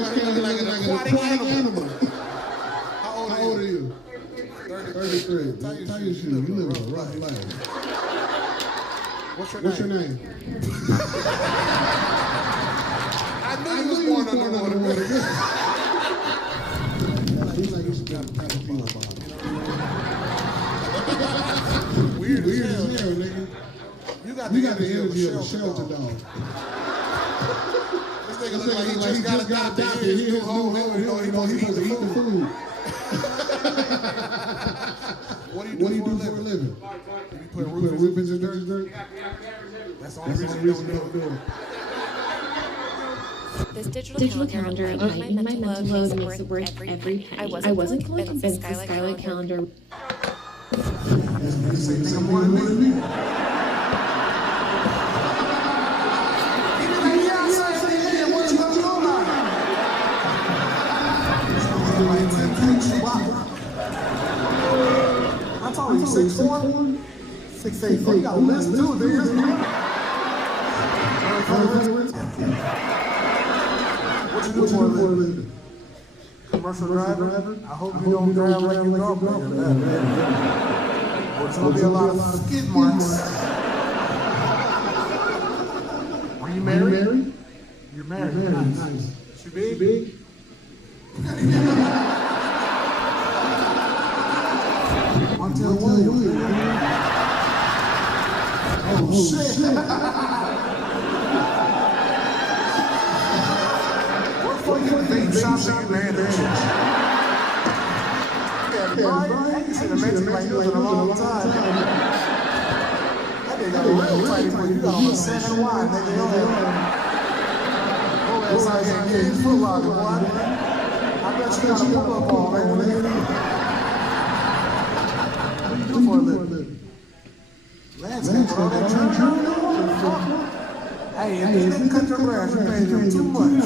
like an aquatic animal. How old are you? 33. Tell you you live a rough life. What's your name? I knew you was born underwater. He's like you should got a peanut butter. Weird as hell, nigga. You got the energy of a shelter dog. This nigga look like he just got adopted. He his home. He supposed to eat the food. What do you do for a living? You put roofings in dirt? That's the only reason you don't do it. This digital calendar in my mental load makes it worth every penny. I wasn't fully convinced the Skylight calendar. Same more than me. I told you 6'4", 6'8". You got a list too, dude. What you do for a living? Commercial driver? I hope you don't drive like your girlfriend. There's gonna be a lot of skid marks. Are you married? You're married. Nice. She big? Montel Williams. Oh shit. What for you vape shops and man that shit? Yeah, Brian, I ain't seen a Mexican like you in a long time. That nigga got a real tight for you. You got on a 7 wide, nigga. Go ass out here and get Foot Locker, boy. I bet you got a pull-up ball, man. What do you do for a living? Landscape, all that journey. Hey, if you didn't cut your grass, you paid him too much.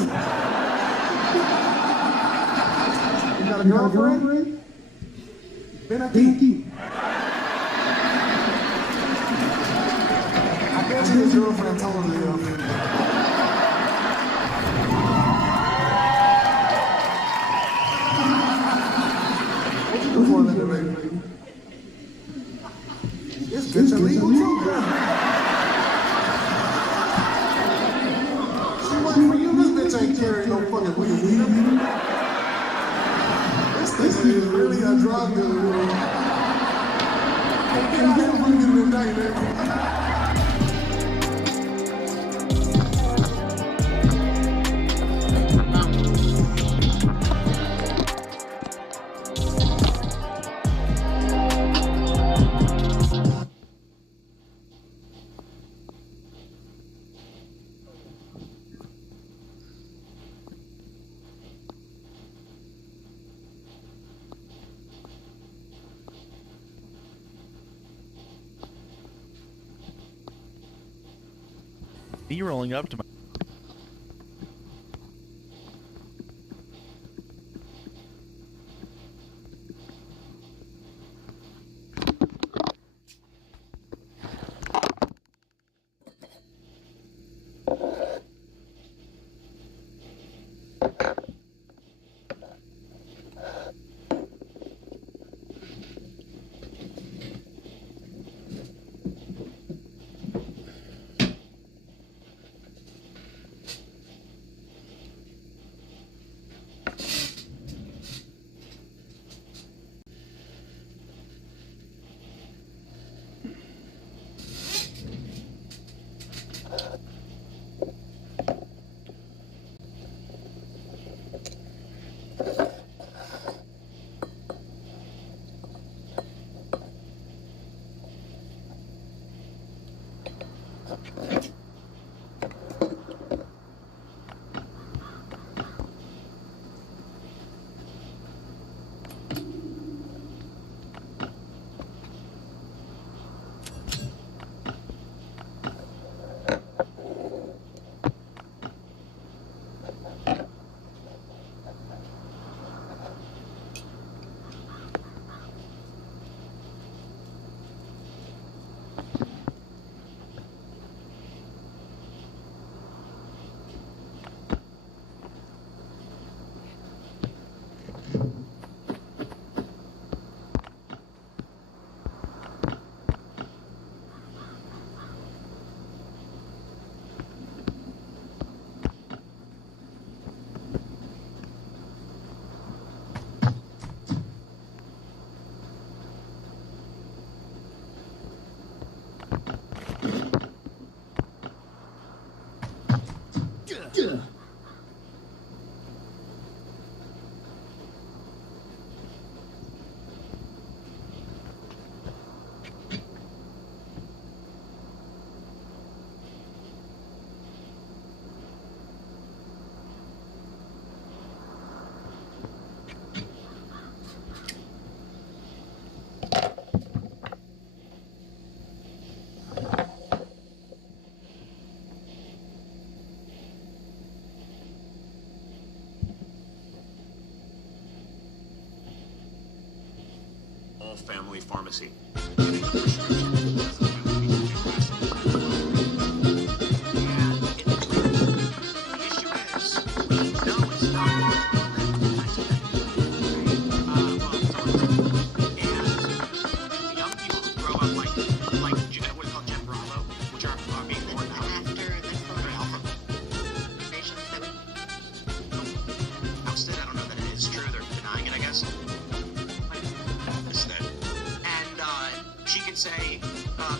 You got a girlfriend? Been a geek. I bet you his girlfriend told you. What you do for a living, baby? This bitch illegal too, girl. She wasn't for you, this bitch ain't carrying no fucking weed. This nigga is really a drug dealer. Hey, get out here and get it tonight, baby. Me rolling up to my All family pharmacy. Say,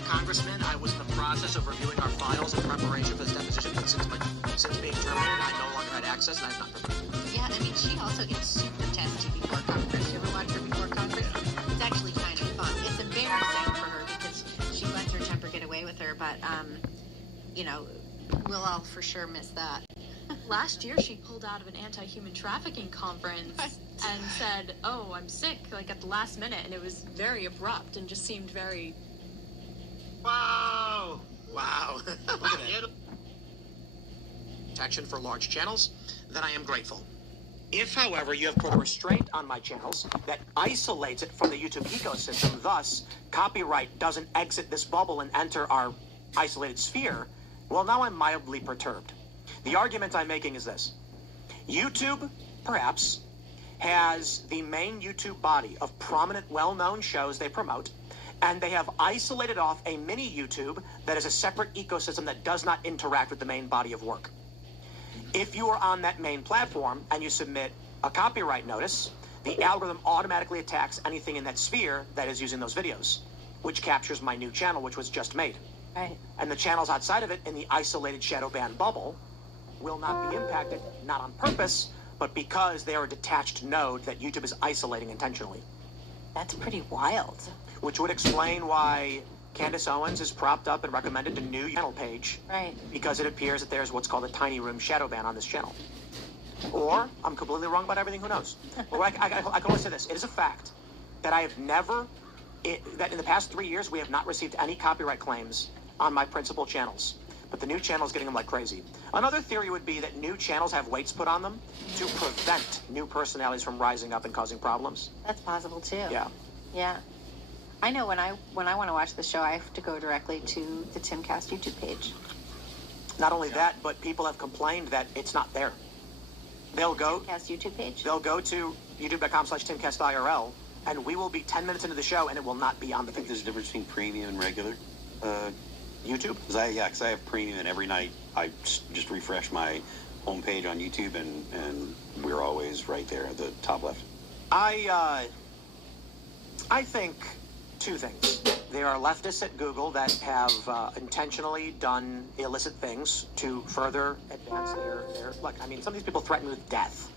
Congressman, I was in the process of reviewing our files in preparation for this deposition, but since being terminated, I no longer had access, and I've not prepared. Yeah, I mean, she also gets super testy before Congress. You ever watch her before Congress? It's actually kind of fun. It's embarrassing for her because she lets her temper get away with her, but, you know, we'll all for sure miss that. Last year, she pulled out of an anti-human trafficking conference and said, "Oh, I'm sick," like at the last minute, and it was very abrupt and just seemed very... Wow! Wow. Protection for large channels, then I am grateful. If, however, you have put a restraint on my channels that isolates it from the YouTube ecosystem, thus, copyright doesn't exit this bubble and enter our isolated sphere, well, now I'm mildly perturbed. The argument I'm making is this. YouTube, perhaps, has the main YouTube body of prominent, well-known shows they promote, and they have isolated off a mini YouTube that is a separate ecosystem that does not interact with the main body of work. If you are on that main platform and you submit a copyright notice, the algorithm automatically attacks anything in that sphere that is using those videos, which captures my new channel, which was just made. Right. And the channels outside of it in the isolated shadow ban bubble will not be impacted, not on purpose, but because they are a detached node that YouTube is isolating intentionally. That's pretty wild. Which would explain why Candace Owens is propped up and recommended a new channel page. Right. Because it appears that there's what's called a tiny room shadow ban on this channel. Or I'm completely wrong about everything, who knows? Well, I can only say this. It is a fact that I have never, that in the past 3 years, we have not received any copyright claims on my principal channels. But the new channel is getting them like crazy. Another theory would be that new channels have weights put on them to prevent new personalities from rising up and causing problems. That's possible too. Yeah. Yeah. I know when I want to watch the show, I have to go directly to the Timcast YouTube page. Not only that, but people have complained that it's not there. They'll go Timcast YouTube page. They'll go to youtube.com/TimcastIRL, and we will be 10 minutes into the show, and it will not be on the I think page. there's a difference between premium and regular. YouTube? Because I have premium, and every night I just refresh my homepage on YouTube, and we're always right there at the top left. I think two things. There are leftists at Google that have intentionally done illicit things to further advance their... Look, I mean, some of these people threaten with death.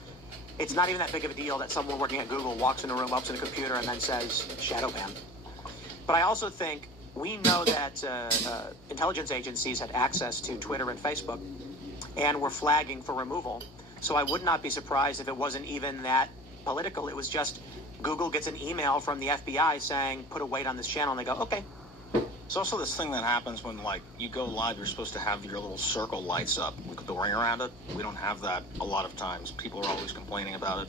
It's not even that big of a deal that someone working at Google walks in a room, opens a computer, and then says, shadow ban. But I also think we know that intelligence agencies had access to Twitter and Facebook and were flagging for removal. So I would not be surprised if it wasn't even that political. It was just Google gets an email from the FBI saying, put a weight on this channel, and they go, okay. It's also this thing that happens when, like, you go live, you're supposed to have your little circle lights up with the ring around it. We don't have that a lot of times. People are always complaining about it.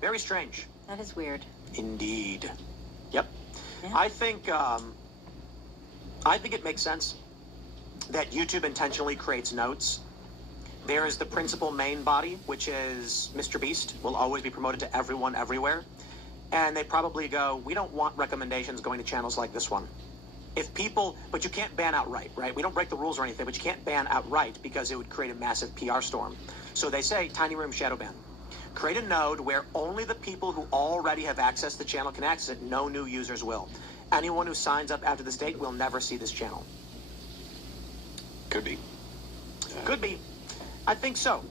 Very strange. That is weird. Indeed. Yep. Yeah. I think it makes sense that YouTube intentionally creates nodes. There is the principal main body, which is Mr. Beast, will always be promoted to everyone, everywhere. And they probably go, we don't want recommendations going to channels like this one. If people, but you can't ban outright, right? We don't break the rules or anything, but you can't ban outright because it would create a massive PR storm. So they say, tiny room shadow ban. Create a node where only the people who already have access to the channel can access it. No new users will. Anyone who signs up after this date will never see this channel. Could be. Could be. I think so.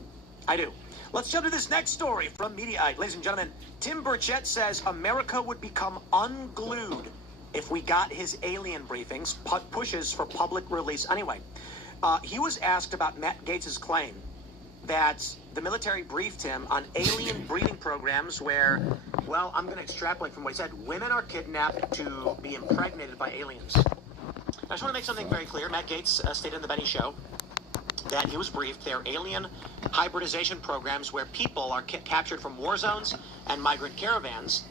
I do. Let's jump to this next story from Mediaite. Ladies and gentlemen, Tim Burchett says America would become unglued if we got his alien briefings, pushes for public release anyway. He was asked about Matt Gaetz's claim that the military briefed him on alien breeding programs where, well, I'm going to extrapolate from what he said, women are kidnapped to be impregnated by aliens. I just want to make something very clear. Matt Gaetz stated in the Benny Show that he was briefed. They're alien hybridization programs where people are captured from war zones and migrant caravans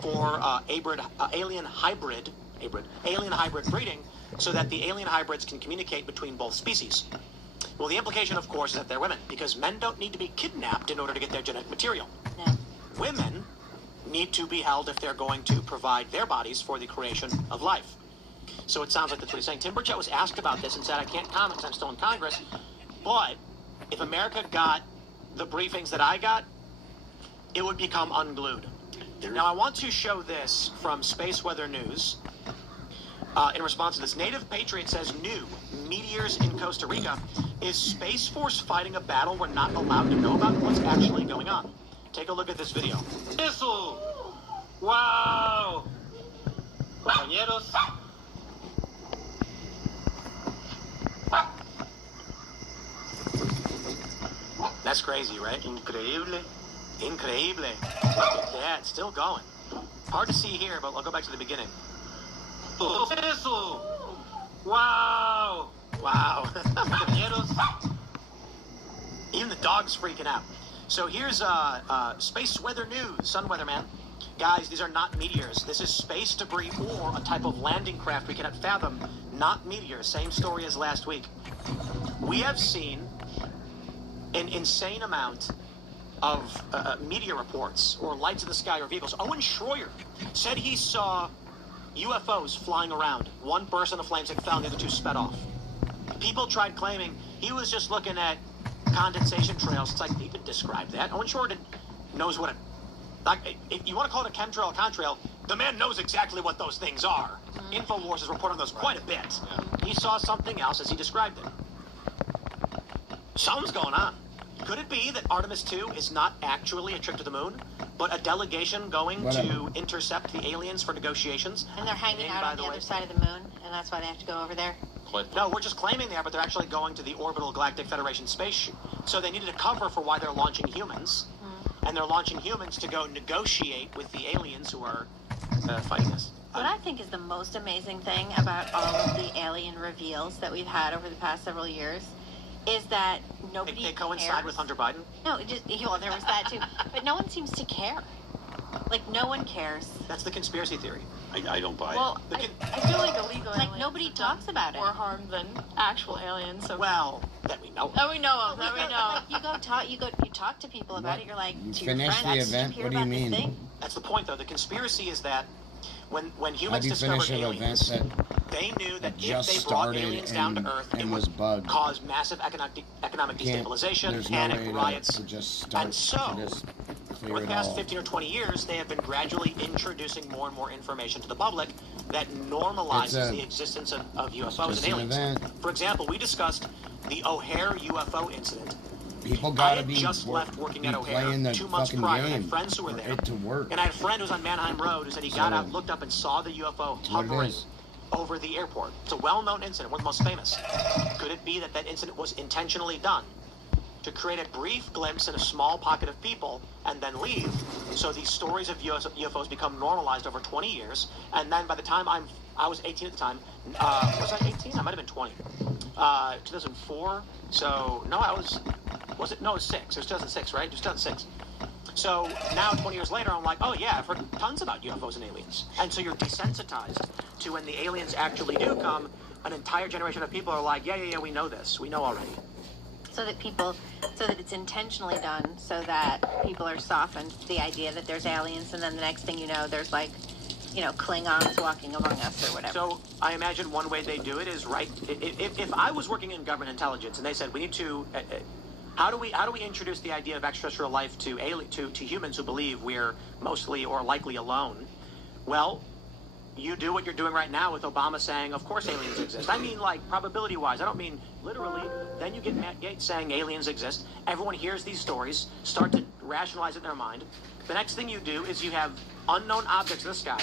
for alien hybrid breeding, so that the alien hybrids can communicate between both species. Well, the implication, of course, is that they're women, because men don't need to be kidnapped in order to get their genetic material. No. Women need to be held if they're going to provide their bodies for the creation of life. So it sounds like that's what he's saying. Tim Burchett was asked about this and said, I can't comment because I'm still in Congress, but if America got the briefings that I got, it would become unglued. Now, I want to show this from Space Weather News. In response to this, Native Patriot says new meteors in Costa Rica. Is Space Force fighting a battle we're not allowed to know about? What's actually going on? Take a look at this video. Eso! Wow! Compañeros. That's crazy, right? Increíble. Increíble. Yeah, it's still going. Hard to see here, but I'll go back to the beginning. Eso! Wow! Wow. Compañeros. Even the dog's freaking out. So here's Space Weather News, Sun Weatherman. Guys, these are not meteors. This is space debris or a type of landing craft we cannot fathom. Not meteors. Same story as last week. We have seen an insane amount of media reports or lights in the sky or vehicles. Owen Schroyer said he saw UFOs flying around. One burst into flames and fell, and the other two sped off. People tried claiming he was just looking at condensation trails. It's like, he could describe that. Owen Schroyer knows what if you want to call it a chemtrail or contrail, the man knows exactly what those things are. InfoWars has reported on those quite a bit. He saw something else as he described it. Something's going on. Could it be that Artemis 2 is not actually a trip to the moon, but a delegation going to intercept the aliens for negotiations? And they're hanging out on the other side of the moon, and that's why they have to go over there? No, we're just claiming they are, but they're actually going to the Orbital Galactic Federation space. So they needed a cover for why they're launching humans. And they're launching humans to go negotiate with the aliens who are fighting us. What I think is the most amazing thing about all of the alien reveals that we've had over the past several years is that nobody They coincide cares. with Hunter Biden? No, well, there was that too. But no one seems to care. Like, no one cares. That's the conspiracy theory. I don't buy Well, it. I feel like illegal Like, aliens nobody have done talks about it. more harm than actual aliens. So Well, that we know. that we know of. That we But, know. like, you talk to people about it. You're like, You to your finish the friends, event? hear What do you about this mean? thing? That's the point, though. The conspiracy is that when How humans do you discovered finish an event aliens, that they knew that if just they brought started aliens down to Earth, it and would was bugged? cause massive economic destabilization, There's no panic, way riots. to just start And so, to just clear over the it past all. 15 or 20 years, they have been gradually introducing more and more information to the public that normalizes the existence of UFOs just and an aliens. event. For example, we discussed the O'Hare UFO incident. People I gotta had be, just left working at O'Hare playing the 2 months fucking prior, and I game had friends who were for there. it to work. And I had a friend who was on Manheim Road who said he got So, out, looked up, and saw the UFO what it hovering is. over the airport. It's a well-known incident, one of the most famous. Could it be that that incident was intentionally done to create a brief glimpse in a small pocket of people and then leave? So these stories of UFOs become normalized over 20 years, and then by the time I was 18 at the time. Was I 18? I might have been 20. 2004. So no, was it? No, it was 6. It was 2006, right? It was 2006. So now, 20 years later, I'm like, oh yeah, I've heard tons about UFOs and aliens. And so you're desensitized to when the aliens actually do come. An entire generation of people are like, yeah, we know this. We know already. So that it's intentionally done, so that people are softened to the idea that there's aliens, and then the next thing you know, there's like, Klingons walking among us or whatever. So I imagine one way they do it is, right, if I was working in government intelligence and they said we need to, how do we introduce the idea of extraterrestrial life to humans who believe we're mostly or likely alone? Well, you do what you're doing right now with Obama saying, of course aliens exist. I mean, like, probability-wise. I don't mean literally. Then you get Matt Gaetz saying aliens exist. Everyone hears these stories, start to rationalize it in their mind. The next thing you do is you have unknown objects in the sky.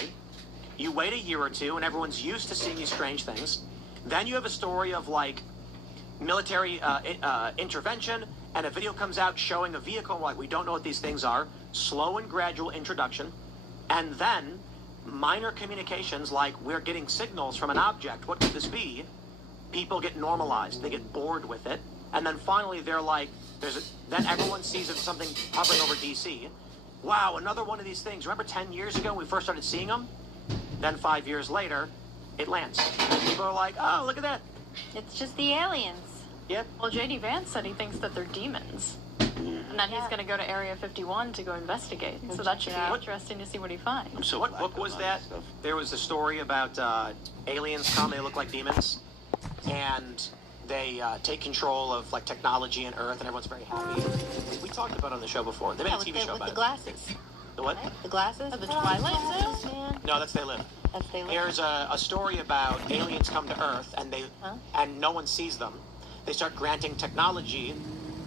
You wait a year or two, and everyone's used to seeing these strange things. Then you have a story of, like, military intervention, and a video comes out showing a vehicle, like, we don't know what these things are. Slow and gradual introduction. And then minor communications, like, we're getting signals from an object. What could this be? People get normalized. They get bored with it. And then finally they're like, then everyone sees something hovering over DC. Wow, another one of these things. Remember 10 years ago when we first started seeing them? Then 5 years later, it lands. And people are like, oh, look at that. It's just the aliens. Yep. Well, J.D. Vance said he thinks that they're demons. And that he's going to go to Area 51 to go investigate. So that should be interesting to see what he finds. So what book was that? There was a story about aliens come, they look like demons, and they take control of, like, technology and Earth, and everyone's very happy. We talked about it on the show before. They made a TV show about with it. the glasses. The what? The glasses? Oh, the Twilight Zone? Man. No, that's They Live. That's They Live. There's a story about aliens come to Earth, and and no one sees them. They start granting technology,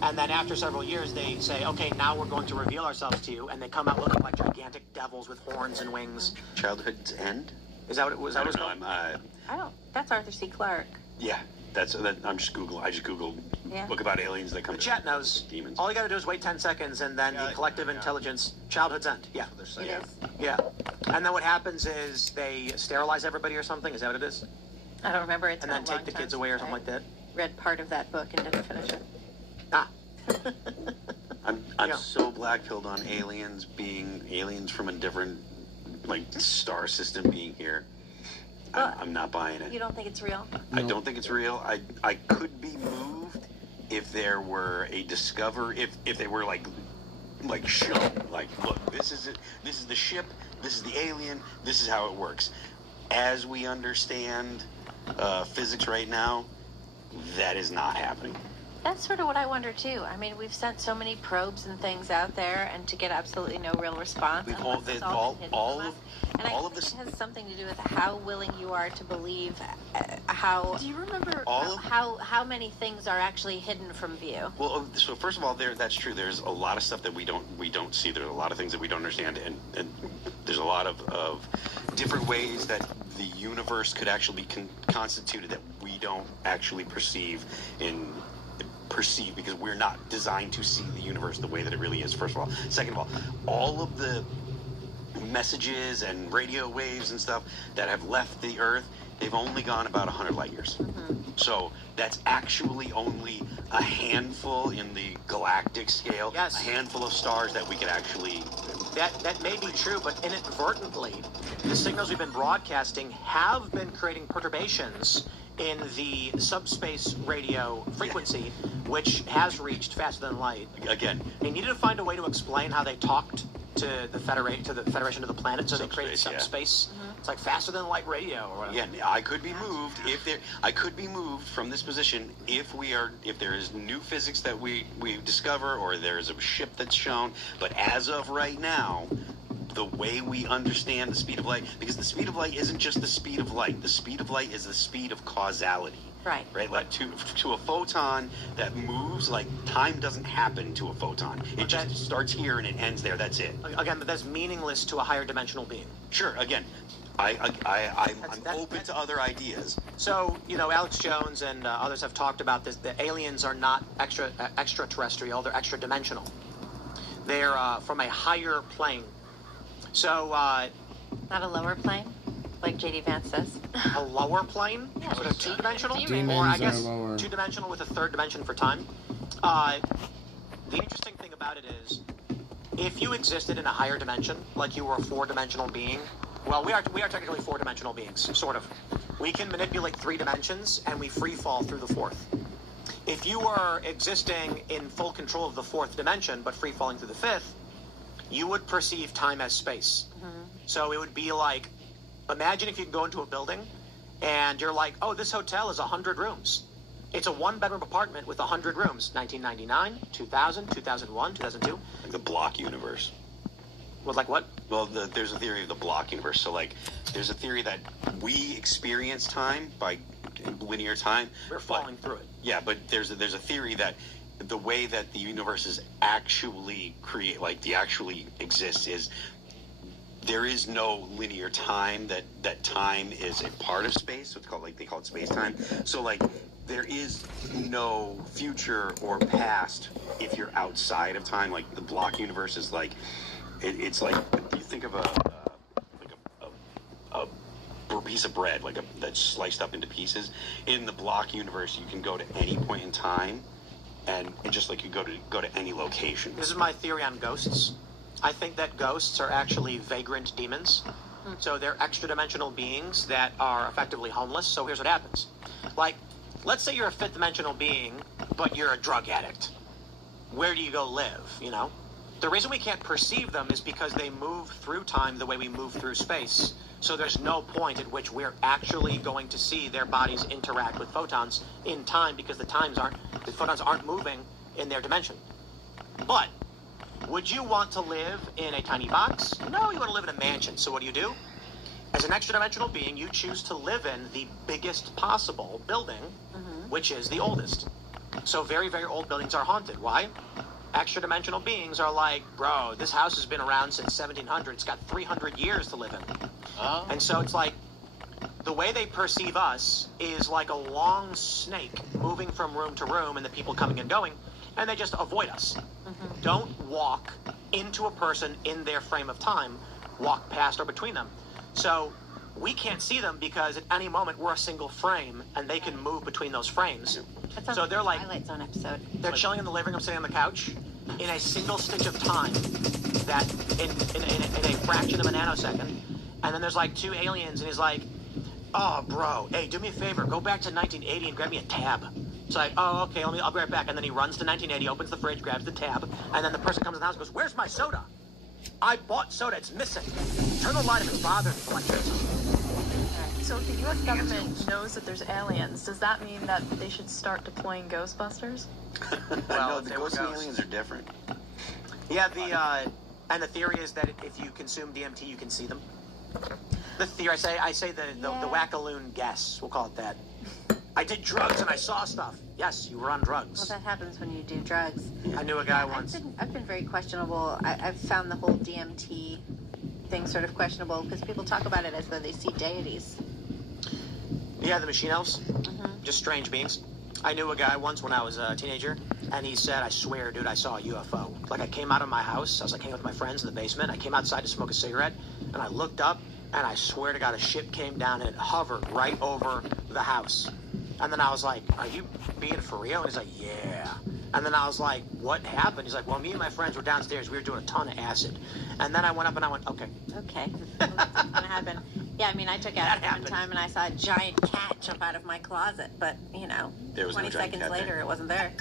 and then after several years, they say, okay, now we're going to reveal ourselves to you, and they come out looking like gigantic devils with horns and wings. Childhood's End? Is that what it was? I don't know. I don't. That's Arthur C. Clarke. Yeah, I'm just Google. I just Googled book about aliens that come. The chat knows. Demons. All you got to do is wait 10 seconds, and then the collective intelligence, Childhood's End. Yeah. It is. Yeah. And then what happens is they sterilize everybody or something. Is that what it is? I don't remember. It's And then take the kids away or something like that. Read part of that book and didn't finish it. Ah. I'm so black-pilled on aliens from a different, like, star system being here. I'm not buying it. You don't think it's real? I don't think it's real. I could be moved if there were a if they were like shown, like, look, this is it, this is the ship, this is the alien, this is how it works. As we understand physics right now, that is not happening. That's sort of what I wonder too. I mean, we've sent so many probes and things out there, and to get absolutely no real response. We've unless it's all been hidden from us. And I think this it has something to do with how willing you are to believe how. Do you remember how many things are actually hidden from view? Well, so first of all, that's true. There's a lot of stuff that we don't see. There's a lot of things that we don't understand, and there's a lot of different ways that the universe could actually be constituted that we don't actually perceive because we're not designed to see the universe the way that it really is, first of all. Second of all of the messages and radio waves and stuff that have left the Earth, they've only gone about 100 light years. Mm-hmm. So that's actually only a handful in the galactic scale, yes. A handful of stars that we could actually... That may be true, but inadvertently, the signals we've been broadcasting have been creating perturbations in the subspace radio frequency, which has reached faster than light. Again, they needed to find a way to explain how they talked to the Federation of the planet, so they created subspace. Yeah. Mm-hmm. It's like faster than light radio or whatever. Yeah, I could be moved I could be moved from this position if there is new physics that we discover, or there is a ship that's shown. But as of right now, the way we understand the speed of light, because the speed of light isn't just the speed of light. The speed of light is the speed of causality. Right. Like to a photon that moves, like, time doesn't happen to a photon. It just starts here and it ends there. That's it. Again, but that's meaningless to a higher dimensional being. Sure. Again, I'm open to other ideas. So, Alex Jones and others have talked about this. The aliens are not extraterrestrial. They're extra-dimensional. They're from a higher plane. So, not a lower plane, like J.D. Vance says. A lower plane? Yeah, sort of two-dimensional? Demons or I guess lower. Two-dimensional with a third dimension for time. The interesting thing about it is, if you existed in a higher dimension, like you were a four-dimensional being, well, we are technically four-dimensional beings, sort of. We can manipulate 3 dimensions, and we free fall through the 4th. If you were existing in full control of the 4th dimension, but free falling through the 5th, you would perceive time as space. Mm-hmm. So it would be like, imagine if you go into a building and you're like, oh, this hotel is 100 rooms. It's a 1-bedroom apartment with 100 rooms. 1999, 2000, 2001, 2002. Like the block universe. Was like what? Well, there's a theory of the block universe. So, like, there's a theory that we experience time by linear time. We're falling through it. Yeah, but there's a theory that the way that the universe is actually actually exists is there is no linear time. That time is a part of space. So it's called they call it space time. So like there is no future or past if you're outside of time. Like the block universe is like it's like you think of a piece of bread that's sliced up into pieces. In the block universe, you can go to any point in time, and just like you go to any location. This is my theory on ghosts. I think that ghosts are actually vagrant demons. So they're extra-dimensional beings that are effectively homeless. So here's what happens. Like, let's say you're a fifth-dimensional being, but you're a drug addict. Where do you go live, you know? The reason we can't perceive them is because they move through time the way we move through space. So there's no point at which we're actually going to see their bodies interact with photons in time because the photons aren't moving in their dimension. But would you want to live in a tiny box? No, you want to live in a mansion. So what do? As an extra-dimensional being, you choose to live in the biggest possible building, which is the oldest. So very, very old buildings are haunted. Why? Extra-dimensional beings are like, bro, this house has been around since 1700. It's got 300 years to live in. Oh. And so it's like, the way they perceive us is like a long snake moving from room to room and the people coming and going, and they just avoid us. Don't walk into a person in their frame of time. Walk past or between them. So we can't see them because at any moment we're a single frame and they can move between those frames. So they're like, Twilight Zone episode. they're chilling in the living room, sitting on the couch, in a single stitch of time, that in a fraction of a nanosecond. And then there's like two aliens, and he's like, "Oh, bro, hey, do me a favor, go back to 1980 and grab me a tab." It's like, "Oh, okay, I'll be right back." And then he runs to 1980, opens the fridge, grabs the tab, and then the person comes in the house and goes, "Where's my soda? I bought soda, it's missing. Turn the light if it's bothering me for like 15." So if the U.S. government knows that there's aliens, does that mean that they should start deploying Ghostbusters? Well, no, if the they were ghosts and ghosts. aliens are different. Yeah, and the theory is that if you consume DMT, you can see them. The theory, I say the wackaloon guess, we'll call it that. I did drugs and I saw stuff. Yes, you were on drugs. Well, that happens when you do drugs. I knew a guy once. I've been very questionable. I've found the whole DMT thing sort of questionable because people talk about it as though they see deities. Yeah, the machine elves. Just strange beings. I knew a guy once when I was a teenager, and he said, "I swear, dude, I saw a UFO. Like, I came out of my house, I was like hanging with my friends in the basement, I came outside to smoke a cigarette, and I looked up, and I swear to God, a ship came down and it hovered right over the house." And then I was like, "Are you being for real?" And he's like, "Yeah." And then I was like, "What happened?" He's like, "Well, me and my friends were downstairs, we were doing a ton of acid." And then I went up and I went, "Okay." Okay, that's what's gonna happen. Yeah, I mean, I took That acid one happened. time and I saw a giant cat jump out of my closet, but you know, There was no 20 giant seconds cat later, there. it wasn't there.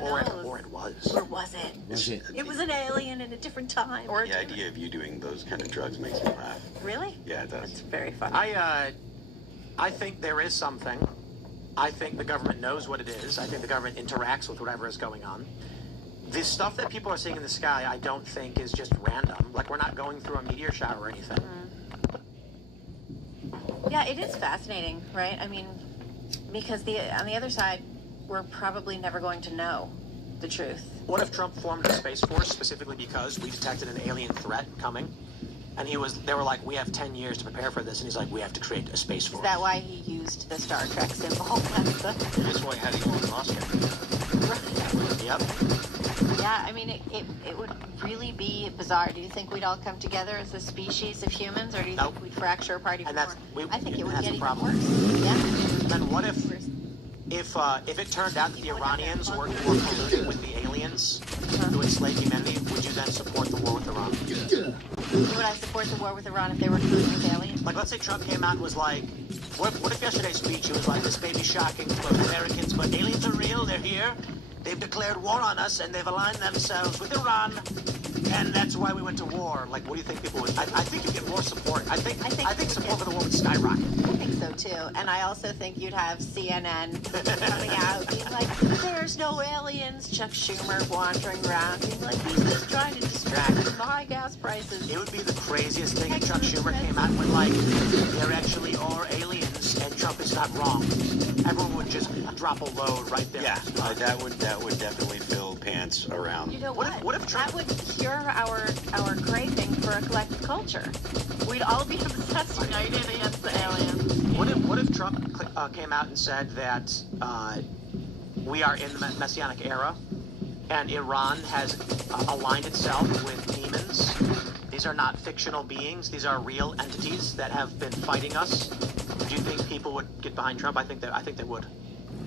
Or it was. Or was it? It was an alien at a different time. Or The idea of you doing those kind of drugs makes me laugh. Really? Yeah, it does. It's very fun. I think there is something. I think the government knows what it is. I think the government interacts with whatever is going on. The stuff that people are seeing in the sky, I don't think is just random. Like, we're not going through a meteor shower or anything. Yeah, it is fascinating, right? I mean, because on the other side, we're probably never going to know the truth. What if Trump formed a space force specifically because we detected an alien threat coming? And they were like, "We have 10 years to prepare for this." And he's like, "We have to create a space force." Is that why he used the Star Trek symbol? That's why had he won an Oscar. Yep. Yeah, I mean, it would really be bizarre. Do you think we'd all come together as a species of humans, or do you Nope. think we'd fracture apart even And that's- more? we- I think it would that's get the even problem. worse. Yeah. Then what if it turned out that the Iranians were colluding with the aliens to enslave humanity, would you then support the war with Iran? Would I support the war with Iran if they were colluding with aliens? Like, let's say Trump came out and was like, what if yesterday's speech, he was like, "This may be shocking for Americans, but aliens are real, they're here." they've declared war on us and they've aligned themselves with Iran, and that's why we went to war. Like, what do you think people would? I think you'd get more support. I think support for the war would skyrocket. I think so too, and I also think you'd have CNN coming out being like, "There's no aliens." Chuck Schumer wandering around being like, "He's just trying to distract from the high gas prices." It would be the craziest thing if Chuck Schumer came out and went like, "There actually are aliens, and Trump is not wrong." Everyone would just drop a load right there. Yeah, that would definitely fill pants around. You know What if Trump? That would cure our craving for a collective culture. We'd all be obsessed with United against the aliens. What if Trump came out and said that we are in the Messianic era, and Iran has aligned itself with demons? These are not fictional beings; these are real entities that have been fighting us. Do you think people would get behind Trump? I think they would.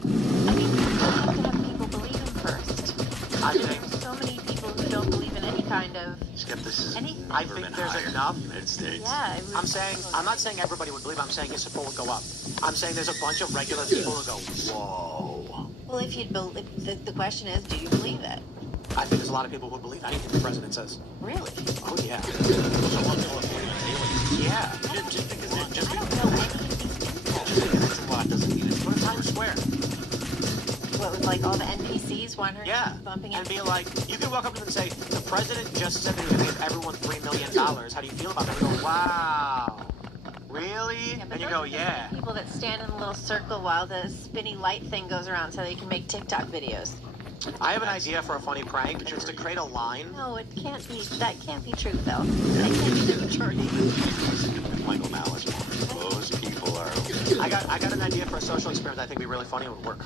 I mean, you have to have people believe him first. I think. There's so many people who don't believe in any kind of Skepticism anything. I never think been there's higher enough. in the United States. Yeah. I'm not saying everybody would believe. I'm saying his support would go up. I'm saying there's a bunch of regular people who go, whoa. Well, if you'd believe, the question is, do you believe it? I think there's a lot of people who would believe anything the president says. Really? Oh yeah. I Yeah. don't know any of these people. It's a lot doesn't mean it's Go to Times Square. What was like all the NPCs wandering, Yeah. bumping And into be like, you can walk up to them and say, the president just said that he's going to give everyone $3 million. How do you feel about that? They go, wow. Really? Yeah, but And you those go, are the yeah. people that stand in a little circle while the spinny light thing goes around so they can make TikTok videos. I have an idea for a funny prank, which is to create a line. No, it can't be. That can't be true, Phil. That can't be the majority. Michael Malice. Those people are. I got an idea for a social experiment I think would be really funny and would work.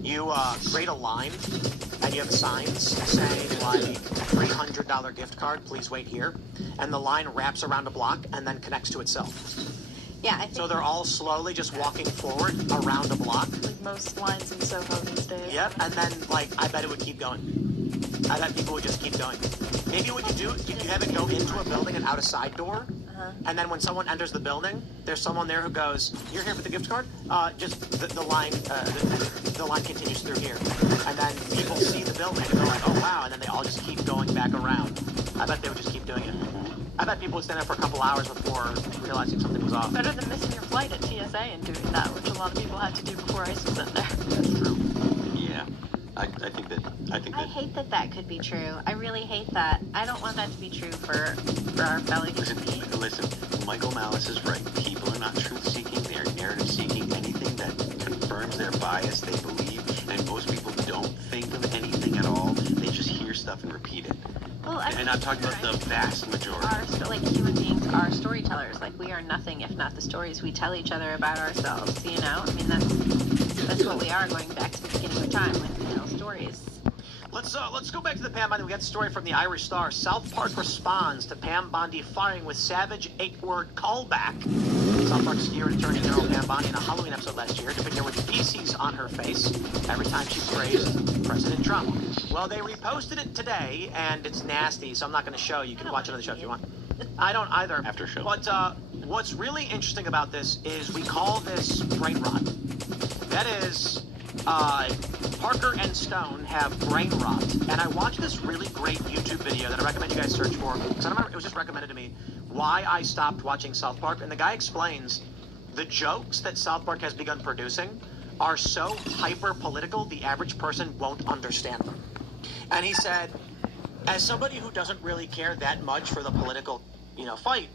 You create a line, and you have signs saying like $300 gift card, please wait here, and the line wraps around a block and then connects to itself. Yeah, I think So they're all slowly just walking forward around a block. Like most lines in Soho these days. Yep, and then like I bet it would keep going. I bet people would just keep going. Maybe what you do, you have it go into a building and out a side door, and then when someone enters the building, there's someone there who goes, "You're here for the gift card?" Just the line continues through here, and then people see the building and they're like, "Oh wow!" And then they all just keep going back around. I bet they would just keep doing it. I bet people would stand there for a couple hours before realizing something was off. Better than missing your flight at TSA and doing that, which a lot of people had to do before ICE was in there. That's true. Yeah. I think that. I hate that could be true. I really hate that. I don't want that to be true for our fellow human beings. Listen, Michael Malice is right. People are not truth-seeking. They are narrative-seeking. Anything that confirms their bias, they believe. And most people don't think of anything at all. They just hear stuff and repeat it. Well, And I'm talking about the vast majority. Like human beings are storytellers. Like we are nothing if not the stories we tell each other about ourselves. You know, I mean that's what we are. Going back to the beginning of time, like we tell stories. Let's go back to the Pam Bondi. We got the story from the Irish Star. South Park responds to Pam Bondi firing with savage 8-word callback. South Park skier and Attorney General Pam Bondi in a Halloween episode last year depicted her with feces on her face every time she praised President Trump. Well, they reposted it today, and it's nasty, so I'm not going to show you. You can watch it on the show if you want. I don't either. After show. But what's really interesting about this is we call this brain rot. That is, Parker and Stone have brain rot, and I watched this really great YouTube video that I recommend you guys search for, because I remember it was just recommended to me, why I stopped watching South Park, and the guy explains the jokes that South Park has begun producing are so hyper-political, the average person won't understand them. And he said, as somebody who doesn't really care that much for the political, fight,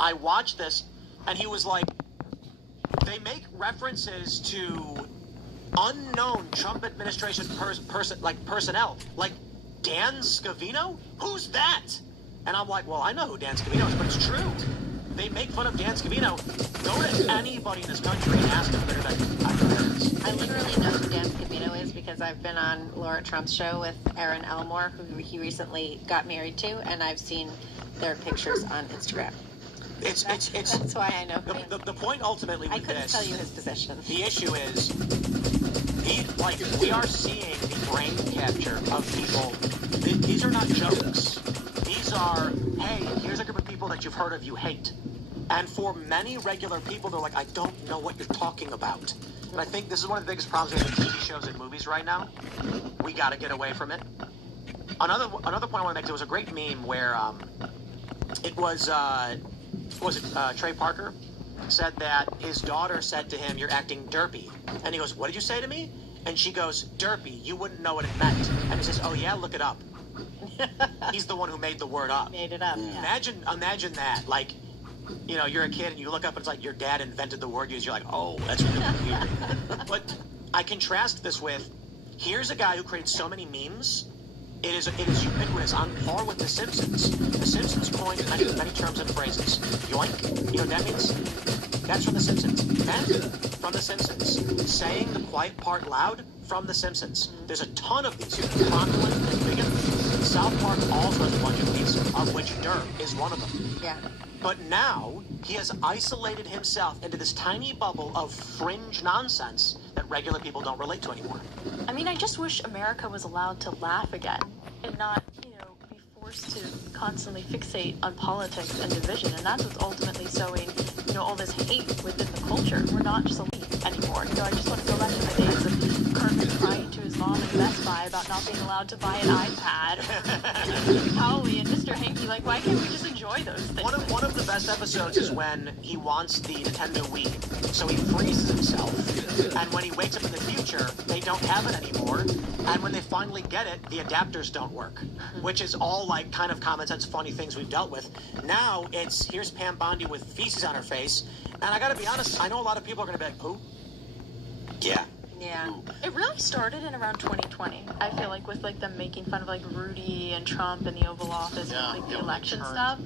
I watched this, and he was like, they make references to unknown Trump administration personnel, like Dan Scavino? Who's that? And I'm like, well, I know who Dan Scavino is, but it's true. They make fun of Dan Scavino. Go to anybody in this country and ask them who that is. I literally know who Dan Scavino is because I've been on Laura Trump's show with Aaron Elmore, who he recently got married to, and I've seen their pictures on Instagram. That's why I know who he is. The point ultimately with I couldn't this, tell you his position. the issue is, we are seeing the brain capture of people. These are not jokes. These are, hey, here's a group of people that you've heard of you hate. And for many regular people, they're like, I don't know what you're talking about. I think this is one of the biggest problems we have with TV shows and movies right now. We got to get away from it. Another point I want to make, there was a great meme where it was Trey Parker said that his daughter said to him, "You're acting derpy," and he goes, "What did you say to me?" And she goes, "Derpy, you wouldn't know what it meant." And he says, "Oh yeah, look it up." He's the one who made the word up. Made it up. Yeah. Imagine that. Like, you know, you're a kid and you look up and it's like your dad invented the word. You're like, oh, that's really weird. But I contrast this with, here's a guy who created so many memes. It is ubiquitous, on par with The Simpsons. The Simpsons coined many terms and phrases. Yoink, you know what that means? That's from The Simpsons. That, from The Simpsons. Saying the quiet part loud, from The Simpsons. There's a ton of these. Prominent and big. South Park also has a bunch of these, of which derp is one of them. Yeah. But now, he has isolated himself into this tiny bubble of fringe nonsense that regular people don't relate to anymore. I mean, I just wish America was allowed to laugh again and not, you know, be forced to constantly fixate on politics and division. And that's what's ultimately sowing, you know, all this hate within the culture. We're not just elite anymore. You know, I just want to go back to the days of Kermit crying to his mom in Best Buy about not being allowed to buy an iPad. Howie and Mr. Hanky, like, why can't we just enjoy those things? One of the best episodes is when he wants the Nintendo Wii, so he freezes himself, and when he wakes up in the future, they don't have it anymore, and when they finally get it, the adapters don't work, which is all, like, kind of common sense, funny things we've dealt with. Now, it's, here's Pam Bondi with feces on her face, and I gotta be honest, I know a lot of people are gonna be like, who? Yeah. Yeah. It really started in around 2020. I feel like with like them making fun of like Rudy and Trump in the Oval Office and like the election stuff.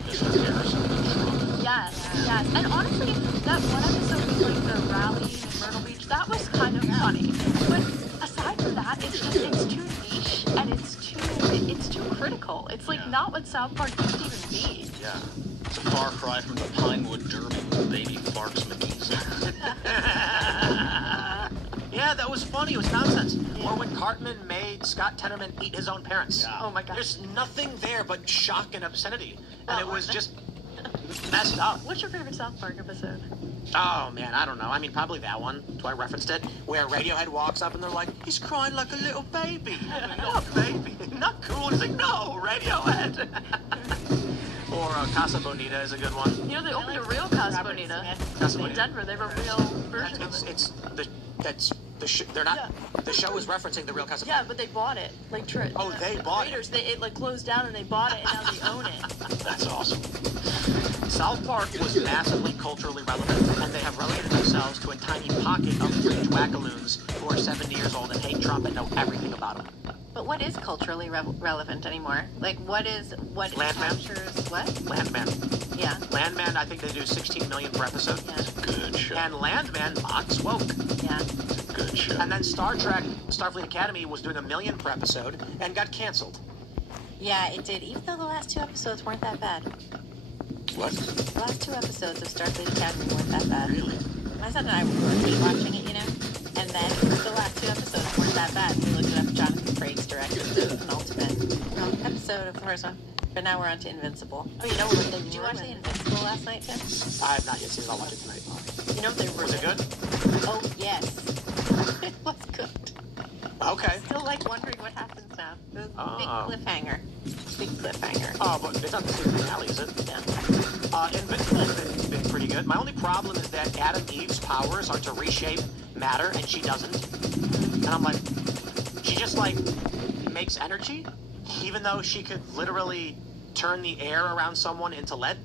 Yes, yes. And honestly, that one episode with like the rally in Myrtle Beach, that was kind of funny. But aside from that, it's too niche and it's too critical. It's like not what South Park used to even be. Yeah. It's a far cry from the Pinewood Derby with baby Farks McGee's. Yeah, that was funny. It was nonsense. Or when Cartman made Scott Tenorman eat his own parents. Yeah. Oh my god. There's nothing there but shock and obscenity. And it was just messed up. What's your favorite South Park episode? Oh, man, I don't know. I mean, probably that one. So I referenced it. Where Radiohead walks up and they're like, he's crying like a little baby. No, baby. Not cool. It's like, no, Radiohead. Or Casa Bonita is a good one. You know, they opened a real Casa Bonita in Denver. They have a real version of it. They're not. The show is referencing the real Casa Bonita. Yeah, but they bought it. Like, they bought Raiders, it. It like closed down and they bought it and now they own it. That's awesome. South Park was massively culturally relevant, and they have relegated themselves to a tiny pocket of fringe wackaloons who are 70 years old and hate Trump and know everything about him. But what is culturally relevant anymore? Like, what Landman? captures what? Landman. Yeah. Landman, I think they do 16 million per episode. Yeah. Good show. And Landman mocks woke. Yeah. It's a good show. And then Star Trek, Starfleet Academy was doing 1 million per episode and got canceled. Yeah, it did. Even though the last 2 episodes weren't that bad. What? The last 2 episodes of Starfleet Academy weren't that bad. Really? My son and I were watching it, you know, and then the last 2 episodes weren't that bad. We looked it up. Jonathan Frakes directed the penultimate episode of the first one. But now we're on to Invincible. Oh, you know what? Did you watch the Invincible last night, Tim? I have not yet seen it. I'll watch it tonight. You know they were. Was it good? Oh yes, it was good. Okay. Still like wondering what happens now. It was a Oh. big cliffhanger. Big cliffhanger. Oh, but it's not the season finale, is it? Yeah. Invincible's been pretty good. My only problem is that Adam Eve's powers are to reshape matter, and she doesn't. And I'm like, she just, like, makes energy, even though she could literally turn the air around someone into lead,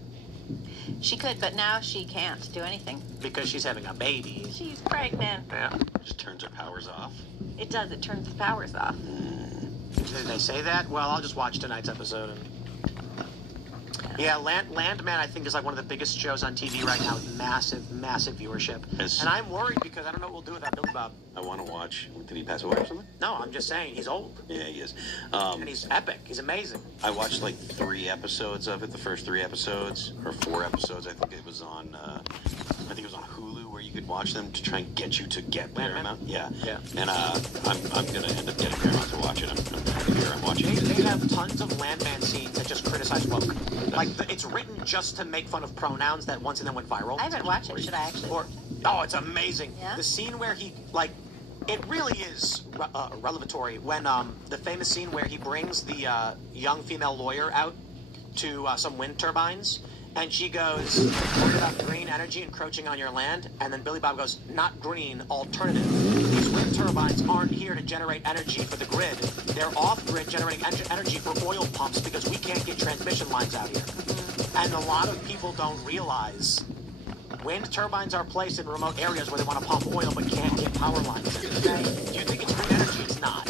She could, but now she can't do anything. because she's having a baby. She's pregnant. Yeah. Just turns her powers off. It does. It turns the powers off. Did they say that? Well, I'll just watch tonight's episode. Yeah, Landman, I think, is like one of the biggest shows on TV right now with massive, massive viewership. Yes. And I'm worried because I don't know what we'll do without Billy Bob. I want to watch. Did he pass away or something? No, I'm just saying, he's old. Yeah, he is. And he's epic. He's amazing. I watched like 3 episodes of it, the first 3 episodes, or 4 episodes. I think it was on, I think it was on Hulu where you could watch them to try and get you to get Paramount. Yeah. Yeah. And I'm going to end up getting Paramount to watch it. I'm happy here. I'm watching it. They have tons of Landman scenes that just criticize woke. Like, it's written just to make fun of pronouns that once and then went viral. I haven't watched it. Should I actually? Or, Oh, it's amazing. Yeah? The scene where he, like, it really is revelatory when the famous scene where he brings the young female lawyer out to some wind turbines, and she goes, "What about green energy encroaching on your land?" And then Billy Bob goes, "Not green, alternative. These wind turbines aren't here to generate energy for the grid. They're off-grid generating energy for oil pumps because we can't get transmission lines out here." And a lot of people don't realize wind turbines are placed in remote areas where they want to pump oil but can't get power lines in. Right. Do you think it's green energy? It's not.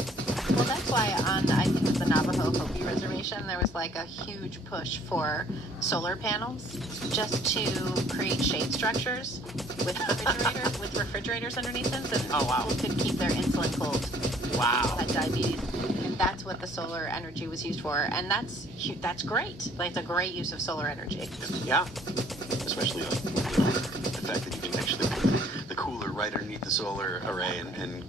Well, that's why on, I think it's the Navajo Hopi Reservation, there was like a huge push for solar panels just to create shade structures with refrigerators underneath them so Oh, wow. people could keep their insulin cold. Wow. Had diabetes. And that's what the solar energy was used for. And that's great. Like, it's a great use of solar energy. Yeah. Especially the fact that you can actually put the cooler right underneath the solar array and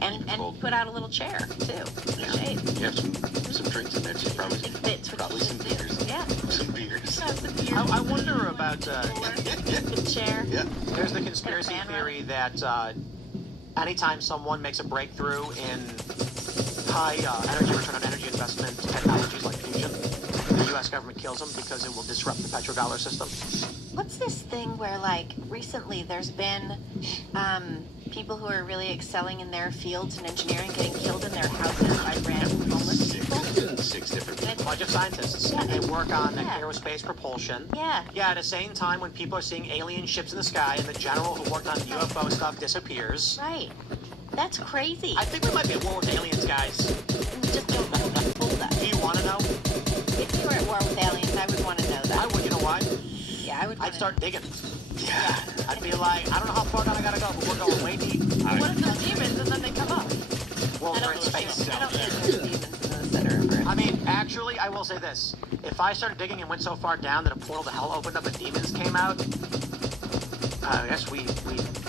keep it cold. Put out a little chair, too. Yeah. Shade. You have some drinks in there too, probably. It fits with Probably some beers. Yeah. Some beers. Yeah, it's a beer. I wonder about, Good chair. Yeah. there's the conspiracy theory that anytime someone makes a breakthrough in high energy return on energy investment technologies like fusion, the U.S. government kills them because it will disrupt the petrodollar system. What's this thing where, like, recently there's been people who are really excelling in their fields in engineering getting killed in their houses by random homeless people? 6 different And people. it's- A bunch of scientists, and they work on aerospace propulsion. Yeah. Yeah, at the same time when people are seeing alien ships in the sky and the general who worked on UFO stuff disappears. Right. That's crazy. I think we might be at war with aliens, guys. We just don't know who told us. Do you want to know? If you were at war with aliens, I would want to know that. I would, you know why? Yeah, I would. I'd start digging. Yeah. I'd be like, I don't know how far down I gotta go, but we're going way deep. What if they're demons and then they come up? Well, I we're don't in think space. I don't think there's demons in the center of Earth. I mean, actually, I will say this. If I started digging and went so far down that a portal to hell opened up and demons came out, I guess we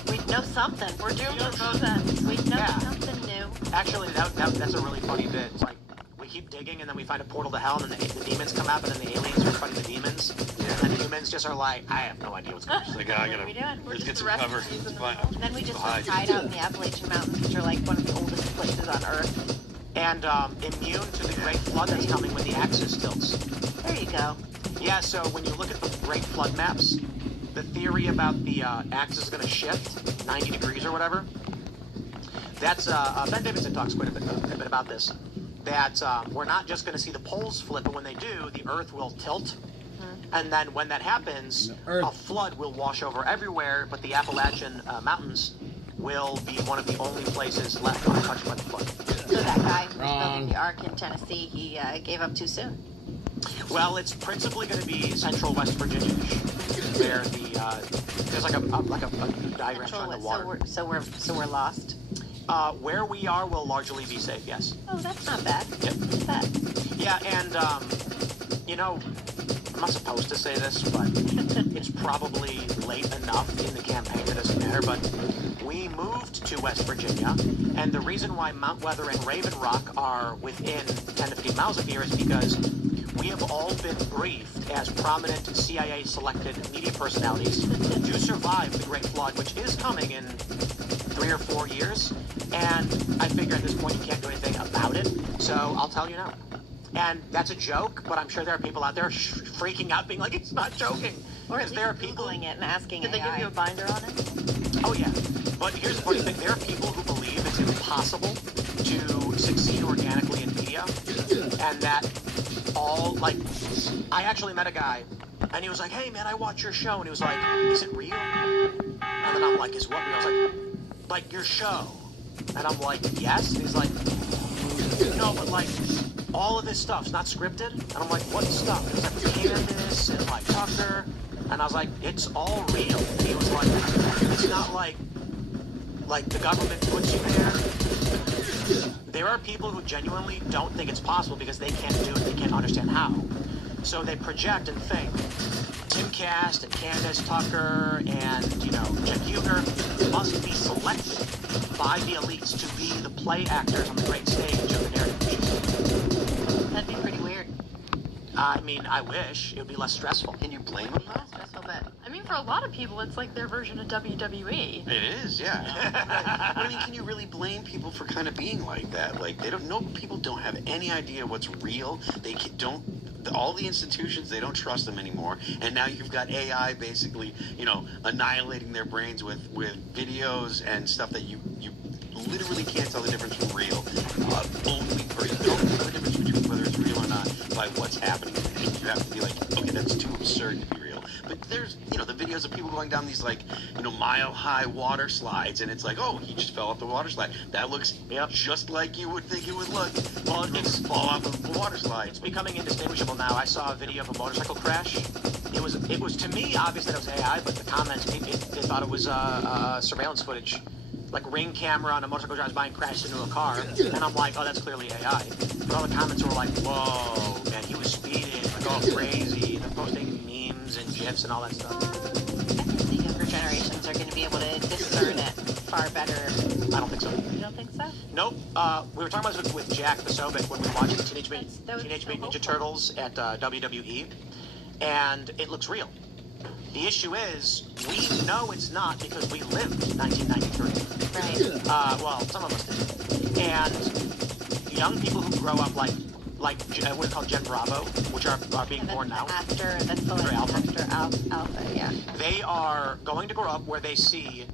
We'd know something. We're doomed to both ends. We'd know Yeah. something new. actually, that's a really funny bit. It's like, we keep digging and then we find a portal to hell and then the demons come out, but then the aliens are fighting the demons. And the humans just are like, I have no idea what's going on. It's like, I What are we gotta, doing? let's get just some the cover. refugees It's in the fine. middle. And then we just Hide. hide out in the Appalachian Mountains, which are like one of the oldest places on Earth. And immune to the great flood that's coming when the axis tilts. There you go. Yeah, so when you look at the great flood maps, the theory about the axis is going to shift 90 degrees or whatever, that's, Ben Davidson talks quite a bit about this, that we're not just going to see the poles flip, but when they do, the Earth will tilt. And then when that happens, a flood will wash over everywhere, but the Appalachian Mountains will be one of the only places left untouched by the flood. So that guy who was building the Ark in Tennessee, he gave up too soon. Well, it's principally going to be central West Virginia, where there's like a diagram showing the water. So we're lost. Where we are will largely be safe, yes. Oh, that's not bad. Yep. Not bad. Yeah, and you know, I'm not supposed to say this, but it's probably late enough in the campaign that it doesn't matter, but we moved to West Virginia, and the reason why Mount Weather and Raven Rock are within 10 to 15 miles of here is because we have all been briefed as prominent CIA-selected media personalities to survive the Great Flood, which is coming in 3 or 4 years, and I figure at this point you can't do anything about it, so I'll tell you now. And that's a joke, but I'm sure there are people out there freaking out, being like, it's not joking. Or at Because least there are people. Googling it and asking Did they AI. give you a binder on it? Oh, yeah. But here's the funny thing. There are people who believe it's impossible to succeed organically in media. And that I actually met a guy, and he was like, hey, man, I watch your show. And he was like, is it real? And then I'm like, is what real? I was like your show. And I'm like, yes. And he's like, no, but like, all of this stuff's not scripted. And I'm like, what stuff? It was like Candace and like Tucker. And I was like, it's all real. And he was like, it's not like the government puts you there. There are people who genuinely don't think it's possible because they can't do it. They can't understand how. So they project and think. Tim Cast and Candace Tucker and, Jen Huger must be selected by the elites to be the play actors on the great stage of the narrative machine. That'd be pretty weird. I mean, I wish. It would be less stressful. Can you blame them though? Stressful, but I mean, for a lot of people, it's like their version of WWE. It is, yeah. But I mean, can you really blame people for kind of being like that? Like, they don't know. People don't have any idea what's real. They don't. All the institutions, they don't trust them anymore. And now you've got AI basically, annihilating their brains with videos and stuff that you literally can't tell the difference from real. Only person can tell the difference between whether it's real or not by what's happening. And you have to be like, okay, that's too absurd to be real. But there's, the videos of people going down these mile-high water slides, and it's like, oh, he just fell off the water slide. That looks just like you would think it would look. Well, it's fall off of the water slide. It's becoming indistinguishable now. I saw a video of a motorcycle crash. It was to me obvious that it was AI, but the comments, they thought it was surveillance footage. Like Ring camera on a motorcycle drives by and crashed into a car. And I'm like, oh, that's clearly AI. But all the comments were like, whoa, man, he was speeding, like all crazy. They're posting memes and GIFs and all that stuff. I think the younger generations are going to be able to discern it far better. I don't think so. You don't think so? Nope. We were talking about this with Jack Posobiec when we were watching Teenage Mutant Ninja Turtles at WWE. And it looks real. The issue is, we know it's not because we lived 1993. Right. Well, some of us did. And young people who grow up like what we call Gen Bravo, which are being born now. That's the like Alpha. Alpha, yeah. They are going to grow up where they see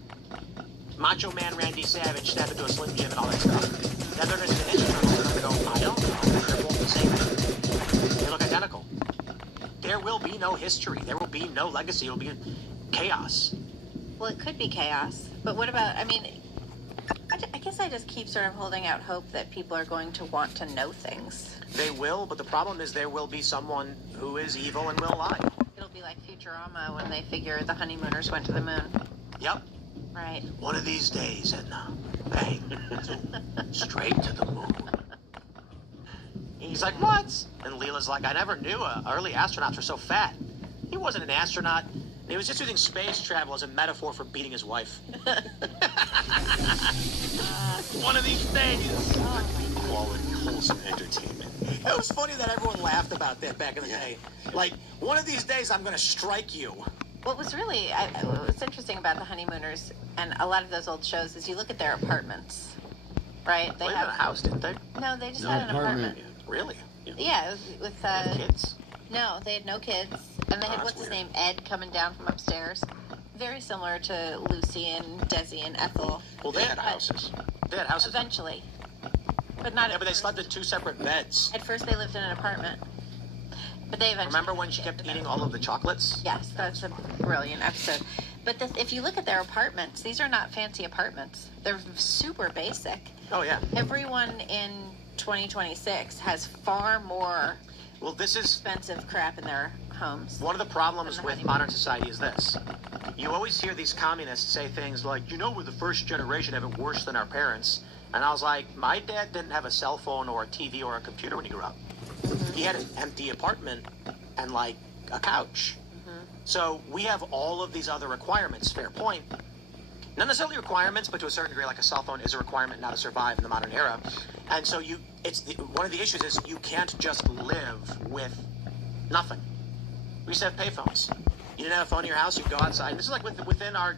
Macho Man Randy Savage step into a Slim Jim and all that stuff. Then they're going to see the Ninja Turtles and they're going to go, I don't know. They're both the same. They look identical. There will be no history. There will be no legacy. It will be chaos. Well, it could be chaos. But what about, I guess I just keep sort of holding out hope that people are going to want to know things. They will, but the problem is there will be someone who is evil and will lie. It'll be like Futurama when they figure the honeymooners went to the moon. Yep. Right. One of these days, Edna. Bang. Straight to the moon. He's like, what? And Leela's like, I never knew early astronauts were so fat. He wasn't an astronaut. He was just using space travel as a metaphor for beating his wife. One of these days. Quality, wholesome entertainment. It was funny that everyone laughed about that back in the day. Like, one of these days I'm going to strike you. What was really, what's interesting about the honeymooners and a lot of those old shows is you look at their apartments, right? They had a house, didn't they? No, they just had an apartment. Really? Yeah, with kids? No, they had no kids, and they had what's his name, Ed, coming down from upstairs. Very similar to Lucy and Desi and Ethel. Well, they had houses. They had houses. Eventually, but not. Yeah, but they slept in two separate beds. At first, they lived in an apartment, but they eventually. Remember when she kept eating all of the chocolates? Yes, that's a brilliant episode. But if you look at their apartments, these are not fancy apartments. They're super basic. Oh yeah. Everyone in 2026 has far more expensive crap in their homes. One of the problems with modern society is this. You always hear these communists say things like, we're the first generation have it worse than our parents. And I was like, my dad didn't have a cell phone or a TV or a computer when he grew up. He had an empty apartment and like a couch. So we have all of these other requirements, fair point. Not necessarily requirements, but to a certain degree, like a cell phone is a requirement now to survive in the modern era. And so one of the issues is you can't just live with nothing. We used to have payphones. You didn't have a phone in your house, you'd go outside. This is like within our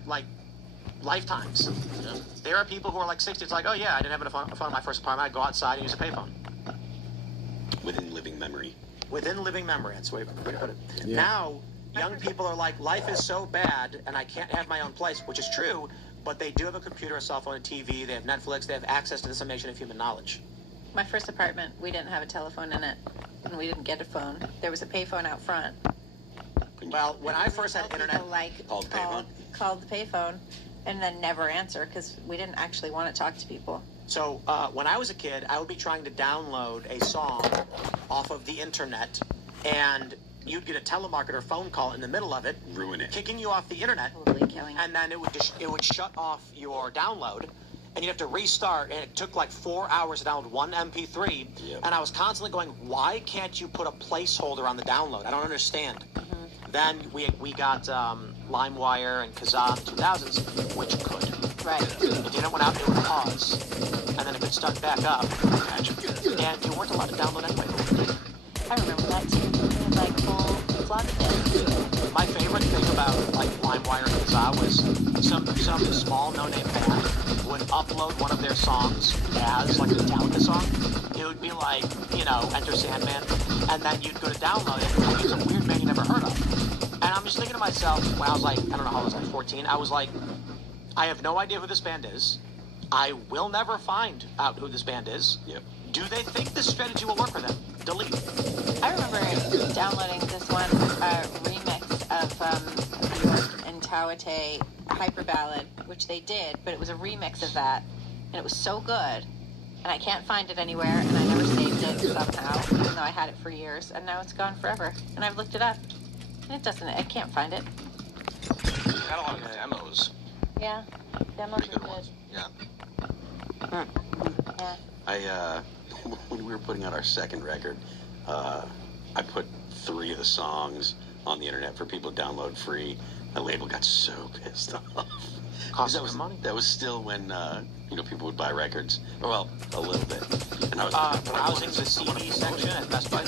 lifetimes. There are people who are like 60. It's like, oh yeah, I didn't have a phone in my first apartment. I'd go outside and use a payphone. Within living memory. Within living memory, that's the way to put it. Yeah. Now, young people are like, life is so bad and I can't have my own place, which is true, but they do have a computer, a cell phone, a TV, they have Netflix, they have access to the summation of human knowledge. My first apartment, we didn't have a telephone in it, and we didn't get a phone. There was a payphone out front. Well, when I first had internet, called the payphone, and then never answer because we didn't actually want to talk to people. So when I was a kid, I would be trying to download a song off of the internet, and you'd get a telemarketer phone call in the middle of it, ruin it, kicking you off the internet, totally killing. And then it would shut off your download, and you'd have to restart. And it took like 4 hours to download one MP3. Yep. And I was constantly going, why can't you put a placeholder on the download? I don't understand. Then we got LimeWire and Kazaa in the 2000s, which could. Right. If the internet went out, it would pause, and then it could start back up. And you weren't allowed to download anyway. I remember that too. It was like full floppy disk. my favorite thing about like LimeWire and Kazaa was some small no-name band would upload one of their songs as like a Metallica song. It would be like, you know, Enter Sandman, and then you'd go to download it, and it'd be some weird band you never heard of. And I'm just thinking to myself, when I was like, I don't know how I was, like 14, I was like, I have no idea who this band is. I will never find out who this band is. Yep. Do they think this strategy will work for them? Delete. I remember downloading this one remix of Bjork and Tawate Hyper Ballad, which they did, but it was a remix of that, and it was so good, and I can't find it anywhere, and I never saved it somehow, even though I had it for years, and now it's gone forever. And I've looked it up, and I can't find it. Had a lot of demos. Yeah, demos Pretty are good ones. good. Yeah. Yeah. When we were putting out our second record, I put 3 of the songs on the internet for people to download free. My label got so pissed off. Cost that them was money. That was still when you know, people would buy records. Well, a little bit. And I was Browsing the CD section at Best Buy.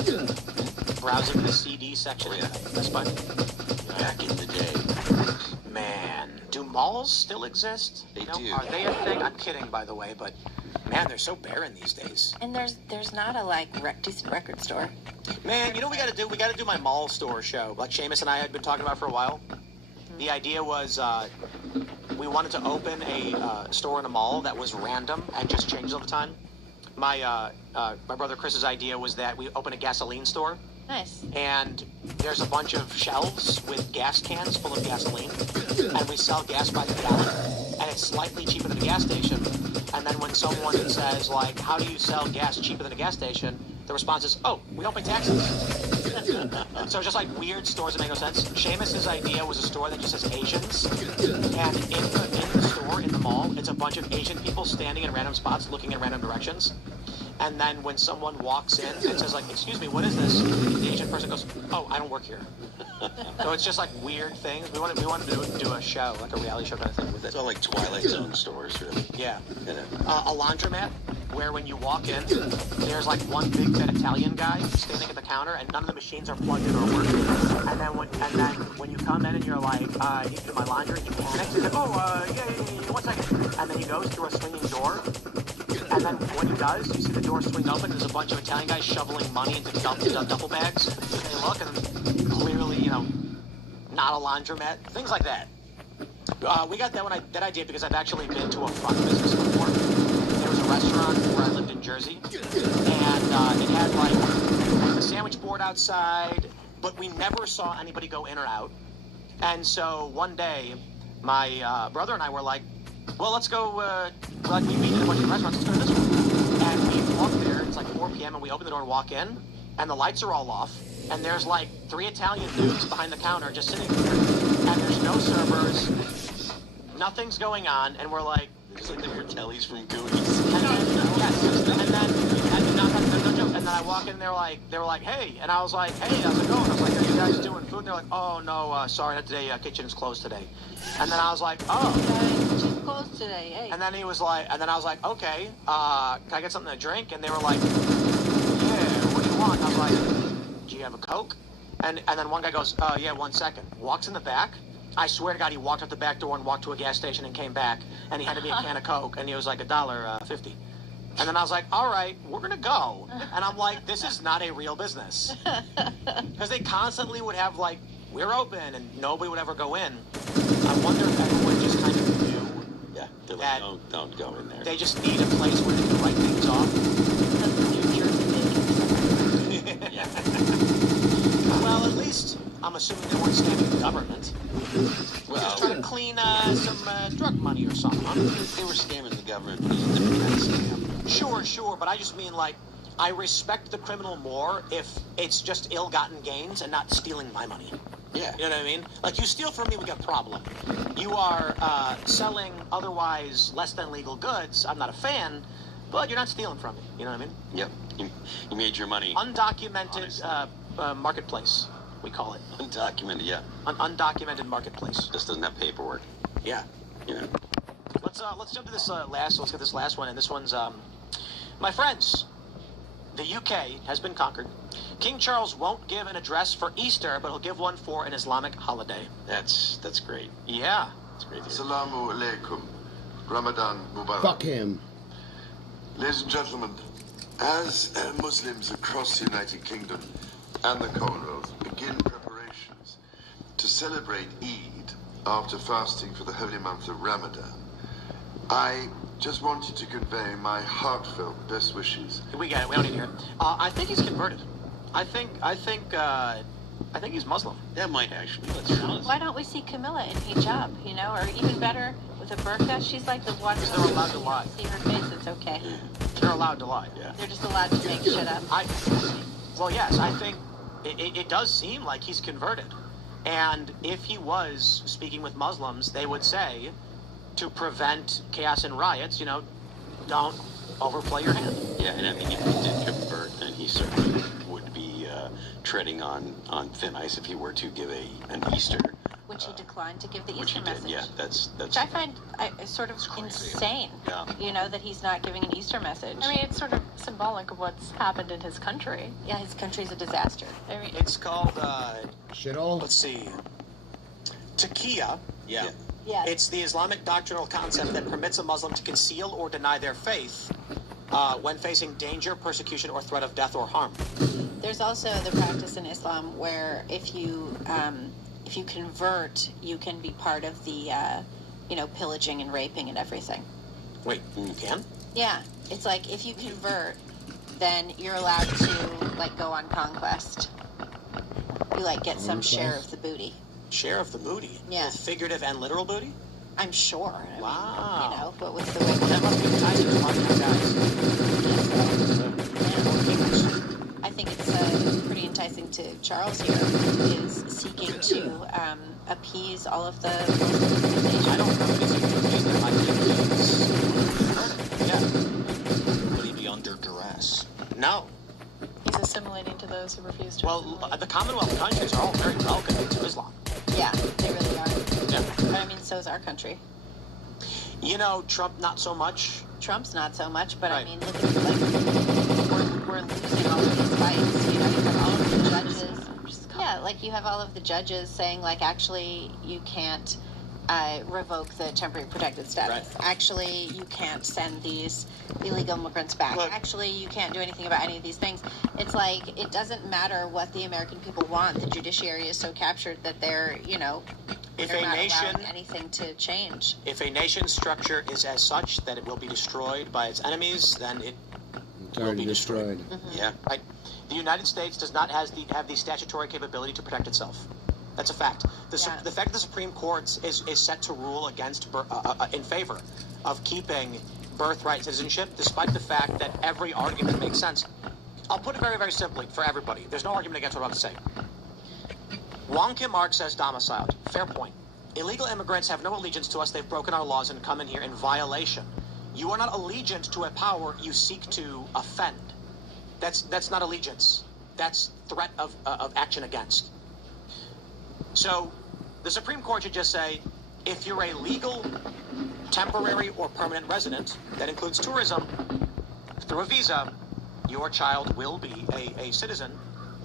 Browsing the CD section Oh, yeah. at Best Buy. back in the day. Man, do malls still exist? They You know, do. Are they a thing? I'm kidding, by the way, but man, they're so barren these days. And there's not a decent record store. Man, you know what we got to do? We got to do my mall store show, like Seamus and I had been talking about for a while. The idea was we wanted to open a store in a mall that was random and just changed all the time. My brother Chris's idea was that we open a gasoline store, Nice. and there's a bunch of shelves with gas cans full of gasoline, and we sell gas by the gallon, and it's slightly cheaper than a gas station. And then when someone says, like, how do you sell gas cheaper than a gas station? The response is, oh, we don't pay taxes. So it's just like weird stores that make no sense. Seamus's idea was a store that just says Asians, and in the store, in the mall, it's a bunch of Asian people standing in random spots looking in random directions. And then when someone walks in and says, like, excuse me, what is this? The Asian person goes, oh, I don't work here. So it's just like weird things. We wanted to do a show, like a reality show kind of thing with It's it. all like Twilight Zone stores, really. Yeah. You know. A laundromat where when you walk in, there's like one big fat Italian guy standing at the counter, and none of the machines are plugged in or working. And then when you come in and you're like, I need to do my laundry, you panic. He's like, oh, yeah, 1 second. And then he goes through a swinging door. And then when he does, you see the door swing open. There's a bunch of Italian guys shoveling money into duffel bags. And they look, and clearly, you know, not a laundromat. Things like that. We got that idea because I've actually been to a front business before. There was a restaurant where I lived in Jersey, and it had like a sandwich board outside, but we never saw anybody go in or out. And so one day, my brother and I were like, well, let's go, like we meet at a bunch of restaurants, let's go to this one. And we walk there, it's like 4 p.m., and we open the door and walk in, and the lights are all off, and there's like 3 Italian dudes behind the counter just sitting there, and there's no servers, nothing's going on, and we're like, It's like the Fratellis from Goonies. and then I walk in, they were like, hey, and I was like, hey, how's it going? I was like, are you guys doing food? And they're like, oh no, sorry, not today, kitchen is closed today. And then I was like, oh. She's closed today. Hey. And then he was like, and then I was like, okay, can I get something to drink? And they were like, yeah, what do you want? And I was like, do you have a Coke? And then one guy goes, yeah, 1 second. Walks in the back. I swear to God, he walked out the back door and walked to a gas station and came back, and he handed me a can of Coke, and he was like $1.50. And then I was like, all right, we're going to go. And I'm like, this is not a real business. Because they constantly would have, like, we're open, and nobody would ever go in. I wonder if everyone just kind of knew Yeah, they're that like, don't go in there. they just need a place where they can write things off. That's the New Jersey thing. Yeah. Well, at least I'm assuming they weren't scamming the government. Well, Just trying to clean some drug money or something. Huh? they were scamming the government, but it was a different kind of scam. Sure, but I just mean, like, I respect the criminal more if it's just ill-gotten gains and not stealing my money. Yeah. You know what I mean? Like, you steal from me, we got a problem. You are selling otherwise less than legal goods. I'm not a fan, but you're not stealing from me. You know what I mean? Yep. You made your money. Undocumented marketplace, we call it. Undocumented, yeah. An undocumented marketplace. Just doesn't have paperwork. Yeah. You know. Let's jump to this let's get this last one, and this one's my friends. The UK has been conquered. King Charles won't give an address for Easter, but he'll give one for an Islamic holiday. That's great. Yeah. That's great. Assalamu alaikum. Ramadan Mubarak. Fuck him. Ladies and gentlemen, as Muslims across the United Kingdom and the Commonwealth begin preparations to celebrate Eid after fasting for the holy month of Ramadan, I just wanted to convey my heartfelt best wishes. We got it. We don't need to hear it. I think he's converted. I think he's Muslim. That might actually. Let's be honest. Why don't we see Camilla in hijab, you know, or even better, with a burqa? She's like the one. Because they're allowed to lie. See her face, it's okay. They're allowed to lie. Yeah. They're just allowed to make shit up. Well, yes, I think it does seem like he's converted. And if he was speaking with Muslims, they would say, to prevent chaos and riots, you know, don't overplay your hand. Yeah, and I think if he did convert, then he certainly would be treading on thin ice if he were to give an Easter. Which he declined to give the Which Easter he did, message. yeah. That's. Which I find sort of insane. Yeah. You know, that he's not giving an Easter message. I mean, it's sort of symbolic of what's happened in his country. Yeah, his country's a disaster. I mean, It's called, Shithole. let's see, taqiyya. Yeah. Yeah. It's the Islamic doctrinal concept that permits a Muslim to conceal or deny their faith when facing danger, persecution, or threat of death or harm. There's also the practice in Islam where if you convert, you can be part of the, pillaging and raping and everything. Wait, you can? Yeah, it's like if you convert, then you're allowed to like go on conquest. You like get some share of the booty. Share of the booty? Yeah. Both figurative and literal booty? I'm sure. I mean, Wow. but with the way That must be enticing to hardcore guys. I think it's pretty enticing to Charles here, who is seeking to appease all of the Muslims. I don't know if he's even appeased them. I think he's yeah. Would he be under duress? No. he's assimilating to those who refuse to. Well, the Commonwealth countries are all very welcoming to Islam. Yeah, they really are. Yeah. But I mean, so is our country. You know, Trump not so much. Trump's not so much, but I Right. mean, look at we're losing all of these fights. You know, you have all of the judges. Yeah, like you have all of the judges saying, like, actually, you can't revoke the temporary protected status. Right. Actually, you can't send these illegal immigrants back. Look. Actually, you can't do anything about any of these things. It's like, it doesn't matter what the American people want. The judiciary is so captured that they're, If they're a not nation, allowing anything to change. if a nation's structure is as such that it will be destroyed by its enemies, then it It's already destroyed. Yeah. right. The United States does not have the statutory capability to protect itself. That's a fact. The fact that the Supreme Court is set to rule against in favor of keeping birthright citizenship, despite the fact that every argument makes sense. I'll put it very, very simply for everybody. There's no argument against what I'm about to say. Wong Kim Ark says domiciled. Fair point. Illegal immigrants have no allegiance to us. They've broken our laws and come in here in violation. You are not allegiant to a power you seek to offend. That's not allegiance. That's threat of action against. So the Supreme Court should just say, if you're a legal, temporary, or permanent resident, that includes tourism, through a visa, your child will be a citizen.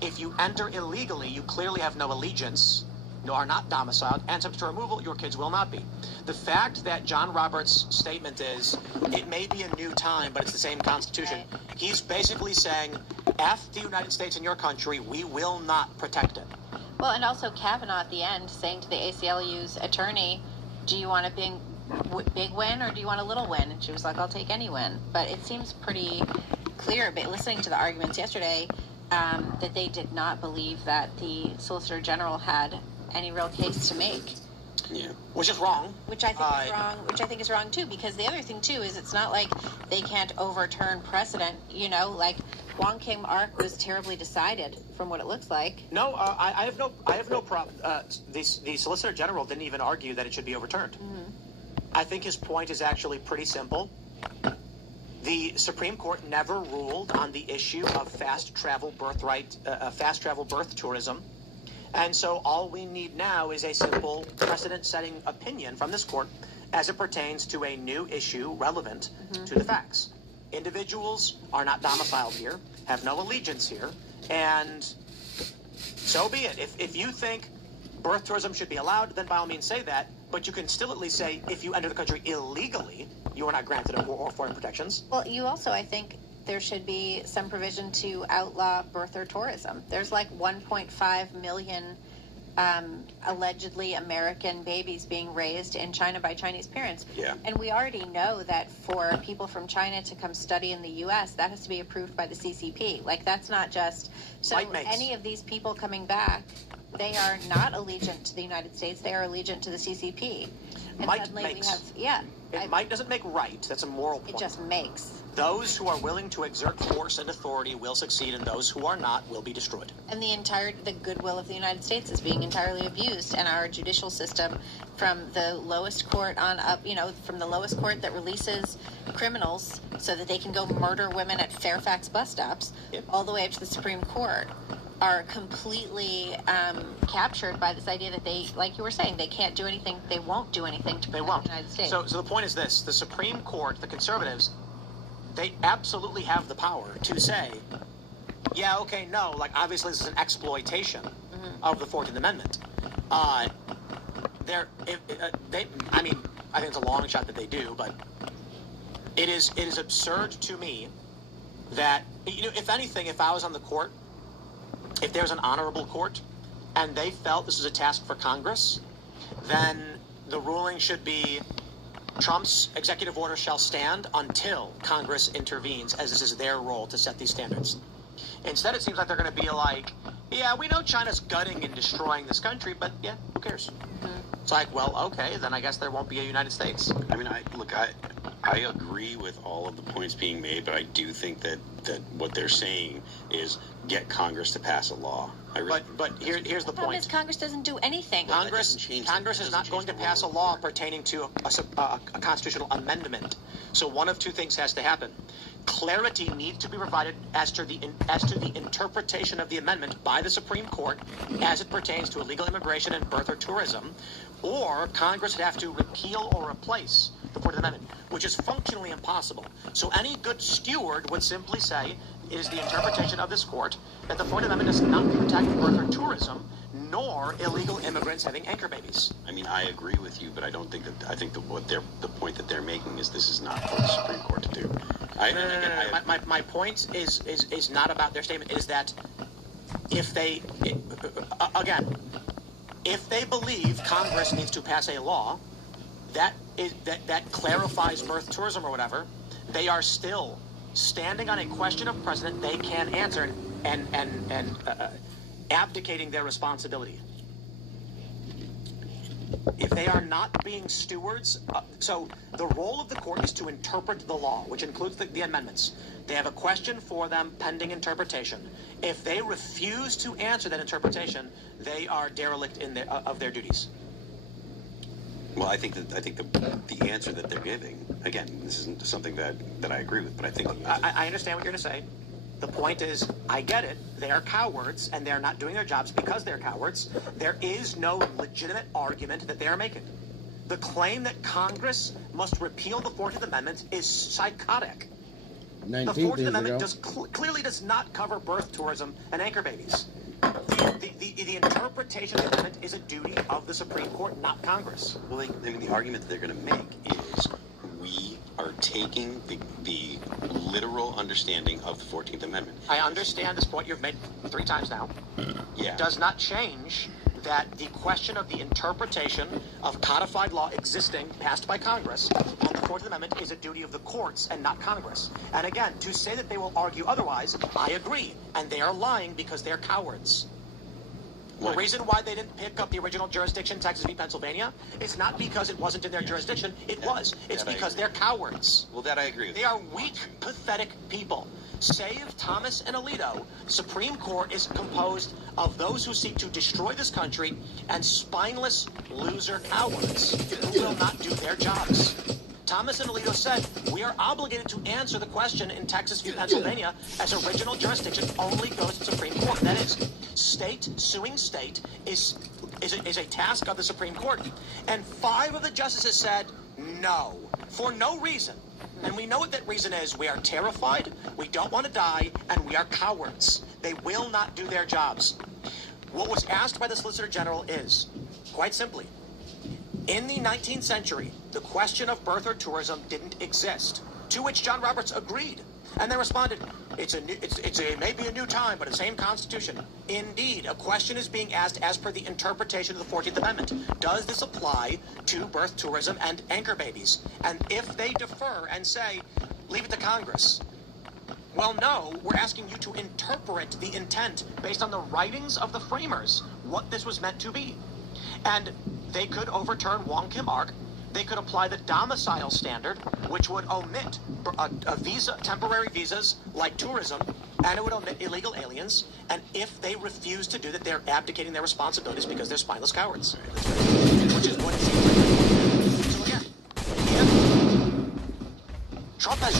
If you enter illegally, you clearly have no allegiance, are not domiciled, and subject to removal, your kids will not be. The fact that John Roberts' statement is, it may be a new time, but it's the same Constitution, he's basically saying, F the United States and your country, we will not protect it. Well, and also Kavanaugh at the end saying to the ACLU's attorney, do you want a big win or do you want a little win? And she was like, I'll take any win. But it seems pretty clear, but listening to the arguments yesterday, that they did not believe that the Solicitor General had any real case to make. Yeah. Which is wrong. Which I think is wrong. Which I think is wrong too, because the other thing too is it's not like they can't overturn precedent. Like Wong Kim Ark was terribly decided from what it looks like. No, I have no problem. The Solicitor General didn't even argue that it should be overturned. Mm-hmm. I think his point is actually pretty simple. The Supreme Court never ruled on the issue of fast travel birth tourism. And so all we need now is a simple precedent-setting opinion from this court as it pertains to a new issue relevant to the facts. Individuals are not domiciled here, have no allegiance here, and so be it. If you think birth tourism should be allowed, then by all means say that, but you can still at least say if you enter the country illegally, you are not granted or foreign protections. Well, you also, I think, there should be some provision to outlaw birther tourism. There's like 1.5 million allegedly American babies being raised in China by Chinese parents. Yeah. And we already know that for people from China to come study in the U.S., that has to be approved by the CCP. Like, that's not just... So any of these people coming back, they are not allegiant to the United States. They are allegiant to the CCP. And Might suddenly makes. we have... Yeah. Might doesn't make right. That's a moral point. It just makes. Those who are willing to exert force and authority will succeed, and those who are not will be destroyed. And the goodwill of the United States is being entirely abused, and our judicial system, from the lowest court on up, from the lowest court that releases criminals so that they can go murder women at Fairfax bus stops, all the way up to the Supreme Court, are completely captured by this idea that they, like you were saying, they can't do anything, they won't do anything to protect the United States. So the point is this: the Supreme Court, the conservatives, they absolutely have the power to say, yeah, okay, no, like obviously this is an exploitation of the 14th Amendment. I think it's a long shot that they do, but it is absurd to me that, if anything, if I was on the court, if there's an honorable court and they felt this is a task for Congress, then the ruling should be Trump's executive order shall stand until Congress intervenes, as this is their role to set these standards. Instead, it seems like they're going to be like, yeah, we know China's gutting and destroying this country, but yeah, who cares? It's like, well, okay, then I guess there won't be a United States. I mean, I agree with all of the points being made, but I do think that what they're saying is get Congress to pass a law. But here's the point. Congress doesn't do anything. Congress is not going to pass a law pertaining to a constitutional amendment. So one of two things has to happen. Clarity needs to be provided as to the interpretation of the amendment by the Supreme Court as it pertains to illegal immigration and birther tourism, or Congress would have to repeal or replace the 14th Amendment, which is functionally impossible. So any good steward would simply say it is the interpretation of this court that the 14th Amendment does not protect birther tourism nor illegal immigrants having anchor babies. I mean, I agree with you, but I don't think that. I think that the point that they're making is this is not for the Supreme Court to do. My point is not about their statement. Is that if they believe Congress needs to pass a law that clarifies birth tourism or whatever, they are still standing on a question of precedent they can answer and abdicating their responsibility. If they are not being stewards, so the role of the court is to interpret the law, which includes the amendments. They have a question for them pending interpretation. If they refuse to answer that interpretation, they are derelict of their duties. Well, I think the answer that they're giving, again, this isn't something that I agree with, but I think I understand what you're going to say. The point is, I get it. They are cowards, and they're not doing their jobs because they're cowards. There is no legitimate argument that they are making. The claim that Congress must repeal the 14th Amendment is psychotic. The 14th Amendment clearly does not cover birth tourism and anchor babies. The interpretation of the amendment is a duty of the Supreme Court, not Congress. Well, the argument that they're going to make is we are taking the literal understanding of the 14th Amendment. I understand this point you've made 3 times now. Yeah. It does not change that the question of the interpretation of codified law existing passed by Congress on the 14th Amendment is a duty of the courts and not Congress. And again, to say that they will argue otherwise, I agree. And they are lying because they're cowards. The reason why they didn't pick up the original jurisdiction, Texas v. Pennsylvania, it's not because it wasn't in their jurisdiction. It was. It's because they're cowards. Well, that I agree with. They are weak, pathetic people. Save Thomas and Alito, the Supreme Court is composed of those who seek to destroy this country and spineless loser cowards who will not do their jobs. Thomas and Alito said, we are obligated to answer the question in Texas v. Pennsylvania as original jurisdiction only goes to the Supreme Court. That is, state suing state is a task of the Supreme Court. And 5 of the justices said no, for no reason. And we know what that reason is. We are terrified, we don't want to die, and we are cowards. They will not do their jobs. What was asked by the Solicitor General is, quite simply, in the 19th century, the question of birth or tourism didn't exist, to which John Roberts agreed. And they responded, it may be a new time, but the same Constitution. Indeed, a question is being asked as per the interpretation of the 14th Amendment. Does this apply to birth tourism and anchor babies? And if they defer and say, leave it to Congress, well, no, we're asking you to interpret the intent based on the writings of the framers, what this was meant to be. And they could overturn Wong Kim Ark. They could apply the domicile standard, which would omit temporary visas like tourism, and it would omit illegal aliens. And if they refuse to do that, they're abdicating their responsibilities because they're spineless cowards. Which is what it seems like. So again, if Trump has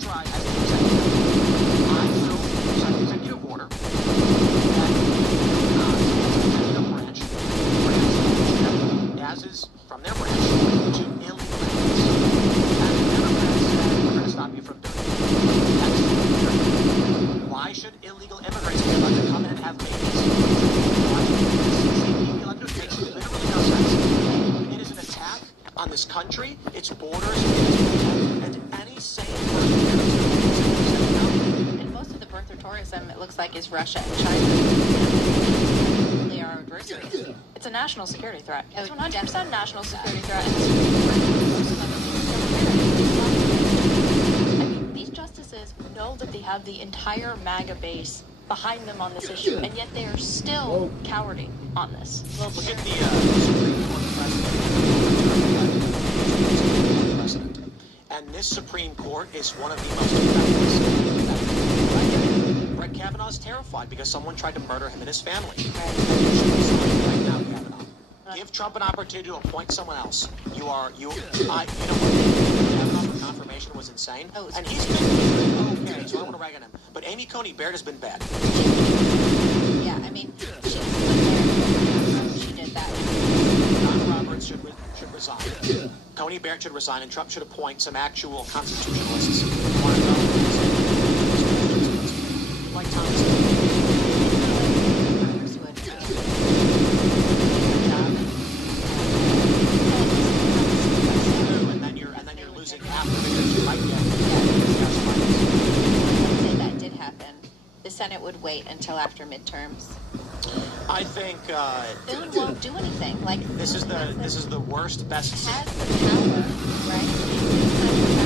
tried as the executive, I will sign an executive order that executive branch as is from their branch to illegal aliens. And the Democrats said, we're going to stop you from doing it. Why should illegal immigrants be allowed to come in and have babies? Why should it makes literally no sense. It is an attack on this country, its borders, and any sane person. And most of the birther tourism, it looks like, is Russia and China. They are adversaries. It's a national security threat. It's Oh, 100% national security threat. Most of them I mean, these justices know that they have the entire MAGA base behind them on this issue, and yet they are still cowarding on this. Well, look at the Supreme Court precedent. And this Supreme Court is one of the most effective. Brett Kavanaugh is terrified because someone tried to murder him and his family. And you should resign right now, Kavanaugh. Give Trump an opportunity to appoint someone else. You know what? Kavanaugh for confirmation was insane. And he's been okay, so I don't want to rag on him. But Amy Coney Barrett has been bad. Yeah, I mean, she did that. John Roberts should resign. Coney Barrett should resign, and Trump should appoint some actual constitutionalists who want to go like Thomas. Congress would. And then you're losing half the figures you might get. Let's say that did happen. The Senate would wait until after midterms. I think Bill won't do anything. Like this is the worst, best. Has the power, right?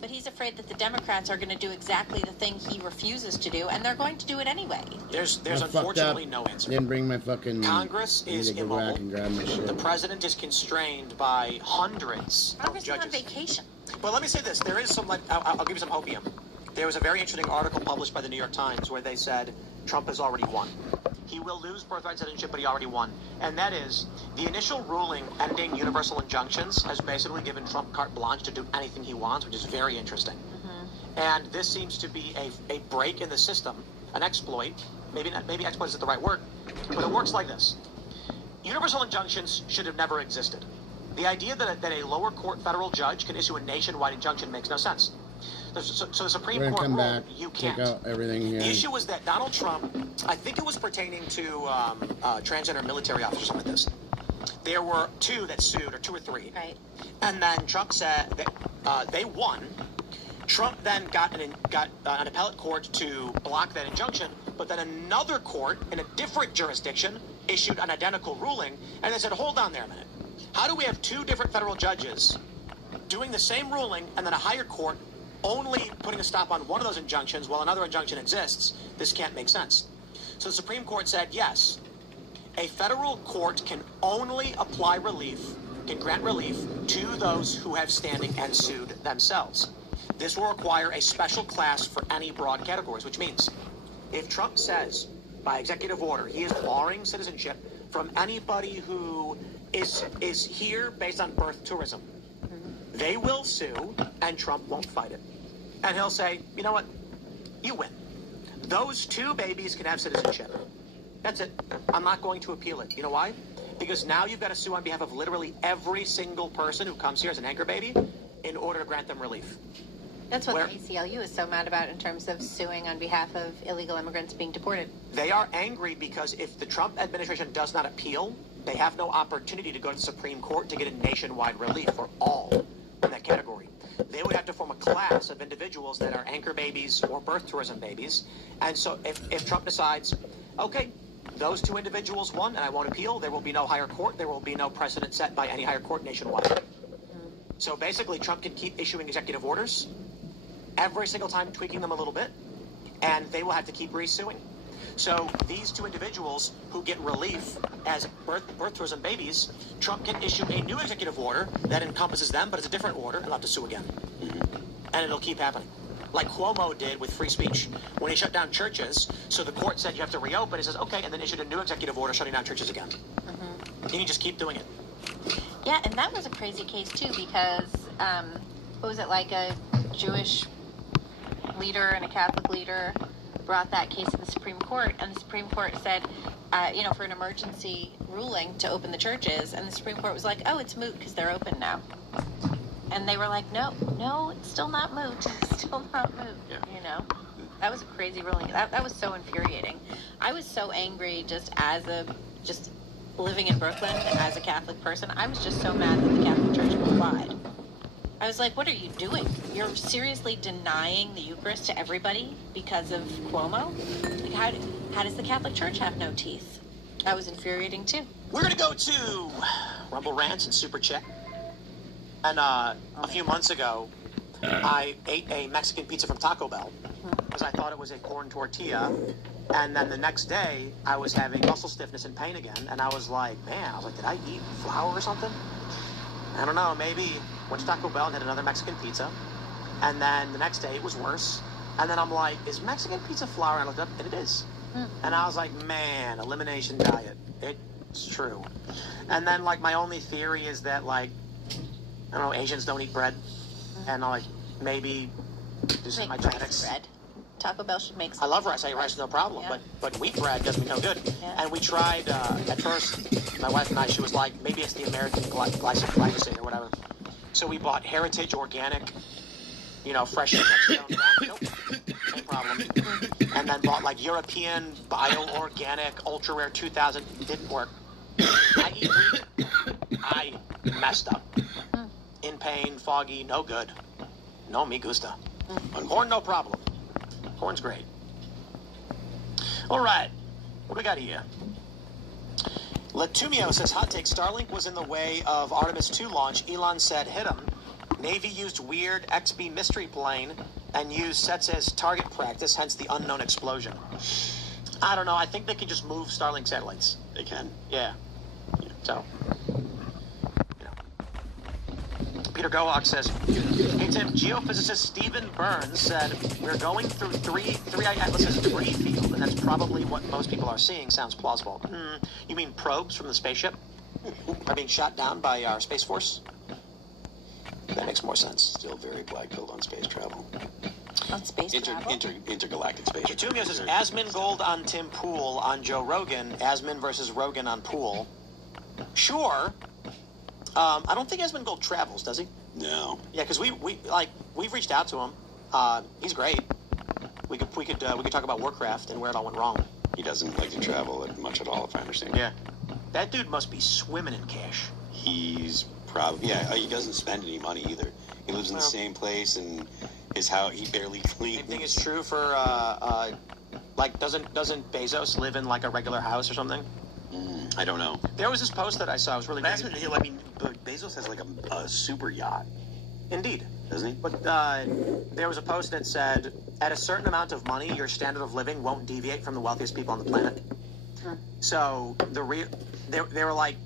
But he's afraid that the Democrats are going to do exactly the thing he refuses to do, and they're going to do it anyway. There's unfortunately no answer. Didn't bring my fucking. Congress is go back and grab my immobile. shit. The president is constrained by hundreds Congress of is on judges. vacation. Well, let me say this. There is some, I'll give you some opium. There was a very interesting article published by the New York Times where they said Trump has already won. He will lose birthright citizenship, but he already won. And that is, the initial ruling ending universal injunctions has basically given Trump carte blanche to do anything he wants, which is very interesting. And this seems to be a break in the system, an exploit. Maybe exploit isn't the right word, but it works like this. Universal injunctions should have never existed. The idea that a lower court federal judge can issue a nationwide injunction makes no sense. So the Supreme We're Court gonna come ruled back, you take can't. out everything here. The issue was that Donald Trump, I think it was pertaining to transgender military officers or something like this. There were two that sued, or two or three. Right. And then Trump said that they won. Trump then got an appellate court to block that injunction, but then another court in a different jurisdiction issued an identical ruling, and they said, hold on there a minute. How do we have two different federal judges doing the same ruling and then a higher court only putting a stop on one of those injunctions while another injunction exists? This can't make sense. So the Supreme Court said, yes, a federal court can only apply relief, can grant relief to those who have standing and sued themselves. This will require a special class for any broad categories, which means if Trump says by executive order he is barring citizenship from anybody who is here based on birth tourism, they will sue and Trump won't fight it. And he'll say, you know what, you win. Those two babies can have citizenship. That's it. I'm not going to appeal it. You know why? Because now you've got to sue on behalf of literally every single person who comes here as an anchor baby in order to grant them relief. That's what the ACLU is so mad about in terms of suing on behalf of illegal immigrants being deported. They are angry because if the Trump administration does not appeal, they have no opportunity to go to the Supreme Court to get a nationwide relief for all in that category. They would have to form a class of individuals that are anchor babies or birth tourism babies. And so if Trump decides, okay, those two individuals won and I won't appeal, there will be no higher court, there will be no precedent set by any higher court nationwide. So basically, Trump can keep issuing executive orders, every single time tweaking them a little bit, and they will have to keep resuing. So these two individuals who get relief as birth tourism babies, Trump can issue a new executive order that encompasses them, but it's a different order, and they'll have to sue again. And it'll keep happening. Like Cuomo did with free speech. When he shut down churches, so the court said you have to reopen, he says, okay, and then issued a new executive order shutting down churches again. You can just keep doing it. Yeah, and that was a crazy case too because, what was it, like a Jewish leader and a Catholic leader brought that case to the Supreme Court, and the Supreme Court said, for an emergency ruling to open the churches, and the Supreme Court was like, oh, it's moot because they're open now. And they were like, no, it's still not moot. It's still not moot, That was a crazy ruling. That was so infuriating. I was so angry just living in Brooklyn as a Catholic person. I was just so mad that the Catholic Church complied. I was like, what are you doing? You're seriously denying the Eucharist to everybody because of Cuomo? Like, how does the Catholic Church have no teeth? That was infuriating too. We're going to go to Rumble Rants and Super Chat. And a few months ago, I ate a Mexican pizza from Taco Bell because I thought it was a corn tortilla. And then the next day, I was having muscle stiffness and pain again. And I was like, did I eat flour or something? I don't know, maybe. Went to Taco Bell and had another Mexican pizza. And then the next day, it was worse. And then I'm like, is Mexican pizza flour? And I looked up, and it is. And I was like, man, elimination diet. It's true. And then, my only theory is that, I don't know, Asians don't eat bread. And, maybe this is my genetics. Bread. Taco Bell should make some. I love rice. I eat rice, no problem. Yeah. But wheat bread does me no good. Yeah. And we tried, at first, my wife and I, she was like, maybe it's the American glyphosate or whatever. So we bought Heritage Organic, fresh Mexico. Nope, same problem. And then bought, European Bio-Organic Ultra Rare 2000. Didn't work. I eat wheat. I messed up. In pain, foggy, no good. No me gusta. Corn, no problem. Corn's great. All right. What do we got here? Latumio says, hot take, Starlink was in the way of Artemis 2 launch. Elon said, hit him. Navy used weird XB mystery plane and used sets as target practice, hence the unknown explosion. I don't know. I think they can just move Starlink satellites. They can. Yeah. So... Peter Gowak says, hey Tim, geophysicist Stephen Burns said, we're going through three Atlas's debris field, and that's probably what most people are seeing. Sounds plausible. You mean probes from the spaceship are being shot down by our Space Force? That makes more sense. Still very black-pilled on space travel. On space travel? Intergalactic space travel. Tumio says, Asmongold on Tim Pool on Joe Rogan. Asmon versus Rogan on Pool. Sure. I don't think Asmongold travels, does he? No. Yeah, because we've reached out to him. He's great. We could talk about Warcraft and where it all went wrong. He doesn't like to travel much at all, if I understand. Yeah. That dude must be swimming in cash. He's probably he doesn't spend any money either. He lives in the same place, and his house he barely cleans. Same thing is true for doesn't Bezos live in a regular house or something? I don't know. There was this post that I saw. It was really good. But Bezos has a super yacht. Indeed. Doesn't he? But there was a post that said, at a certain amount of money, your standard of living won't deviate from the wealthiest people on the planet. So they were like,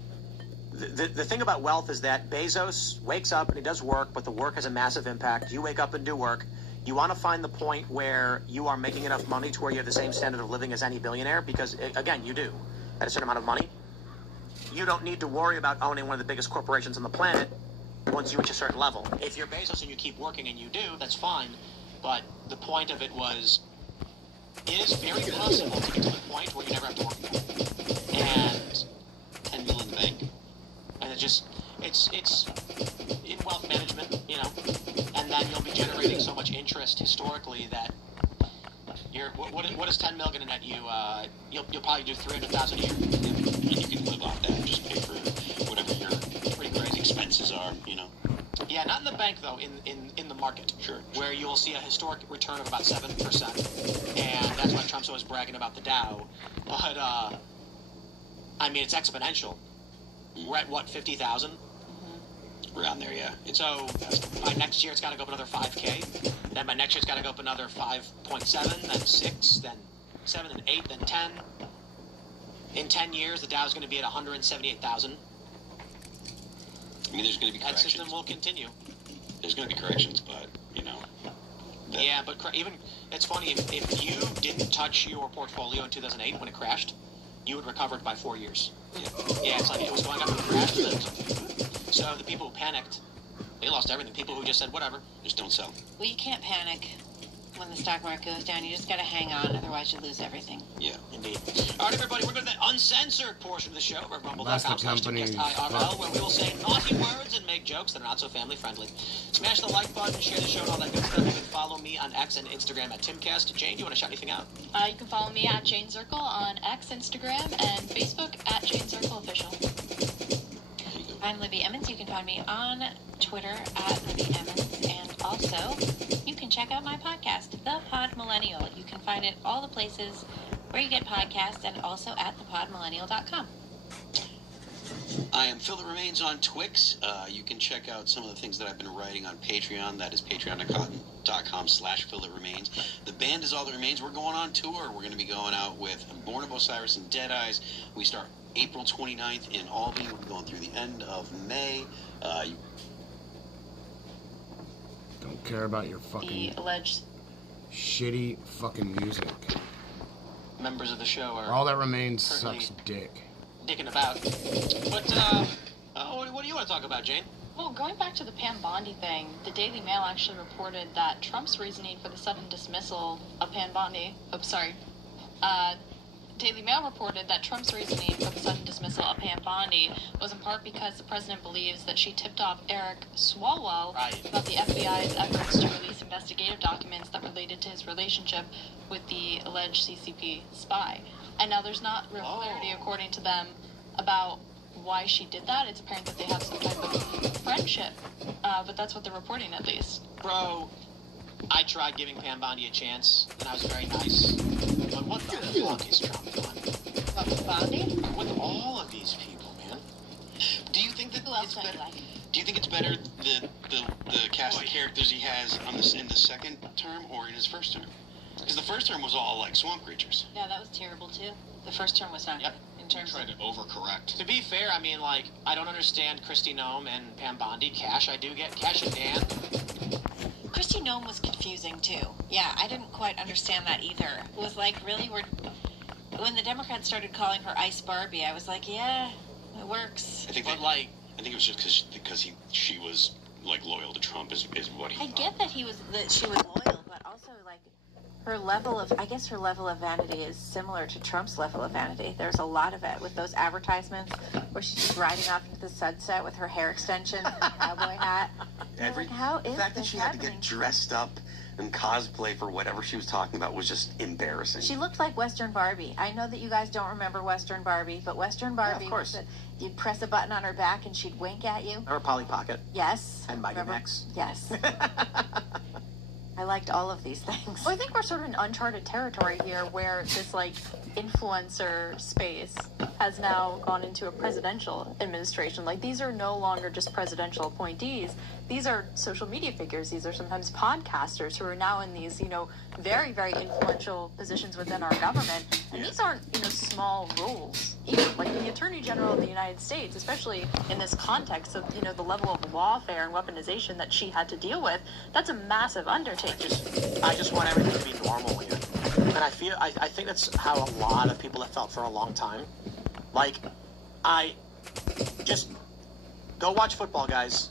the thing about wealth is that Bezos wakes up and he does work, but the work has a massive impact. You wake up and do work. You want to find the point where you are making enough money to where you have the same standard of living as any billionaire, because, again, you do. At a certain amount of money, you don't need to worry about owning one of the biggest corporations on the planet once you reach a certain level. If you're Bezos and you keep working, and you do, that's fine. But the point of it was, it is very possible to get to the point where you never have to work again. And 10 mil in the bank. and it's in wealth management, you know, and then you'll be generating so much interest historically that what is 10 mil going to net you? You'll probably do 300,000 a year, And you can live off that and just pay for whatever your pretty crazy. expenses are, you know. Yeah, not in the bank though. In the market, Sure. where you will see a historic return of about 7%, and that's why Trump's always bragging about the Dow. But I mean, it's exponential. We're at what, 50,000? Around there, yeah. It's So by next year, it's got to go up another 5K. Then by next year, it's got to go up another 5.7, then 6, then 7, then 8, then 10. In 10 years, the Dow is going to be at 178,000. I mean, there's going to be That corrections. system will continue. There's going to be corrections, but, you know. Yeah, but even it's funny, if you didn't touch your portfolio in 2008 when it crashed, you would recover it by 4 years. Yeah, it's like it was going up and crashed. And then, so the people who panicked, they lost everything. People who just said whatever. Just don't sell. Well, you can't panic when the stock market goes down. You just got to hang on, otherwise you lose everything. Yeah. Indeed. All right, everybody, we're going to the uncensored portion of the show, where That's the company. rumble.com/TimCastIRL, where we will say naughty words and make jokes that are not so family friendly. Smash the like button, share the show, and all that good stuff. You can follow me on X and Instagram at TimCast. Jane, do you want to shout anything out? You can follow me at Jane Zirkle on X, Instagram, and Facebook at Jane Zirkle Official. I'm Libby Emmons. You can find me on Twitter at Libby Emmons. And also, you can check out my podcast, The Pod Millennial. You can find it all the places where you get podcasts and also at thepodmillennial.com. I am Phil That Remains on Twix. You can check out some of the things that I've been writing on Patreon. That is patreon.com/Phil That Remains. The band is All That Remains. We're going on tour. We're going to be going out with Born of Osiris and Dead Eyes. We start April 29th in Albany. We'll be going through the end of May. Don't care about your The fucking alleged shitty fucking music. Members of the show are All That Remains Certainly. sucks dick. dicking about. But, what do you want to talk about, Jane? Well, going back to the Pam Bondi thing, the Daily Mail actually reported that Trump's reasoning for the sudden dismissal of Pam Bondi... Daily Mail reported that Trump's reasoning for the sudden dismissal of Pam Bondi was in part because the president believes that she tipped off Eric Swalwell about the FBI's efforts to release investigative documents that related to his relationship with the alleged CCP spy. And now there's not real clarity, according to them, about why she did that. It's apparent that they have some type of friendship, but that's what they're reporting, at least. Bro, I tried giving Pam Bondi a chance, and I was very nice. But what the fuck is Trump doing? What, with Bondi? With all of these people, man. Do you think that Who else it's don't you better? like? Do you think it's better the cast of characters he has in the second term or in his first term? Because the first term was all like swamp creatures. Yeah, that was terrible, too. The first term was not Yep. good in terms of... Tried to overcorrect. To be fair, I mean, like, I don't understand Kristi Noem and Pam Bondi. Cash, I do get. Cash and Dan. Kristi Noem was confusing, too. Yeah, I didn't quite understand that either. It was like, really, when the Democrats started calling her Ice Barbie, I was like, yeah, it works. I think But, like, I think it was just because she was like loyal to Trump is what he I thought. get that she was loyal, but also, like, her level of vanity is similar to Trump's level of vanity. There's a lot of it with those advertisements where she's just riding off into the sunset with her hair extensions and her cowboy hat. And I'm like, how is the fact that this she happening? had to get dressed up and cosplay for whatever she was talking about was just embarrassing. She looked like Western Barbie. I know that you guys don't remember Western Barbie, but Western Barbie, of course. You'd press a button on her back and she'd wink at you. Or Polly Pocket. Yes. And Mighty Remember? Max. Yes. I liked all of these things. Well, I think we're sort of in uncharted territory here where this, like, influencer space has now gone into a presidential administration. Like, these are no longer just presidential appointees. These are social media figures. These are sometimes podcasters who are now in these, very, very influential positions within our government. And these aren't, small roles either. Like, the Attorney General of the United States, especially in this context of, the level of lawfare and weaponization that she had to deal with, that's a massive undertaking. I just want everything to be normal again. And I think that's how a lot of people have felt for a long time. Like, just go watch football, guys.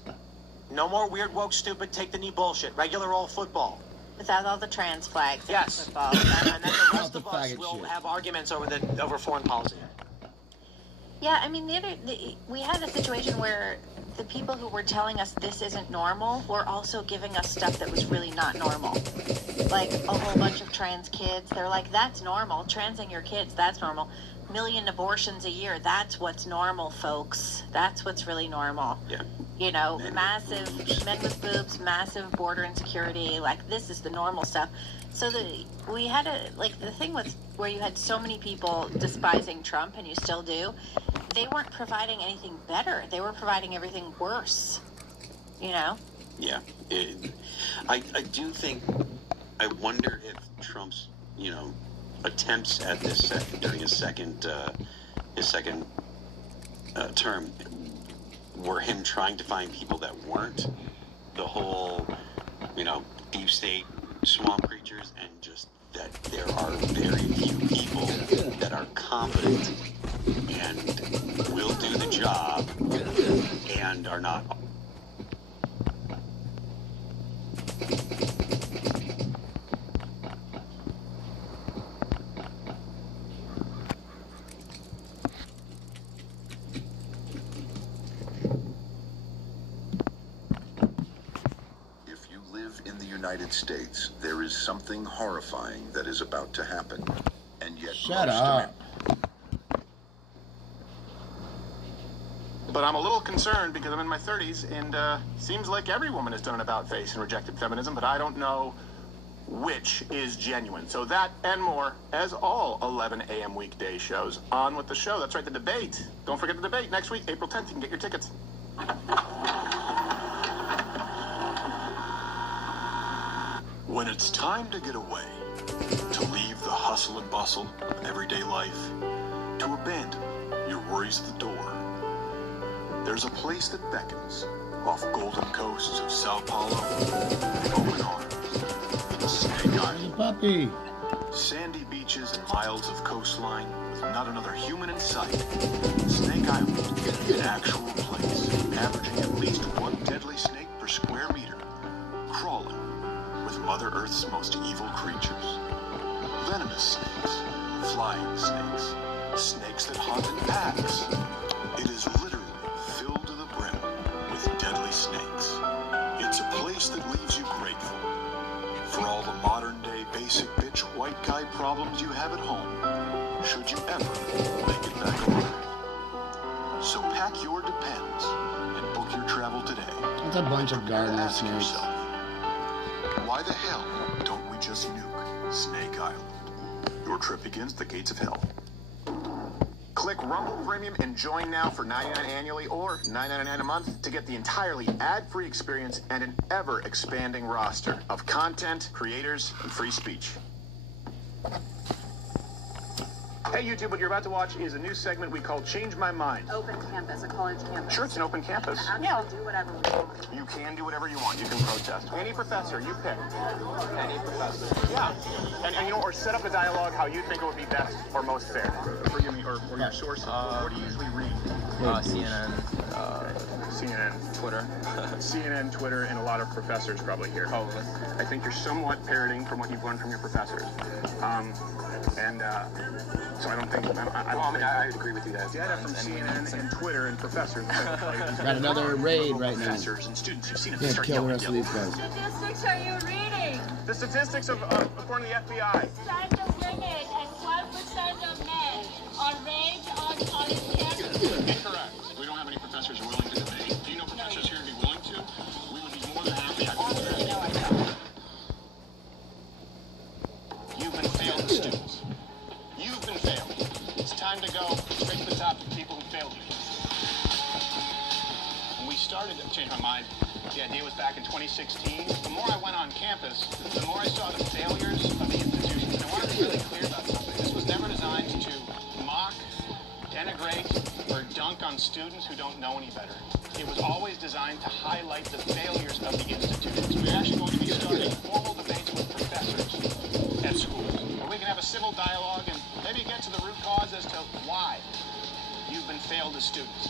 No more weird, woke, stupid, take the knee bullshit. Regular old football. Without all the trans flags. in Yes. Football. And then the rest the of us faggot will shit. have arguments over foreign policy. Yeah, I mean, we had a situation where the people who were telling us this isn't normal were also giving us stuff that was really not normal. Like a whole bunch of trans kids. They're like, that's normal. Transing your kids, that's normal. 1 million abortions a year, that's what's normal, folks. That's what's really normal. Yeah. You know, massive men with boobs, massive border insecurity. Like, this is the normal stuff. So we had the thing with where you had so many people despising Trump, and you still do, they weren't providing anything better. They were providing everything worse, you know? Yeah. I do think, I wonder if Trump's, attempts at this during his second term were him trying to find people that weren't the whole, deep state swamp creatures, and just that there are very few people that are competent and will do the job and are not. United States, there is something horrifying that is about to happen, and yet Shut up. But I'm a little concerned because I'm in my 30s, and seems like every woman has done an about face and rejected feminism, but I don't know which is genuine. So that and more, as all 11 a.m. weekday shows. On with the show. That's right, the debate. Don't forget the debate next week, April 10th. You can get your tickets. When it's time to get away, to leave the hustle and bustle of everyday life, to abandon your worries at the door, there's a place that beckons off golden coasts of Sao Paulo with open arms. Snake Island. Puppy. Sandy beaches and miles of coastline with not another human in sight. Snake Island, an actual place, averaging at least one deadly snake per square meter, crawling with Mother Earth's most evil creatures. Venomous snakes, flying snakes, snakes that hunt in packs. It is literally filled to the brim with deadly snakes. It's a place that leaves you grateful for all the modern-day basic bitch white guy problems you have at home, should you ever make it back alive. So pack your Depends and book your travel today. It's a bunch of gardener Ask snakes. yourself, why the hell don't we just nuke Snake Island? Your trip begins at the gates of hell. Click Rumble Premium and join now for $99 annually or $9.99 a month to get the entirely ad-free experience and an ever-expanding roster of content, creators, and free speech. Hey YouTube, what you're about to watch is a new segment we call Change My Mind. Open campus, a college campus. Sure, it's an open campus. And actually do whatever we want. You can do whatever you want. You can protest. Any professor, you pick. Any professor. Yeah. And or set up a dialogue how you think it would be best or most fair. Forgive me, or your sources. What do you usually read? CNN. CNN. Twitter. CNN, Twitter, and a lot of professors probably here. Probably. I think you're somewhat parroting from what you've learned from your professors. So I don't think... I agree with you guys. Data from CNN and Twitter and professors. Got another raid right now. Professors and students who've seen it. Can't kill the rest of these guys. Statistics are you reading? The statistics according to the FBI. 10% of women and 12% of men are raped on college campuses. Incorrect. We don't have any professors who are willing to debate. Do you know professors here who'd be willing to? We would be more than happy. You've been failed as students. You've been failed. It's time to go straight to the top of the people who failed you. When we started to change my mind, the idea was back in 2016. The more I went on campus, the more I saw the failures of the institutions. And I wanted to be really clear about something. This was never designed to mock, denigrate, or dunk on students who don't know any better. It was always designed to highlight the failures of the institutions. We're actually going to be starting formal debates with professors at schools, where we can have a civil dialogue and maybe get to the root cause as to why you've been failed as students.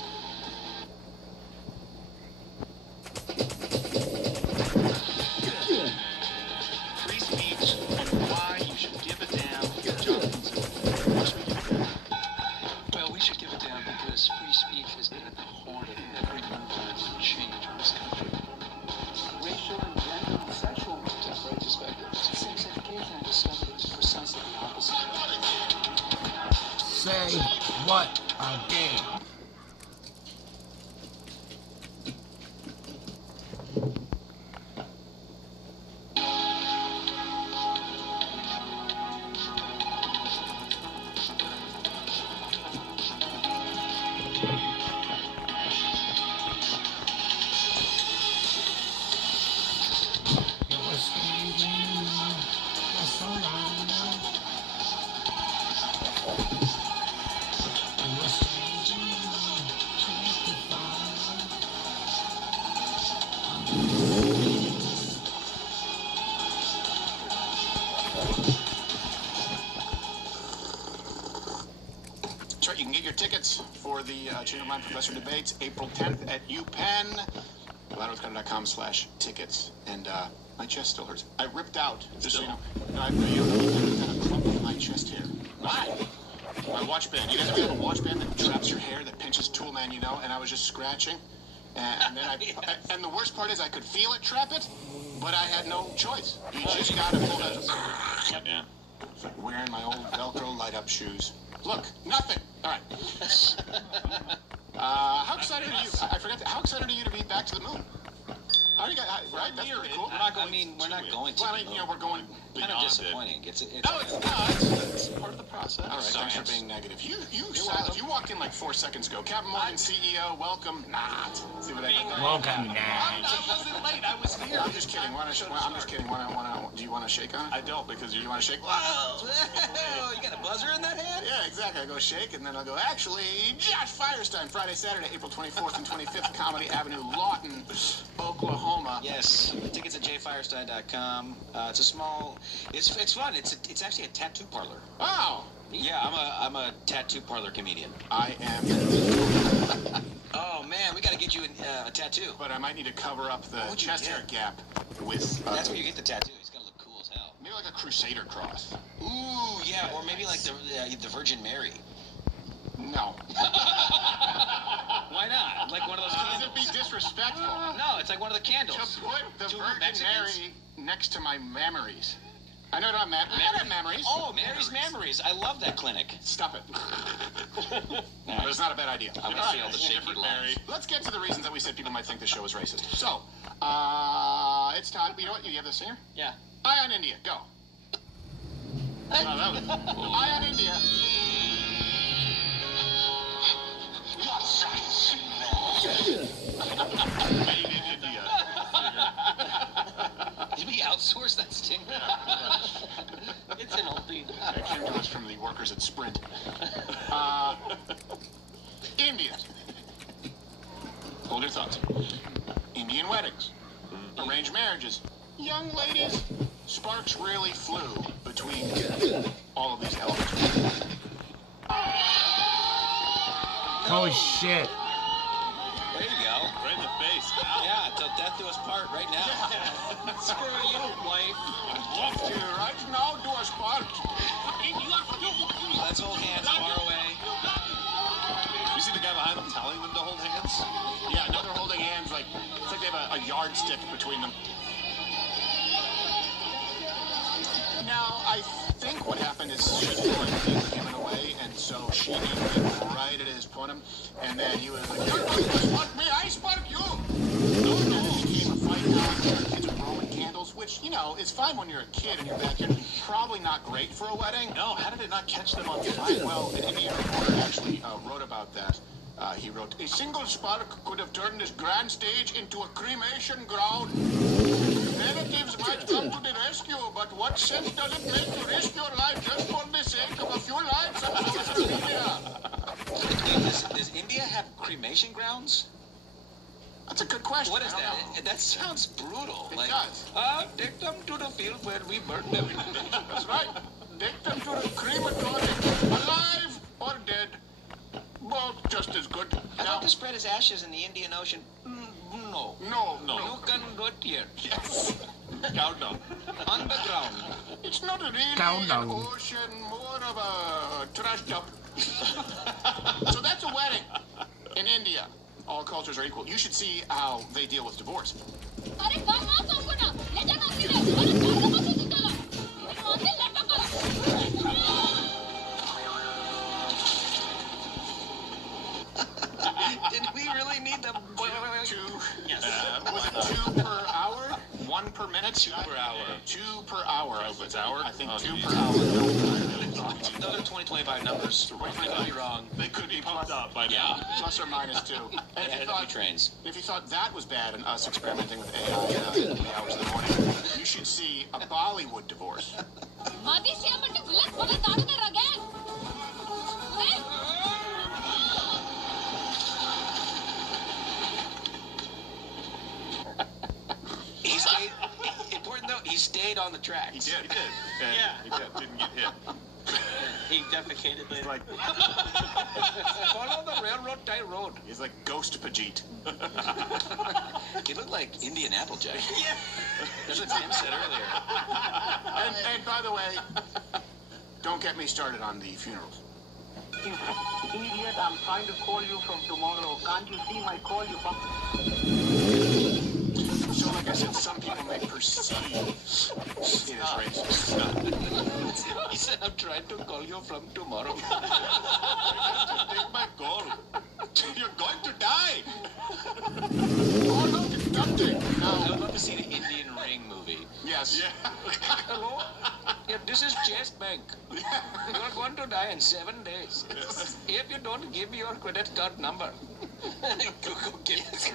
Free Say what again? That's right, you can get your tickets for the Chain of Mind Professor Debates April 10th at UPenn. LoudWithConor.com/tickets. And my chest still hurts. I ripped out, just so you know, I kind of crumpled my chest hair. Why? My watch band. You guys ever have a watch band that traps your hair, that pinches tool man, you know? And I was just scratching. And then and the worst part is I could feel it trap it, but I had no choice. You just gotta pull that. Yeah. It's like wearing my old Velcro light-up shoes. Look, nothing. All right. How excited are you? I forgot. How excited are you to be back to the moon? How are you guys? Right? That's pretty cool. We're not going. I mean, we're not going to. Well, I mean, you know, we're going. Kind of disappointing. It's part of the process. All right, thanks for being negative. You walked in like 4 seconds ago. Captain Morgan, CEO, welcome. Not. See what I mean? Welcome, not. I wasn't late. I was here. I'm just kidding. I'm just kidding. Do you want to shake on it? I don't, because you want to shake. Whoa! You got a buzzer in that hand? Yeah, exactly. I go shake, and then I'll go, actually, Josh Firestein, Friday, Saturday, April 24th and 25th, Comedy Avenue, Lawton, Oklahoma. Yes. Tickets at jfirestein.com. It's a small. It's fun. It's actually a tattoo parlor. Oh. Yeah, I'm a tattoo parlor comedian. I am. Oh man, we got to get you a tattoo. But I might need to cover up the chest hair gap with. That's where you get the tattoo. It's gonna look cool as hell. Maybe like a Crusader cross. Ooh, yeah, or maybe like the Virgin Mary. No. Why not? Like one of those candles. Does it be disrespectful? No, it's like one of the candles. To put the Virgin Mary next to my memories. I know not memories. Oh, Mary's Memories. I love that clinic. Stop it. But it's not a bad idea. I would feel the shaky Mary. Let's get to the reasons that we said people might think the show is racist. So, it's time. You know what? You have the singer? Yeah. Eye on India. Go. Eye on India. Did we outsource that stinger? It's an oldie. It came to us from the workers at Sprint. India. Hold your thoughts. Indian weddings. Arranged marriages. Young ladies. Sparks really flew between all of these elements. Holy shit. There you go. Right in the face. Yeah, till death do us part right now. Screw you, wife. Love to right now do us part. Let's hold hands far away. You see the guy behind them telling them to hold hands? Yeah, now they're holding hands like it's like they have a yardstick between them. Now, I think what happened is she put him in a way, and so she aimed it right at his punim, and then he was like, "You're not going to spark me, I spark you!" And then it became a fight where kids with Roman candles, which, you know, is fine when you're a kid in your backyard. Probably not great for a wedding. No, how did it not catch them on fire? Well, an Indian reporter actually wrote about that. He wrote, "A single spark could have turned this grand stage into a cremation ground. Relatives might come to the rescue, but what sense does it make to risk your life just for the sake of a few lives on social media?" Does India have cremation grounds? That's a good question. What is that? That sounds brutal. It like, does. Take them to the field where we burn them. That's right. Take them to the crematory, alive or dead. Both just as good. How about to spread his ashes in the Indian Ocean? No. No. You can go here. Yes. Countdown. On the ground. It's not really Countdown. an ocean, more of a trash dump. So that's a wedding in India. All cultures are equal. You should see how they deal with divorce. 1 per minute? 2 per hour. 2 per hour. It's hour? I think Oh, 2 geez. per hour. Those are 2025 numbers. I could be wrong. They could be pumped up by now. Yeah. Plus or minus 2. And It had trains. if you thought that was bad and us experimenting with AI in the hours of the morning, you should see a Bollywood divorce. He stayed, important though, he stayed on the tracks. He did. Yeah. He did. Didn't get hit. He defecated the... Like, follow the railroad tie road. he's like Ghost Pajit. He looked like Indian Applejack. Yeah. That's what Tim said earlier. And by the way, don't get me started on the funerals. Idiot, I'm trying to call you from tomorrow. Can't you see my call, you fuck? So, like I said, some people may perceive it is racist. He said, I'm trying to call you from tomorrow. Take my call. You're going to die. Oh, look, it's tempting. I would love to see the Indian Ring movie. Yes. Yeah. Hello? Yeah, this is Chase Bank. You're going to die in 7 days. If you don't give me your credit card number. Go get it.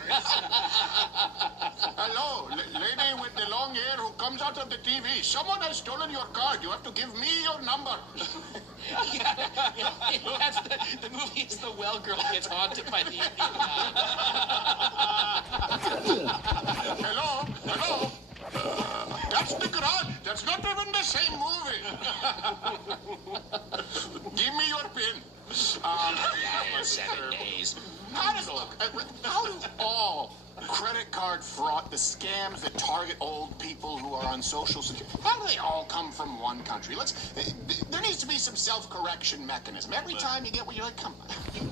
Hello, lady with the long hair who comes out of the TV. Someone has stolen your card. You have to give me your number. That's the movie is the well girl gets haunted by the Indian guy. Hello? That's the garage. That's not even the same movie. Give me your pin. 7 days. How do all credit card fraud, the scams that target old people who are on social security, how do they all come from one country? There needs to be some self-correction mechanism. Every time you get what you're like, come on.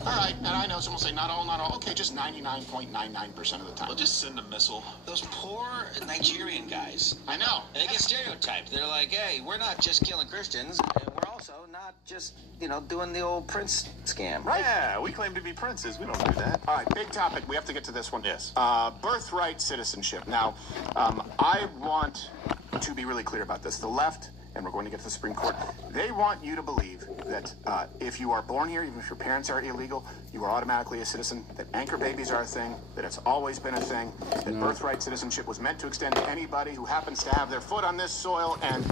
All right, and I know someone will say, not all. Okay, just 99.99% of the time. Well, just send a missile. Those poor Nigerian guys. I know. And they get stereotyped. They're like, hey, we're not just killing Christians. We're also not just, doing the old Prince scam. Right? Yeah, we claim to be princes. We don't do that. All right, big topic. We have to get to this one. Yes. Birthright citizenship. Now, I want to be really clear about this. The left, and we're going to get to the Supreme Court, they want you to believe that if you are born here, even if your parents are illegal, you are automatically a citizen, that anchor babies are a thing, that it's always been a thing, that birthright citizenship was meant to extend to anybody who happens to have their foot on this soil and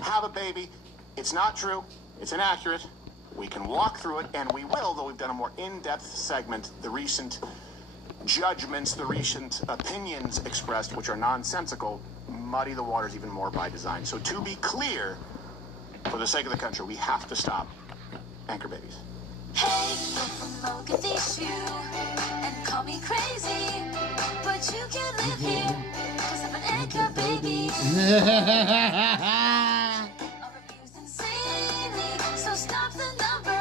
have a baby. It's not true. It's inaccurate. We can walk through it, and we will, though we've done a more in-depth segment, the recent judgments, the recent opinions expressed, which are nonsensical, muddy the waters even more by design. So to be clear, for the sake of the country, we have to stop anchor babies. Hey, Mogadishu, and call me crazy, but you can't live here, cause I'm an anchor baby. Are abused insanely, so stop the number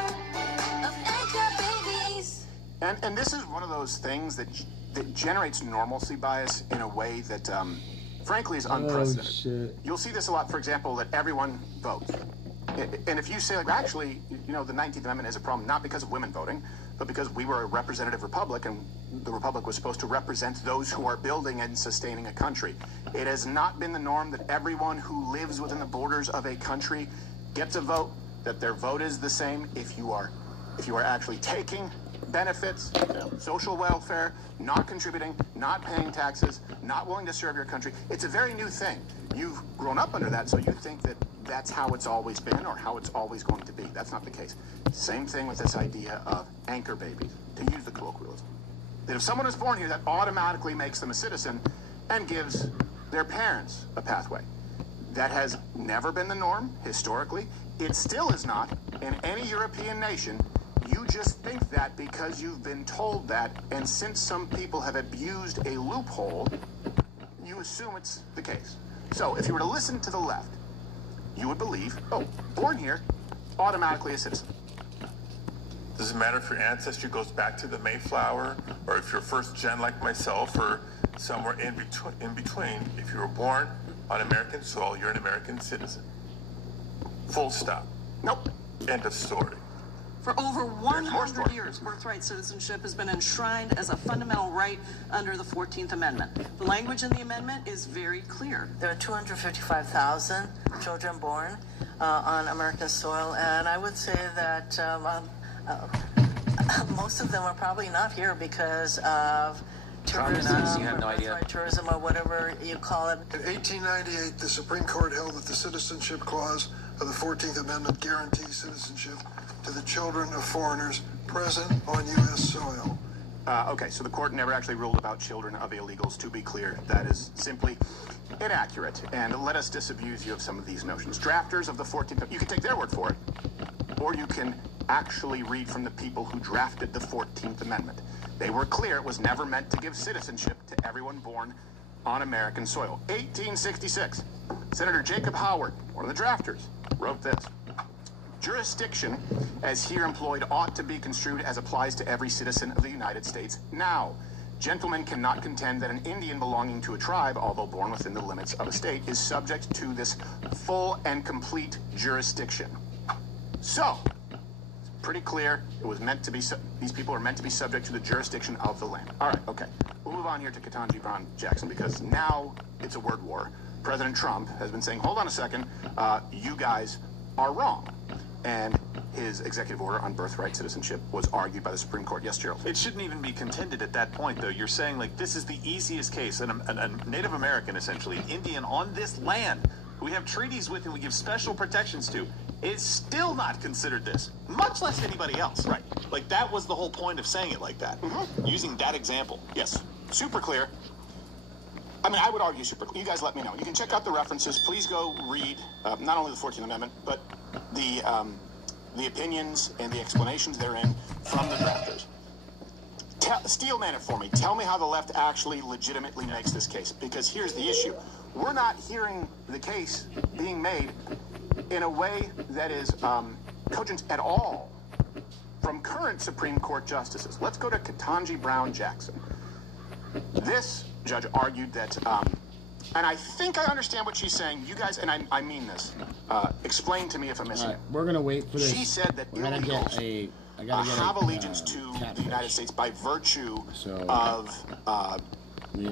of anchor babies. And this is one of those things that generates normalcy bias in a way that, frankly, is unprecedented. Shit. You'll see this a lot, for example, that everyone votes. And if you say, like, actually, the 19th Amendment is a problem not because of women voting, but because we were a representative republic, and the republic was supposed to represent those who are building and sustaining a country. It has not been the norm that everyone who lives within the borders of a country gets a vote, that their vote is the same if you are actually taking benefits, social welfare, not contributing, not paying taxes, not willing to serve your country. It's a very new thing. You've grown up under that, so you think that that's how it's always been or how it's always going to be. That's not the case. Same thing with this idea of anchor babies, to use the colloquialism. That if someone is born here, that automatically makes them a citizen and gives their parents a pathway. That has never been the norm historically. It still is not in any European nation. You just think that because you've been told that, and since some people have abused a loophole, you assume it's the case. So if you were to listen to the left, you would believe, oh, born here, automatically a citizen. Does it matter if your ancestry goes back to the Mayflower, or if you're first gen like myself, or somewhere in between? If you were born on American soil, you're an American citizen. Full stop. Nope. End of story. For over 100 years, birthright citizenship has been enshrined as a fundamental right under the 14th Amendment. The language in the amendment is very clear. There are 255,000 children born on American soil, and I would say that most of them are probably not here because of tourism, you have no idea. tourism, or whatever you call it. In 1898, the Supreme Court held that the Citizenship Clause of the 14th Amendment guarantees citizenship to the children of foreigners present on U.S. soil. Okay, so the court never actually ruled about children of illegals. To be clear, that is simply inaccurate. And let us disabuse you of some of these notions. Drafters of the 14th, you can take their word for it, or you can actually read from the people who drafted the 14th Amendment. They were clear it was never meant to give citizenship to everyone born on American soil. 1866, Senator Jacob Howard, one of the drafters, wrote this. Jurisdiction, as here employed, ought to be construed as applies to every citizen of the United States now. Gentlemen cannot contend that an Indian belonging to a tribe, although born within the limits of a state, is subject to this full and complete jurisdiction. So, it's pretty clear it was meant to be, these people are meant to be subject to the jurisdiction of the land. All right, okay. We'll move on here to Ketanji Brown Jackson because now it's a word war. President Trump has been saying, hold on a second, you guys are wrong. And his executive order on birthright citizenship was argued by the Supreme Court. Yes, Gerald? It shouldn't even be contended at that point, though. You're saying, like, this is the easiest case. A Native American, essentially, an Indian on this land, who we have treaties with and we give special protections to, is still not considered this, much less anybody else. Right. Like, that was the whole point of saying it like that, using that example. Yes. Super clear. I mean, I would argue super clear. You guys let me know. You can check out the references. Please go read not only the 14th Amendment, but the opinions and the explanations therein from the drafters. Steelman it for me. Tell me how the left actually legitimately makes this case. Because here's the issue. We're not hearing the case being made in a way that is cogent at all from current Supreme Court justices. Let's go to Ketanji Brown Jackson. This judge argued that, and I think I understand what she's saying. You guys, and I mean this, explain to me if I'm missing it. We're going to wait for this. She said that illegals have allegiance to the United States by virtue of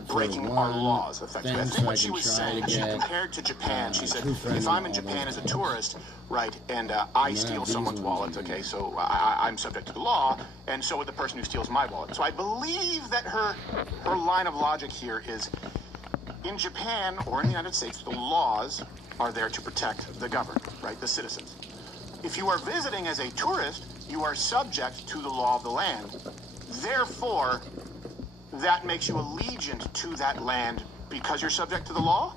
breaking our laws, effectively. I think what she was saying, she compared to Japan. She said, if I'm in Japan as a tourist, right, and I steal someone's wallet, okay, so I'm subject to the law, and so would the person who steals my wallet. So I believe that her line of logic here is, in Japan or in the United States, the laws are there to protect the governed, right, the citizens. If you are visiting as a tourist, you are subject to the law of the land. Therefore, that makes you allegiant to that land because you're subject to the law?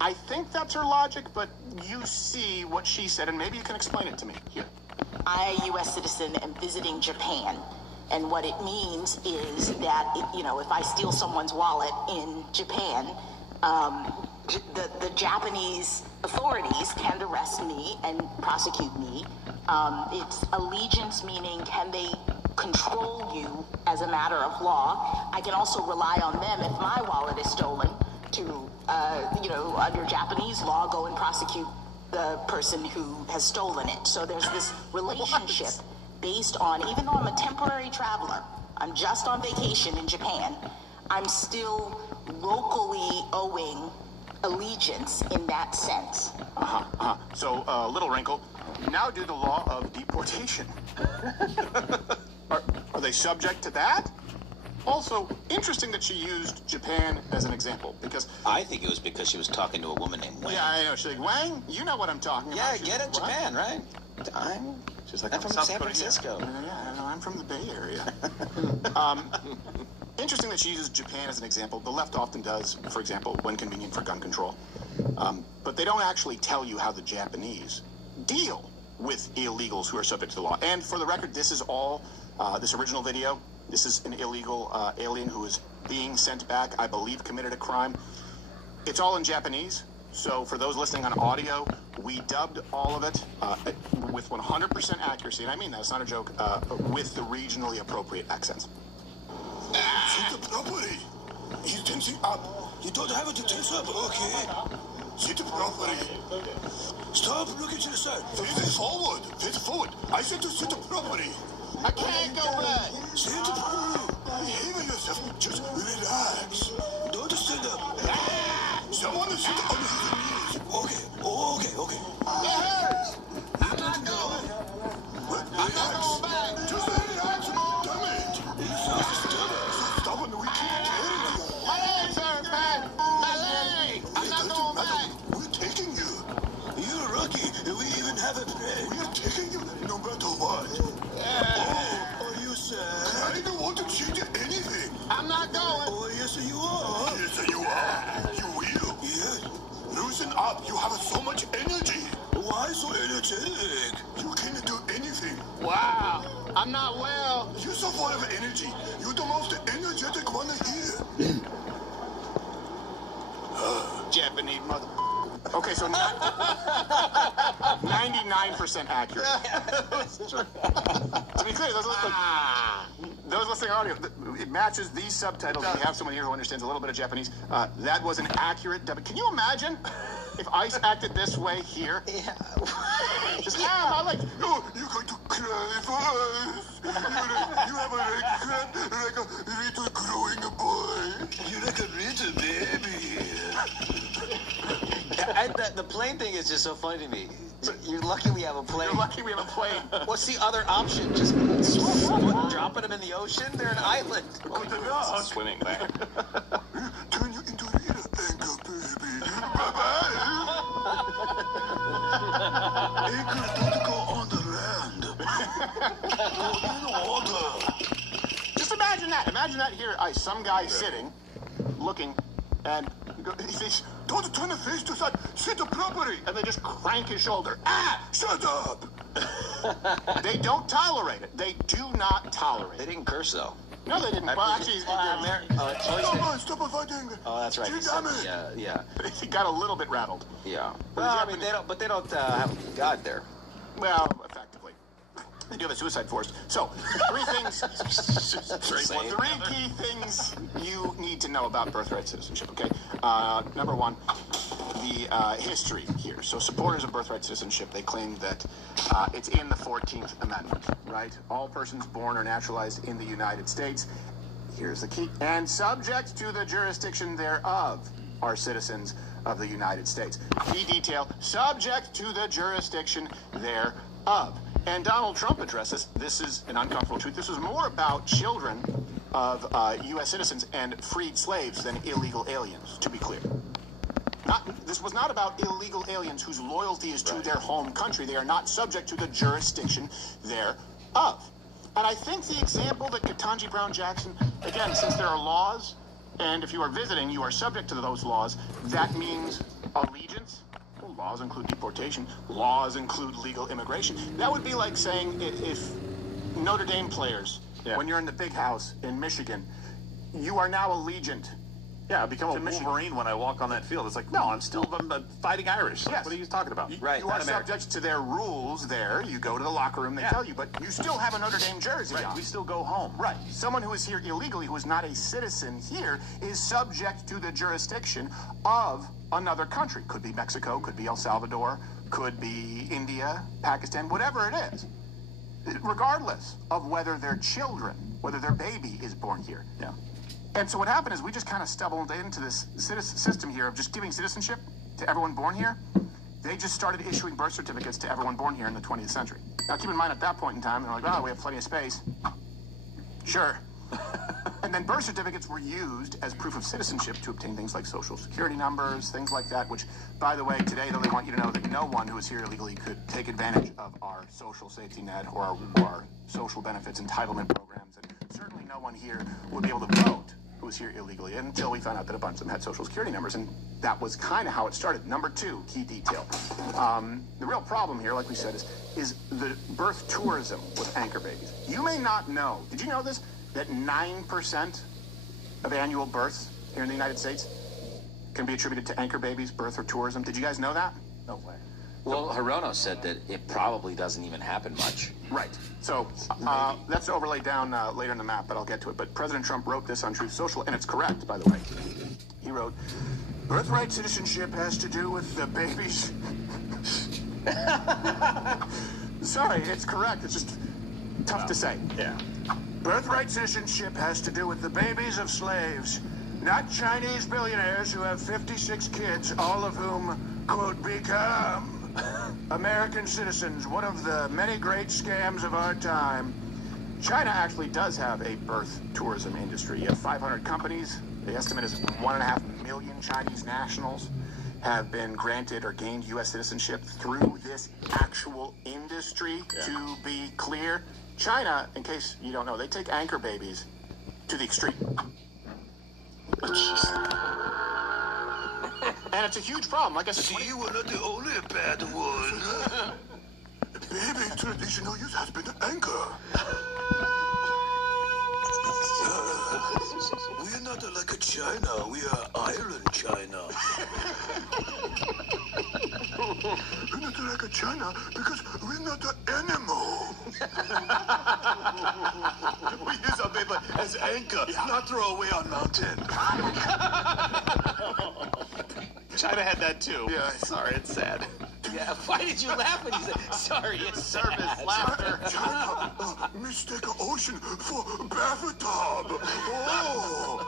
I think that's her logic, but you see what she said, and maybe you can explain it to me here. I, a U.S. citizen, am visiting Japan, and what it means is that, if I steal someone's wallet in Japan, the Japanese authorities can arrest me and prosecute me. It's allegiance, meaning can they control you as a matter of law. I can also rely on them if my wallet is stolen to, under Japanese law, go and prosecute the person who has stolen it. So there's this relationship based on, even though I'm a temporary traveler, I'm just on vacation in Japan, I'm still locally owing allegiance in that sense. So, little wrinkle. Now do the law of deportation. Are they subject to that? Also, interesting that she used Japan as an example, because... I think it was because she was talking to a woman named Wang. Yeah, I know. She's like, Wang, you know what I'm talking about. Yeah, get it, Japan, right? She's like, I'm from San Francisco. Yeah, I know, I'm from the Bay Area. Interesting that she uses Japan as an example. The left often does, for example, when convenient for gun control. But they don't actually tell you how the Japanese deal with illegals who are subject to the law. And for the record, this is all, this original video, this is an illegal alien who is being sent back, I believe committed a crime. It's all in Japanese. So for those listening on audio, we dubbed all of it with 100% accuracy, and I mean that, it's not a joke, with the regionally appropriate accents. See the property. He's tensing up. You don't have to tense up, okay? Sit properly. Stop looking to the side. Face forward. Face forward. I said to sit properly. I can't go back. Sit properly. Behave yourself. Just relax. Don't stand up. Someone sit on his knees. Okay. Okay. It hurts. I'm not going. I'm not going back. Just relax. Damn it. Stop on the weekend. My legs hurt, man. My leg. I'm not going back. We're taking you. You're lucky. We even have a plan. We're taking you no matter what. Oh, are you sad? I don't want to change anything. I'm not going. Oh, yes, you are. Yes, you are. You will. Yes. Loosen up. You have so much energy. Why so energetic? You can do anything. Wow. I'm not well. You're so full of energy. You're the most energetic one here. Japanese mother. Okay, so 99% accurate. To be clear, those listening audio, it matches these subtitles. We have someone here who understands a little bit of Japanese. That was an accurate dub. Can you imagine if Ice acted this way here? Yeah. Just, I like, oh, you're going to cry for us. You have a like a little growing boy. You're like a little baby. The plane thing is just so funny to me. You're lucky we have a plane. You're lucky we have a plane. What's the other option? Just dropping them in the ocean? They're an island. Swimming back. Turn you into a little anchor, baby. Bye-bye. Anchors don't go on the land. Go in water. Just imagine that. Imagine that here, Ice. Some guy sitting, looking, and he says, don't turn the face to the side. Sit properly. And they just crank his shoulder. Shut up. They don't tolerate it. They do not tolerate it. They didn't curse, though. No, they didn't. Well, actually, Stop fighting. Oh, that's right. Yeah. He got a little bit rattled. Yeah. Well, I mean, they don't have God there. Well, effectively. They do have a suicide force. So, three things. Three key things you need to know about birthright citizenship, okay? Number one, the history here. So, supporters of birthright citizenship, they claim that it's in the 14th Amendment, right? All persons born or naturalized in the United States, here's the key, and subject to the jurisdiction thereof are citizens of the United States. Key detail, subject to the jurisdiction thereof. And Donald Trump addresses, this is an uncomfortable truth, this was more about children of U.S. citizens and freed slaves than illegal aliens, to be clear. This was not about illegal aliens whose loyalty is to their home country. They are not subject to the jurisdiction thereof. And I think the example that Ketanji Brown Jackson, again, since there are laws, and if you are visiting, you are subject to those laws, that means allegiance. Well, laws include deportation. Laws include legal immigration. That would be like saying if Notre Dame players, when you're in the big house in Michigan, you are now allegiant. Yeah, I become a Wolverine when I walk on that field. It's like, no, I'm fighting Irish. Yes. What are you talking about? Right. You are subject to their rules there. You go to the locker room, they tell you, but you still have a Notre Dame jersey on. We still go home. Right. Someone who is here illegally, who is not a citizen here, is subject to the jurisdiction of another country. Could be Mexico, could be El Salvador, could be India, Pakistan, whatever it is. Regardless of whether their children, whether their baby is born here. Yeah. And so what happened is we just kind of stumbled into this system here of just giving citizenship to everyone born here. They just started issuing birth certificates to everyone born here in the 20th century. Now, keep in mind, at that point in time, they're like, oh, we have plenty of space. Sure. And then birth certificates were used as proof of citizenship to obtain things like social security numbers, things like that, which, by the way, today, though, they want you to know that no one who is here illegally could take advantage of our social safety net or our social benefits entitlement programs. And certainly no one here would be able to vote who was here illegally until we found out that a bunch of them had social security numbers. And that was kind of how it started. Number two, key detail. The real problem here, like we said, is the birth tourism with anchor babies. You may not know, did you know this? That 9% of annual births here in the United States can be attributed to anchor babies, birth or tourism. Did you guys know that? No way. Well, Hirono said that it probably doesn't even happen much. Right. So that's overlaid down later in the map, but I'll get to it. But President Trump wrote this on Truth Social, and it's correct, by the way. He wrote, Birthright citizenship has to do with the babies. Sorry, it's correct. It's just tough to say. Yeah. Birthright citizenship has to do with the babies of slaves, not Chinese billionaires who have 56 kids, all of whom, quote, become American citizens, one of the many great scams of our time. China actually does have a birth tourism industry. You have 500 companies. The estimate is 1.5 million Chinese nationals have been granted or gained U.S. citizenship through this actual industry. To be clear, China, in case you don't know, they take anchor babies to the extreme. And it's a huge problem. Like I said, See, you are not the only bad one. Baby traditional use has been anchor. We are not like a China. We are island China. We're not like a China because we're not an animal. We use our baby as anchor, not throw away on mountain. China had that too. Yeah. Sorry, it's sad. Yeah, why did you laugh when you said, sorry, it's Service sad. laughter. China, mistake an ocean for bathtub. Oh,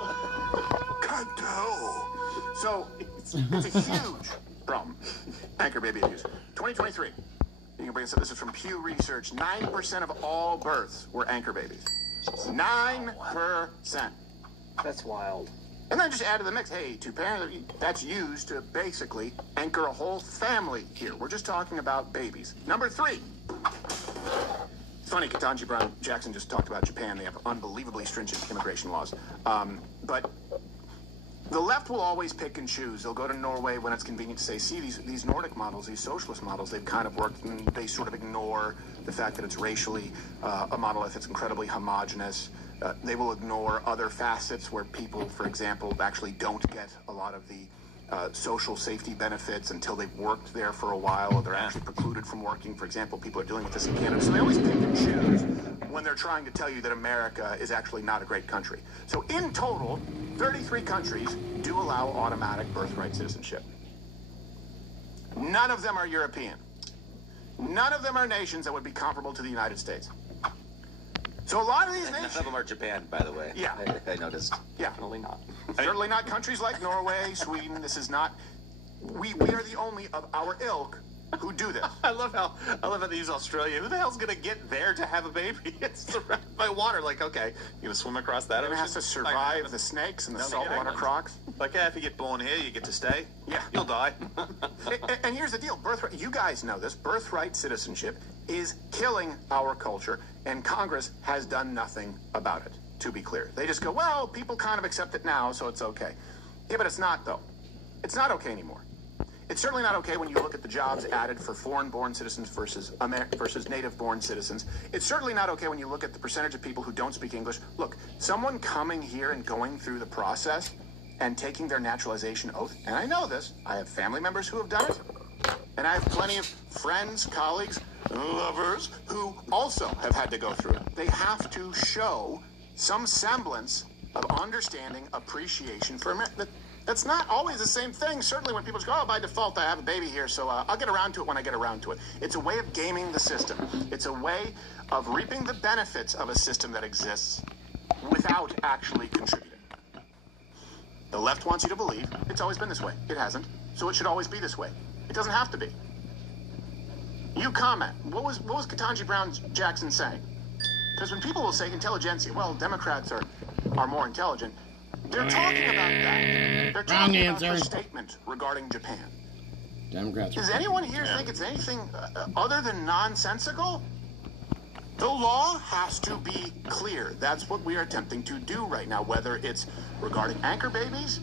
can't tell. So it's a huge problem. Anchor baby abuse. 2023. You can bring this up. This is from Pew Research. 9% of all births were anchor babies. 9%. That's wild. And then just add to the mix, hey, two-parent, that's used to basically anchor a whole family here. We're just talking about babies. Number 3. It's funny, Ketanji Brown Jackson just talked about Japan. They have unbelievably stringent immigration laws. But the left will always pick and choose. They'll go to Norway when it's convenient to say, see, these Nordic models, these socialist models, they've kind of worked, and they sort of ignore the fact that it's racially a monolith. It's incredibly homogenous. They will ignore other facets where people, for example, actually don't get a lot of the social safety benefits until they've worked there for a while, or they're actually precluded from working. For example, people are dealing with this in Canada. So they always pick and choose when they're trying to tell you that America is actually not a great country. So in total, 33 countries do allow automatic birthright citizenship. None of them are European. None of them are nations that would be comparable to the United States. So a lot of these nations... None of them are Japan, by the way. Yeah. I noticed. Yeah. Definitely not. Certainly not countries like Norway, Sweden. This is not... We are the only of our ilk who do this. I love how they use Australia. Who the hell's gonna get there to have a baby? It's surrounded by water. Like, okay, you gonna swim across that ocean? It has to survive the snakes and the saltwater crocs. Like, yeah, if you get born here, you get to stay. Yeah. You'll die. And here's the deal. Birthright, you guys know this. Birthright citizenship is killing our culture, and Congress has done nothing about it, to be clear. They just go, well, people kind of accept it now, so it's okay. Yeah, but it's not, though. It's not okay anymore. It's certainly not okay when you look at the jobs added for foreign-born citizens versus native-born citizens. It's certainly not okay when you look at the percentage of people who don't speak English. Look, someone coming here and going through the process and taking their naturalization oath, and I know this, I have family members who have done it, and I have plenty of friends, colleagues, lovers who also have had to go through it. They have to show some semblance of understanding, appreciation for America. That's not always the same thing. Certainly when people just go, oh, by default, I have a baby here, so I'll get around to it when I get around to it. It's a way of gaming the system. It's a way of reaping the benefits of a system that exists without actually contributing. The left wants you to believe it's always been this way. It hasn't. So it should always be this way. It doesn't have to be. You comment. What was Ketanji Brown Jackson saying? Because when people will say intelligentsia, well, Democrats are more intelligent. They're talking about that. They're talking about her statement regarding Japan. Democrats. Does anyone here think it's anything other than nonsensical? The law has to be clear. That's what we are attempting to do right now, whether it's regarding anchor babies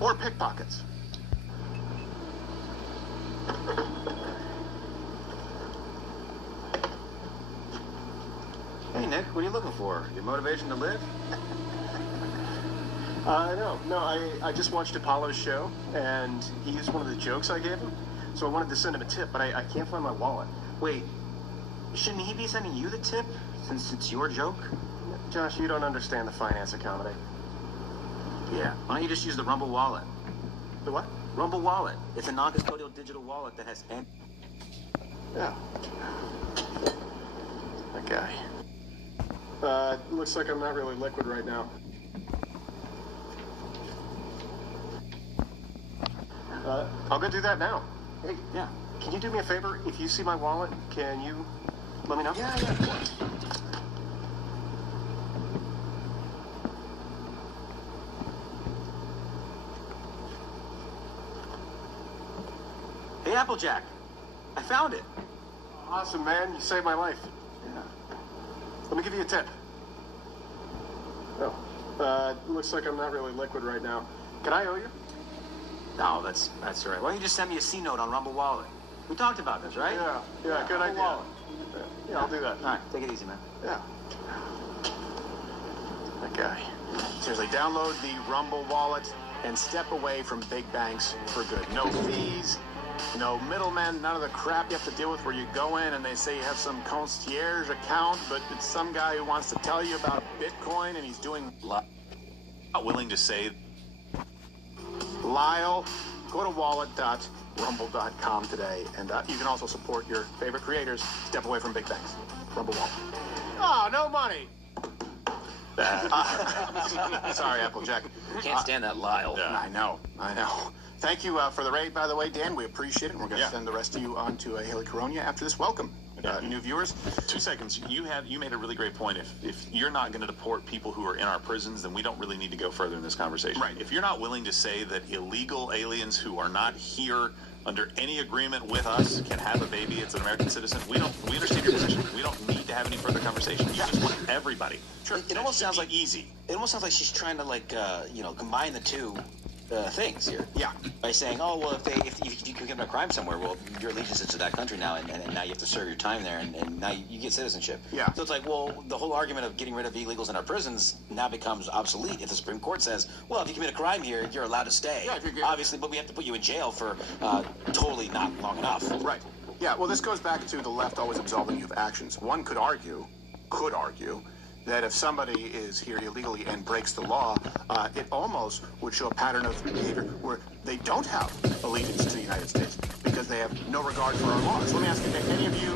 or pickpockets. Hey, Nick, what are you looking for? Your motivation to live? No, I just watched Apollo's show, and he used one of the jokes I gave him, so I wanted to send him a tip, but I can't find my wallet. Wait, shouldn't he be sending you the tip, since it's your joke? Josh, you don't understand the finance of comedy. Yeah. Why don't you just use the Rumble wallet? The what? Rumble wallet. It's a non-custodial digital wallet that has... Yeah. That guy. Looks like I'm not really liquid right now. I'll go do that now. Hey, yeah. Can you do me a favor? If you see my wallet, can you let me know? Yeah, of course. Hey, Applejack. I found it. Awesome, man. You saved my life. Yeah. Let me give you a tip. Oh. Looks like I'm not really liquid right now. Can I owe you? No, that's all right. Why don't you just send me a C note on Rumble Wallet? We talked about this, right? Yeah, good idea. Wallet. Yeah, I'll do that. All right, take it easy, man. Yeah. That guy. Seriously, download the Rumble wallet and step away from big banks for good. No fees, no middlemen, none of the crap you have to deal with where you go in and they say you have some concierge account, but it's some guy who wants to tell you about Bitcoin and he's doing... Not willing to say... Lyle, go to wallet.rumble.com today, and you can also support your favorite creators. Step away from big banks. Rumble Wallet. Oh, no money. Sorry, Applejack. Can't stand that Lyle. I know. Thank you for the raid, by the way, Dan. We appreciate it. And we're going to send the rest of you on to Haley Coronia after this. Welcome, new viewers. 2 seconds. You made a really great point. If you're not going to deport people who are in our prisons, then we don't really need to go further in this conversation. Right. If you're not willing to say that illegal aliens who are not here under any agreement with us can have a baby as an American citizen, we understand your position. We don't need to have any further conversation. You just want everybody. Sure. It almost sounds like easy. It almost sounds like she's trying to combine the two things here. Yeah. By saying, oh, well, if you commit a crime somewhere, well, your allegiance is to that country now, and now you have to serve your time there, and now you get citizenship. Yeah. So it's like, well, the whole argument of getting rid of illegals in our prisons now becomes obsolete if the Supreme Court says, well, if you commit a crime here, you're allowed to stay. Yeah, obviously, but we have to put you in jail for totally not long enough. Right. Yeah, well, this goes back to the left always absolving you of actions. One could argue that if somebody is here illegally and breaks the law, it almost would show a pattern of behavior where they don't have allegiance to the United States because they have no regard for our laws. Let me ask you, did any of you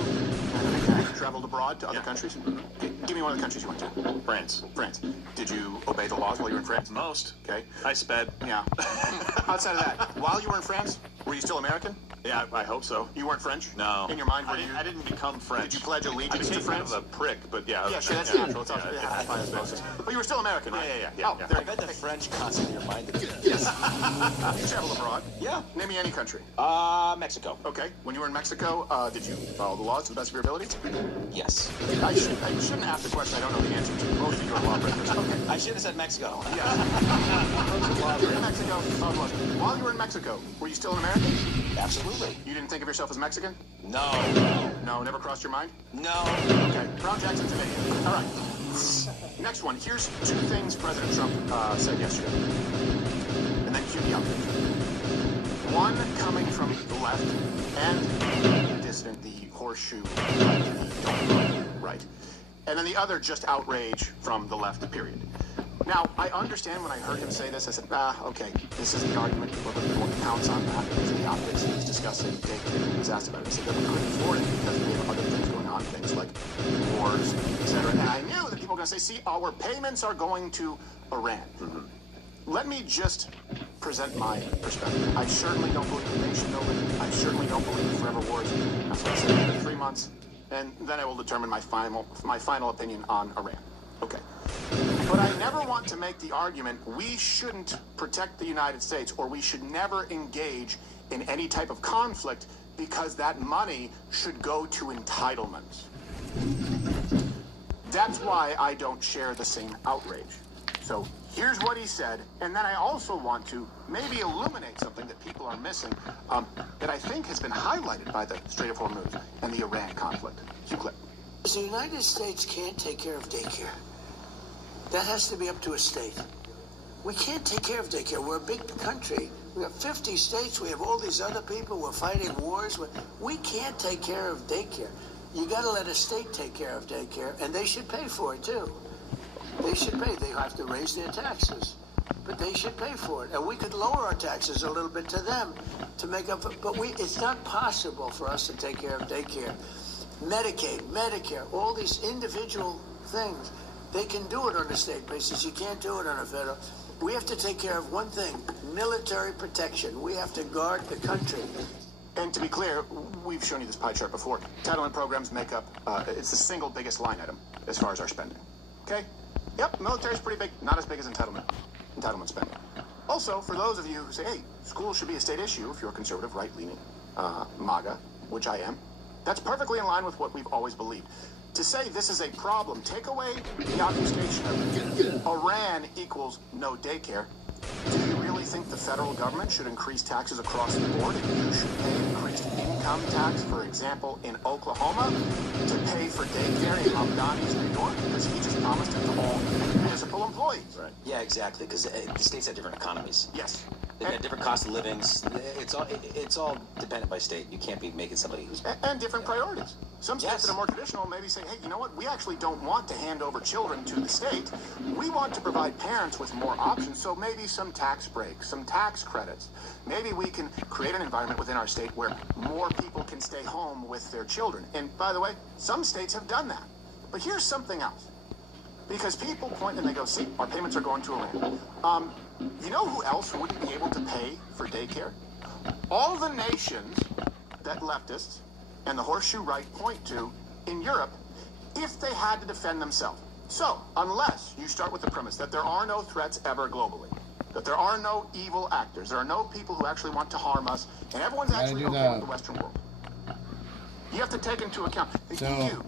traveled abroad to other countries? Give me one of the countries you went to. France. France. Did you obey the laws while you were in France? Most. Okay. I sped. Yeah. Outside of that, while you were in France, were you still American? Yeah, I hope so. You weren't French? No. In your mind, were you? I didn't become French. Did you pledge allegiance to France? I became kind of a prick, but yeah. Yeah, sure, that's natural. It's osmosis. But you were still American, right? Yeah. Oh, I bet the French constantly reminded me. Yes. You traveled abroad? Yeah. Name me any country. Mexico. Okay. When you were in Mexico, did you follow the laws to the best of your ability? Yes. I shouldn't ask the question I don't know the answer to. Most of you are lawbreakers. Okay. I should have said Mexico. Yeah. You're in Mexico. While you were in Mexico, were you still an American? Absolutely. You didn't think of yourself as Mexican? No. No, never crossed your mind? No. Okay. Brown Jackson's an idiot. All right. Next one. Here's 2 things President Trump said yesterday. And then cue the outrage. One coming from the left and dissident, the horseshoe right. And then the other just outrage from the left, period. Now, I understand when I heard him say this, I said, okay, this is the argument. We're going to pounce on that because of the optics. He was discussing daycare. He was asked about it. I said that we couldn't afford it because we have other things going on, things like wars, etc. And I knew that people were going to say, see, our payments are going to Iran. Mm-hmm. Let me just present my perspective. I certainly don't believe in nation building. I certainly don't believe in forever wars. That's what I said in 3 months. And then I will determine my final opinion on Iran. Okay. But I never want to make the argument we shouldn't protect the United States or we should never engage in any type of conflict because that money should go to entitlements. That's why I don't share the same outrage. So here's what he said, and then I also want to maybe illuminate something that people are missing that I think has been highlighted by the Strait of Hormuz and the Iran conflict. Cue clip. The United States can't take care of daycare. That has to be up to a state. We can't take care of daycare. We're a big country. We have 50 states. We have all these other people. We're fighting wars. We can't take care of daycare. You got to let a state take care of daycare, and they should pay for it, too. They should pay. They have to raise their taxes. but they should pay for it. And we could lower our taxes a little bit to them to make up for, but it's not possible for us to take care of daycare. Medicaid, Medicare, all these individual things, they can do it on a state basis. You can't do it on a federal. We have to take care of one thing, military protection. We have to guard the country. And to be clear, we've shown you this pie chart before. Entitlement programs make up, it's the single biggest line item as far as our spending. Okay? Yep, military's pretty big, not as big as entitlement spending. Also, for those of you who say, hey, schools should be a state issue if you're a conservative, right-leaning, MAGA, which I am, that's perfectly in line with what we've always believed. To say this is a problem, take away the obfuscation of Iran equals no daycare. Do you really think the federal government should increase taxes across the board and you should pay increased income tax, for example, in Oklahoma to pay for daycare in Mamdani's New York? Because he just promised it to all municipal employees. Right. Yeah, exactly, because the states have different economies. Yes. They've got different cost of livings. It's all dependent by state. You can't be making somebody who's... And different priorities. Some states that are more traditional maybe say, hey, you know what? We actually don't want to hand over children to the state. We want to provide parents with more options, so maybe some tax breaks, some tax credits. Maybe we can create an environment within our state where more people can stay home with their children. And by the way, some states have done that. But here's something else. Because people point and they go, see, our payments are going to Iran. You know who else wouldn't be able to pay for daycare? All the nations that leftists and the horseshoe right point to in Europe, if they had to defend themselves. So, unless you start with the premise that there are no threats ever globally, that there are no evil actors, there are no people who actually want to harm us, and everyone's actually okay with the Western world, you have to take into account the EU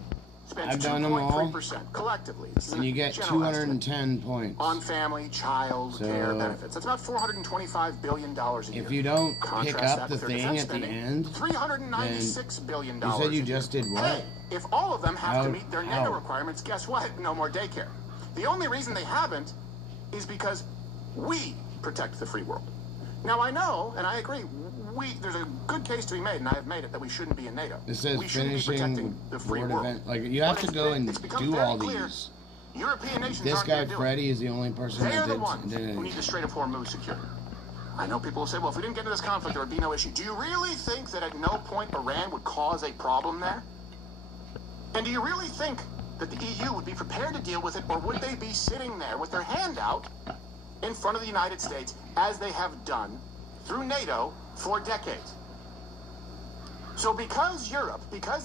spends 2.3% collectively. And you get 210 points. On family, child care benefits. That's about $425 billion a year. If you don't pick up the thing at the end, $396 billion. You said you just did what? Hey, if all of them have to meet their NATO requirements, guess what? No more daycare. The only reason they haven't is because we protect the free world. Now, I know, and I agree, there's a good case to be made, and I have made it, that we shouldn't be in NATO. It says we shouldn't be protecting the free world. Event. Like, you have to go and do all these. European nations This aren't guy, gonna do Freddie, is the only person They that are did the ones it. who need the Strait of Hormuz secured. I know people will say, well, if we didn't get into this conflict, there would be no issue. Do you really think that at no point Iran would cause a problem there? And do you really think that the EU would be prepared to deal with it, or would they be sitting there with their hand out in front of the United States, as they have done through NATO for decades? So because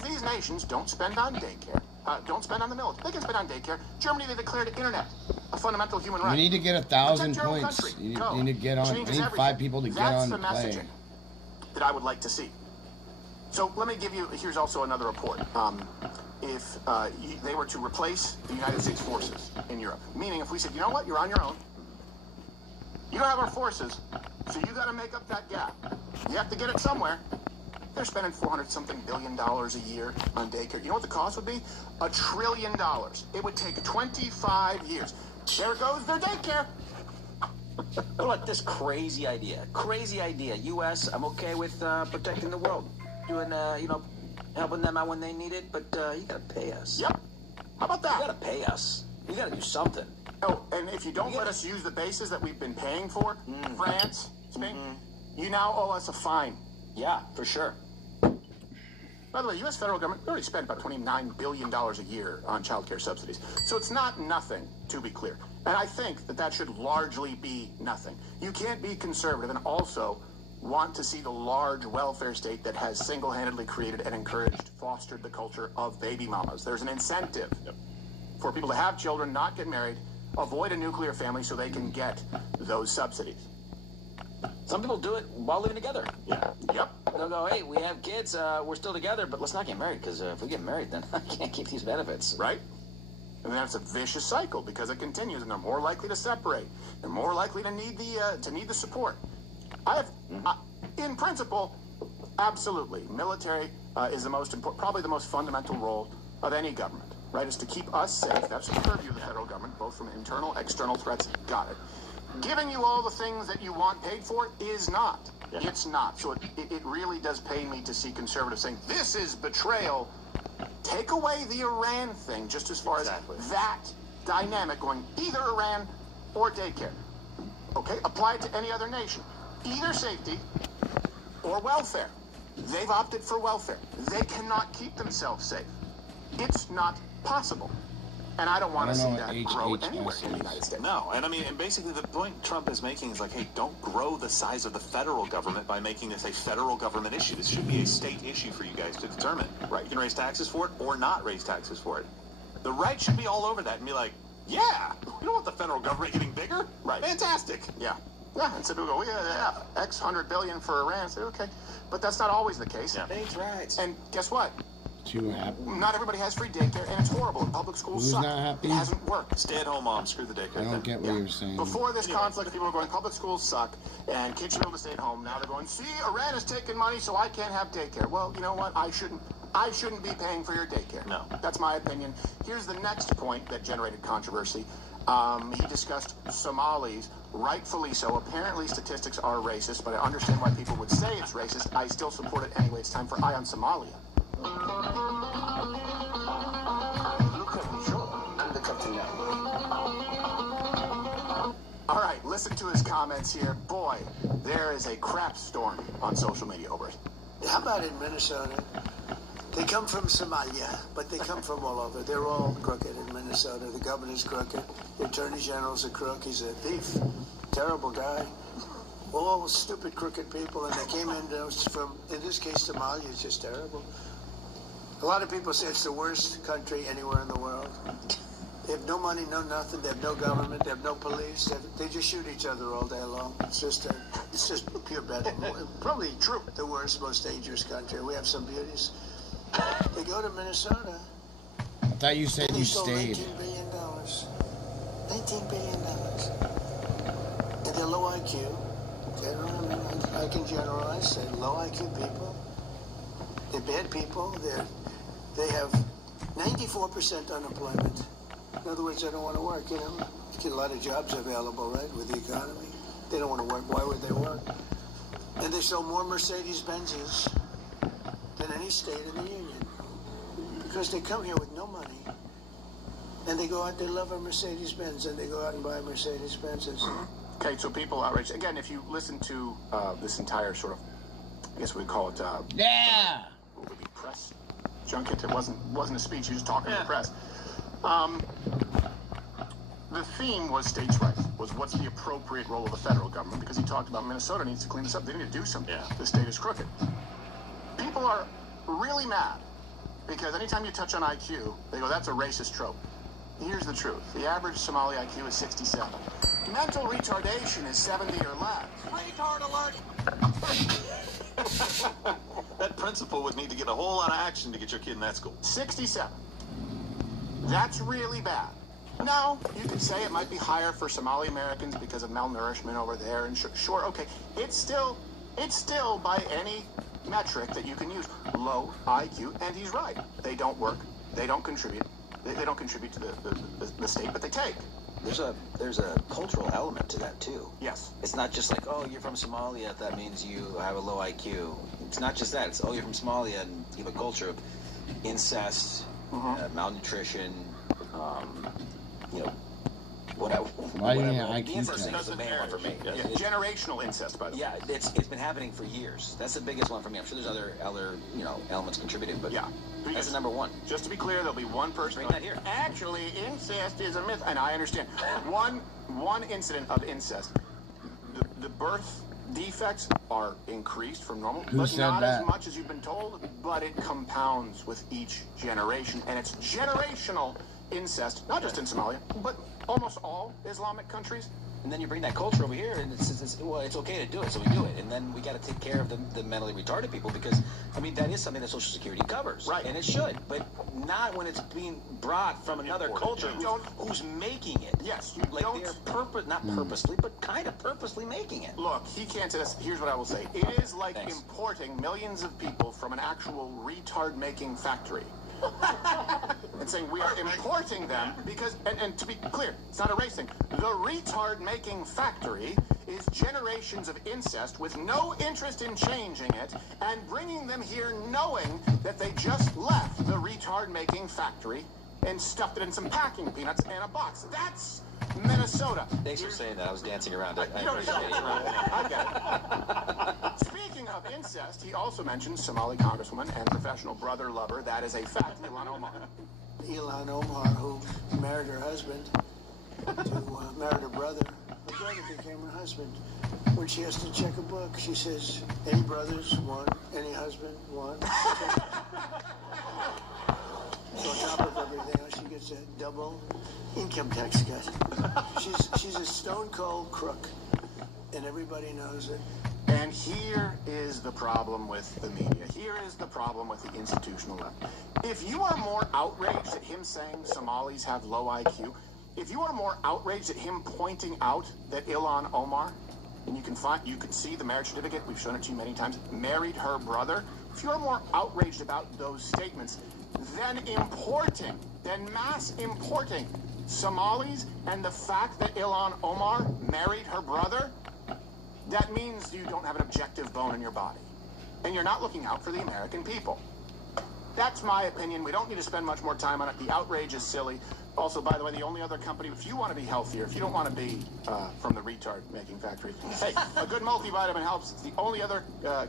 these nations don't spend on daycare, don't spend on the military, they can spend on daycare. Germany, they declared internet a fundamental human right. You need to get 1,000 points. You need to get on. I need 5 people to get on the play. That's the messaging that I would like to see. So let me give you, here's also another report. If they were to replace the United States forces in Europe, meaning if we said, you know what, you're on your own, you don't have our forces, so you got to make up that gap. You have to get it somewhere. They're spending $400-something billion a year on daycare. You know what the cost would be? $1 trillion. It would take 25 years. There goes their daycare. What about this crazy idea? Crazy idea. U.S., I'm okay with protecting the world. Doing, helping them out when they need it, but you got to pay us. Yep. How about that? You got to pay us. You got to do something. Oh, and if you don't let us use the bases that we've been paying for, France, Spain, you now owe us a fine. Yeah, for sure. By the way, the U.S. federal government already spent about $29 billion a year on child care subsidies. So it's not nothing, to be clear. And I think that should largely be nothing. You can't be conservative and also want to see the large welfare state that has single-handedly created and encouraged, fostered the culture of baby mamas. There's an incentive for people to have children, not get married, avoid a nuclear family so they can get those subsidies. Some people do it while living together. Yeah. Yep. They'll go, hey, we have kids, we're still together, but let's not get married, because if we get married, then I can't keep these benefits. Right? And then it's a vicious cycle, because it continues, and they're more likely to separate. They're more likely to need the support. In principle, absolutely, military is the most important, probably the most fundamental role of any government, right? Is to keep us safe. That's the purview of the federal government, both from internal, external threats. Got it. Giving you all the things that you want paid for is not. Yeah. It's not. So it really does pain me to see conservatives saying, this is betrayal. Take away the Iran thing, just as far as that dynamic going either Iran or daycare. Okay, apply it to any other nation. Either safety or welfare. They've opted for welfare. They cannot keep themselves safe. It's not possible. And I don't want to see that grow anywhere in the United States. No, and I mean, and basically the point Trump is making is like, hey, don't grow the size of the federal government by making this a federal government issue. This should be a state issue for you guys to determine. Right? You can raise taxes for it or not raise taxes for it. The right should be all over that and be like, yeah, we don't want the federal government getting bigger. Right? Fantastic. Yeah. Yeah, and so people go, well, yeah, X $100 billion for Iran. I say, okay, but that's not always the case. Yeah. States' rights. And guess what? Too happy. Not everybody has free daycare, and it's horrible. And public schools Who's suck. not happy? It hasn't worked. Stay-at-home mom, screw the daycare. I don't get what you're saying. Before this conflict, people were going, public schools suck, and kids should be able to stay at home. Now they're going, see, Iran is taking money, so I can't have daycare. Well, you know what? I shouldn't be paying for your daycare. No. That's my opinion. Here's the next point that generated controversy. He discussed Somalis, rightfully so. Apparently statistics are racist, but I understand why people would say it's racist. I still support it anyway. It's time for Eye on Somalia. Look at me, sure. I'm the captain now. All right, listen to his comments here. Boy, there is a crap storm on social media over it. How about in Minnesota? They come from Somalia, but they come from all over. They're all crooked in Minnesota. The governor's crooked. The attorney general's a crook. He's a thief. Terrible guy. All stupid, crooked people, and they came in from, in this case, Somalia. It's just terrible. A lot of people say it's the worst country anywhere in the world. They have no money, no nothing. They have no government. They have no police. They just shoot each other all day long. It's just pure bad. Probably true. The worst, most dangerous country. We have some beauties. They go to Minnesota. I thought you said you stayed. $19 billion. $19 billion. And they're low IQ. I can generalize. They're low IQ people. They're bad people. They have 94% unemployment. In other words, they don't want to work, you know. Get a lot of jobs available, right, with the economy. They don't want to work. Why would they work? And they sell more Mercedes-Benzes than any state in the union. Because they come here with no money. And they go out, they love a Mercedes-Benz, and they go out and buy Mercedes-Benzes. Okay, so people outraged. Again, if you listen to this entire sort of, I guess we'd call it, yeah, what would be press junket. It wasn't a speech. He was talking to the press. The theme was states' rights. Was what's the appropriate role of the federal government? Because he talked about Minnesota needs to clean this up. They need to do something. Yeah. The state is crooked. People are really mad because anytime you touch on IQ, they go, "That's a racist trope." Here's the truth. The average Somali IQ is 67. Mental retardation is 70 or less. Retard alert! That principal would need to get a whole lot of action to get your kid in that school. 67. That's really bad. Now, you could say it might be higher for Somali Americans because of malnourishment over there, and sure, okay. It's still by any metric that you can use, low IQ, and he's right. They don't work. They don't contribute. They don't contribute to the state, but they take. There's a cultural element to that too. Yes. It's not just like, oh, you're from Somalia, that means you have a low IQ. It's not just that. It's, oh, you're from Somalia and you have a culture of incest, malnutrition, you know, whatever. Why do you need an The IQ incest thing test? is the main one for me. Yeah, generational incest, by the way. Yeah, it's been happening for years. That's the biggest one for me. I'm sure there's other elements contributing, but yeah, that's the number one. Just to be clear, there'll be one person. Bring that here. Actually, incest is a myth, and I understand. One incident of incest, the birth defects are increased from normal, Who but said not that? as much as you've been told. But it compounds with each generation, and it's generational incest, not just in Somalia, but almost all Islamic countries. And then you bring that culture over here, and it's okay to do it, so we do it. And then we got to take care of the mentally retarded people because, I mean, that is something that Social Security covers. Right. And it should, but not when it's being brought from another culture who's making it. Yes, you like don't. They're not purposely, but kind of purposely making it. Look, he can't say this. Here's what I will say. It is like importing millions of people from an actual retard-making factory. And saying we are importing them because, and to be clear, it's not a race thing. The retard-making factory is generations of incest with no interest in changing it and bringing them here knowing that they just left the retard-making factory and stuffed it in some packing peanuts and a box. That's Minnesota. Thanks for saying that. I was dancing around it. You don't need to dance around it. I get it. Speaking of incest, he also mentioned Somali congresswoman and professional brother lover. That is a fact, Ilhan Omar. Ilhan Omar, who married her husband, married her brother. Her brother became her husband. When she has to check a book, she says, any brothers? One. Any husband? One. So on top of everything else, she gets a double income tax cut. She's a stone cold crook, and everybody knows it. And here is the problem with the media. Here is the problem with the institutional left. If you are more outraged at him saying Somalis have low IQ, if you are more outraged at him pointing out that Ilhan Omar, and you can see the marriage certificate, we've shown it to you many times, married her brother. If you are more outraged about those statements than mass importing Somalis and the fact that Ilhan Omar married her brother, that means you don't have an objective bone in your body. And you're not looking out for the American people. That's my opinion. We don't need to spend much more time on it. The outrage is silly. Also, by the way, the only other company, if you want to be healthier, if you don't want to be from the retard-making factory, hey, a good multivitamin helps. It's the only other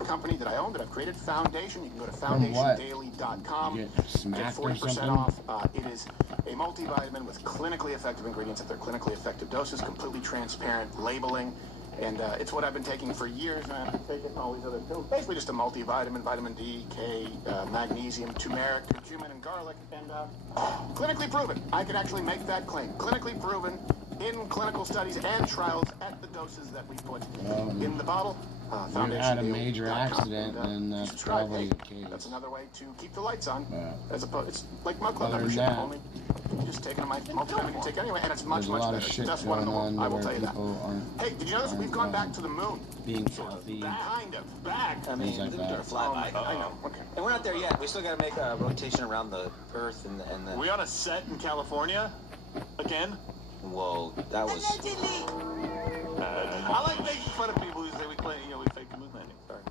company that I own that I've created, Foundation. You can go to foundationdaily.com. Get Get 40% off. It is a multivitamin with clinically effective ingredients at their clinically effective doses, completely transparent labeling. And it's what I've been taking for years, and I've been taking all these other pills. Basically just a multivitamin, vitamin D, K, magnesium, turmeric, curcumin, and garlic, and clinically proven. I can actually make that claim. Clinically proven in clinical studies and trials at the doses that we put in the bottle. You had a major accident, and that's probably the case. That's another way to keep the lights on, as opposed. It's like my club Other than membership. that, Only you just taking a multivitamin you take anyway, and it's much there's a lot better. of shit That's one in the going world. on I will where tell you that. people aren't Hey, did you notice we've gone back to the moon? being healthy. Kind of back. I mean, Things like the that. flyby. I know. Okay. And we're not there yet. We still got to make a rotation around the Earth and the. We on a set in California again? Whoa, that was. I like making fun of people who say we play, we fake the moon landing. Sorry.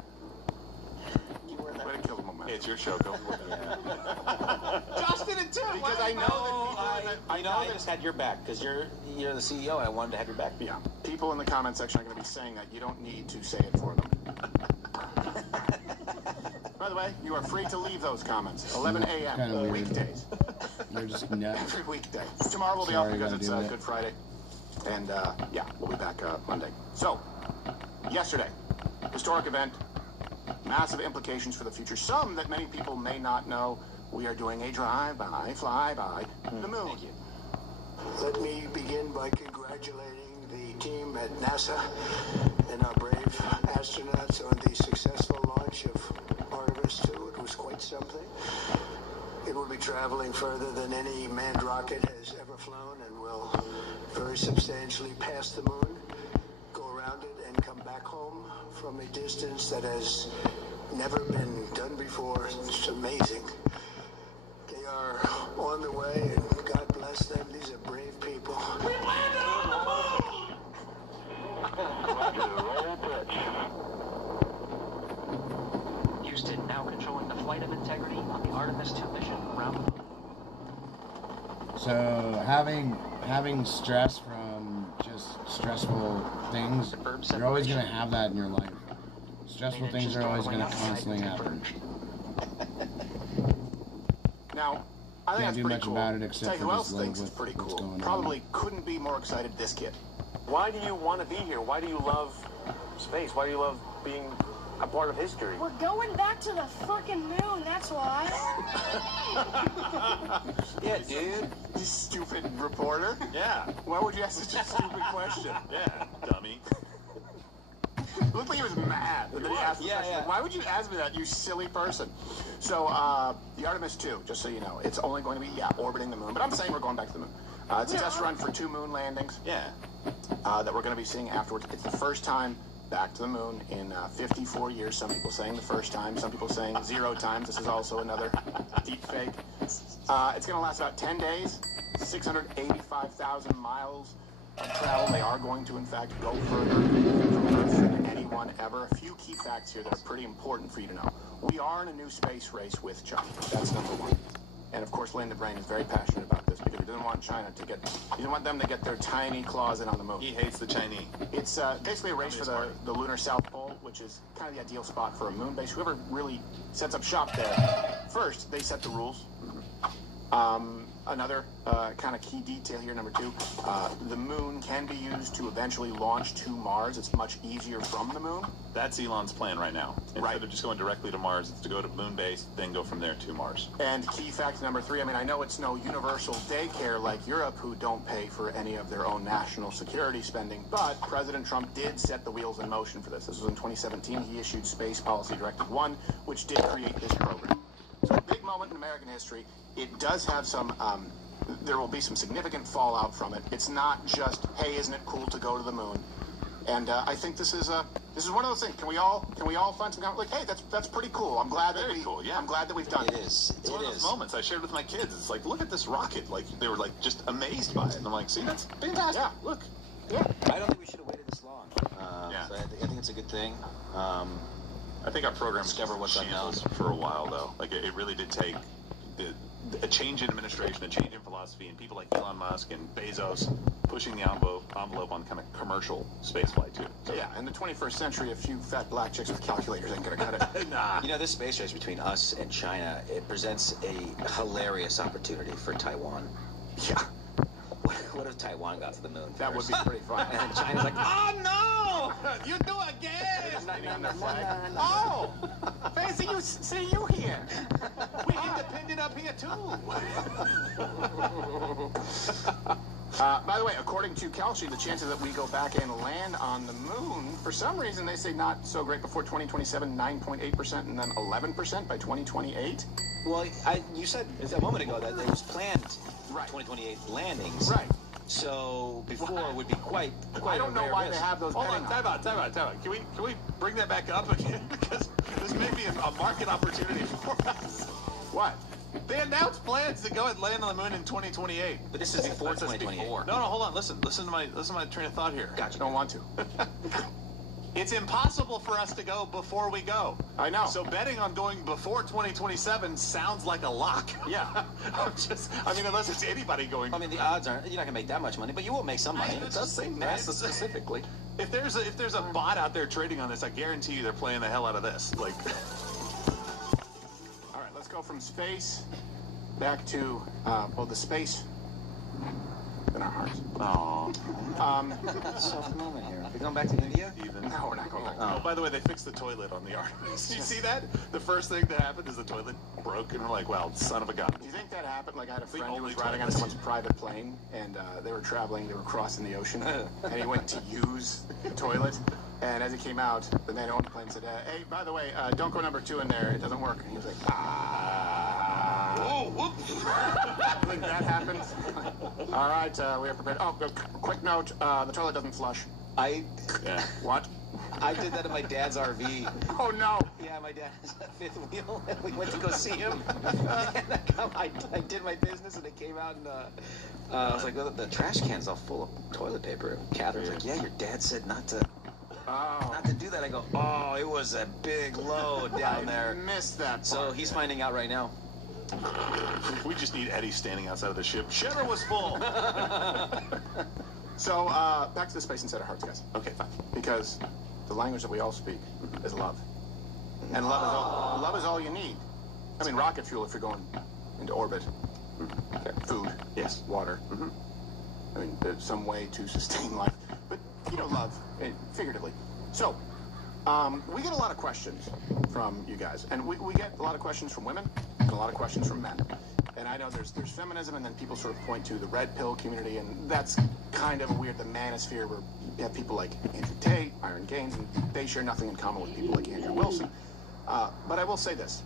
Way to kill the momentum. It's your show. Go for it. Justin and Tim, because I know that people. I just had your back because you're the CEO. And I wanted to have your back. Yeah, people in the comment section are going to be saying that. You don't need to say it for them. By the way, you are free to leave those comments. 11 a.m. Kinda weird. weekdays. You're just nuts. Every weekday. Tomorrow we'll be Sorry, off because gotta it's do it. Good Friday. And yeah, we'll be back Monday. So, yesterday, historic event, massive implications for the future. Some that many people may not know. We are doing a drive-by, fly-by the moon. Thank you. Let me begin by congratulating the team at NASA and our brave astronauts on the successful launch of Artemis 2. It was quite something. It will be traveling further than any manned rocket has ever flown and will very substantially pass the moon, go around it, and come back home from a distance that has never been done before. It's amazing. They are on the way, and God bless them. These are brave people. We landed on the moon! Houston now controlling the flight of integrity on the Artemis 2 mission around the moon. So having stress from just stressful things, you're always going to have that in your life. Stressful things are always going to constantly happen. Now, I think Can't that's do pretty much cool. about it except Tell you for who just else live thinks it's with pretty what's cool. going on. Probably couldn't be more excited, this kid. Why do you want to be here? Why do you love space? Why do you love being a part of history? We're going back to the fucking moon, that's why. Yeah, dude. You stupid reporter. Yeah. Why would you ask such a stupid question? Yeah, dummy. It looked like he was mad. And then he asked the question. yeah. Why would you ask me that, you silly person? So, the Artemis 2, just so you know, it's only going to be, orbiting the moon. But I'm saying we're going back to the moon. It's a test run for 2 moon landings. Yeah. That we're going to be seeing afterwards. It's the first time back to the moon in 54 years. Some people saying the first time. Some people saying 0 times. This is also another deep fake. It's going to last about 10 days, 685,000 miles of travel. They are going to, in fact, go further from Earth than anyone ever. A few key facts here that are pretty important for you to know. We are in a new space race with China. That's number one. And, of course, Linda Brain is very passionate about this because He doesn't want China to get. He doesn't want them to get their tiny claws in on the moon. He hates the Chinese. It's basically a race for the lunar South Pole, which is kind of the ideal spot for a moon base. Whoever really sets up shop there first, they set the rules. Another kind of key detail here, number 2, the moon can be used to eventually launch to Mars. It's much easier from the moon. That's Elon's plan right now. Instead of just going directly to Mars, it's to go to moon base, then go from there to Mars. And key fact number 3, I mean, I know it's no universal daycare like Europe, who don't pay for any of their own national security spending, but President Trump did set the wheels in motion for this. This was in 2017. He issued Space Policy Directive 1, which did create this program. So a big moment in American history. It does have some, there will be some significant fallout from it. It's not just, hey, isn't it cool to go to the moon? And I think this is one of those things. Can we all find some kind of, like, hey, that's pretty cool. I'm glad that I'm glad that we've done it. It's one of those moments I shared with my kids. It's like, look at this rocket. Like, they were like just amazed by it. And I'm like, see, that's fantastic. Yeah. Look. Yeah. I don't think we should have waited this long. So I think it's a good thing. I think our program discover what's unknown for a while, though. Like, it really did take a change in administration, a change in philosophy, and people like Elon Musk and Bezos pushing the envelope on kind of commercial spaceflight, too. So, yeah, in the 21st century, a few fat black chicks with calculators ain't gonna cut it. You know, this space race between us and China, it presents a hilarious opportunity for Taiwan. Yeah. What if Taiwan got to the moon? That would be pretty fun. And China's like, oh no! You do it again! Oh! Fancy you see you here. We independent up here too. By the way, according to Kalshi, the chances that we go back and land on the moon, for some reason they say not so great before 2027, 9.8%, and then 11% by 2028. Well, you said a moment ago that there was planned 2028 landings. Right. So before would be quite I don't know why they have those. Hold on, time out. Can we bring that back up again? Because this may be a market opportunity for us. What? They announced plans to go and land on the moon in 2028. But this is before 2028. No, hold on. Listen to my train of thought here. Gotcha. Don't want to. It's impossible for us to go before we go. I know. So betting on going before 2027 sounds like a lock. Yeah. I mean, unless it's anybody going. I mean, the odds aren't. You're not gonna make that much money, but you will make some money. It does say NASA specifically. If there's a bot out there trading on this, I guarantee you they're playing the hell out of this. Like. All right, let's go from space back to the space in our hearts. Soft moment here. We're going back to India? No, we're not going back. Oh, by the way, they fixed the toilet on the Artemis. You see that? The first thing that happened is the toilet broke, and we're like, well, son of a gun. Do you think that happened? Like, I had a friend who was riding on someone's private plane, and they were crossing the ocean, and he went to use the toilet, and as he came out, the man who owned the plane said, hey, by the way, don't go number 2 in there, it doesn't work. And he was like, Whoa, whoops. I think that happened. All right, we are prepared. Oh, quick note, the toilet doesn't flush. What? I did that in my dad's RV. Oh, no. Yeah, my dad has a fifth wheel, and we went to go see him. And I did my business, and it came out, and I was like, well, the trash can's all full of toilet paper. And Catherine's like, yeah, your dad said not to do that. I go, oh, it was a big load down there. I missed that part. So he's finding out right now. We just need Eddie standing outside of the ship. Shiver was full. So, back to the space inside our hearts, guys. Okay, fine. Because the language that we all speak is love. And love is all you need. I mean, rocket fuel if you're going into orbit. Okay. Food. Yes. Water. I mean, there's some way to sustain life. But, love, figuratively. So, we get a lot of questions from you guys. And we get a lot of questions from women and a lot of questions from men. And I know there's feminism, and then people sort of point to the red pill community, and that's kind of weird, the manosphere, where you have people like Andrew Tate, Myron Gaines, and they share nothing in common with people like Andrew Wilson. But I will say this.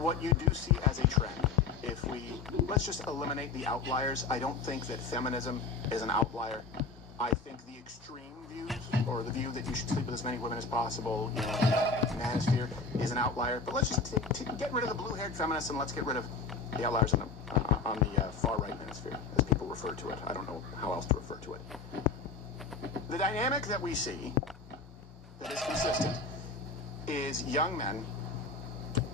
What you do see as a trend, let's just eliminate the outliers. I don't think that feminism is an outlier. I think the extreme views, or the view that you should sleep with as many women as possible, manosphere, is an outlier. But let's just get rid of the blue-haired feminists, and let's get rid of the outliers on the far-right manosphere, as people refer to it. I don't know how else to refer to it. The dynamic that we see that is consistent is young men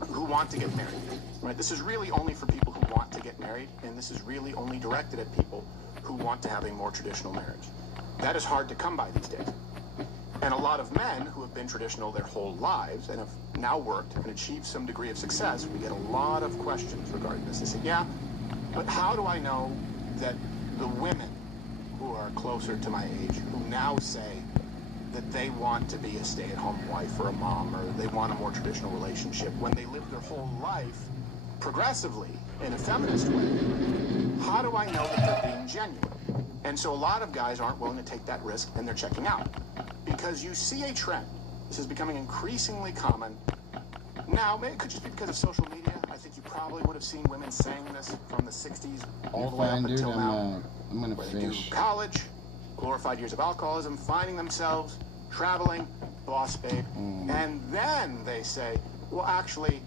who want to get married. Right? This is really only for people who want to get married, and this is really only directed at people who want to have a more traditional marriage. That is hard to come by these days. And a lot of men who have been traditional their whole lives and have now worked and achieved some degree of success, we get a lot of questions regarding this. They say, yeah, but how do I know that the women who are closer to my age, who now say that they want to be a stay-at-home wife or a mom, or they want a more traditional relationship, when they live their whole life progressively in a feminist way, how do I know that they're being genuine? And so a lot of guys aren't willing to take that risk, and they're checking out. Because you see a trend. This is becoming increasingly common. Now, it could just be because of social media. I think you probably would have seen women saying this from the 60s all the way up until now. I'm gonna where they do fish. college, glorified years of alcoholism, finding themselves, traveling, boss babe, and then they say, well, actually,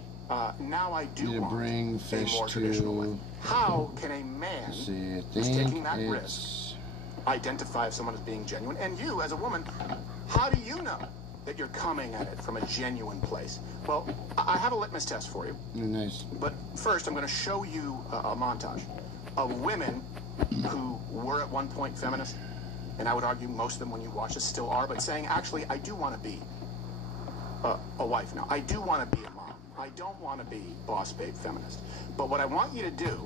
now I do want bring a fish more traditional way. to. How can a man See, I who's think taking that risk identify if someone is being genuine? And you, as a woman, how do you know that you're coming at it from a genuine place? Well, I have a litmus test for you. Nice. But first, I'm going to show you a montage of women who were at one point feminist, and I would argue most of them, when you watch this, still are, but saying, actually, I do want to be a wife now. I do want to be a mom. I don't want to be boss babe feminist. But what I want you to do,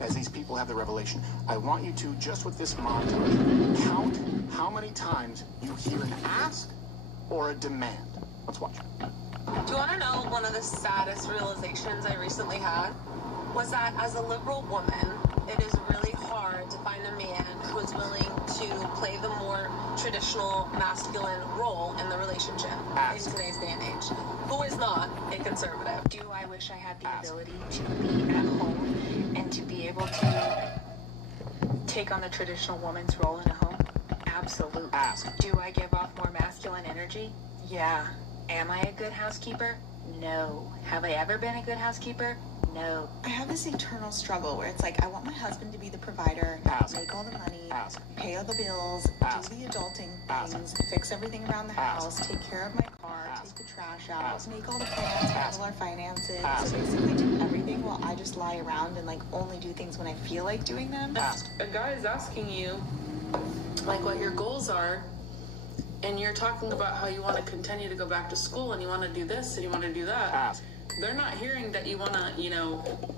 as these people have the revelation, I want you to, just with this montage, count how many times you hear an ask or a demand. Let's watch. Do you want to know one of the saddest realizations I recently had? Was that as a liberal woman, it is really hard to find a man who is willing to play the more traditional masculine role in the relationship in today's day and age. Who is not a conservative? Do I wish I had the ability to be at home and to be able to take on the traditional woman's role in a home? Absolutely. Do I give off more masculine energy? Yeah. Am I a good housekeeper? No. Have I ever been a good housekeeper? No. I have this eternal struggle where it's like, I want my husband to be the provider, make all the money, pay all the bills, do the adulting things, fix everything around the house, take care of my car, take the trash out, make all the plans, handle our finances. So basically do everything while I just lie around and like only do things when I feel like doing them. A guy is asking you like what your goals are, and you're talking about how you want to continue to go back to school and you want to do this and you want to do that. They're not hearing that you want to,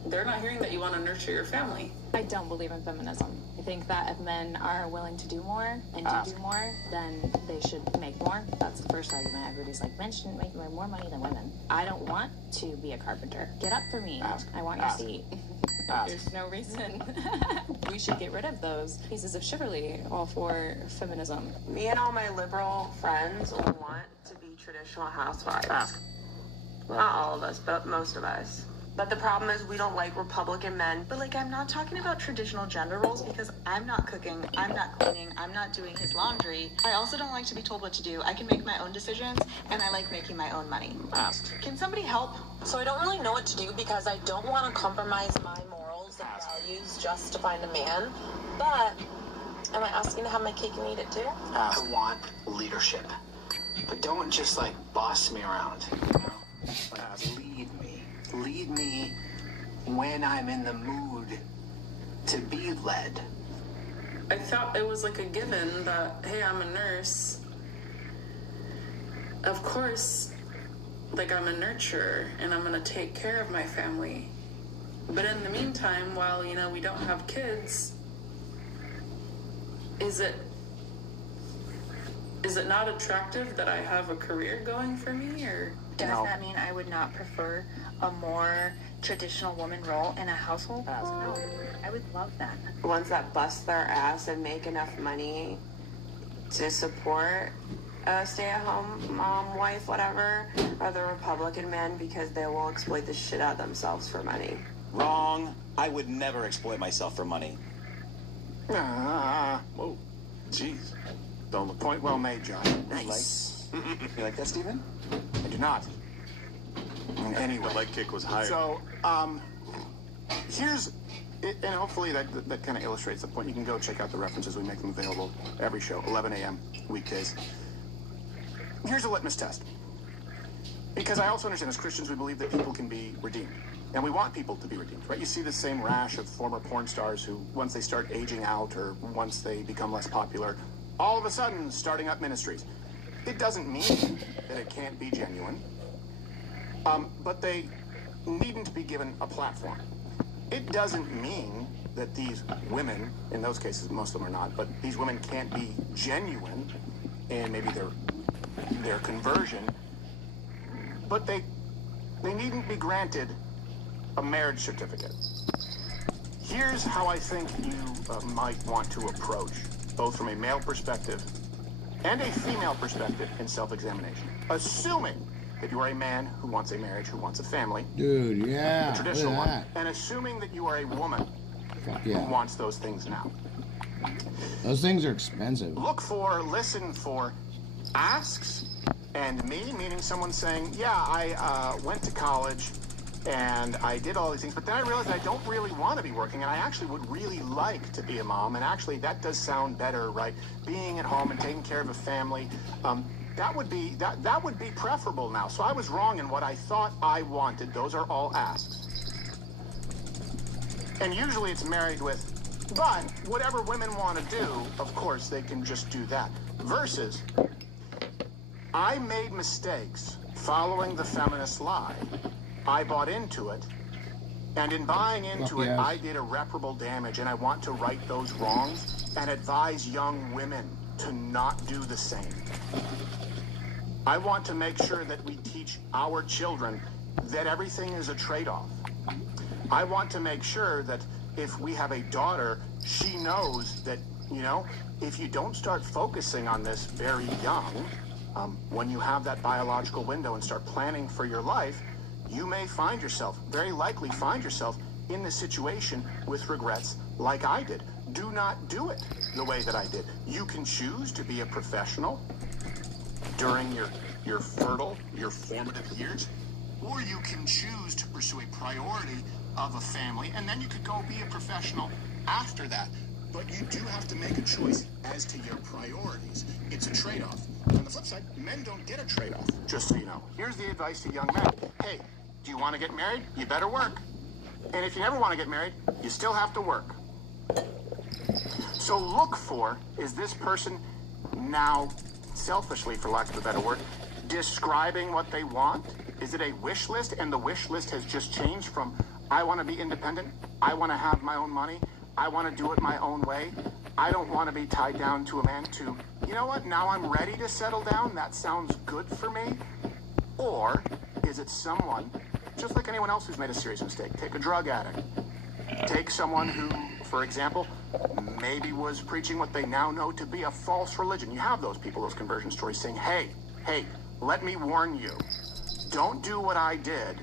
they're not hearing that you want to nurture your family. I don't believe in feminism. I think that if men are willing to do more and to do more, then they should make more. That's the first argument. Everybody's like, men shouldn't make more money than women. I don't want to be a carpenter. Get up for me. I want your seat. There's no reason. We should get rid of those pieces of chivalry all for feminism. Me and all my liberal friends want to be traditional housewives. Well, not all of us, but most of us. But the problem is we don't like Republican men. But like, I'm not talking about traditional gender roles because I'm not cooking, I'm not cleaning, I'm not doing his laundry. I also don't like to be told what to do. I can make my own decisions and I like making my own money. Can somebody help? So I don't really know what to do because I don't want to compromise my morals and values just to find a man. But am I asking to have my cake and eat it too? I want leadership. But don't just like boss me around, you know? Lead me. Lead me when I'm in the mood to be led. I thought it was like a given that, hey, I'm a nurse. Of course, like I'm a nurturer and I'm going to take care of my family. But in the meantime, while, we don't have kids, is it not attractive that I have a career going for me, or? Does that mean I would not prefer a more traditional woman role in a household? No, I would love that. Ones that bust their ass and make enough money to support a stay-at-home mom, wife, whatever, are the Republican men because they will exploit the shit out of themselves for money. Wrong. I would never exploit myself for money. Whoa. Jeez. Don't look. Point well made, John. Nice. You like that, Stephen? I do not. Anyway. The leg kick was higher. So, here's, and hopefully that kind of illustrates the point. You can go check out the references. We make them available every show, 11 a.m. weekdays. Here's a litmus test. Because I also understand as Christians, we believe that people can be redeemed. And we want people to be redeemed, right? You see the same rash of former porn stars who, once they start aging out or once they become less popular, all of a sudden starting up ministries. It doesn't mean that it can't be genuine, but they needn't be given a platform. It doesn't mean that these women, in those cases, most of them are not, but these women can't be genuine in maybe their conversion, but they needn't be granted a marriage certificate. Here's how I think you might want to approach, both from a male perspective and a female perspective in self-examination. Assuming that you are a man who wants a marriage, who wants a family. Dude, yeah. A traditional one. And assuming that you are a woman who wants those things now. Those things are expensive. Listen for asks and me, meaning someone saying, yeah, I went to college and I did all these things, but then I realized I don't really want to be working, and I actually would really like to be a mom, and actually that does sound better, right? Being at home and taking care of a family, that would be preferable now. So I was wrong in what I thought I wanted. Those are all asks. And usually it's married with, but whatever women want to do, of course, they can just do that. Versus, I made mistakes following the feminist lie. I bought into it, and in buying into it, I did irreparable damage, and I want to right those wrongs and advise young women to not do the same. I want to make sure that we teach our children that everything is a trade-off. I want to make sure that if we have a daughter, she knows that, you know, if you don't start focusing on this very young, when you have that biological window and start planning for your life, you may find yourself, very likely find yourself, in this situation with regrets like I did. Do not do it the way that I did. You can choose to be a professional during your fertile, your formative years, or you can choose to pursue a priority of a family, and then you could go be a professional after that. But you do have to make a choice as to your priorities. It's a trade-off. On the flip side, men don't get a trade-off, just so you know. Here's the advice to young men. Hey, do you want to get married? You better work. And if you never want to get married, you still have to work. So look for, is this person now, selfishly, for lack of a better word, describing what they want? Is it a wish list, and the wish list has just changed from, I want to be independent, I want to have my own money, I want to do it my own way, I don't want to be tied down to a man, to, you know what, now I'm ready to settle down, that sounds good for me? Or is it someone, just like anyone else who's made a serious mistake, take a drug addict, take someone who, for example, maybe was preaching what they now know to be a false religion. You have those people, those conversion stories saying, hey, let me warn you, don't do what I did.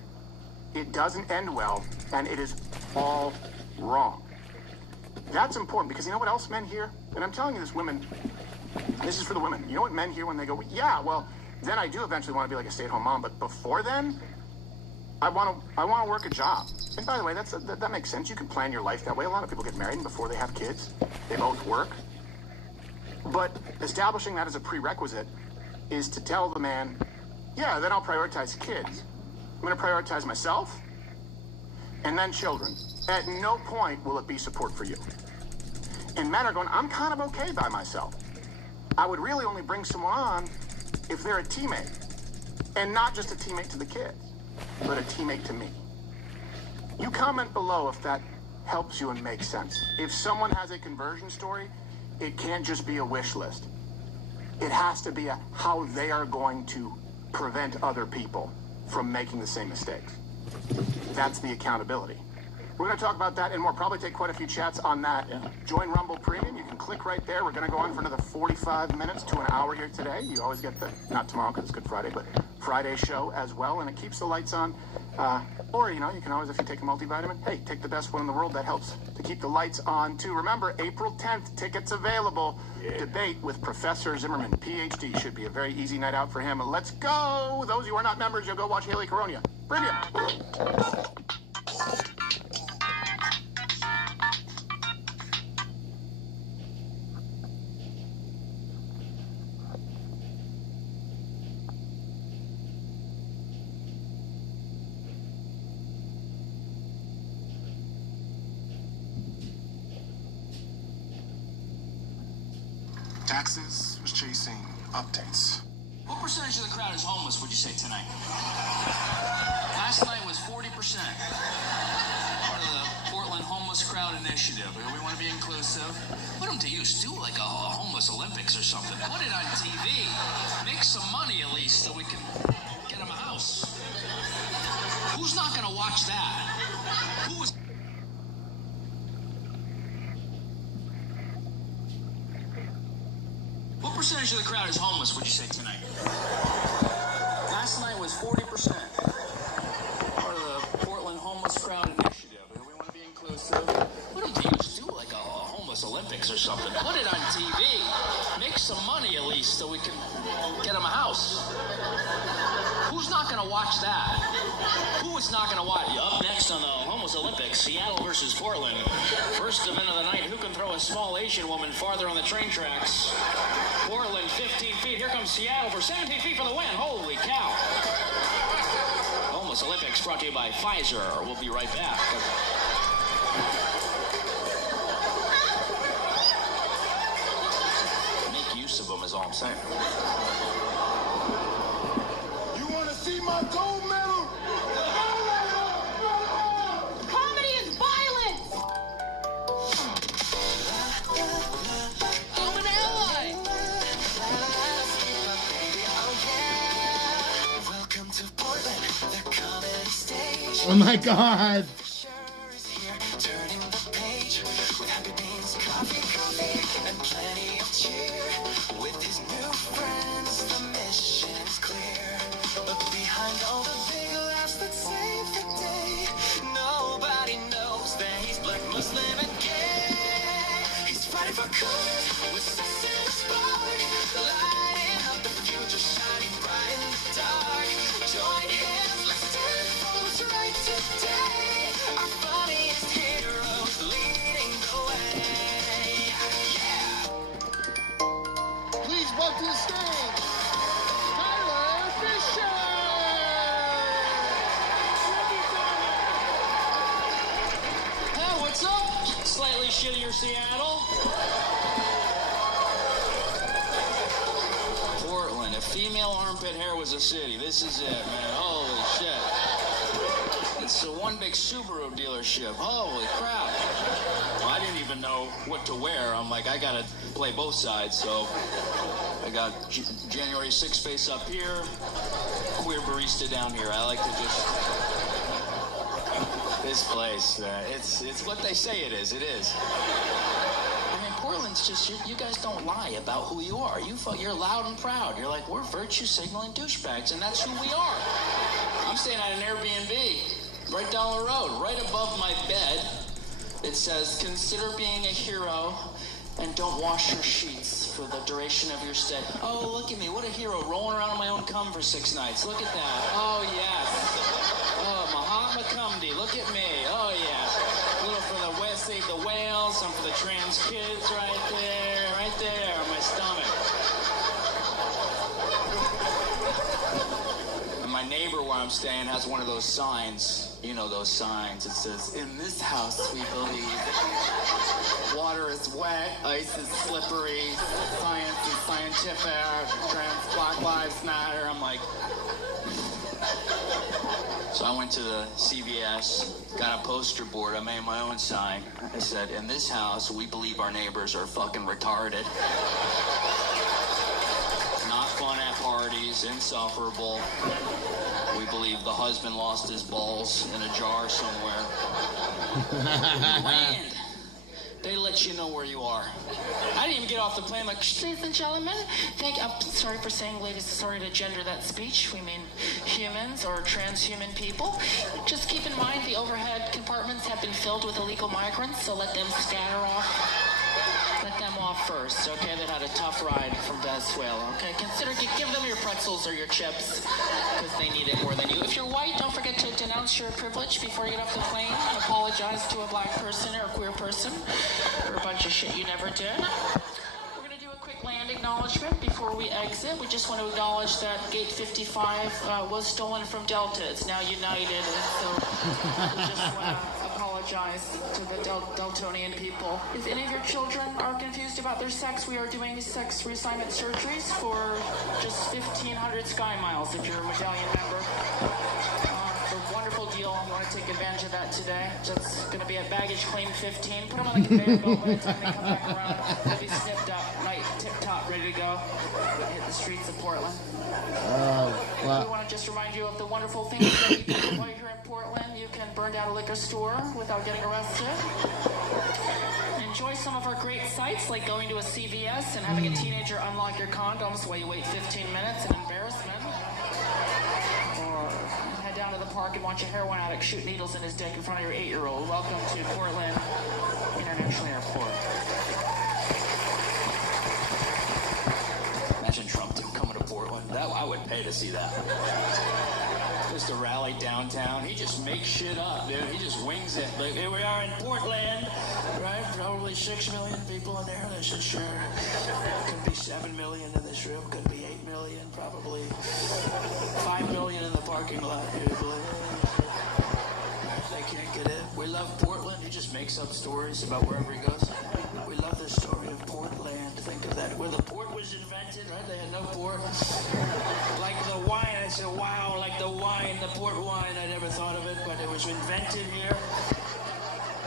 It doesn't end well, and it is all wrong. That's important, because you know what else men hear? And I'm telling you this, women, this is for the women. You know what men hear when they go, yeah, well, then I do eventually want to be like a stay-at-home mom, but before then, I want to work a job. And by the way, that makes sense. You can plan your life that way. A lot of people get married, and before they have kids, they both work. But establishing that as a prerequisite is to tell the man, yeah, then I'll prioritize kids. I'm going to prioritize myself, and then children. At no point will it be support for you. And men are going, I'm kind of okay by myself. I would really only bring someone on if they're a teammate. And not just a teammate to the kids, but a teammate to me. You comment below if that helps you and makes sense. If someone has a conversion story, it can't just be a wish list. It has to be how they are going to prevent other people from making the same mistakes. That's the accountability. We're going to talk about that and more. Probably take quite a few chats on that. Join Rumble Premium. You can click right there. We're going to go on for another 45 minutes to an hour here today. You always get the, not tomorrow because it's Good Friday, but Friday show as well. And it keeps the lights on. Or, you know, you can always, if you take a multivitamin, hey, take the best one in the world. That helps to keep the lights on, too. Remember, April 10th, tickets available. Yeah. Debate with Professor Zimmerman, PhD. Should be a very easy night out for him. Let's go. Those who are not members, you'll go watch Haley Coronia. Brilliant. Taxes was chasing updates. What percentage of the crowd is homeless, would you say, tonight? Last night was 40%. Part of the Portland Homeless Crowd Initiative. We want to be inclusive. Put them to use. Do like a homeless Olympics or something. Put it on TV. Make some money at least so we can get them a house. Who's not going to watch that? Who is... What percentage of the crowd is homeless, would you say, tonight? Last night was 40%. Part of the Portland Homeless Crowd Initiative. We want to be inclusive. Put them to use. Do like a homeless Olympics or something. Put it on TV. Make some money at least so we can get them a house. Who's not going to watch that? Who is not going to watch? Up next on the Homeless Olympics, Seattle versus Portland. First event of the night. Who can throw a small Asian woman farther on the train tracks? Portland, 15 feet. Here comes Seattle for 17 feet for the win. Holy cow. Homeless Olympics brought to you by Pfizer. We'll be right back. Make use of them is all I'm saying. You want to see my gold medal? Comedy is violence! I'm an ally! Welcome to Portland, the comedy stage. Oh my god. Turning the page with happy beans, coffee, and plenty of cheer. With his new friends, the mission is clear. But behind all the big laughs that save the day, nobody knows that he's black, Muslim, and gay. He's fighting for colors with sex and a spark, lighting up the future, shining bright in the dark. Join hands, let's stand for what's right today. Our funniest heroes leading the way. Yeah. Please welcome to the stage, Tyler Fisher! Hey, what's up? Slightly shittier Seattle. Portland, if female armpit hair was a city, this is it, man. Holy shit. It's one big Subaru dealership. Holy crap. Well, I didn't even know what to wear. I'm like, I gotta play both sides, so I got January 6th face up here, queer barista down here. I like to just... This place, it's what they say it is. It is. I mean, Portland's just, you guys don't lie about who you are. You're loud and proud. You're like, we're virtue signaling douchebags, and that's who we are. I'm staying at an Airbnb right down the road, right above my bed. It says, consider being a hero and don't wash your sheets for the duration of your stay. Oh, look at me. What a hero. Rolling around on my own cum for 6 nights. Look at that. Oh, yes. Oh, Mahatma Gandhi. Look at me. Oh, yeah. A little for the West Save the Whales. Some for the trans kids right there. Right there on my stomach. And my neighbor where I'm staying has one of those signs. You know those signs. It says, in this house we believe water is wet, ice is slippery, science is scientific, Black Lives Matter. I'm like... So I went to the CVS, got a poster board, I made my own sign. I said, in this house, we believe our neighbors are fucking retarded. Not fun at parties, insufferable. We believe the husband lost his balls in a jar somewhere. Land. They let you know where you are. I didn't even get off the plane like, ladies and gentlemen, I'm sorry for saying ladies, sorry to gender that speech. We mean humans or transhuman people. Just keep in mind the overhead compartments have been filled with illegal migrants, so let them scatter off. Let them off first, okay? That had a tough ride from Venezuela, okay? Give them your pretzels or your chips, because they need it more than you. If you're white, don't forget to denounce your privilege before you get off the plane. Apologize to a black person or a queer person for a bunch of shit you never did. We're going to do a quick land acknowledgement before we exit. We just want to acknowledge that Gate 55 was stolen from Delta. It's now United, and so we just want to apologize apologize to the Deltonian people. If any of your children are confused about their sex, we are doing sex reassignment surgeries for just 1,500 sky miles if you're a medallion member. It's a wonderful deal. You want to take advantage of that today. That's going to be at baggage claim 15. Put them on the conveyor belt by the time they come back around. They'll be snipped up, right, tip-top, ready to go. Hit the streets of Portland. We want to just remind you of the wonderful things that you can do while you're here in Portland. You can burn down a liquor store without getting arrested. Enjoy some of our great sites, like going to a CVS and having a teenager unlock your condoms while you wait 15 minutes in embarrassment. Or head down to the park and watch a heroin addict shoot needles in his dick in front of your 8-year-old. Welcome to Portland International Airport. Imagine Trump coming to Portland. I would pay to see that. Just a rally downtown. He just makes shit up, dude. He just wings it. Like, here we are in Portland, right? Probably 6 million people in there. They said, sure. Could be 7 million in this room. Could be 8 million. Probably 5 million in the parking lot. They can't get in. We love Portland. He just makes up stories about wherever he goes. We love the story of Portland. Think of that. Where the port was invented, right? They had no port. Like the wine. I said, wow, like the wine, the port wine. I never thought of it, but it was invented here.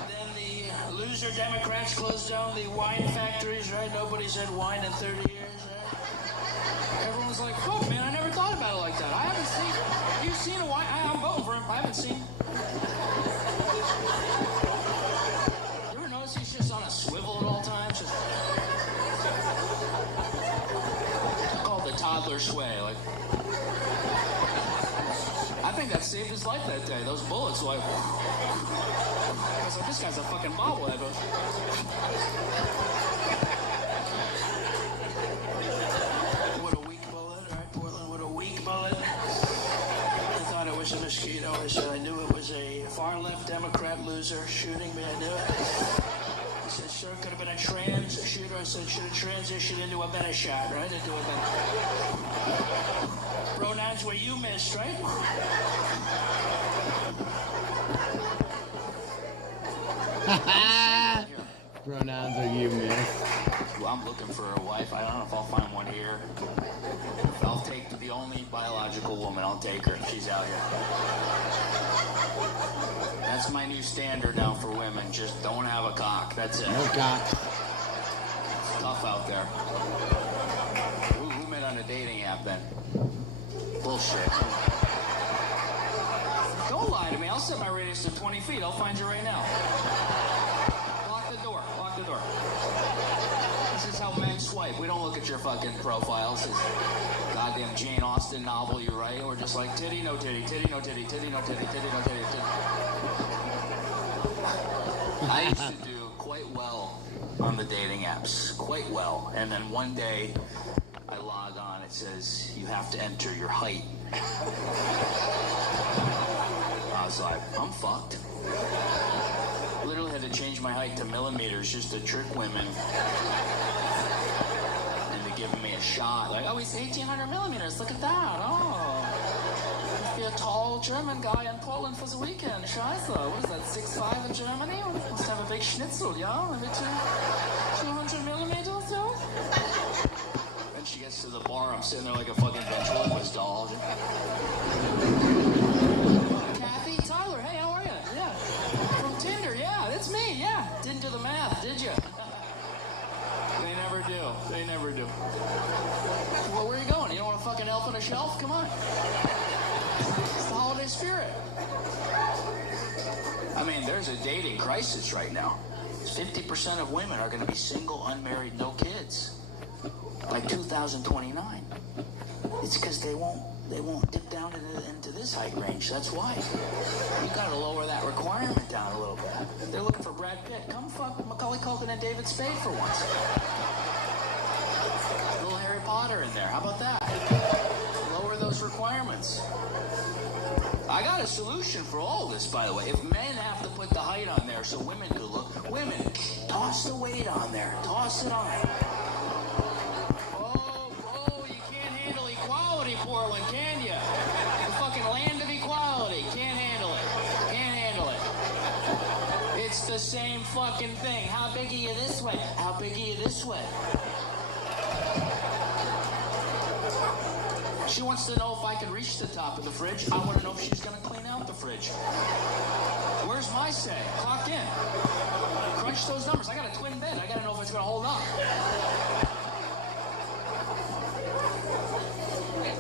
Then the loser Democrats closed down the wine factories, right? Nobody's had wine in 30 years, right? Everyone's like, fuck, man, I never thought about it like that. I haven't seen. You've seen a wine? I'm voting for him. I haven't seen. You ever notice he's just on a swivel at all times? Just called the toddler sway. Like, I think that saved his life that day. Those bullets, like, I was like, this guy's a fucking bobblehead. What a weak bullet, right, Portland? What a weak bullet. I thought it was a mosquito. I knew it was a far-left Democrat loser shooting me. I knew it. He said, sure, could have been a trans shooter. I said, should have transitioned into a better shot, right? Into a better... Pronouns where you missed, right? Pronouns are you missed. Well, I'm looking for a wife. I don't know if I'll find one here. I'll take the only biological woman. I'll take her. She's out here. That's my new standard now for women. Just don't have a cock. That's it. No cock. It's tough out there. Who met on a dating app then? Bullshit. Don't lie to me. I'll set my radius to 20 feet. I'll find you right now. Lock the door. Lock the door. This is how men swipe. We don't look at your fucking profiles. This goddamn Jane Austen novel you write. We're just like titty, no titty, titty, no titty, titty, no titty, titty, no titty, titty. I used to do quite well on the dating apps. Quite well. And then one day, I log on, it says, you have to enter your height. I was like, I'm fucked. Literally had to change my height to millimeters just to trick women. And to give me a shot. Like, oh, he's 1,800 millimeters, look at that, oh. Must be a tall German guy in Portland for the weekend, Scheiße. What is that, 6'5" in Germany? Must have a big schnitzel, yeah? Maybe 200 millimeters, yeah? She gets to the bar, I'm sitting there like a fucking ventriloquist doll. Kathy, Tyler, hey, how are you? Yeah. From Tinder, yeah, that's me, yeah. Didn't do the math, did you? They never do. They never do. Well, where are you going? You don't want a fucking elf on a shelf? Come on. It's the holiday spirit. I mean, there's a dating crisis right now. 50% of women are going to be single, unmarried, no kids. By 2029. It's because they won't dip down into this height range. That's why. You gotta lower that requirement down a little bit. They're looking for Brad Pitt. Come fuck Macaulay Culkin and David Spade for once. A little Harry Potter in there. How about that? Lower those requirements. I got a solution for all this, by the way. If men have to put the height on there so women could look, women, toss the weight on there. Toss it on. Portland, can you? The fucking land of equality. Can't handle it. Can't handle it. same fucking thing. How big are you this way? How big are you this way? She wants to know if I can reach the top of the fridge. I want to know if she's going to clean out the fridge. Where's my say? Clock in. Crunch those numbers. I got a twin bed. I got to know if it's going to hold up.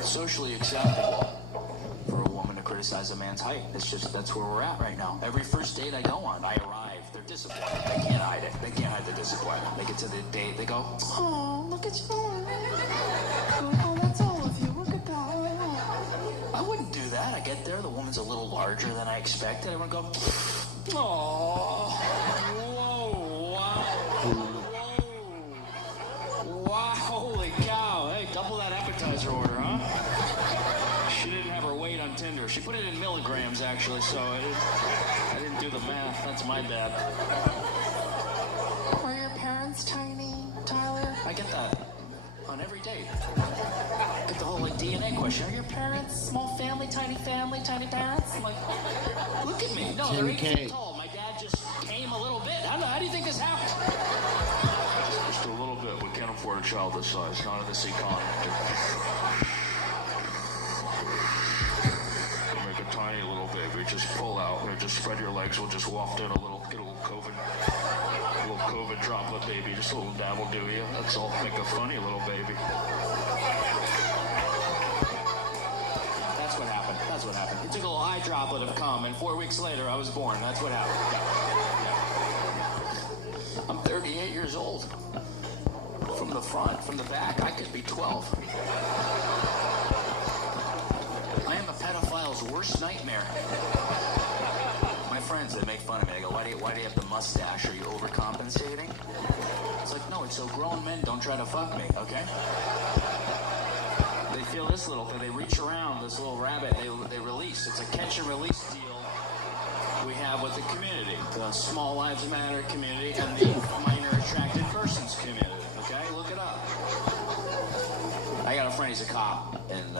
Socially acceptable for a woman to criticize a man's height. It's just, that's where we're at right now. Every first date I go on, I arrive. They're disappointed. They can't hide it. They can't hide the disappointment. They get to the date, they go, oh, look at you. Oh, that's all of you. Look at that. I wouldn't do that. I get there, the woman's a little larger than I expected. I would go, oh, whoa, wow. Wow, holy cow. Hey, double that appetizer order, huh? She didn't have her weight on Tinder. She put it in milligrams, actually, so I didn't do the math. That's my bad. Were your parents tiny, Tyler? I get that on every date. I get the whole, like, DNA question. Are your parents small family, tiny parents? I'm like, look at me. No, they're 8 feet tall. My dad just came a little bit. How do you think this happened? Just a little bit. We can't afford a child this size, not in this economy. Make a tiny little baby. Just pull out. Or just spread your legs. We'll just waft in get a little COVID droplet baby. Just a little dab will do you. That's all. Make a funny little baby. That's what happened. That's what happened. It took a little eye droplet of cum, and 4 weeks later I was born. That's what happened. I'm 38 years old. From the front, from the back, I could be 12. I am a pedophile's worst nightmare. My friends, they make fun of me. I go, why do you have the mustache? Are you overcompensating? It's like, no, it's so grown men don't try to fuck me, okay? They feel this little thing. They reach around this little rabbit. They release. It's a catch and release deal we have with the community. The Small Lives Matter community and the minor attracted persons community. Okay, look it up. I got a friend, he's a cop in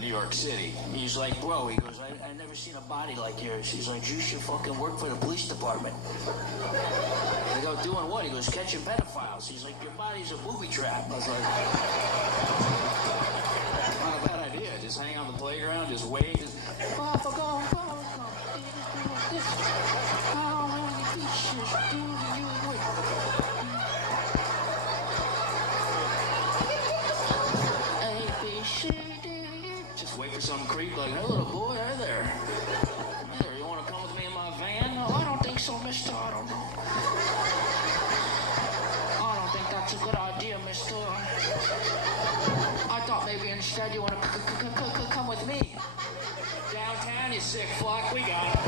New York City. He's like, bro, he goes, I never seen a body like yours. He's like, you should fucking work for the police department. I go, doing what? He goes, catching pedophiles. He's like, your body's a booby trap. I was like, not a bad idea. Just hang on the playground, just wait. Just, just wait for some creep like, hey, little boy, hey there. Hey there, you want to come with me in my van? No, I don't think so, mister. I don't know. I don't think that's a good idea, mister. I thought maybe instead you want to come with me. Downtown, you sick fuck. We got it.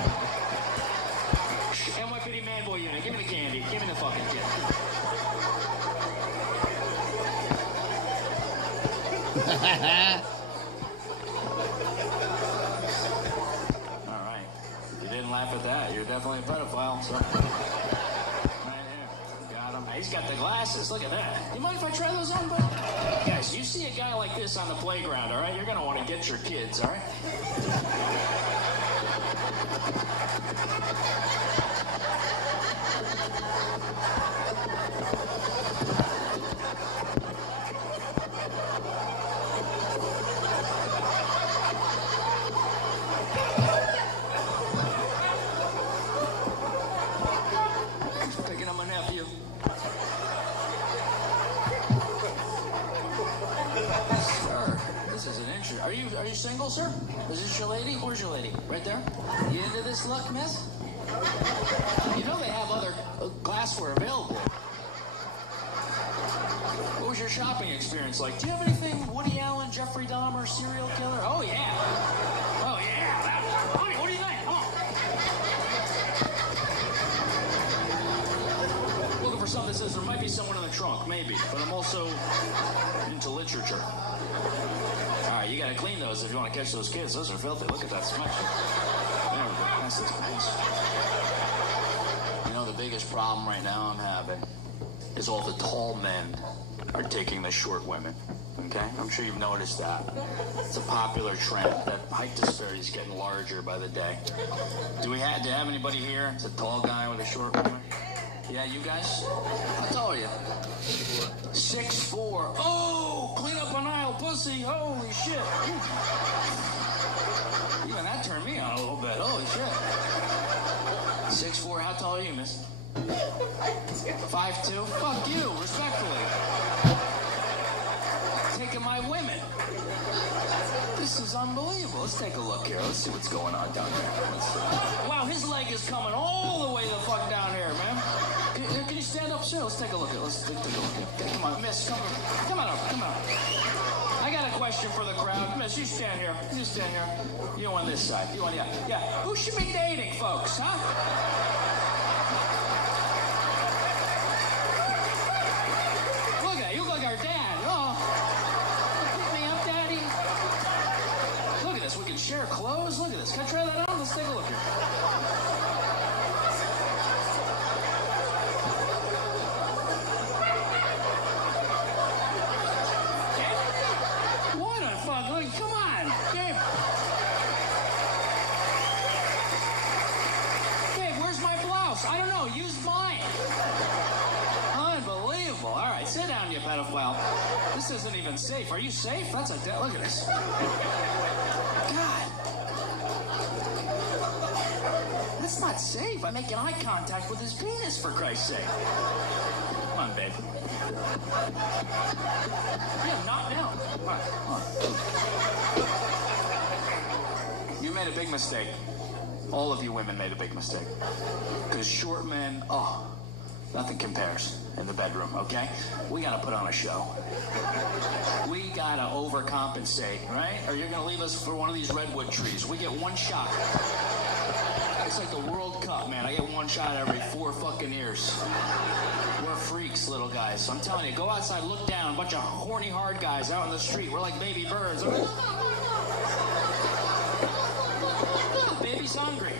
NYPD man boy unit. Give me the candy. Give me the fucking kid. Alright. You didn't laugh at that. You're definitely a pedophile. So. Right here. Got him. He's got the glasses. Look at that. You mind if I try those on, bud? Guys, you see a guy like this on the playground, alright? You're gonna want to get your kids, alright? Picking up my nephew. Sir, this is an interesting. Are you single, sir? Is this your lady? Where's your lady? Right there? You into this look, miss? You know they have other glassware available. What was your shopping experience like? Do you have anything Woody Allen, Jeffrey Dahmer, serial killer? Oh, yeah. Oh, yeah. Honey, what do you think? Come on. Looking for something that says there might be someone in the trunk, maybe. But I'm also into literature. All right, you got to clean those if you want to catch those kids. Those are filthy. Look at that smell. There we go. That's this place. You know, the biggest problem right now I'm having is all the tall men are taking the short women. Okay? I'm sure you've noticed that. It's a popular trend. That height disparity is getting larger by the day. Do we have anybody here? It's a tall guy with a short woman. Yeah, you guys? How tall are you? 6'4". Oh, clean up an aisle, pussy. Holy shit. Even that turned me on a little bit. Holy shit. 6'4". How tall are you, miss? 5'2". Fuck you, respectfully. Taking my women. This is unbelievable. Let's take a look here. Let's see what's going on down there. Wow, his leg is coming all the way the fuck down here, man. Can you stand up? Sure, let's take a look at. Let's take a look at. Come on, miss. Come on up. I got a question for the crowd. Miss, you stand here. You stand here. You on this side. You on, yeah. Who should be dating, folks, huh? Look at that. You look like our dad. Oh. Pick me up, Daddy. Look at this. We can share clothes. Look at this. Can I try that on? Let's take a look here. Come on, Gabe. Gabe, where's my blouse? I don't know. Use mine. Unbelievable. All right, sit down, you pedophile. This isn't even safe. Are you safe? That's a look at this. God. That's not safe. I'm making eye contact with his penis, for Christ's sake. Come on, babe. Yeah, knock down. Come on. You made a big mistake. All of you women made a big mistake. Because short men, nothing compares in the bedroom, okay? We gotta put on a show. We gotta overcompensate, right? Or you're gonna leave us for one of these redwood trees. We get one shot. It's like the World Cup, man. I get one shot every 4 fucking years. We're freaks, little guys. So I'm telling you, go outside, look down, a bunch of horny hard guys out in the street. We're like baby birds. Baby's hungry.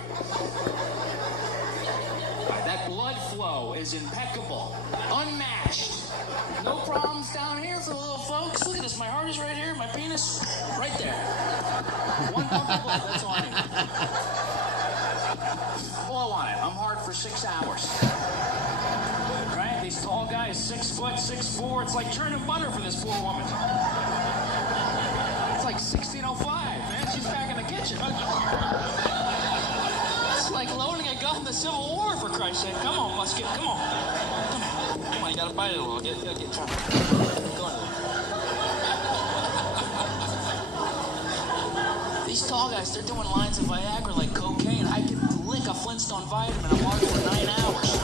That blood flow is impeccable, unmatched. No problems down here for the little folks. Look at this. My heart is right here. My penis right there. One pump of blood. That's all I need. All I wanted. I'm hard for 6 hours. Right? These tall guys, 6 foot, 6'4". It's like churning butter for this poor woman. It's like 1605, man. She's back in the kitchen. It's like loading a gun in the Civil War, for Christ's sake. Come on, musket. Come on. Come on, you gotta bite it a little. Get try. Go on. These tall guys, they're doing lines of Viagra like cocaine. I can lick a Flintstone vitamin. I'm hard for 9 hours.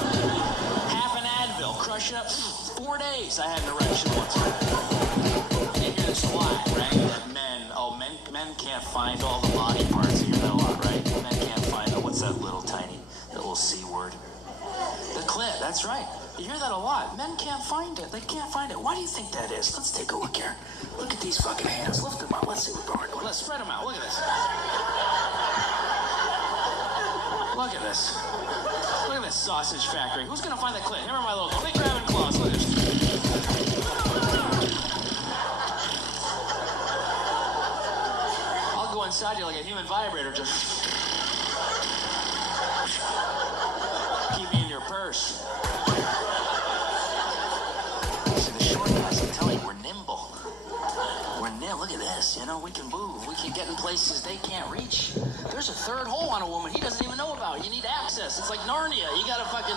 Half an Advil, crush it up. 4 days I had an erection once. And you hear this a lot, right? That men can't find all the body parts. You hear that a lot, right? Men can't find what's that little C word? The clit, that's right. You hear that a lot. Men can't find it. They can't find it. Why do you think that is? Let's take a look here. Look at these fucking hands. Lift them up. Let's see what's going on. Let's spread them out. Look at this. Look at this. Look at this sausage factory. Who's gonna find the clit? Here are my little quick grabbing claws. Look at this. I'll go inside you like a human vibrator. Just keep me in your purse. See, the short guys, I'm telling you, we're nimble. Look at this, we can move. We can get in places they can't reach. There's a third hole on a woman he doesn't even know about. You need access. It's like Narnia. You gotta fucking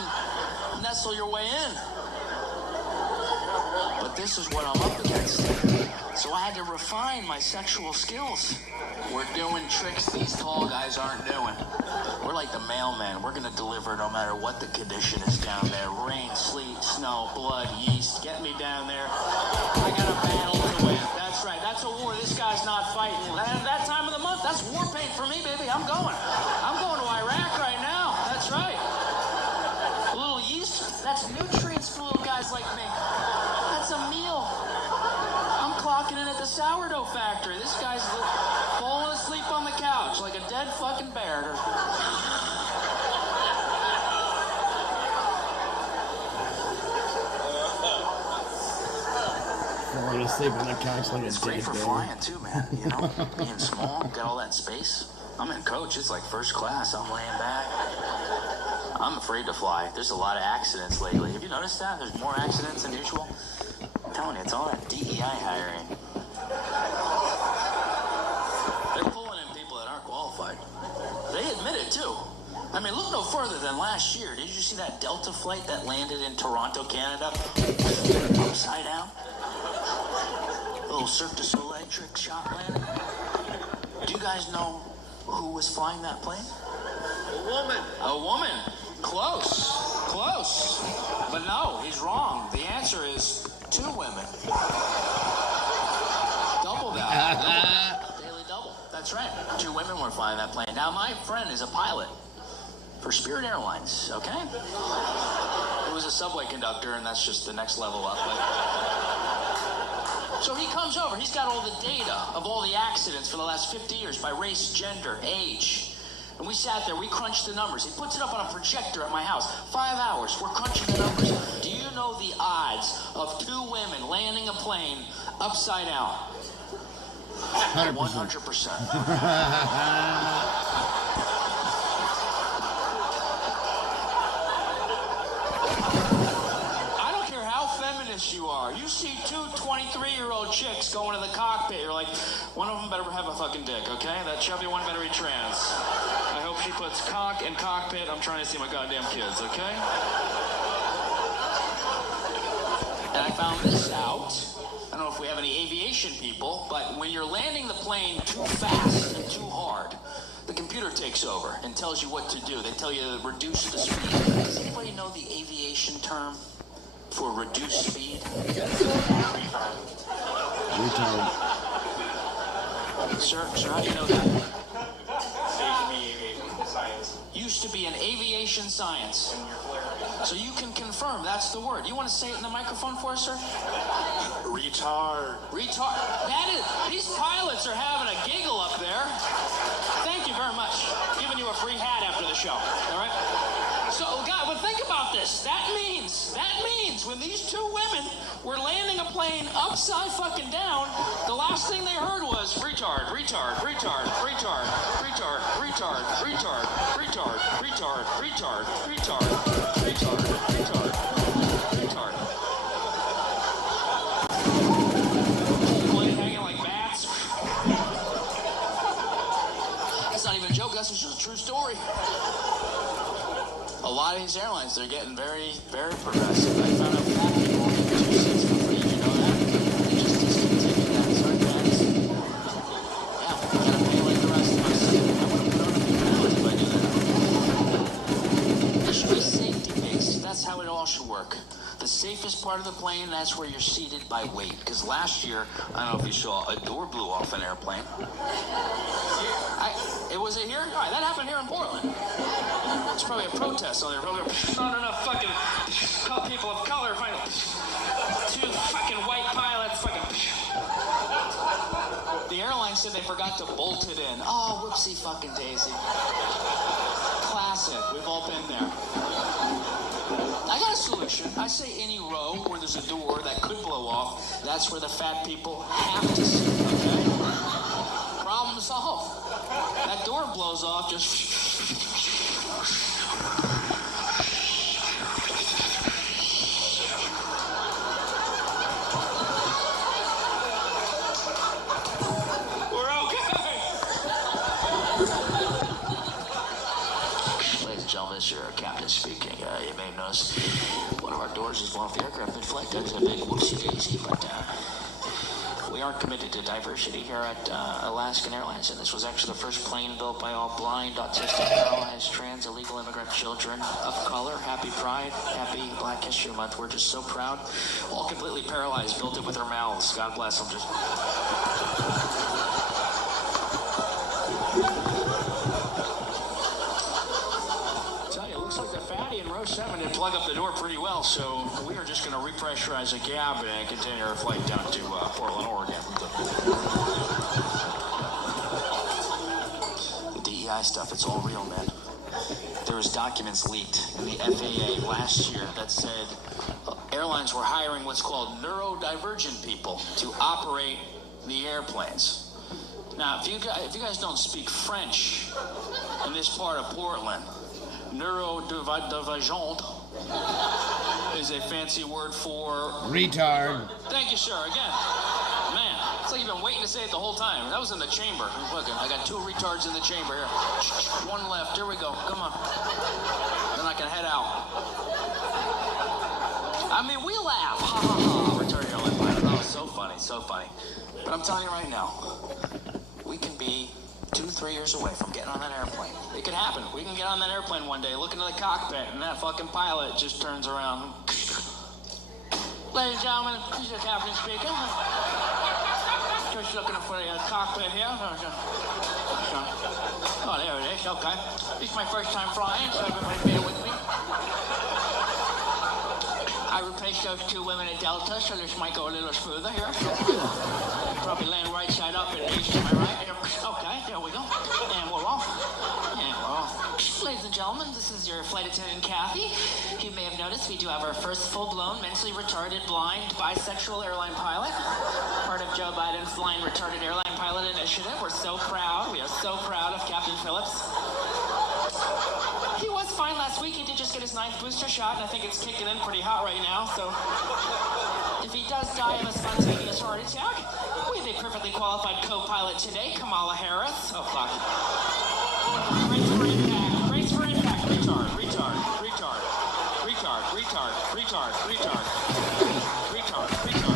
nestle your way in. But this is what I'm up against. So I had to refine my sexual skills. We're doing tricks these tall guys aren't doing. We're like the mailman. We're gonna deliver no matter what the condition is down there. Rain, sleet, snow, blood, yeast. Get me down there. I got a battle to win. That's right. That's a war this guy's not fighting. That time of the month, that's war paint for me, baby. I'm going to Iraq right now. That's right. A little yeast, that's nutrients for little guys like me. That's a meal. I'm clocking in at the sourdough factory. This guy's falling asleep on the couch like a dead fucking bear. Falling asleep on the couch like a It's great for flying too, man. Being small, got all that space. I'm in coach. It's like first class. I'm laying back. I'm afraid to fly. There's a lot of accidents lately. Have you noticed that? There's more accidents than usual. I'm telling you, it's all that DEI hiring. They're pulling in people that aren't qualified. They admit it, too. I mean, look no further than last year. Did you see that Delta flight that landed in Toronto, Canada? Upside down? A little Cirque du Soleil trick shot landing. Do you guys know who was flying that plane? A woman. A woman. Close. Close. But no, he's wrong. The answer is 2 women. Double that. Daily double. That's right. 2 women were flying that plane. Now, my friend is a pilot for Spirit Airlines, okay? He was a subway conductor, and that's just the next level up. So he comes over. He's got all the data of all the accidents for the last 50 years by race, gender, age. And we sat there. We crunched the numbers. He puts it up on a projector at my house. 5 hours. We're crunching the numbers. Do you know the odds of 2 women landing a plane upside down? 100%. You are. You see 2 23-year-old chicks going to the cockpit. You're like, one of them better have a fucking dick, okay? That chubby one better be trans. I hope she puts cock in cockpit. I'm trying to see my goddamn kids, okay? And I found this out. I don't know if we have any aviation people, but when you're landing the plane too fast and too hard, the computer takes over and tells you what to do. They tell you to reduce the speed. Does anybody know the aviation term for reduced speed? Retard. Sir, how do you know that? Used to be an aviation science. So you can confirm that's the word. You want to say it in the microphone for us, sir? Retard. Retard. That is, these pilots are having a giggle up there. Thank you very much. Giving you a free hat after the show. All right? So, God, but think about this. That means when these 2 women were landing a plane upside fucking down, the last thing they heard was retard, retard, retard, retard, retard, retard, retard, retard, retard, retard, retard, retard, retard, retard. Plane hanging like bats. That's not even a joke. That's just a true story. A lot of these airlines, they're getting very, very progressive. I found out fat people get 2 seats for free. You know that? They just discontinued that. Sorry, guys. Yeah, you gotta pay like the rest of us. I would have put on a few pounds if I knew that. There should be safety picks. That's how it all should work. The safest part of the plane, that's where you're seated by weight. Because last year, I don't know if you saw, a door blew off an airplane. Was it here? All right, that happened here in Portland. It's probably a protest on there. Not enough fucking people of color. 2 fucking white pilots. The airline said they forgot to bolt it in. Oh, whoopsie fucking daisy. Classic. We've all been there. I got a solution. I say any row where there's a door that could blow off, that's where the fat people have to sit, okay? Problem solved. That door blows off, just... We're okay! Ladies and gentlemen, this is your captain speaking. You may have noticed one of our doors is blown off the aircraft mid-flight. That's a big whoopsie-daisy, but... we aren't committed to diversity here at Alaskan Airlines, and this was actually the first plane built by all blind, autistic, paralyzed, trans, illegal immigrant children of color. Happy Pride, happy Black History Month. We're just so proud. All completely paralyzed, built it with their mouths. God bless them. Just... Row 7 did plug up the door pretty well, so we are just going to repressurize the cab and continue our flight down to Portland, Oregon. The DEI stuff, it's all real, man. There was documents leaked in the FAA last year that said airlines were hiring what's called neurodivergent people to operate the airplanes. Now, if you guys don't speak French in this part of Portland, neurodivergent is a fancy word for... retard. Thank you, sir. Again, man, it's like you've been waiting to say it the whole time. That was in the chamber. Look, I got 2 retards in the chamber here. 1 left. Here we go. Come on. Then I can head out. I mean, we laugh. Ha ha ha. Retarded airline pilot. Oh, so funny, so funny. But I'm telling you right now, we can be 2-3 years away from getting on that airplane. It could happen. We can get on that airplane one day, look into the cockpit, and that fucking pilot just turns around. Ladies and gentlemen, this is the captain speaking. Just looking for the cockpit here. Oh, there it is. Okay. This is my first time flying, so everybody bear with me. I replaced those 2 women at Delta, so this might go a little smoother here. Probably land right side up at least, am I right? Okay, there we go. And we're off. And we're off. Ladies and gentlemen, this is your flight attendant, Kathy. You may have noticed we do have our first full-blown, mentally retarded, blind, bisexual airline pilot. Part of Joe Biden's Blind Retarded Airline Pilot Initiative. We're so proud. We are so proud of Captain Phillips. He was fine last week. He did just get his 9th booster shot, and I think it's kicking in pretty hot right now, so if he does die of a spontaneous heart attack, we have a perfectly qualified co-pilot today, Kamala Harris. Oh, fuck. Brace for impact. Brace for impact. Retard. Retard. Retard. Retard. Retard. Retard. Retard. Retard. Retard.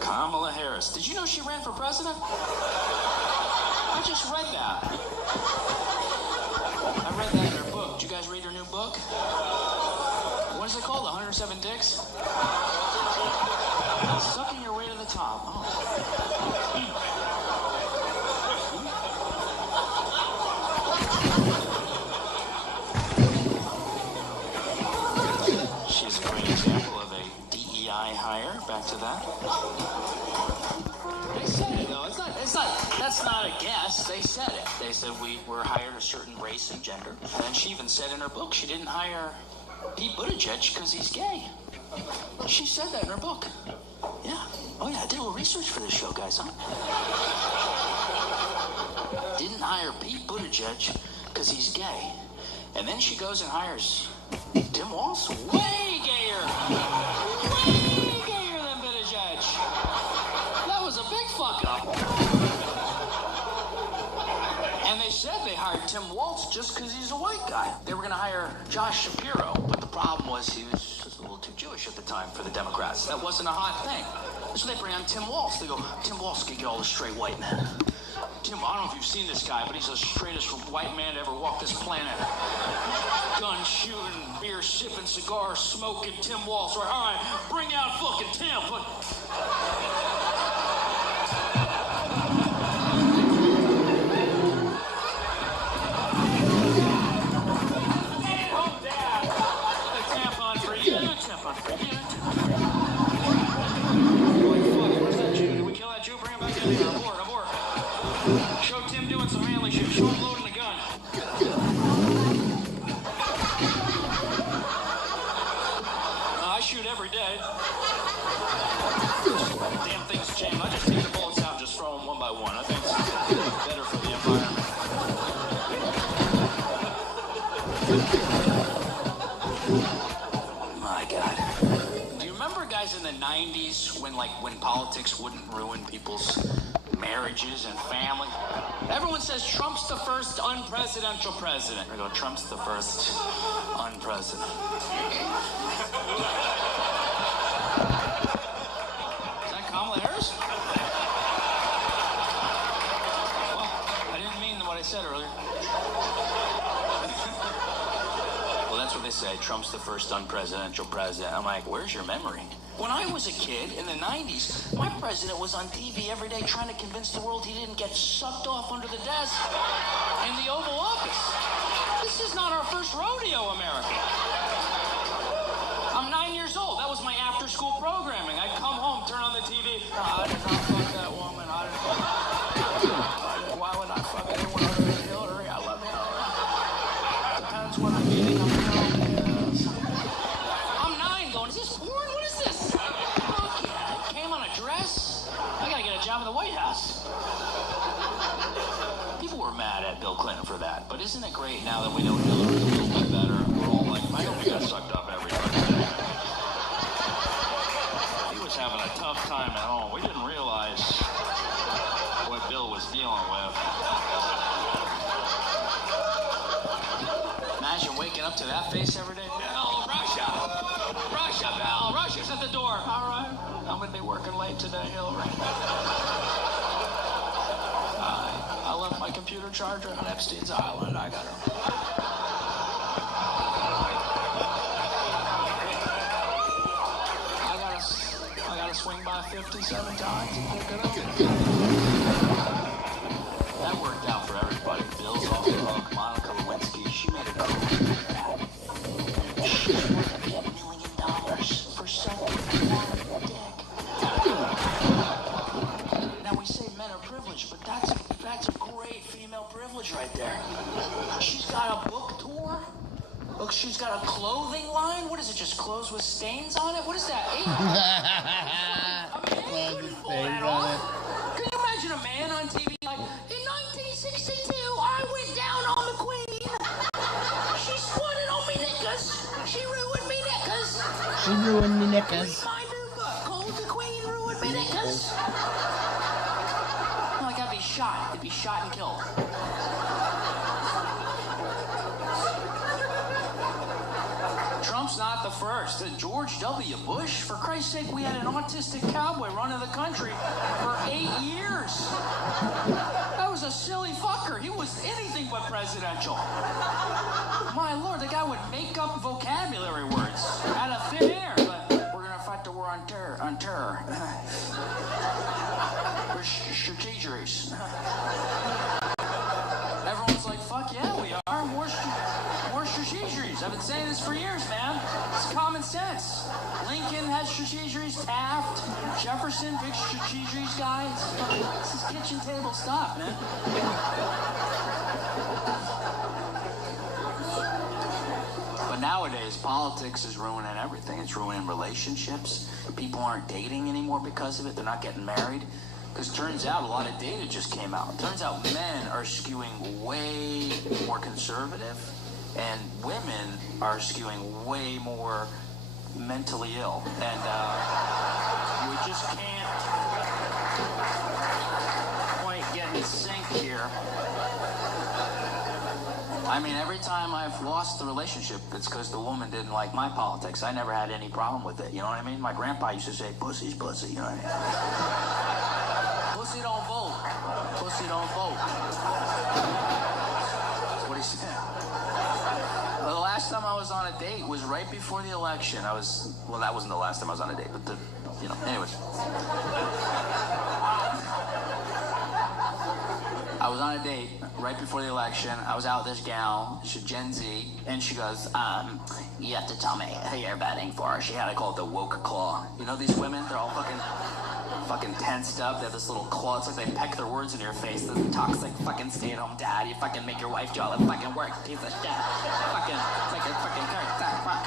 Kamala Harris. Did you know she ran for president? I just read that. I read that in her book. Did you guys read her new book? What is it called? 107 Dicks? Sucking your way to the top. Oh. She's a great example of a DEI hire. Back to that. They said it though. That's not a guess. They said it. They said we were hired a certain race and gender. And she even said in her book she didn't hire Pete Buttigieg because he's gay. She said that in her book. Yeah. Oh yeah, I did a little research for this show, guys, huh? Didn't hire Pete Buttigieg because he's gay. And then she goes and hires Tim Walz. Way gayer. Way gayer than Buttigieg. That was a big fuck up. And they said they hired Tim Walz just because he's a white guy. They were going to hire Josh Shapiro, but the problem was he was just a little too Jewish at the time for the Democrats. That wasn't a hot thing. So they bring on Tim Walz. They go, Tim Walz can get all the straight white men. Tim, I don't know if you've seen this guy, but he's the straightest white man to ever walk this planet. Gun shooting, beer sipping, cigar smoking, Tim Walz. All right, bring out fucking Tim. Oh, Dad. A tampon for you, a tampon for you. Where's that Jew? Did we kill that Jew? Bring him back in here. Abort, abort. Show Tim doing some manly shit. Show him loading the gun. I shoot every day. Damn thing's jammed. I just take the bullets out and just throw them one by one. I think it's better for the environment. My God. Do you remember, guys, in the 90s when politics wouldn't ruin people's marriages and family? Everyone says Trump's the first unpresidential president. I go, Trump's the first unpresident. Is that Kamala Harris? Well, I didn't mean what I said earlier. Well, that's what they say. Trump's the first unpresidential president. I'm like, where's your memory? When I was a kid in the 90s, my president was on TV every day trying to convince the world he didn't get sucked off under the desk in the Oval Office. This is not our first rodeo, America. I'm 9 years old. That was my after-school programming. I'd come home, turn on the TV. I did not fuck that woman. Why would I'm 9 going, is this porn? What is this? Fuck yeah. Came on a dress? I gotta get a job in the White House. People were mad at Bill Clinton for that, but isn't it great now that we know Hillary a little bit better? We're all like, I hope he got sucked up every day. He was having a tough time at home. We didn't realize what Bill was dealing with. Imagine waking up to that face every day. Bill, Russia! Russia, Bill! Russia's at the door. All right. I'm going to be working late today, Hillary. I left my computer charger on Epstein's Island. I got it. I gotta swing by 57 times and pick it up. That worked out for everybody. Bill's off the hook. Monica Lewinsky, she made a cool. She's worth $8 million for sucking one dick. Now we say men are privileged, but that's a great female privilege right there. She's got a book tour. Look, she's got a clothing line. What is it? Just clothes with stains on it? What is that? Clothes with stains on it. Can you imagine a man on TV like, in 1962, I went down on the Queen. She squatted on me knickers. She ruined me knickers. She ruined me knickers. My new book called The Queen Ruined Me Knickers. No, I gotta be shot. They'd be shot and killed. Trump's not the first. George W. Bush, for Christ's sake, we had an autistic cowboy running the country for 8 years. That was a silly fucker. He was anything but presidential. My Lord, the guy would make up vocabulary words out of thin air. But we're gonna fight the war on terror. We're strategies. Everyone's like, fuck yeah, we are. More strategies. I've been saying this for years, man. It's common sense. Lincoln had strategies. Taft, Jefferson, big strategies guys. This is kitchen table stuff, man. But nowadays, politics is ruining everything. It's ruining relationships. People aren't dating anymore because of it. They're not getting married. Because turns out a lot of data just came out. Turns out men are skewing way more conservative, and women are skewing way more mentally ill. And we just can't quite get in sync here. I mean, every time I've lost the relationship, it's because the woman didn't like my politics. I never had any problem with it, you know what I mean? My grandpa used to say, pussy's pussy, you know what I mean? Pussy don't vote. Pussy don't vote. That's what he said. The last time I was on a date was right before the election. Well, that wasn't the last time I was on a date, but anyways. I was on a date right before the election. I was out with this gal, she's Gen Z, and she goes, you have to tell me who you're betting for. She had to call it the woke claw. You know these women? They're all fucking tensed up. They have this little claw. It's like they peck their words in your face. The toxic fucking stay-at-home dad. You fucking make your wife do all the fucking work. Piece of shit. Fucking fuck.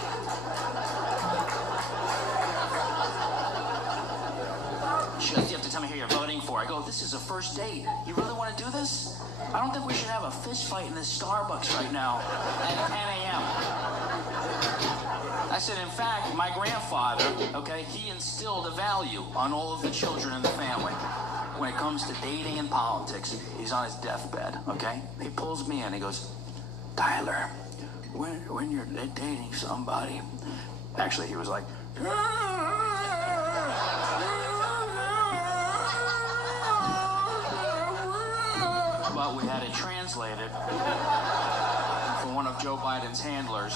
She goes, you have to tell me who you're voting for. I go, this is a first date. You really want to do this? I don't think we should have a fist fight in this Starbucks right now at 10 a.m. I said, in fact, my grandfather, okay, he instilled a value on all of the children in the family. When it comes to dating and politics, he's on his deathbed, okay? He pulls me in, he goes, Tyler, when you're dating somebody, actually, he was like, but we had it translated for one of Joe Biden's handlers.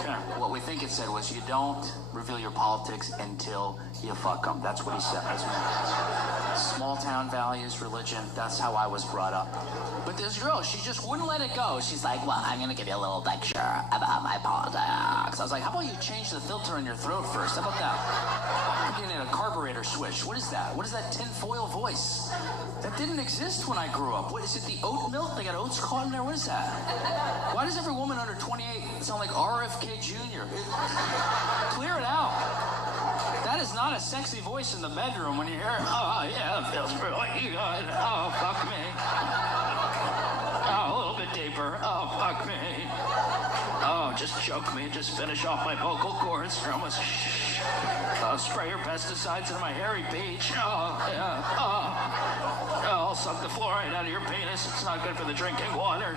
Okay, what we think it said was, you don't reveal your politics until you fuck them. That's what he said. That's what small town values, religion. That's how I was brought up. But this girl, she just wouldn't let it go. She's like, well, I'm gonna give you a little lecture about my politics. I was like, how about you change the filter in your throat first? How about that? You need a carburetor switch. What is that? What is that tinfoil voice? That didn't exist when I grew up. What is it, the oat milk? They got oats caught in there? What is that? Why does every woman under 28 sound like RFK Jr.? Clear it out. That is not a sexy voice in the bedroom when you hear, oh, yeah, it feels really good. Oh, fuck me. Oh, a little bit deeper. Oh, fuck me. Oh, just choke me. Just finish off my vocal cords. Almost spray your pesticides in my hairy beach. Oh, yeah. Oh, I'll suck the fluoride out of your penis. It's not good for the drinking water.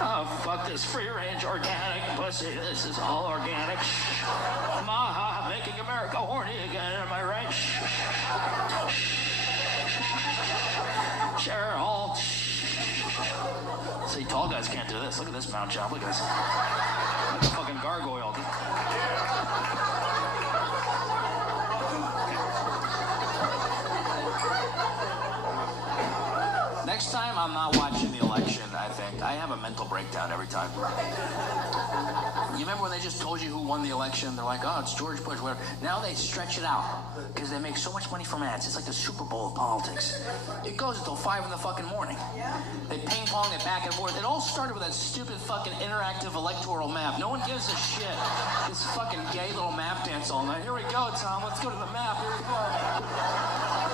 Oh, fuck this free-range organic pussy. This is all organic. Maha, making America horny again. Am I right? Cheryl. See, tall guys can't do this. Look at this mount job. Look at this. Like a fucking gargoyle. Next time, I'm not watching the election, I think. I have a mental breakdown every time. You remember when they just told you who won the election? They're like, oh, it's George Bush, whatever. Now they stretch it out because they make so much money from ads. It's like the Super Bowl of politics. It goes until 5 in the fucking morning. They ping pong it back and forth. It all started with that stupid fucking interactive electoral map. No one gives a shit. This fucking gay little map dance all night. Here we go, Tom. Let's go to the map. Here we go.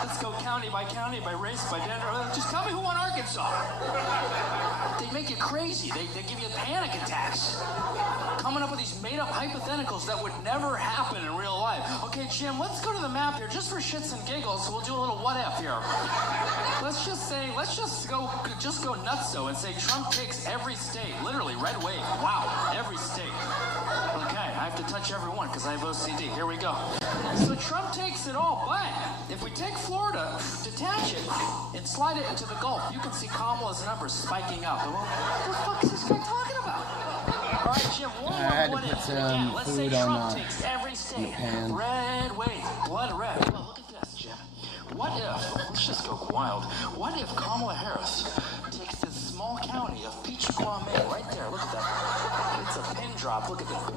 Let's go county, by race, by gender. Just tell me who won Arkansas. They make you crazy. They give you panic attacks. Coming up with these made-up hypotheticals that would never happen in real life. Okay, Jim, let's go to the map here just for shits and giggles. So we'll do a little what if here. Let's just go nutso and say Trump takes every state. Literally, red wave. Wow, every state. Okay, I have to touch every one because I have OCD. Here we go. So Trump takes it all, but if we take Florida, detach it, and slide it into the Gulf, you can see Kamala's numbers spiking up. What the fuck is this guy talking about? All right, Jim, I had to put some let's say food Trump on takes every the state. pan. Red wave, blood red. Well, look at this, Jim. What if, let's just go wild, what if Kamala Harris takes this small county of Pichiqua, Maine, right there, look at that. It's a pin drop, look at that.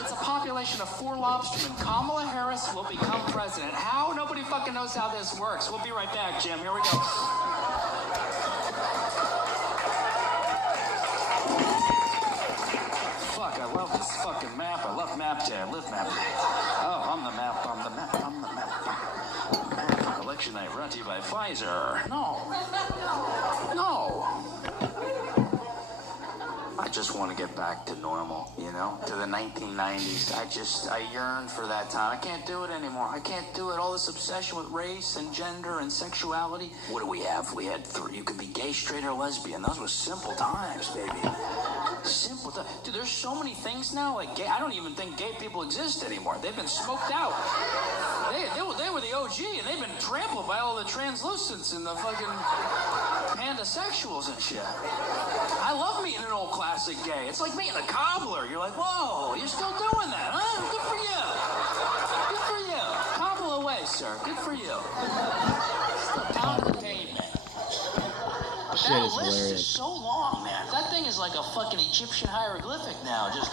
It's a population of 4 lobstermen. Kamala Harris will become president. How? Nobody fucking knows how this works. We'll be right back, Jim. Here we go. Fuck, I love this fucking map. I love map day. I live map day. Oh, I'm the map. Election night brought to you by Pfizer. No. I just want to get back to normal, you know, to the 1990s. I yearn for that time. I can't do it anymore. I can't do it. All this obsession with race and gender and sexuality. What do we have? We had 3. You could be gay, straight, or lesbian. Those were simple times, baby. Simple times. Dude, there's so many things now, like gay. I don't even think gay people exist anymore. They've been smoked out. They were the OG, and they've been trampled by all the translucents and the fucking pandasexuals and shit. I love meeting an old classic gay. It's like meeting a cobbler. You're like, whoa, you're still doing that, huh? Good for you. Good for you. Cobble away, sir. Good for you. Still pounding the pavement. But Shit that is list hilarious. is so long, man. That thing is like a fucking Egyptian hieroglyphic now. Just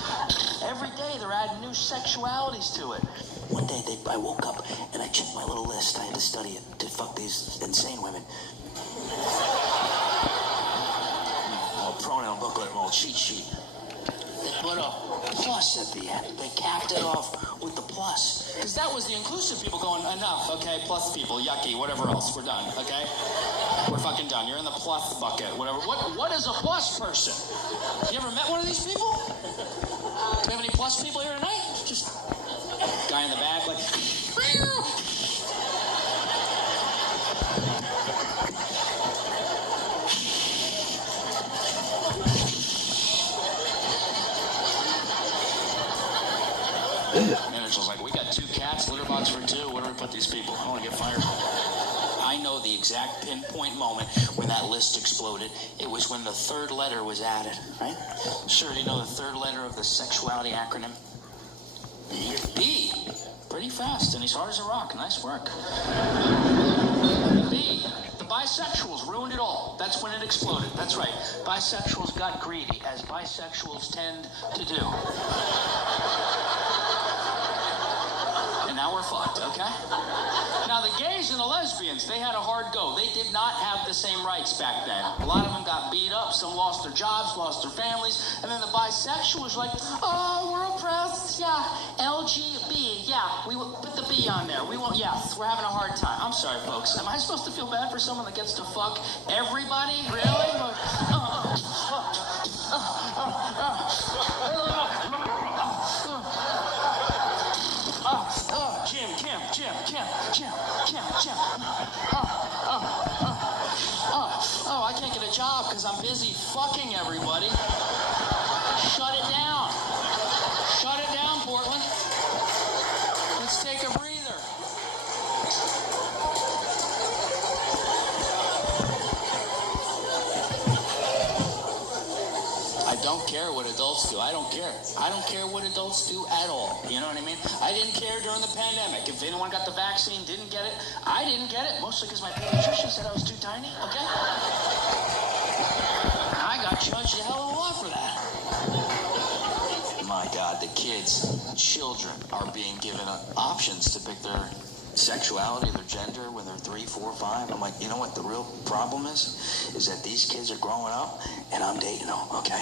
every day they're adding new sexualities to it. One day I woke up and I checked my little list. I had to study it to fuck these insane women. Pronoun booklet, an old cheat sheet. They put a plus at the end. They capped it off with the plus. Because that was the inclusive people going, enough, okay, plus people, yucky, whatever else, we're done, okay? We're fucking done. You're in the plus bucket, whatever. What is a plus person? You ever met one of these people? Do we have any plus people here tonight? Just guy in the back, like... Manager's like, we got 2 cats, litter box for 2. Where do we put these people? I want to get fired. I know the exact pinpoint moment when that list exploded. It was when the 3rd letter was added, right? Sure, you know the 3rd letter of the sexuality acronym? fast, and he's hard as a rock. Nice work. B, the bisexuals ruined it all. That's when it exploded. That's right. Bisexuals got greedy, as bisexuals tend to do. And now we're fucked, okay? Now, the gays and the lesbians, they had a hard go. They did not have the same rights back then. A lot of them got beat up. Some lost their jobs, lost their families. And then the bisexuals were like, oh, we're oppressed. Yeah, LGB. Yeah, we will put the B on there. We won't, yes, we're having a hard time. I'm sorry, folks. Am I supposed to feel bad for someone that gets to fuck everybody? Really? Jim. Oh, I can't get a job because I'm busy fucking everybody. Shut it down. Shut it down, Portland. Let's take a breather. I don't care what adults do. I don't care. I don't care what adults do at all. You know what I mean? I didn't care during the pandemic. If anyone got the vaccine, didn't get it, I didn't get it. Mostly because my pediatrician said I was too tiny, okay? I got judged a hell of a lot for that. My God, the kids, children are being given options to pick their sexuality, their gender when they're 3, 4, 5. I'm like, you know what the real problem is that these kids are growing up and I'm dating them, okay?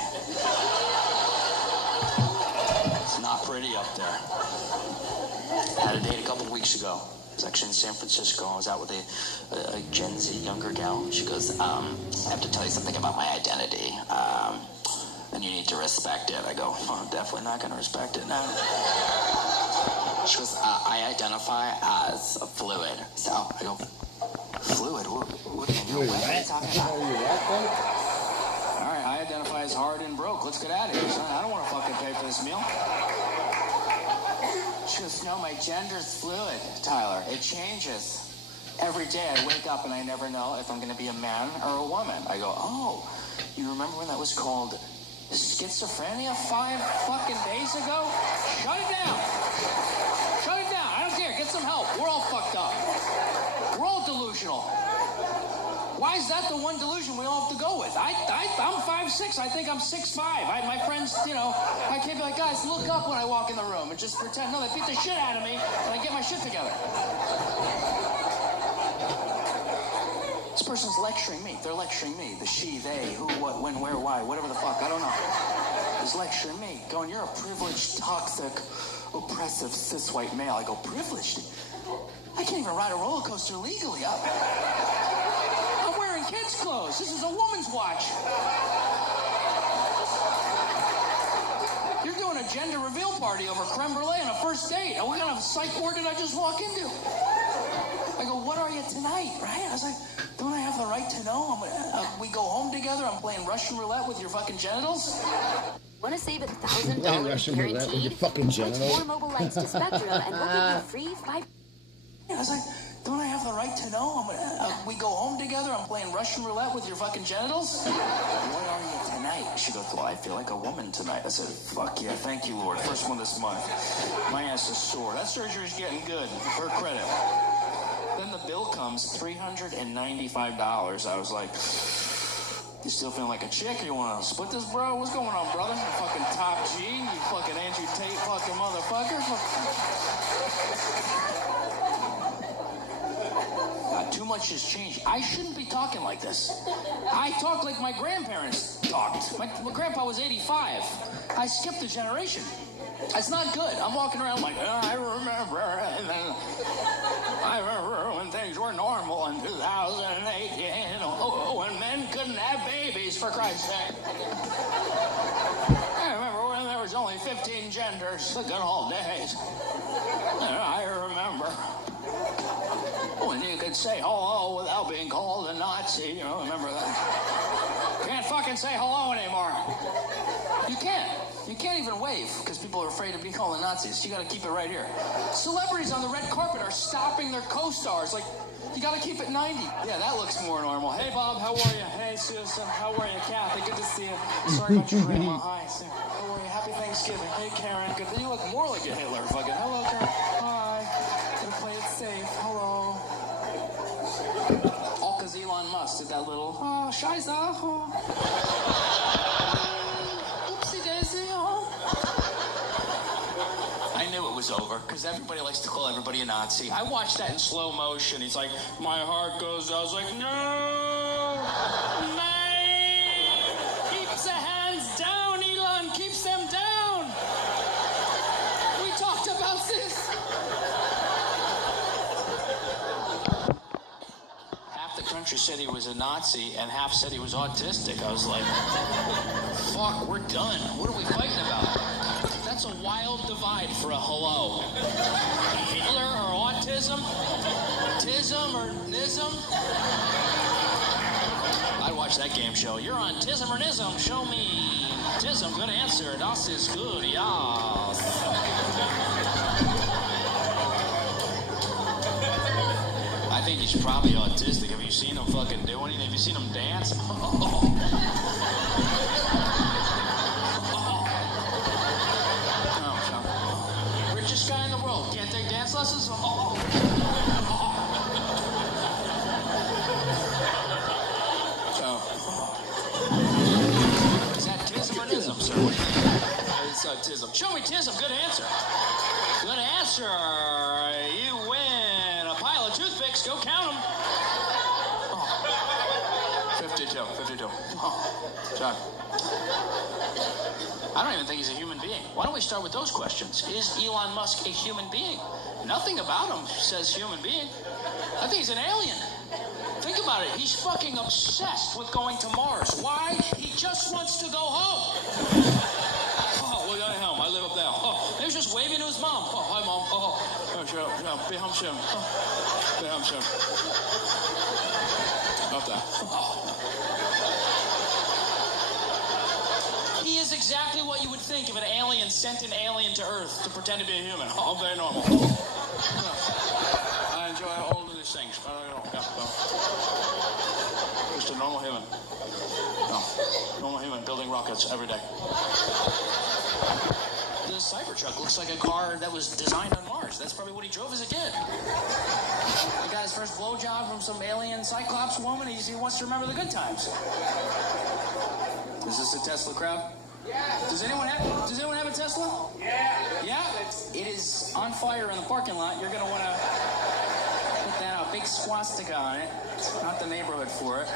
It's not pretty up there. Had a date a couple weeks ago. I was actually in San Francisco. I was out with a Gen Z younger gal. She goes, I have to tell you something about my identity. And you need to respect it. I go, oh, I'm definitely not going to respect it now. She goes, I identify as a fluid. So I go, fluid? What are you talking about? All right, I identify as hard and broke. Let's get out of here, son. I don't want to fucking pay for this meal. She goes, no, my gender's fluid, Tyler. It changes. Every day I wake up and I never know if I'm going to be a man or a woman. I go, oh, you remember when that was called schizophrenia 5 fucking days ago? Shut it down. Shut it down. I don't care. Get some help. We're all fucked up. We're all delusional. Why is that the one delusion we all have to go with? I'm 5'6". I think I'm 6'5". My friends, you know, I can't be like, guys, look up when I walk in the room and just pretend. No, they beat the shit out of me and I get my shit together. This person's lecturing me. They're lecturing me. The she, they, who, what, when, where, why, whatever the fuck. I don't know. Is lecturing me. Going, you're a privileged, toxic, oppressive, cis white male. I go, privileged? I can't even ride a roller coaster legally. I'm wearing kids' clothes. This is a woman's watch. You're doing a gender reveal party over creme brulee on a first date. And what kind of psych ward did I just walk into? I go, what are you tonight, right? I was like, don't I have the right to know? We go home together, I'm playing Russian roulette with your fucking genitals? Want to save $1,000 Russian roulette with your fucking genitals? 4 mobile lights to Spectrum and we'll give you free 5... Yeah, I was like, don't I have the right to know? We go home together, I'm playing Russian roulette with your fucking genitals? What are you tonight? She goes, well, I feel like a woman tonight. I said, fuck yeah, thank you, Lord. First one this month. My ass is sore. That surgery's getting good. Her credit. Then the bill comes, $395. I was like, you still feeling like a chick? You want to split this, bro? What's going on, brother? You fucking top G, you fucking Andrew Tate fucking motherfucker. Too much has changed. I shouldn't be talking like this. I talk like my grandparents talked. My grandpa was 85. I skipped a generation. It's not good. I'm walking around like, I remember when things were normal in 2008, you know, when men couldn't have babies, for Christ's sake. I remember when there was only 15 genders, the good old days. I remember when you could say hello without being called a Nazi, you know, remember that? Can't fucking say hello anymore. You can't. You can't even wave because people are afraid of being called Nazis. You got to keep it right here. Celebrities on the red carpet are stopping their co-stars. Like, you got to keep it 90. Yeah, that looks more normal. Hey, Bob, how are you? Hey, Susan, how are you? Kathy, good to see you. Sorry about your grandma. Hi, Sue. How are you? Happy Thanksgiving. Hey, Karen, good. You look more like a Hitler. Fucking hello, Karen. Hi. that little, oh, scheiße, oh. Oopsie daisy, oh. I knew it was over, because everybody likes to call everybody a Nazi. I watched that in slow motion. He's like, my heart goes out. I was like, no! Keeps the hands down, Elon! Keeps them down! We talked about this! Half the country said he was a Nazi, and half said he was autistic. I was like, fuck, we're done. What are we fighting about? That's a wild divide for a hello. Hitler or autism? Tism or nism? I'd watch that game show. You're on Tism or Nism? Show me Tism. Good answer. Das is good. Yes. I think he's probably autistic. Have you seen him fucking do anything? Have you seen him dance? Richest guy in the world. Can't take dance lessons? Is that Tism or Nism, sir? It's Tism. Show me Tism. Good answer. Good answer. You win a pile of toothpicks. Go count them. 52. Sorry. I don't even think he's a human being. Why don't we start with those questions? Is Elon Musk a human being? Nothing about him says human being. I think he's an alien. Think about it. He's fucking obsessed with going to Mars. Why? He just wants to go home. Oh, look at him. I live up there. Oh, he was just waving to his mom. Oh, hi, Mom. Oh, sure. Be home soon. Be home soon. Up there. He is exactly what you would think if an alien sent an alien to Earth to pretend to be a human. Oh, very normal. I enjoy all of these things. Just a normal human. No. Normal human building rockets every day. The Cybertruck looks like a car that was designed on Mars. That's probably what he drove as a kid. He got his first blowjob from some alien Cyclops woman. He wants to remember the good times. Is this a Tesla crowd? Yeah. Does anyone have a Tesla? Yeah. Yeah? It is on fire in the parking lot. You're going to want to put that a big swastika on it. Not the neighborhood for it.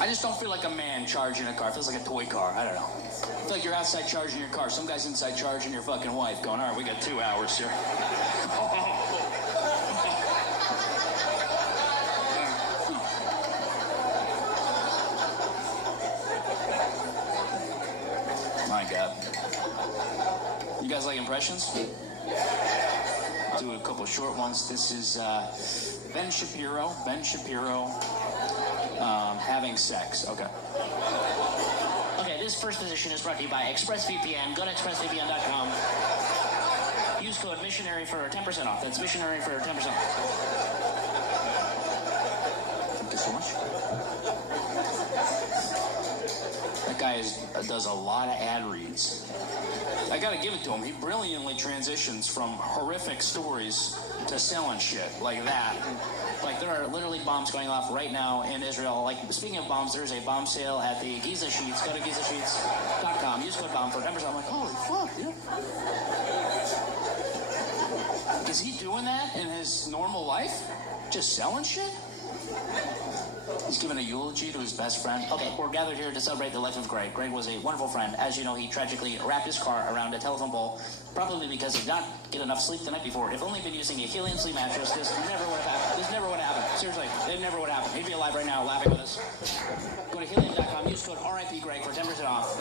I just don't feel like a man charging a car. It feels like a toy car. I don't know. I feel like you're outside charging your car. Some guy's inside charging your fucking wife going, all right, we got 2 hours here. My God. You guys like impressions? Do a couple short ones. This is Ben Shapiro. Having sex. Okay. Okay, this first position is brought to you by ExpressVPN. Go to expressvpn.com. Use code missionary for 10% off. That's missionary for 10% off. Thank you so much. That guy does a lot of ad reads. I gotta give it to him. He brilliantly transitions from horrific stories to selling shit like that. Like, there are literally bombs going off right now in Israel. Like, speaking of bombs, there's a bomb sale at the Giza Sheets. Go to GizaSheets.com. Use code BOMB for 10%. I'm like, holy fuck, dude. Is he doing that in his normal life? Just selling shit? He's giving a eulogy to his best friend. Okay, we're gathered here to celebrate the life of Greg. Greg was a wonderful friend. As you know, he tragically wrapped his car around a telephone pole, probably because he did not get enough sleep the night before. If only he'd been using a helium sleep mattress, this never would have happened. This never would have happened. Seriously, it never would have happened. He'd be alive right now laughing with us. Go to helium.com, use code RIP Greg for 10% off.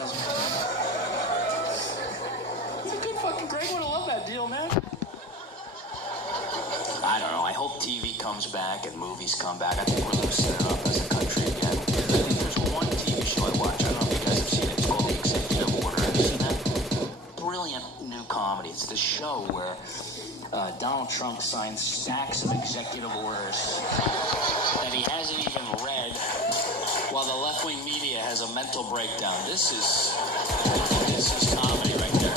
It's a good fucking Greg would have loved that deal, man. I don't know. I hope TV comes back and movies come back. I think we're loosening it up as a country again. I think there's one TV show I watch. I don't know if you guys have seen it. It's called The Executive Order. Have you seen that? Brilliant new comedy. It's the show where Donald Trump signs stacks of executive orders that he hasn't even read, while the left-wing media has a mental breakdown. This is comedy right there.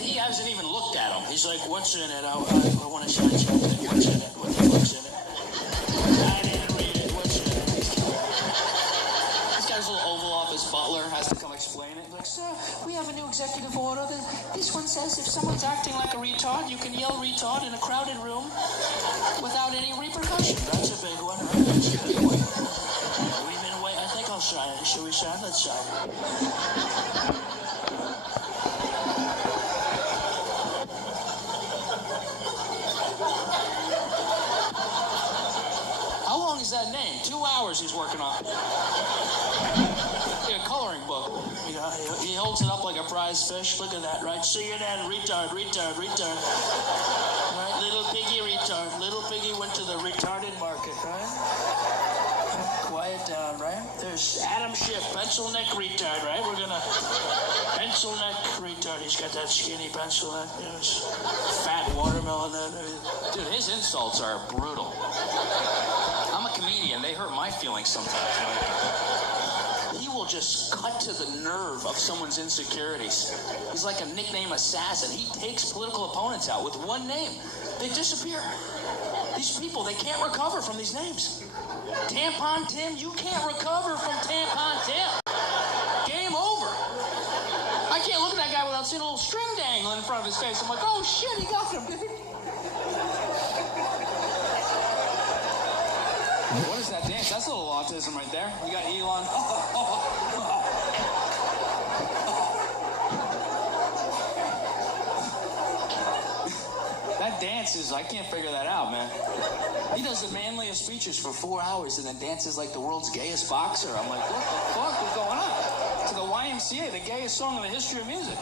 He hasn't even looked at them. He's like, what's in it? I want to sign something. What's in it? What's in it? of order. This one says if someone's acting like a retard, you can yell retard in a crowded room without any repercussion. That's a big one, right? That's a big one. We've been waiting. I think I'll sign it. Should we sign? Let's sign it. How long is that name? 2 hours he's working on. Yeah, coloring book. He holds it up like a prize fish. Look at that, right? CNN, retard, retard, retard. Right? Little piggy retard. Little piggy went to the retarded market, right? Quiet down, right? There's Adam Schiff, pencil neck retard, right? We're gonna pencil neck retard. He's got that skinny pencil neck. There's fat watermelon. Dude, his insults are brutal. I'm a comedian. They hurt my feelings sometimes. He will just cut to the nerve of someone's insecurities. He's like a nickname assassin. He takes political opponents out with one name. They disappear. These people, they can't recover from these names. Tampon Tim, you can't recover from Tampon Tim. Game over. I can't look at that guy without seeing a little string dangling in front of his face. I'm like, oh shit, he got him, dude. What is that dance? That's a little autism right there. You got Elon. That dance is, I can't figure that out, man. He does the manliest speeches for 4 hours and then dances like the world's gayest boxer. I'm like, what the fuck is going on? To the YMCA, the gayest song in the history of music.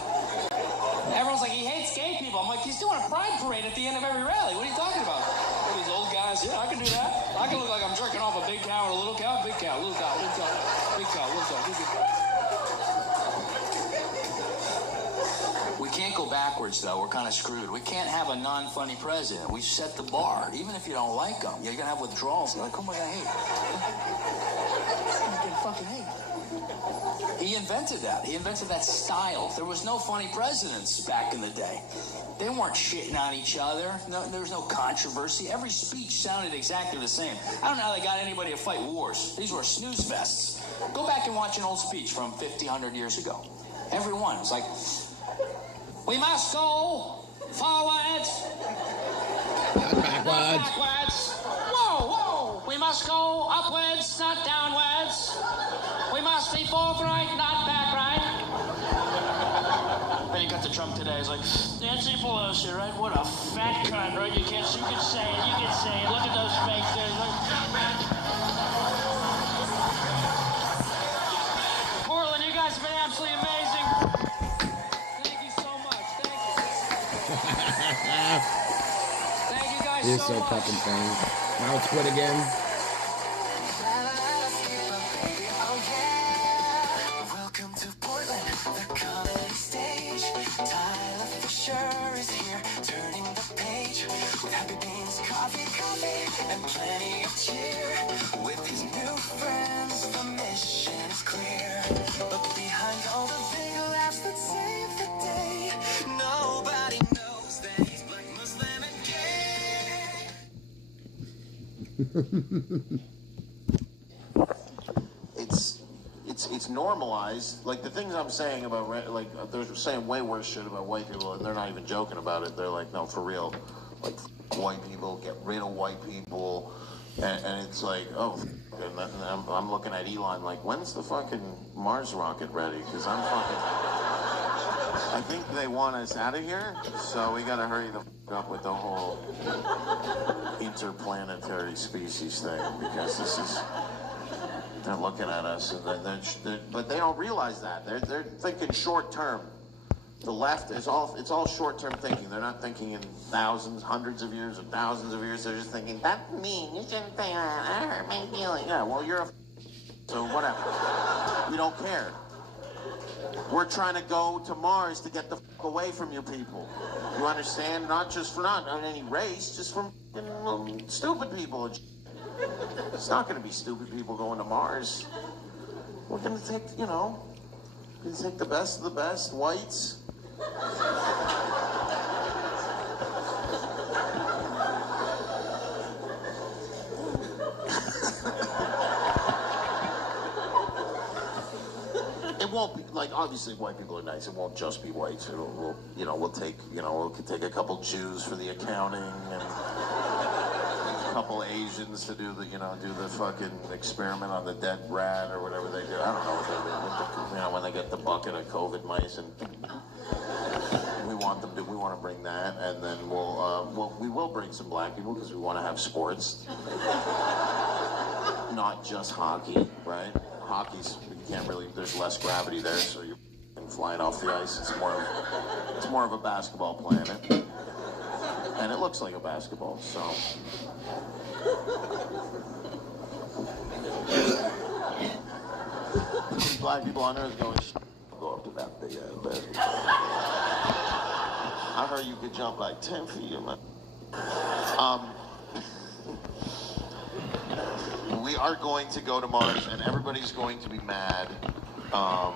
Everyone's like, he hates gay people. I'm like, he's doing a pride parade at the end of every rally. What are you talking about? All these old guys, yeah, I can do that. I can look like I'm jerking off a big cow or a little cow, big cow, little cow, little cow, big cow, little cow, big cow. We can't go backwards, though. We're kind of screwed. We can't have a non-funny president. We set the bar. Even if you don't like him, you're going to have withdrawals. You're like, who am I going to hate? I'm going to fucking hate. He invented that. He invented that style. There was no funny presidents back in the day. They weren't shitting on each other. No, there was no controversy. Every speech sounded exactly the same. I don't know how they got anybody to fight wars. These were snooze fests. Go back and watch an old speech from 50, 100 years ago. Every one. It was like, we must go forward. Not backwards. Backwards. Whoa, whoa. We must go upwards, not downwards. We must be forthright, not backward. Then you got the Trump today. It's like, Nancy Pelosi, right? What a fat cunt, right? You can say it. You can say it. Look at those faces. Portland, you guys have been absolutely amazing. Thank you so much. Thank you. Thank you guys He's so so much. fucking funny. Now it's quit again. Welcome to Portland, the comedy stage. Tyler Fisher is here, turning the page with happy beans, coffee, and plenty of cheer. With his new friends, the mission is clear. But behind all the big laughs that save the day, nobody knows that he's black, Muslim, and gay. It's normalized. Like the things I'm saying about like they're saying way worse shit about white people, and they're not even joking about it. They're like, no, for real. Like white people, get rid of white people, and it's like, oh, and I'm looking at Elon like, when's the fucking Mars rocket ready? Because I think they want us out of here, so we gotta hurry the up with the whole interplanetary species thing, because this is. They're looking at us, and but they don't realize that. They're thinking short term. The left is it's all short term thinking. They're not thinking in thousands, hundreds of years, or thousands of years. They're just thinking, that's mean. You shouldn't say that. That hurt my feelings. Yeah, well, you're a so whatever. We don't care. We're trying to go to Mars to get the away from you people. You understand? Not on any race, just from stupid people. It's not going to be stupid people going to Mars. We're going to take, we're going to take the best of the best, whites. won't be like obviously white people are nice. It won't just be whites. We'll take a couple Jews for the accounting and a couple Asians to do the fucking experiment on the dead rat or whatever they do. I don't know what they do. When they get the bucket of COVID mice and we want to bring that, and then we will bring some black people because we want to have sports, not just hockey, right? Hockey's, you can't really, there's less gravity there, so you're flying off the ice. It's more of a basketball planet. And it looks like a basketball, so. Black people on Earth going, go up to that big ass basketball. I heard you could jump like 10 feet, man. We are going to go to Mars, and everybody's going to be mad. All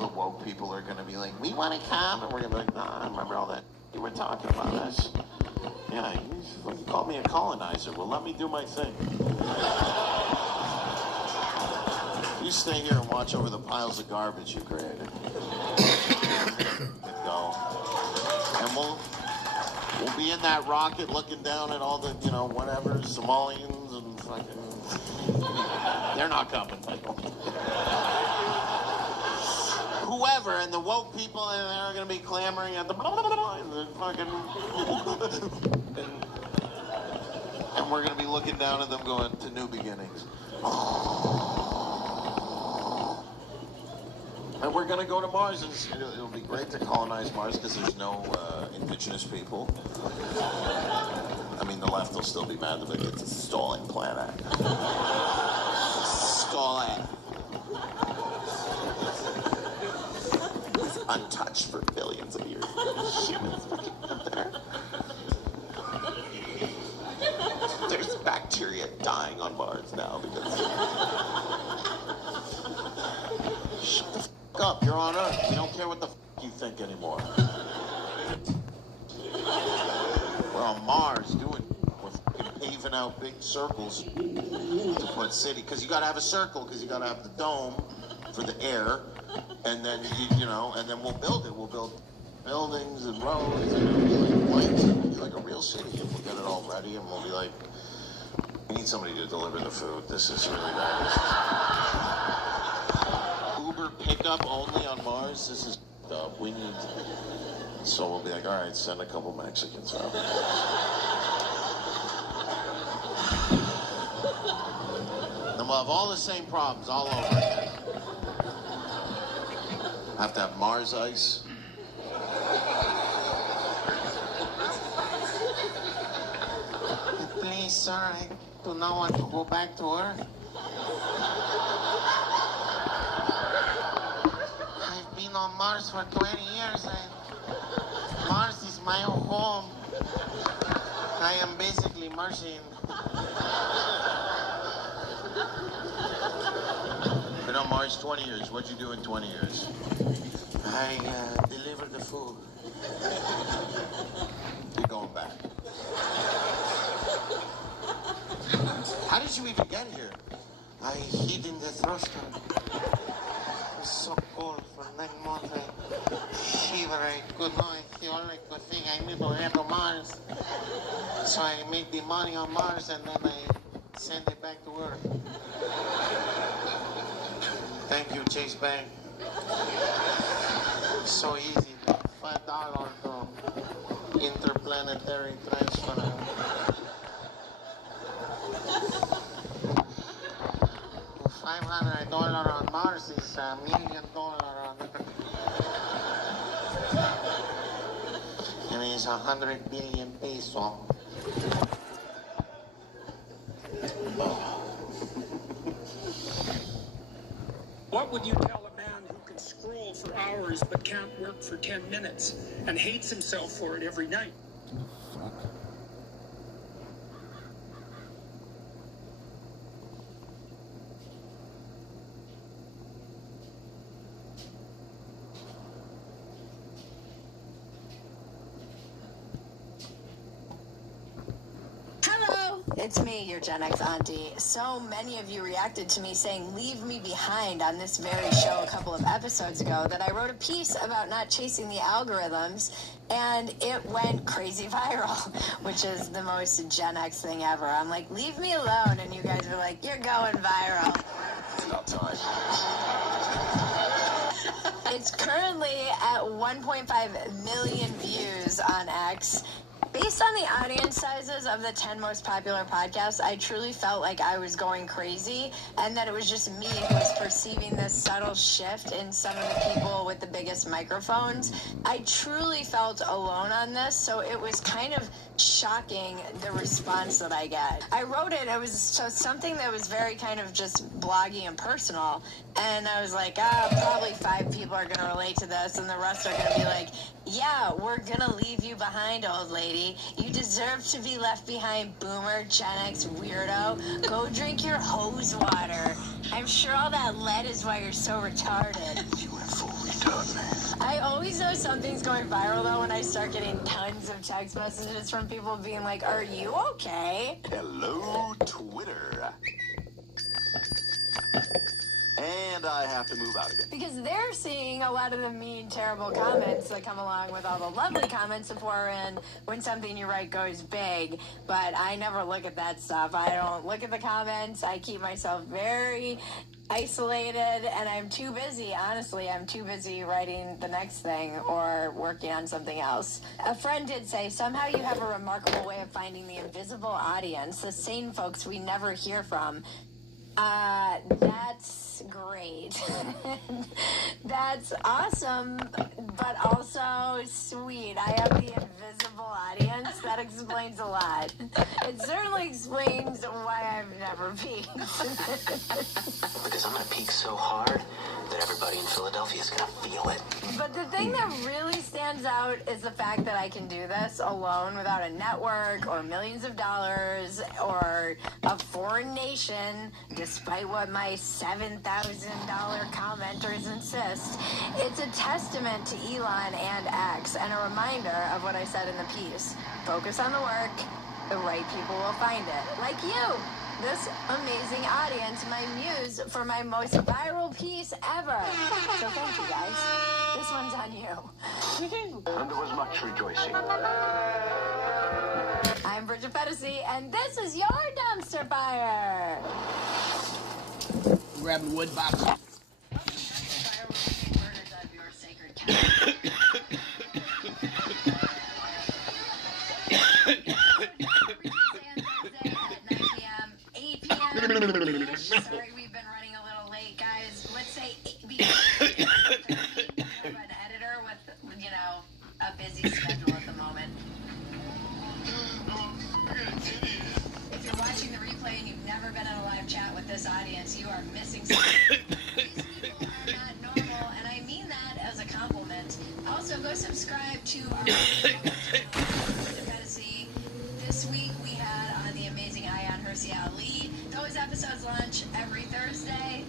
the woke people are going to be like, we want to come, and we're going to be like, nah, I remember all that you were talking about us. Yeah, you called me a colonizer. Well, let me do my thing. You stay here and watch over the piles of garbage you created. Go. And we'll be in that rocket looking down at all the, whatever, Somalians and fucking... They're not coming. Whoever, and the woke people in there are going to be clamoring at the... And the fucking... and we're going to be looking down at them going, to new beginnings. And we're going to go to Mars, and it'll be great to colonize Mars because there's no indigenous people. I mean, the left will still be mad that it's a stolen planet. Stolen. It's untouched for billions of years. Humans up there. There's bacteria dying on Mars now because... Shut the f*** up, you're on Earth. We don't care what the f*** you think anymore. We're on Mars we're f***ing paving out big circles to put city, because you gotta have a circle, because you gotta have the dome for the air, and then, and then we'll build it. We'll build buildings and roads, and it'll be like white. It'll be like a real city, and we'll get it all ready, and we'll be like, we need somebody to deliver the food. This is really bad. Uber pickup only on Mars. This is up. We need. So we'll be like, all right, send a couple Mexicans out. And we'll have all the same problems all over again. Have to have Mars ice. Please, sir, I do not want to go back to Earth. I've been on Mars for 20 years and Mars is my home. I am basically Martian. Been on Mars 20 years. What'd you do in 20 years? I delivered the food. You're going back. How did you even get here? I hid in the thruster. It was so cold for 9 months. I shiver. I could not. It's the only good thing I need to get to Mars. So I make the money on Mars and then I send it back to Earth. Thank you, Chase Bank. So easy. $5 to interplanetary transfer. $500 on Mars is $1 million on and it's 100 billion peso. What would you tell a man who can scroll for hours but can't work for 10 minutes and hates himself for it every night? Hello. It's me, your Gen X auntie. So many of you reacted to me saying leave me behind on this very show a couple of episodes ago that I wrote a piece about not chasing the algorithms, and it went crazy viral, which is the most Gen X thing ever. I'm like, leave me alone, and you guys are like, you're going viral. It's about time. It's currently at 1.5 million views on X. Based on the audience sizes of the 10 most popular podcasts, I truly felt like I was going crazy and that it was just me who was perceiving this subtle shift in some of the people with the biggest microphones. I truly felt alone on this, so it was kind of shocking the response that I get. I wrote it was something that was very kind of just bloggy and personal, and I was like, probably 5 people are going to relate to this, and the rest are going to be like, yeah, we're going to leave you behind, old lady. You deserve to be left behind, boomer, Gen X weirdo. Go drink your hose water. I'm sure all that lead is why you're so retarded. You are full retard, man. I always know something's going viral, though, when I start getting tons of text messages from people being like, are you okay? Hello, Twitter. And I have to move out again. Because they're seeing a lot of the mean, terrible comments that come along with all the lovely comments that pour in when something you write goes big. But I never look at that stuff. I don't look at the comments. I keep myself very isolated, and I'm too busy. Honestly, I'm too busy writing the next thing or working on something else. A friend did say, somehow you have a remarkable way of finding the invisible audience, the sane folks we never hear from. That's great. That's awesome, but also sweet. I have the invisible audience. That explains a lot. It certainly explains why I've never peaked. Because I'm going to peak so hard that everybody in Philadelphia is going to feel it. But the thing that really stands out is the fact that I can do this alone without a network or millions of dollars or a foreign nation, despite what my $7,000 commenters insist. It's a testament to Elon and X and a reminder of what I said in the piece. Focus on the work, the right people will find it. Like you, this amazing audience, my muse for my most viral piece ever. So thank you guys. This one's on you. And there was much rejoicing. I'm Bridget Fetisi, and this is your dumpster fire. Grab the wood box. Sorry, we've been running a little late, guys. Let's say 8 an editor with, you know, a busy schedule at the moment. If you're watching the replay and you've never been in a live chat with this audience, you are missing something. These people are not normal, and I mean that as a compliment. Also, go subscribe to our Fantasy. This week we had on the amazing Ayan Hirsi Ali. Those episodes launch every Thursday.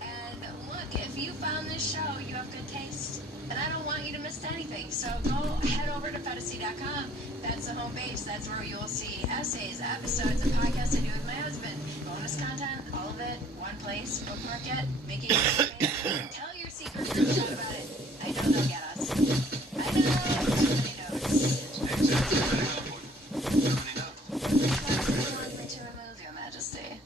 And look, if you found this show, you have good taste. And I don't want you to miss anything. So go head over to Fantasy.com. That's the home base. That's where you'll see essays, episodes, and podcasts I do with my husband. Bonus content, all of it, one place. Bookmark it, make it easy. Tell your secret group chat about it. I know they'll get us. I know. Too many notes. To remove, Your Majesty.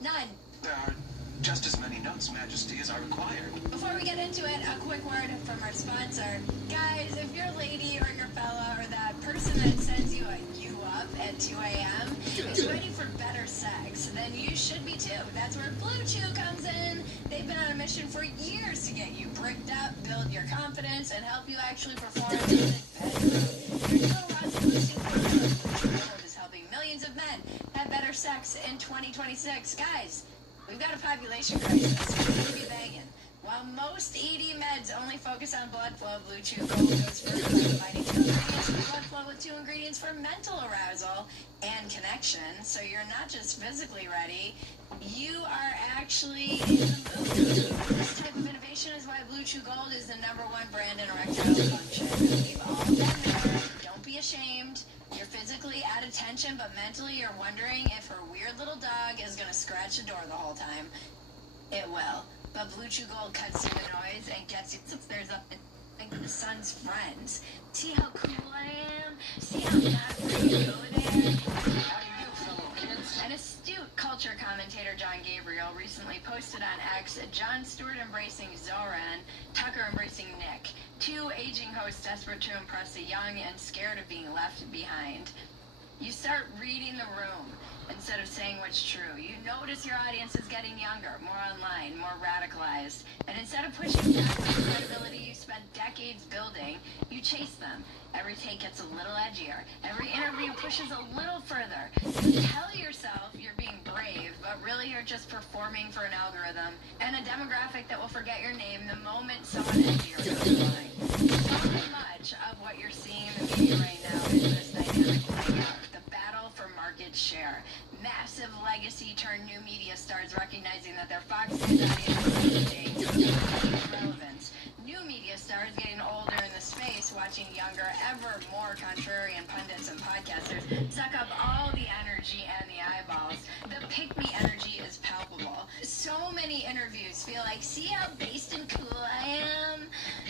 None. There are just as many notes, Majesty, as are required. Before we get into it, a quick word from our sponsor. Guys, if your lady or your fella or that person that sends you a you up at 2 a.m. is ready for better sex, then you should be too. That's where Blue Chew comes in. They've been on a mission for years to get you bricked up, build your confidence, and help you actually perform in the bedroom. Their new Ross Blue Chew is helping millions of men have better sex in 2026. Guys, we've got a population crisis. We need to be banging. While most ED meds only focus on blood flow, Blue Chew Gold goes further by providing 2 ingredients for blood flow with 2 ingredients for mental arousal and connection. So you're not just physically ready, you are actually in the mood. This type of innovation is why Blue Chew Gold is the #1 brand in erectile function. We've all been there. Don't be ashamed. You're physically got attention, but mentally you're wondering if her weird little dog is gonna scratch the door the whole time. It will. But Blue Chew Gold cuts through the noise and gets you. There's the son's friends. See how cool I am? See how not afraid to go there? How do you, fellow kids? An astute culture commentator, John Gabriel, recently posted on X, Jon Stewart embracing Zoran, Tucker embracing Nick. Two aging hosts desperate to impress the young and scared of being left behind. You start reading the room instead of saying what's true. You notice your audience is getting younger, more online, more radicalized. And instead of pushing back on the credibility you spent decades building, you chase them. Every take gets a little edgier. Every interview pushes a little further. You tell yourself you're being brave, but really you're just performing for an algorithm and a demographic that will forget your name the moment someone edgier goes by. So much of what you're seeing in the media right now is this dynamic playing out. The battle for market share. Massive legacy turned new media stars recognizing that their Fox News audience is changing relevance. New media stars getting older in the space, watching younger, ever more contrarian pundits and podcasters suck up all the energy and the eyeballs. The pick-me energy is palpable. So many interviews feel like, see how based and cool I am?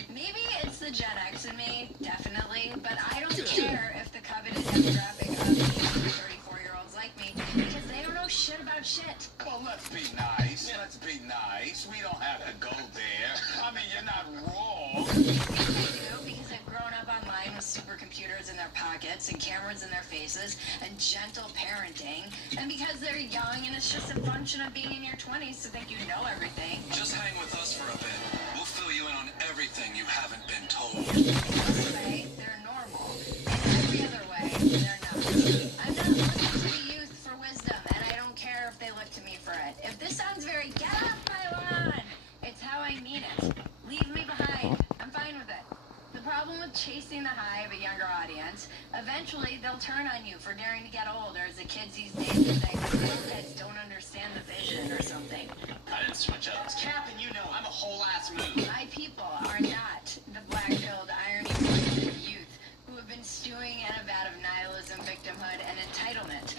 Maybe it's the Gen X in me, definitely, but I don't care if the coveted demographic of 34-year-olds like me, because they don't know shit about shit. Well, let's be nice. Let's be nice. We don't have to go there. I mean, you're not wrong. Yes, I do, because I've grown up online with supercomputers in their pockets and cameras in their faces and gentle parenting, and because they're young and it's just a function of being in your 20s to think you know everything. Just hang with us for a bit. We'll fill you in on everything you haven't been told. In this way, they're normal. In every other way, they're not. I'm not looking to the youth for wisdom, and I don't care if they look to me for it. If this sounds very get off my lawn, it's how I mean it. Leave me behind. I'm fine with it. The problem with chasing the high of a younger audience, eventually they'll turn on you for daring to get old, or as the kids these days will say, old heads don't understand the vision or something. I didn't switch up. Cap, and you know I'm a whole ass move. My people are not the black-pilled, irony-minded youth who have been stewing in a vat of nihilism, victimhood, and entitlement.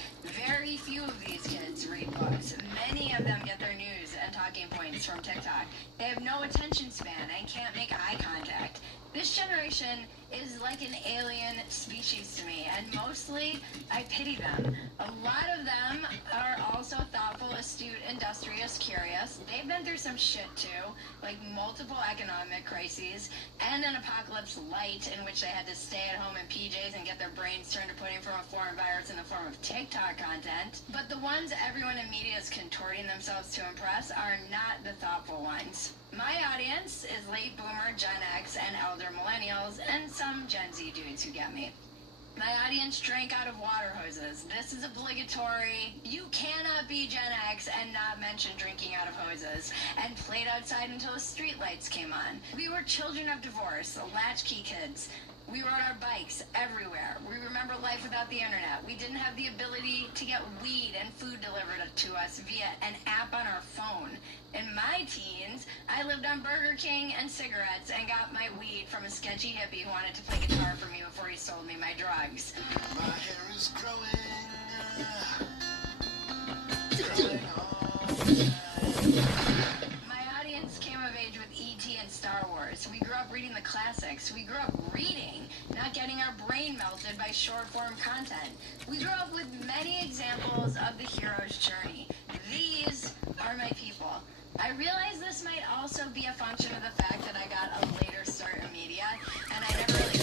Very few of these kids read books. Many of them get their news and talking points from TikTok. They have no attention span and can't make eye contact. This generation is like an alien species to me, and mostly I pity them. A lot of them are also thoughtful, astute, industrious, curious. They've been through some shit too, like multiple economic crises and an apocalypse light in which they had to stay at home in PJs and get their brains turned to pudding from a foreign virus in the form of TikTok content. But the ones everyone in media is contorting themselves to impress are not the thoughtful ones. My audience is late boomer, Gen X, and elder millennials, and some Gen Z dudes who get me. My audience drank out of water hoses. This is obligatory. You cannot be Gen X and not mention drinking out of hoses. And played outside until the streetlights came on. We were children of divorce, latchkey kids. We rode our bikes everywhere. We remember life without the internet. We didn't have the ability to get weed and food delivered to us via an app on our phone. In my teens, I lived on Burger King and cigarettes and got my weed from a sketchy hippie who wanted to play guitar for me before he sold me my drugs. My hair is growing. My audience came of age with E.T. and Star Wars. We grew up reading the classics. We grew up reading, not getting our brain melted by short-form content. We grew up with many examples of the hero's journey. These are my people. I realize this might also be a function of the fact that I got a later start in media, and I never really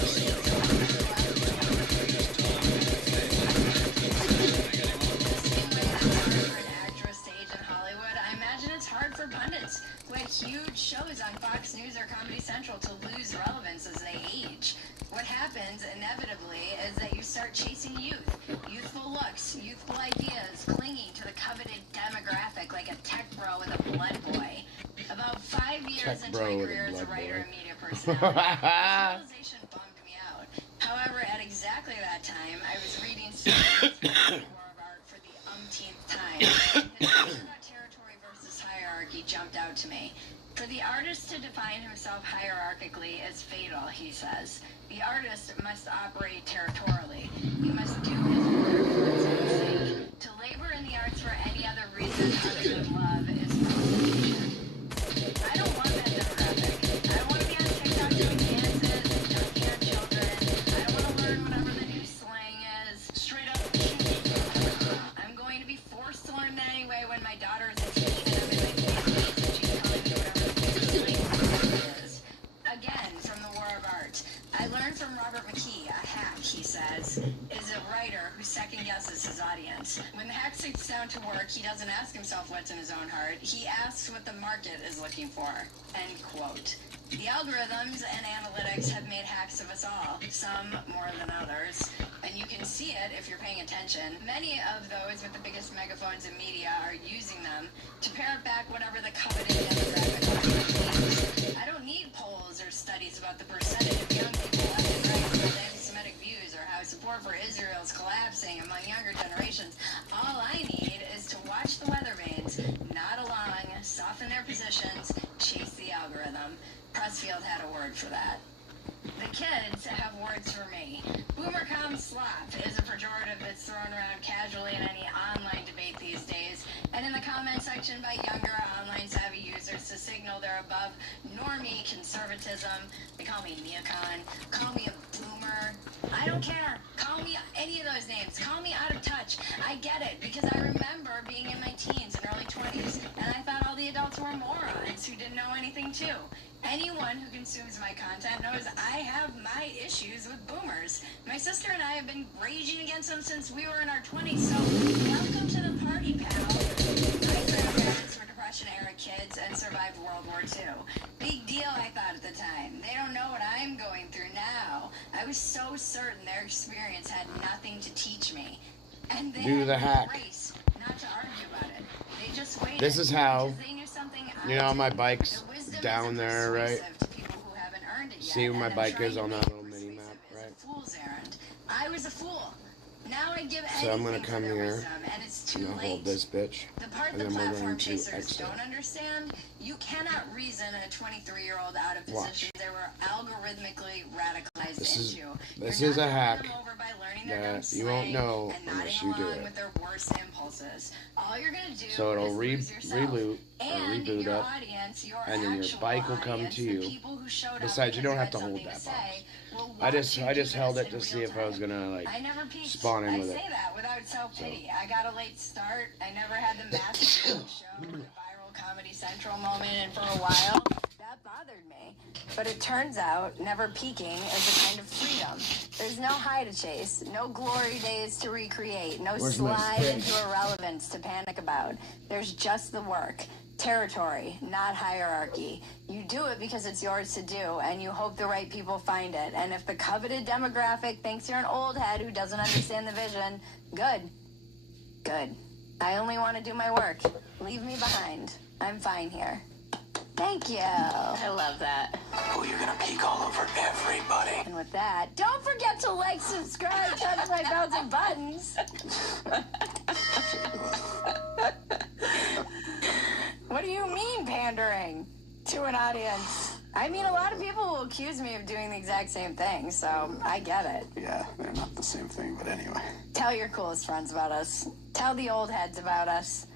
hard for pundits who had huge shows on Fox News or Comedy Central to lose relevance as they age. What happens, inevitably, is that you start chasing youth. Youthful looks, youthful ideas, clinging to the coveted demographic like a tech bro with a blood boy. About 5 years into my career as a writer and media personality, this realization bummed me out. However, at exactly that time, I was reading War of Art for the umpteenth time. His question about territory versus hierarchy jumped out to me. For the artist to define himself hierarchically is fatal, he says. The artist must operate territorially. He must do his work husband love is prostitution. I don't want that demographic. I don't want to be on TikTok doing dances and dunking on children. I don't want to learn whatever the new slang is. Straight up. I'm going to be forced to learn that anyway when my daughter is a teen and I'm in my 20s and she's telling me whatever the new slang is. Again, from the War of Art. I learned from Robert McKee, a hack, he says, is a writer who second-guesses his audience. When the hack sits down to work, he doesn't ask himself what's in his own heart. He asks what the market is looking for. End quote. The algorithms and analytics have made hacks of us all, some more than others. And you can see it if you're paying attention. Many of those with the biggest megaphones in media are using them to parrot back whatever the coveted demographic is. I don't need polls or studies about the percentage of young people left and right with anti-Semitic views or how support for Israel is collapsing among younger generations. All I need is to watch the weather vanes, nod along, soften their positions, chase the algorithm. Pressfield had a word for that. The kids have words for me. Boomer slop is a pejorative that's thrown around casually in any online debate these days, and in the comment section by younger online savvy users to signal they're above normie conservatism. They call me neocon, call me a boomer. I don't care. Call me any of those names. Call me out of touch. I get it, because I remember being in my teens and early 20s, and I thought all the adults were morons who didn't know anything too. Anyone who consumes my content knows I have my issues with boomers. My sister and I have been raging against them since we were in our 20s, so welcome to the party, pal. My grandparents were Depression-era kids and survived World War II. Big deal, I thought at the time. They don't know what I'm going through now. I was so certain their experience had nothing to teach me. And they Do the hack. Race, not to argue about it. They just waited. This is how, they knew something you know, my bike's down there, right? See where my bike is on that little mini map, right? Fool's errand. I was a fool. Now I give So I'm gonna anything come for their here, wisdom, and it's too I'm gonna late. hold this bitch, The part and the then we're platform going to chasers exit. don't understand, you cannot reason a 23-year-old out of Watch. position they were algorithmically radicalized This into. This You're is not a winning hack them over by learning their dumb that you won't slang know and unless nodding you do along it. with their worst impulses. All you're gonna do So it'll is lose yourself. reboot or And reboot your up, audience, your and then your actual bike will come audience, to the you. people who showed up Besides, you because don't have had to hold something that say, box. will I watch just you do held this it in to see real if I was time. gonna like I never peaked. spawn in with I it. say that without self-pity. I got a late start. I never had the massive show, the viral Comedy Central moment, and for a while, that bothered me. But it turns out, never peaking is a kind of freedom. There's no high to chase, no glory days to recreate, no Where's my slide spring? into irrelevance to panic about. There's just the work. Territory, not hierarchy. You do it because it's yours to do, and you hope the right people find it. And if the coveted demographic thinks you're an old head who doesn't understand the vision, good. Good. I only want to do my work. Leave me behind. I'm fine here. Thank you. I love that. Oh, you're gonna peek all over everybody. And with that, don't forget to like, subscribe, touch my bells and buttons. What do you mean pandering to an audience? I mean, a lot of people will accuse me of doing the exact same thing, so I get it. Yeah, they're not the same thing, but anyway. Tell your coolest friends about us. Tell the old heads about us.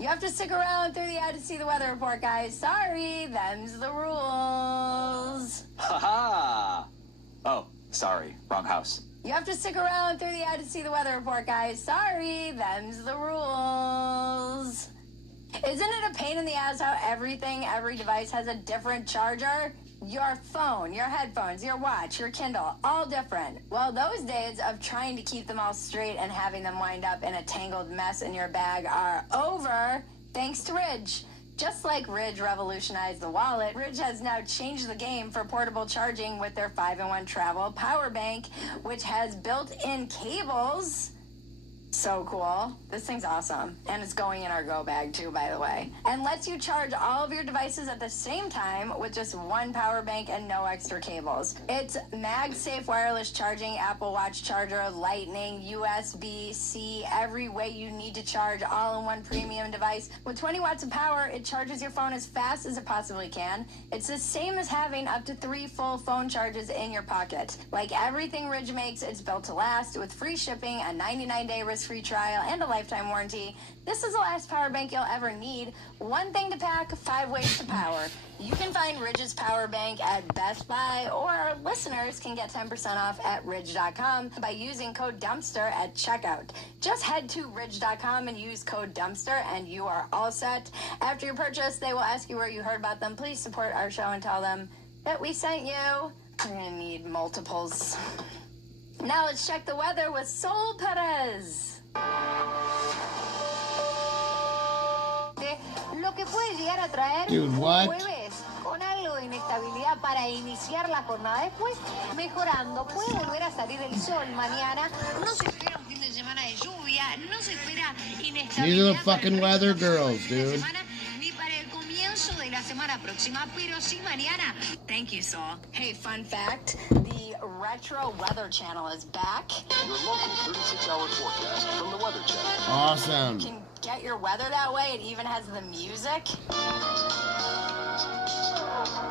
You have to stick around through the ad to see the weather report, guys. Sorry, them's the rules. Ha-ha! Oh, sorry, wrong house. You have to stick around through the ad to see the weather report, guys. Sorry, them's the rules. Isn't it a pain in the ass how every device has a different charger? Your phone, your headphones, your watch, your Kindle, all different. Well, those days of trying to keep them all straight and having them wind up in a tangled mess in your bag are over, thanks to Ridge. Just like Ridge revolutionized the wallet, Ridge has now changed the game for portable charging with their 5-in-1 travel power bank, which has built-in cables. So cool. This thing's awesome. And it's going in our go bag too, by the way. And lets you charge all of your devices at the same time with just one power bank and no extra cables. It's MagSafe wireless charging, Apple Watch charger, Lightning, USB-C, every way you need to charge all in one premium device. With 20 watts of power, it charges your phone as fast as it possibly can. It's the same as having up to 3 full phone charges in your pocket. Like everything Ridge makes, it's built to last with free shipping, a 99-day years free trial and a lifetime warranty. This is the last power bank you'll ever need. One thing to pack, 5 ways to power. You can find Ridge's power bank at Best Buy, or listeners can get 10% off at Ridge.com by using code Dumpster at checkout. Just head to Ridge.com and use code Dumpster and you are all set. After your purchase, they will ask you where you heard about them. Please support our show and tell them that we sent you. We're gonna need multiples. Now let's check the weather with Sol Perez. Lo que puede llegar a traer Dude, un what? jueves con algo de inestabilidad para iniciar la jornada. Después, mejorando, puede volver a salir el sol mañana. No se espera un fin de semana de lluvia, no se espera inestabilidad. These are the fucking weather girls, dude. Ni para el comienzo de la semana próxima, pero sí mañana. Thank you, Saul. Hey, fun fact, the Retro Weather Channel is back. Your local 36-hour forecast from the Weather Channel. Awesome. You can get your weather that way. It even has the music.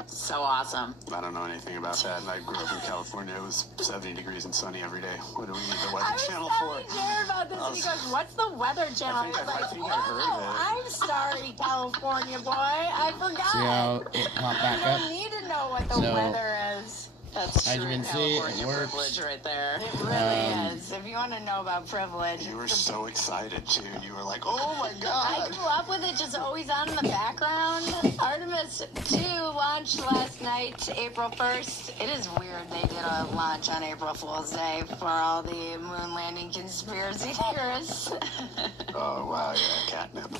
So awesome. I don't know anything about that. And I grew up in California. It was 70 degrees and sunny every day. What do we need the Weather Channel for? I was telling about this and he goes, what's the Weather Channel? I think I was I heard of it. I'm sorry, California boy. I forgot. See how it popped back You up? don't need to know what the So, weather is. That's as you true can see, it California works. privilege right there. It really is. If you want to know about privilege. You were so excited, too. You were like, oh my God. I grew up with it just always on in the background. Artemis 2 launched last night, April 1st. It is weird they did a launch on April Fool's Day for all the moon landing conspiracy theorists. Oh, wow, yeah, catnip.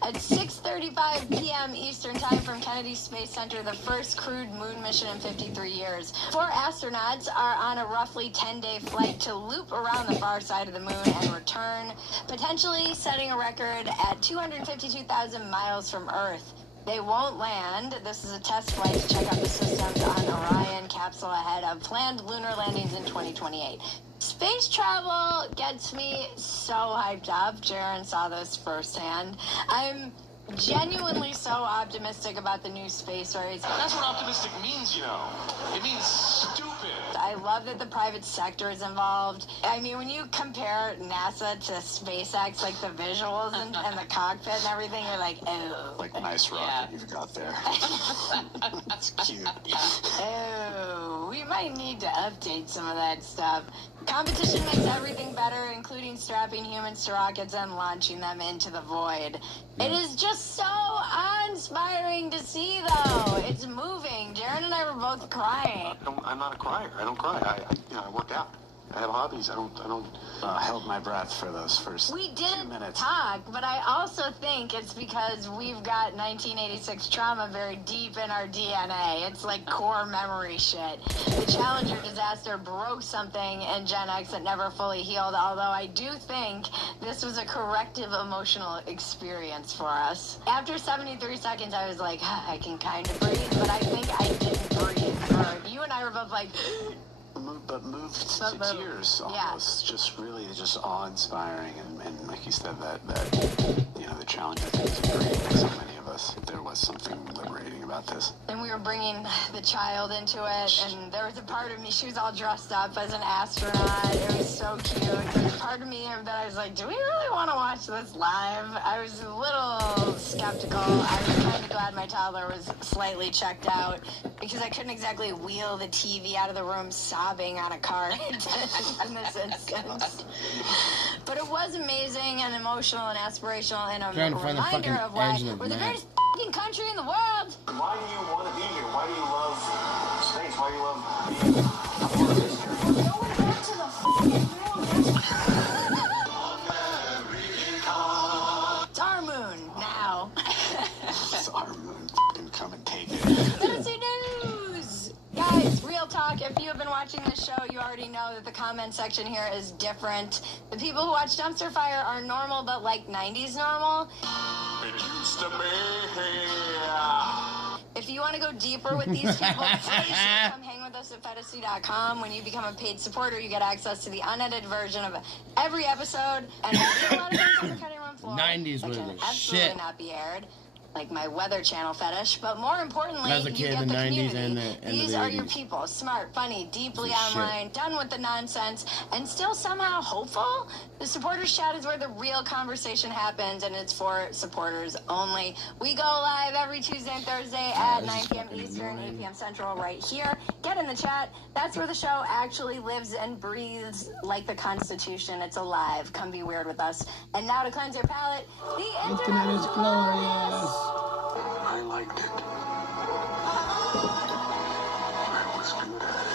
At 6:35 p.m. Eastern Time from Kennedy Space Center, the first crewed moon mission in 53 years. 4 astronauts are on a roughly 10-day flight to loop around the far side of the moon and return, potentially setting a record at 252,000 miles from Earth. They won't land. This is a test flight to check out the systems on Orion capsule ahead of planned lunar landings in 2028. Space travel gets me so hyped up. Jaren saw this firsthand. I'm genuinely so optimistic about the new space race. That's what optimistic means, you know. It means stupid. I love that the private sector is involved. I mean, when you compare NASA to SpaceX, like the visuals and the cockpit and everything, you're like, oh. Like nice rocket you've got there. That's cute. Oh, we might need to update some of that stuff. Competition makes everything better, including strapping humans to rockets and launching them into the void. It is just so awe-inspiring to see, though. It's moving. Jaren and I were both crying. I'm not a crier. I don't cry. I work out. I have hobbies. I don't. I held my breath for those first We 2 didn't minutes. talk, but I also think it's because we've got 1986 trauma very deep in our DNA. It's like core memory shit. The Challenger disaster broke something in Gen X that never fully healed, although I do think this was a corrective emotional experience for us. After 73 seconds, I was like, I can kind of breathe, but I think I didn't breathe. Or you and I were both like... But moved to tears almost. Just really just awe-inspiring. And like you said, that you know, the Challenger thing is great for so many of us. There was something liberating about this. And we were bringing the child into it, and there was a part of me, she was all dressed up as an astronaut. It was so cute. There was a part of me that I was like, do we really want to watch this live? I was a little skeptical. I was kind of glad my toddler was slightly checked out, because I couldn't exactly wheel the TV out of the room sobbing on a cart in this instance. But it was amazing and emotional and aspirational and a reminder of why we're the greatest f***ing country in the world. Why do you want to be here? Why do you love space? Why do you love being a part of history? Going back to the f***ing It's our moon now. It's our moon. F***ing come and take it. Fantasy news! Guys, real talk, if you have been watching this show, you already know that the comment section here is different. The people who watch Dumpster Fire are normal, but like 90s normal. It used to be here. If you want to go deeper with these people, please come hang with us at fantasy.com. When you become a paid supporter, you get access to the unedited version of every episode, and we do a lot of things on the cutting room floor 90s that was can the absolutely shit. not be aired. like my Weather Channel fetish, but more importantly, As a kid, you get the the 90s community. and the These are your 80s. people, smart, funny, deeply This is shit. online, done with the nonsense, and still somehow hopeful. The supporters chat is where the real conversation happens, and it's for supporters only. We go live every Tuesday and Thursday at 9 p.m. Eastern, 8 p.m. Central, right here. Get in the chat. That's where the show actually lives and breathes like the Constitution. It's alive. Come be weird with us. And now to cleanse your palate, the Internet is glorious. I liked it. I was good at it.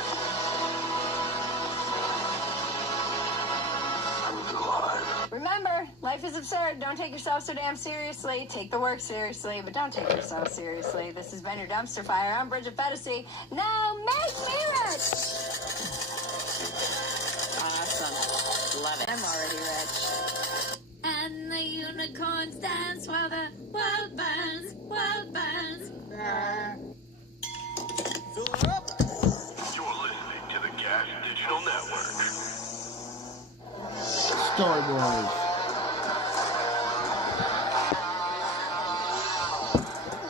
I was alive. Remember, life is absurd. Don't take yourself so damn seriously. Take the work seriously, but don't take yourself seriously. This has been your Dumpster Fire. I'm Bridget Fetisi. Now make me rich! Awesome. Love it. I'm already rich. And the unicorns dance while the world burns, world burns. Fill her up. You're listening to the Gas Digital Network. Storyboards.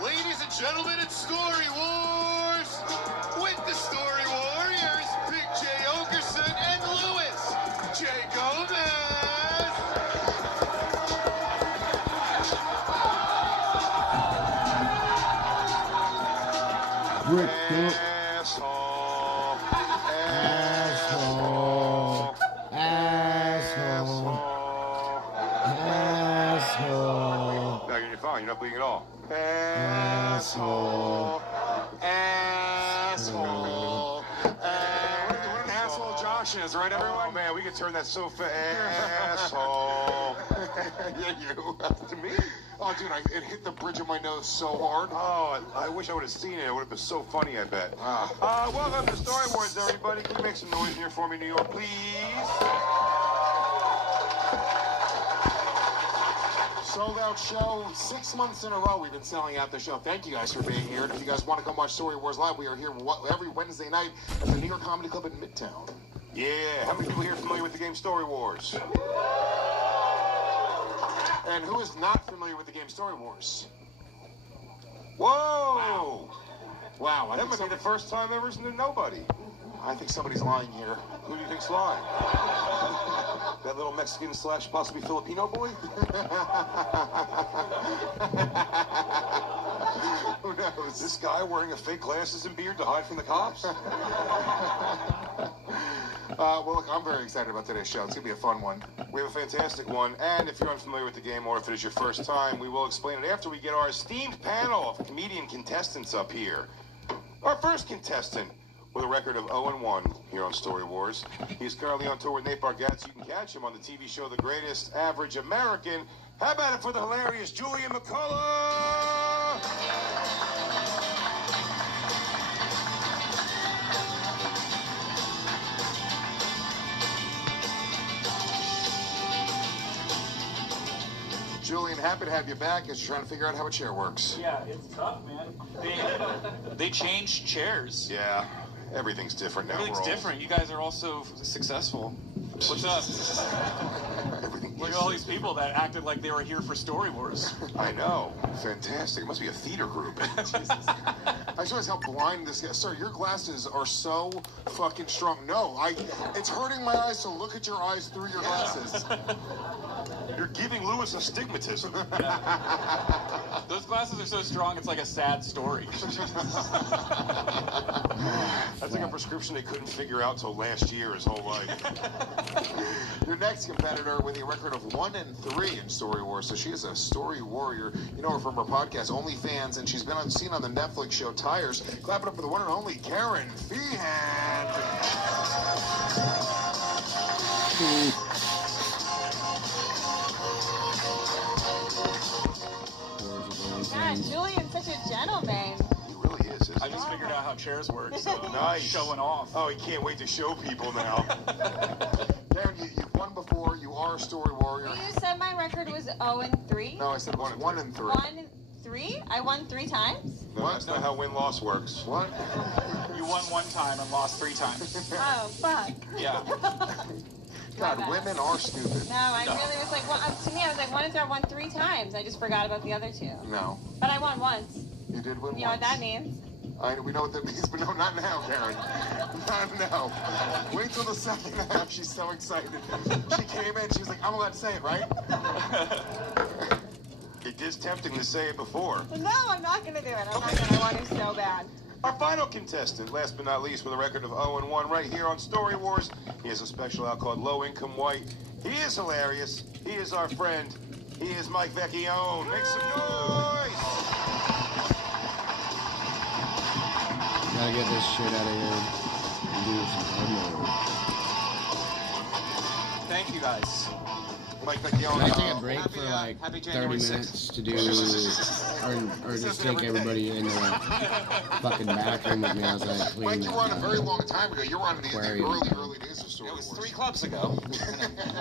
Ladies and gentlemen, it's Story Wars! With the Story Warriors, Big J. Okerson and Lewis J. Gomez! Brick, Asshole! asshole, asshole, asshole, No, you're fine. You're not bleeding at all. asshole. Asshole. What an asshole Josh is, right, everyone? Oh, man, we could turn that so fast. Asshole. Yeah, you. To me? Oh, dude, it hit the bridge of my nose so hard. Oh, I wish I would have seen it. It would have been so funny, I bet. Welcome to Story Wars, everybody. Can you make some noise here for me, New York, please? Sold out show 6 months in a row. We've been selling out the show. Thank you guys for being here. And if you guys want to come watch Story Wars live, we are here every Wednesday night at the New York Comedy Club in Midtown. Yeah. How many people here are familiar with the game Story Wars? And who is not familiar with the game Story Wars? Whoa! Wow. That might be the first time ever listened to nobody. I think somebody's lying here. Who do you think's lying? That little Mexican / possibly Filipino boy? Who knows? This guy wearing a fake glasses and beard to hide from the cops? Well, look, I'm very excited about today's show. It's going to be a fun one. We have a fantastic one. And if you're unfamiliar with the game or if it is your first time, we will explain it after we get our esteemed panel of comedian contestants up here. Our first contestant with a record of 0-1 here on Story Wars. He's currently on tour with Nate Bargatze. You can catch him on the TV show The Greatest Average American. How about it for the hilarious Julian McCullough? Julian, happy to have you back as you're trying to figure out how a chair works. Yeah, it's tough, man. They changed chairs. Yeah, everything's different now. Everything's different. You guys are also successful. What's up? Look at all these people that acted like they were here for Story Wars. I know. Fantastic. It must be a theater group. Jesus. I just realized how blind this guy is. Sir, your glasses are so fucking strong. No, it's hurting my eyes, so look at your eyes through your glasses. You're giving Lewis astigmatism. Yeah. Those glasses are so strong, it's like a sad story. That's like a prescription they couldn't figure out till last year his whole life. Your next competitor with a record of 1-3 in Story Wars. So she is a story warrior. You know her from her podcast, OnlyFans, and she's been seen on the Netflix show Tires. Clap it up for the one and only Karen Feehan. God, Julian's such a gentleman. He really is, isn't I just figured out how chairs work, so nice. Showing off. Oh, he can't wait to show people now. Karen, you've won before. You are a story warrior. You said my record was 0-3? No, I said it was 1-3. 1-3? I won 3 times? No, that's not how win-loss works. What? You won 1 time and lost 3 times. Oh, fuck. Yeah. God, bad. women are stupid. No, I really was like, well, to me, I was like, one is I won 3 times. I just forgot about the other 2. No. But I won once. You did win once. You know what that means? We know what that means, but no, not now, Karen. Not now. Wait till the second half. She's so excited. She came in, she was like, I'm allowed to say it, right? It is tempting to say it before. No, I'm not going to do it. I'm not going to. I want to so bad. Our final contestant, last but not least, with a record of 0-1 right here on Story Wars. He has a special out called Low Income White. He is hilarious. He is our friend. He is Mike Vecchione. Make some noise! Gotta get this shit out of here and do some hard mode. Thank you guys. Mike Vecchione. Can I take a break for like 30 minutes to do, or just take everybody in the fucking bathroom with me as I clean? Mike, you were on a very long time ago. You were on the early days of Story Wars. It was 3 clubs ago.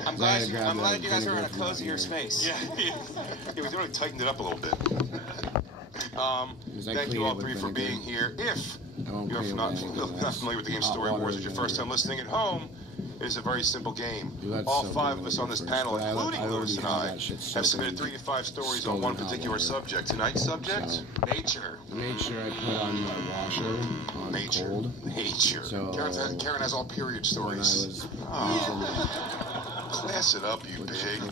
I'm glad you guys are in a cozier space. Yeah, we really tightened it up a little bit. Thank you all 3 for being here. If you're not familiar with the game Story Wars, it's your first time listening at home, it is a very simple game. All 5 of us on this panel, including Lewis and I, have submitted 3 to 5 stories on one particular subject. Tonight's subject, nature. Make sure I put on my washer on cold. Nature. So Karen has all period stories. Class it up, you pig.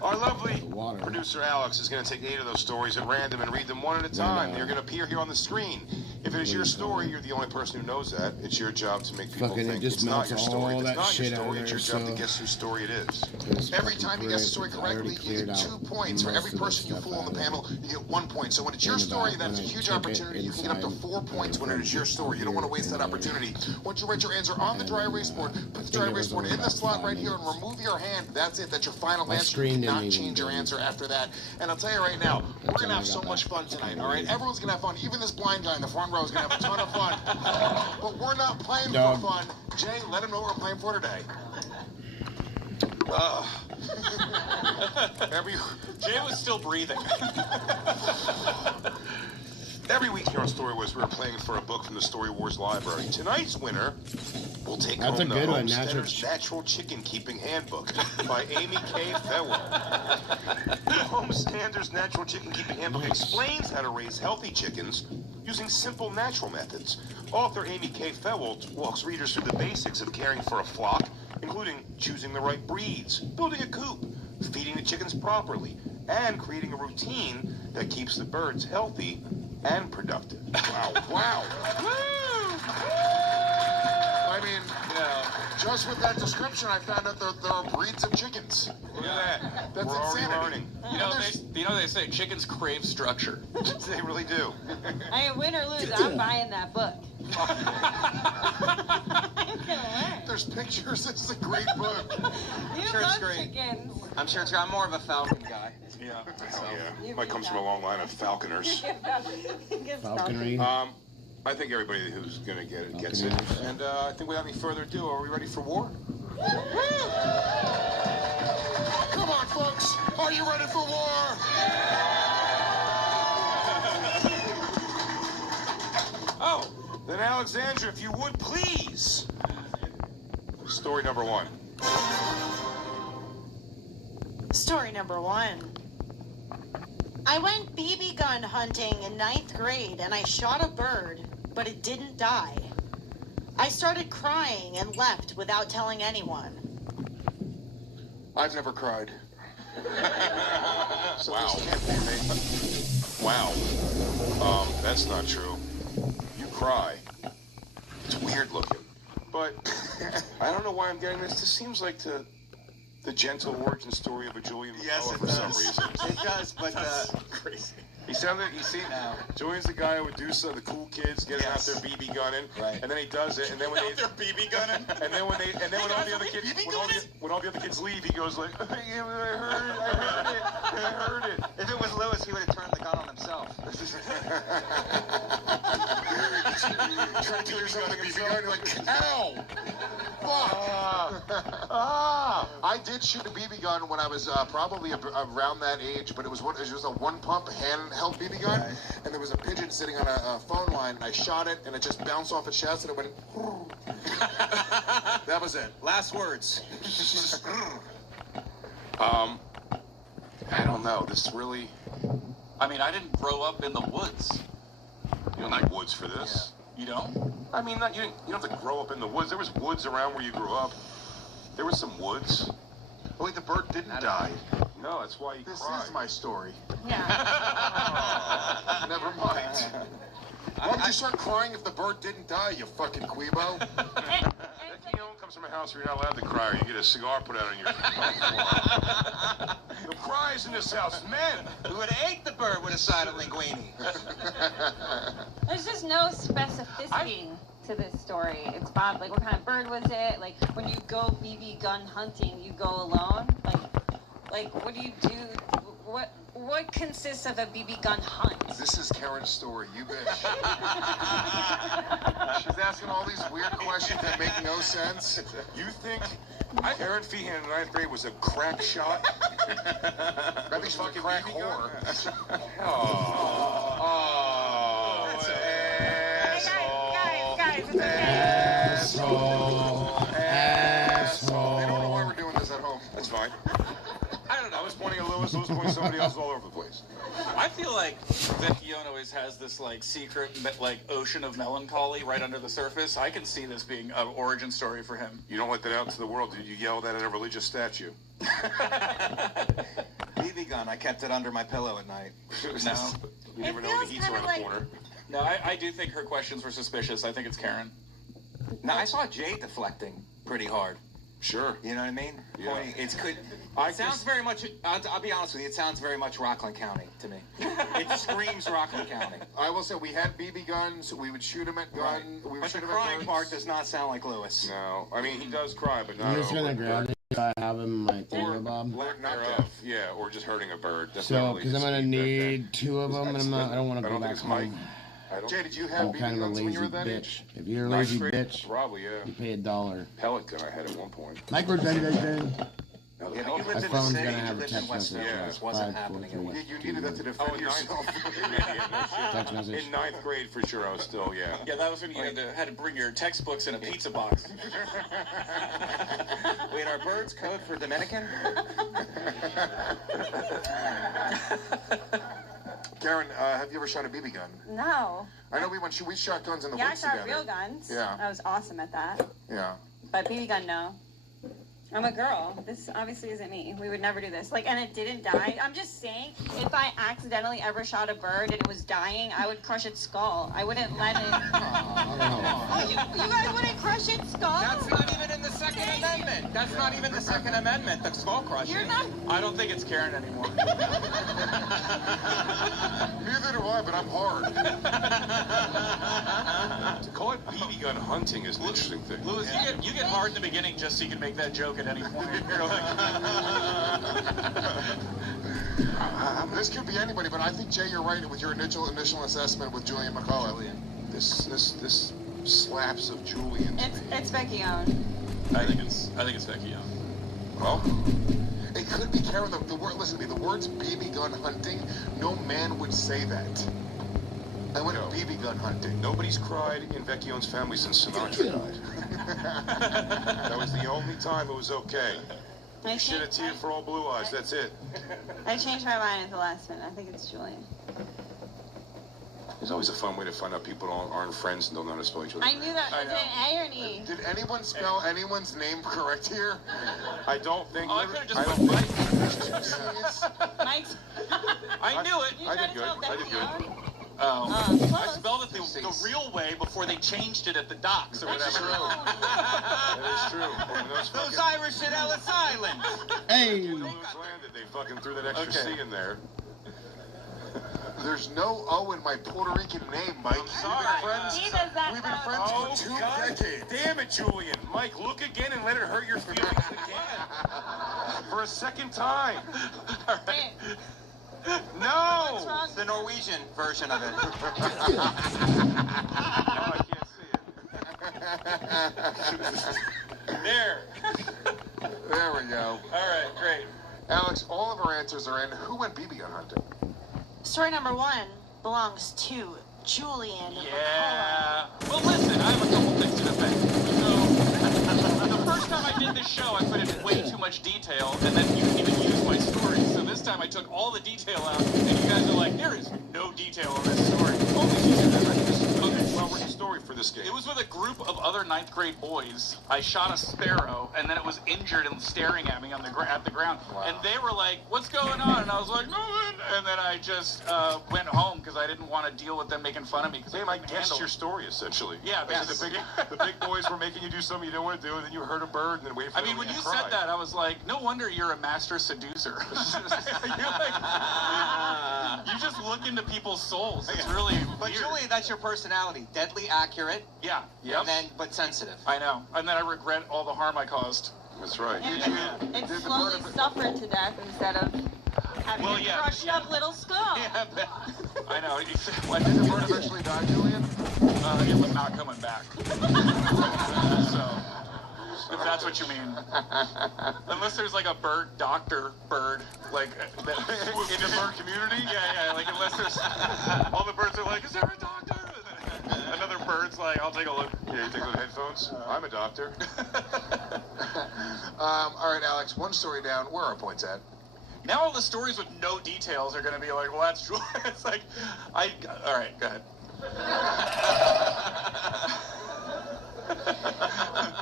Our lovely producer Alex is going to take 8 of those stories at random and read them one at a time. They're going to appear here on the screen. If it is your story, you're the only person who knows that. It's your job to make people think it's not your story. If it's not your story, it's your job to guess whose story it is. Every time you guess the story correctly, you get 2 points. For every person you fool on the panel, you get 1 point. So when it's your story, that's a huge opportunity. You can get up to 4 points when it is your story. You don't want to waste that opportunity. Once you write your answer on the dry erase board, put the dry erase board in the slot right here and remove your hand. That's it. That's your final answer. You cannot change your answer after that. And I'll tell you right now, we're going to have so much fun tonight, all right? Everyone's going to have fun. Even this blind guy in the front row is going to have a ton of fun. But we're not playing for fun. Jay, let them know what we're playing for today. Jay was still breathing. Every week here on Story Wars, we're playing for a book from the Story Wars library. Tonight's winner will take home the Homesteader's Natural Chicken Keeping Handbook by Amy K. Fewell. The Homesteader's Natural Chicken Keeping Handbook explains how to raise healthy chickens using simple natural methods. Author Amy K. Fewell walks readers through the basics of caring for a flock, including choosing the right breeds, building a coop, feeding the chickens properly, and creating a routine that keeps the birds healthy and productive. Wow. Wow. I mean, just with that description, I found out that there are breeds of chickens. Look at that. That's insanity. You know they say chickens crave structure. They really do. I win or lose, I'm buying that book. There's pictures. This is a great book. You love chickens. I'm sure it's great. I'm more of a falcon guy. Yeah. Mike comes from a long line of falconers. Falconry. I think everybody who's going to get it gets it. And I think without any further ado, are we ready for war? Come on, folks. Are you ready for war? Oh, then Alexandra, if you would, please. Story number 1. Story number 1. I went BB gun hunting in 9th grade and I shot a bird, but it didn't die. I started crying and left without telling anyone. I've never cried. So wow. Wow. That's not true. You cry. It's weird looking. But I don't know why I'm getting this. This seems like the gentle origin story of a Julian McCullough for some reason. It does, but crazy. He sounded, you see, Julian's the guy who would do some of the cool kids getting out their BB gunning, and then he does it, and then when they BB gunning, and then when all the other kids, when all the other kids leave, he goes like, I heard it. If it was Lewis, he would have turned the gun on himself. Trying to do something BB gun, you're like, ow! Fuck! I did shoot a BB gun when I was probably around that age, but it was just a one-pump handheld BB gun, and there was a pigeon sitting on a phone line, and I shot it, and it just bounced off its chest, and it went. That was it. Last words. I don't know. This really... I mean, I didn't grow up in the woods. You don't like woods for this? Yeah. You don't? I mean, you don't have to grow up in the woods. There was woods around where you grew up. There was some woods. Oh, wait, the bird didn't die. No, that's why you cried. This is my story. Yeah. Oh, never mind. Why would you start crying if the bird didn't die, you fucking queebo? You know, comes from a house where you're not allowed to cry, or you get a cigar put out on your The cries in this house, men Who would have ate the bird with a side of linguine? There's just no specificity to this story. It's about, like, what kind of bird was it? Like, when you go BB gun hunting, you go alone? Like, what do you do? What consists of a BB gun hunt? This is Karen's story, you bitch. She's asking all these weird questions that make no sense. You think Karen Feehan in 9th grade was a crack shot? I think she's a crack whore. Guys, it's okay. Asshole. They don't know why we're doing this at home. That's fine. I don't know. I was pointing at Lewis pointing at somebody else all over the place. I feel like Vecchione always has this, like, secret, like, ocean of melancholy right under the surface. I can see this being an origin story for him. You don't let that out to the world. Did you yell that at a religious statue? BB gun. I kept it under my pillow at night. No. You never know when the heat's around the corner. No, I do think her questions were suspicious. I think it's Karen. No, I saw Jay deflecting pretty hard. Sure. You know what I mean? Yeah. It sounds very much, I'll be honest with you, it sounds very much Rockland County to me. It screams Rockland County. I will say, we had BB guns, we would shoot them at guns. Right. But the crying part does not sound like Lewis. No, I mean, he does cry, but not I'm just gonna grab it if I have him in my finger, Bob. Lack thereof. Yeah, or just hurting a bird. That's So, because I'm gonna need 2 of them, and I don't want to go back home. Jay, did you have BB kind of a guns when lazy you were that bitch. age? If you're a lazy bitch, probably, yeah. You pay $1. Pellet gun I had at one point. Microtransaction. Yeah, but you lived My in the phone's city, gonna you have a lived in text West message. Village. This wasn't happening. You needed that to defend yourself. Text message. In 9th grade, for sure, I was still, yeah. Yeah, that was when you had to bring your textbooks in a pizza box. Wait, are birds code for Dominican? Karen, have you ever shot a BB gun? No. I know we shot guns in the Yeah, I woods shot together. real guns. Yeah. I was awesome at that. Yeah. But BB gun, no. I'm a girl. This obviously isn't me. We would never do this. Like, and it didn't die. I'm just saying, if I accidentally ever shot a bird and it was dying, I would crush its skull. I wouldn't let it. Oh, you guys wouldn't crush its skull? That's not even in the Second Amendment. That's not even the Second Amendment, the skull crushing. You're not. I don't think it's Karen anymore. Neither do I, but I'm hard. To call it BB gun hunting is an interesting thing. Lewis, you get hard in the beginning just so you can make that joke at any point. You're like, this could be anybody, but I think, Jay, you're right with your initial assessment with Julian McCullough. This slaps of Julian to me. It's Vecchione. I think it's Vecchione. Well, it could be Karen. The word. Listen to me. The words "BB gun hunting." No man would say that. I went BB gun hunting. Nobody's cried in Vecchione's family since Sinatra died. That was the only time it was okay. You shed a tear for all blue eyes. That's it. I changed my mind at the last minute. I think it's Julian. There's always a fun way to find out people aren't friends and don't know how to spell each other. I knew that. Was it an A or an E? Did anyone spell anyone's name correct here? I don't think. Oh, I could have just put Mike. Mike's. I knew it. I did good. I did good. Oh. I spelled it the real way before they changed it at the docks or whatever. That is true. Those Irish at Ellis Island. Hey. Landed, they fucking threw that extra C in there. There's no O in my Puerto Rican name, Mike. We've been friends for 2 decades. Damn it, Julian. Mike, look again and let it hurt your feelings again. For a second time. All right. No! It's the Norwegian version of it. No, I can't see it. There. There we go. All right, great. Alex, all of our answers are in. Who went BB gun hunting? Story number 1 belongs to Julian. Yeah. Well, listen, I have a couple things to defend. So, the much detail, and then you didn't even use my story. So this time I took all the detail out, and you guys are like, there is no detail in this story. Okay, well, what's the story for this game? It was with a group of other 9th grade boys. I shot a sparrow, and then it was injured and staring at me on at the ground. Wow. And they were like, what's going on? And I was like, nothing. And then I just went home because I didn't want to deal with them making fun of me. I guessed your story, essentially. Yeah, the big boys were making you do something you don't want to do, and then you heard a bird and then waited for I mean, when you said that, I was like, no wonder you're a master seducer. You just look into people's souls. It's really But weird. Julian, that's your personality. Deadly accurate. Yeah. Yep. But sensitive. I know. And then I regret all the harm I caused. That's right. And slowly suffered to death instead of having a crushed up little skull. Yeah, I know. Did the bird eventually die, Julian? It was not coming back. So, if that's what you mean. Unless there's like a doctor bird, like in the bird community. Yeah. Like unless there's all the birds are like, is there a doctor? Another bird's like, I'll take a look. Yeah, you take those headphones. I'm a doctor. All right, Alex. One story down. Where are our points at? Now all the stories with no details are going to be like, well, that's true. It's like, all right, go ahead.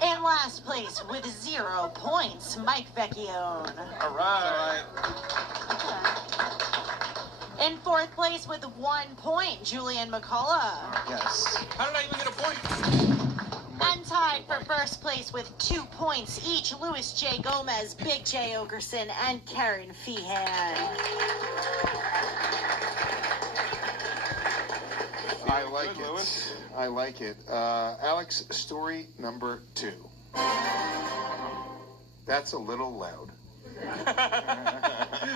In last place with 0 points, Mike Vecchione. All right. In 4th place with 1 point, Julian McCullough. Yes. How did I even get a point? And tied for 1st place with 2 points each, Louis J. Gomez, Big J. Okerson, and Karen Feehan. I like it. Lewis. I like it. Alex, story number 2. That's a little loud.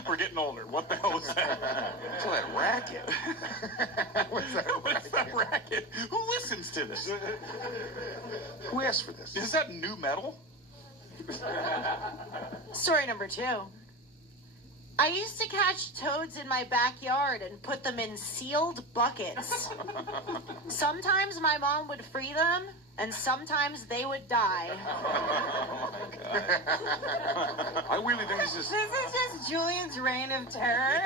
We're getting older. What the hell was that? What's that racket? What's that racket? Who listens to this? Who asked for this? Is that new metal? Story number 2. I used to catch toads in my backyard and put them in sealed buckets. Sometimes my mom would free them, and sometimes they would die. Oh my God. I really think this is just Julian's reign of terror.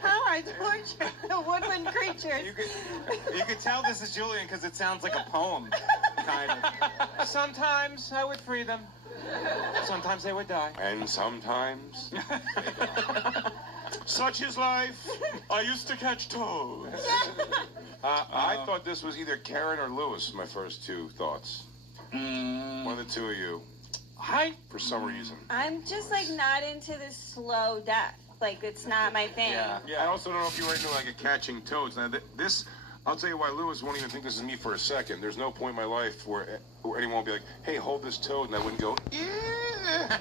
How I torture the woodland creatures. You could tell this is Julian because it sounds like a poem, kind of. Sometimes I would free them. Sometimes they would die. And sometimes. Such is life. I used to catch toads. I thought this was either Karen or Lewis, my first 2 thoughts. One of the 2 of you. For some reason. I'm just like not into this slow death. Like it's not my thing. Yeah. I also don't know if you were into like a catching toads. Now this, I'll tell you why Lewis won't even think this is me for a second. There's no point in my life where anyone will be like, hey, hold this toad, and I wouldn't go, yeah.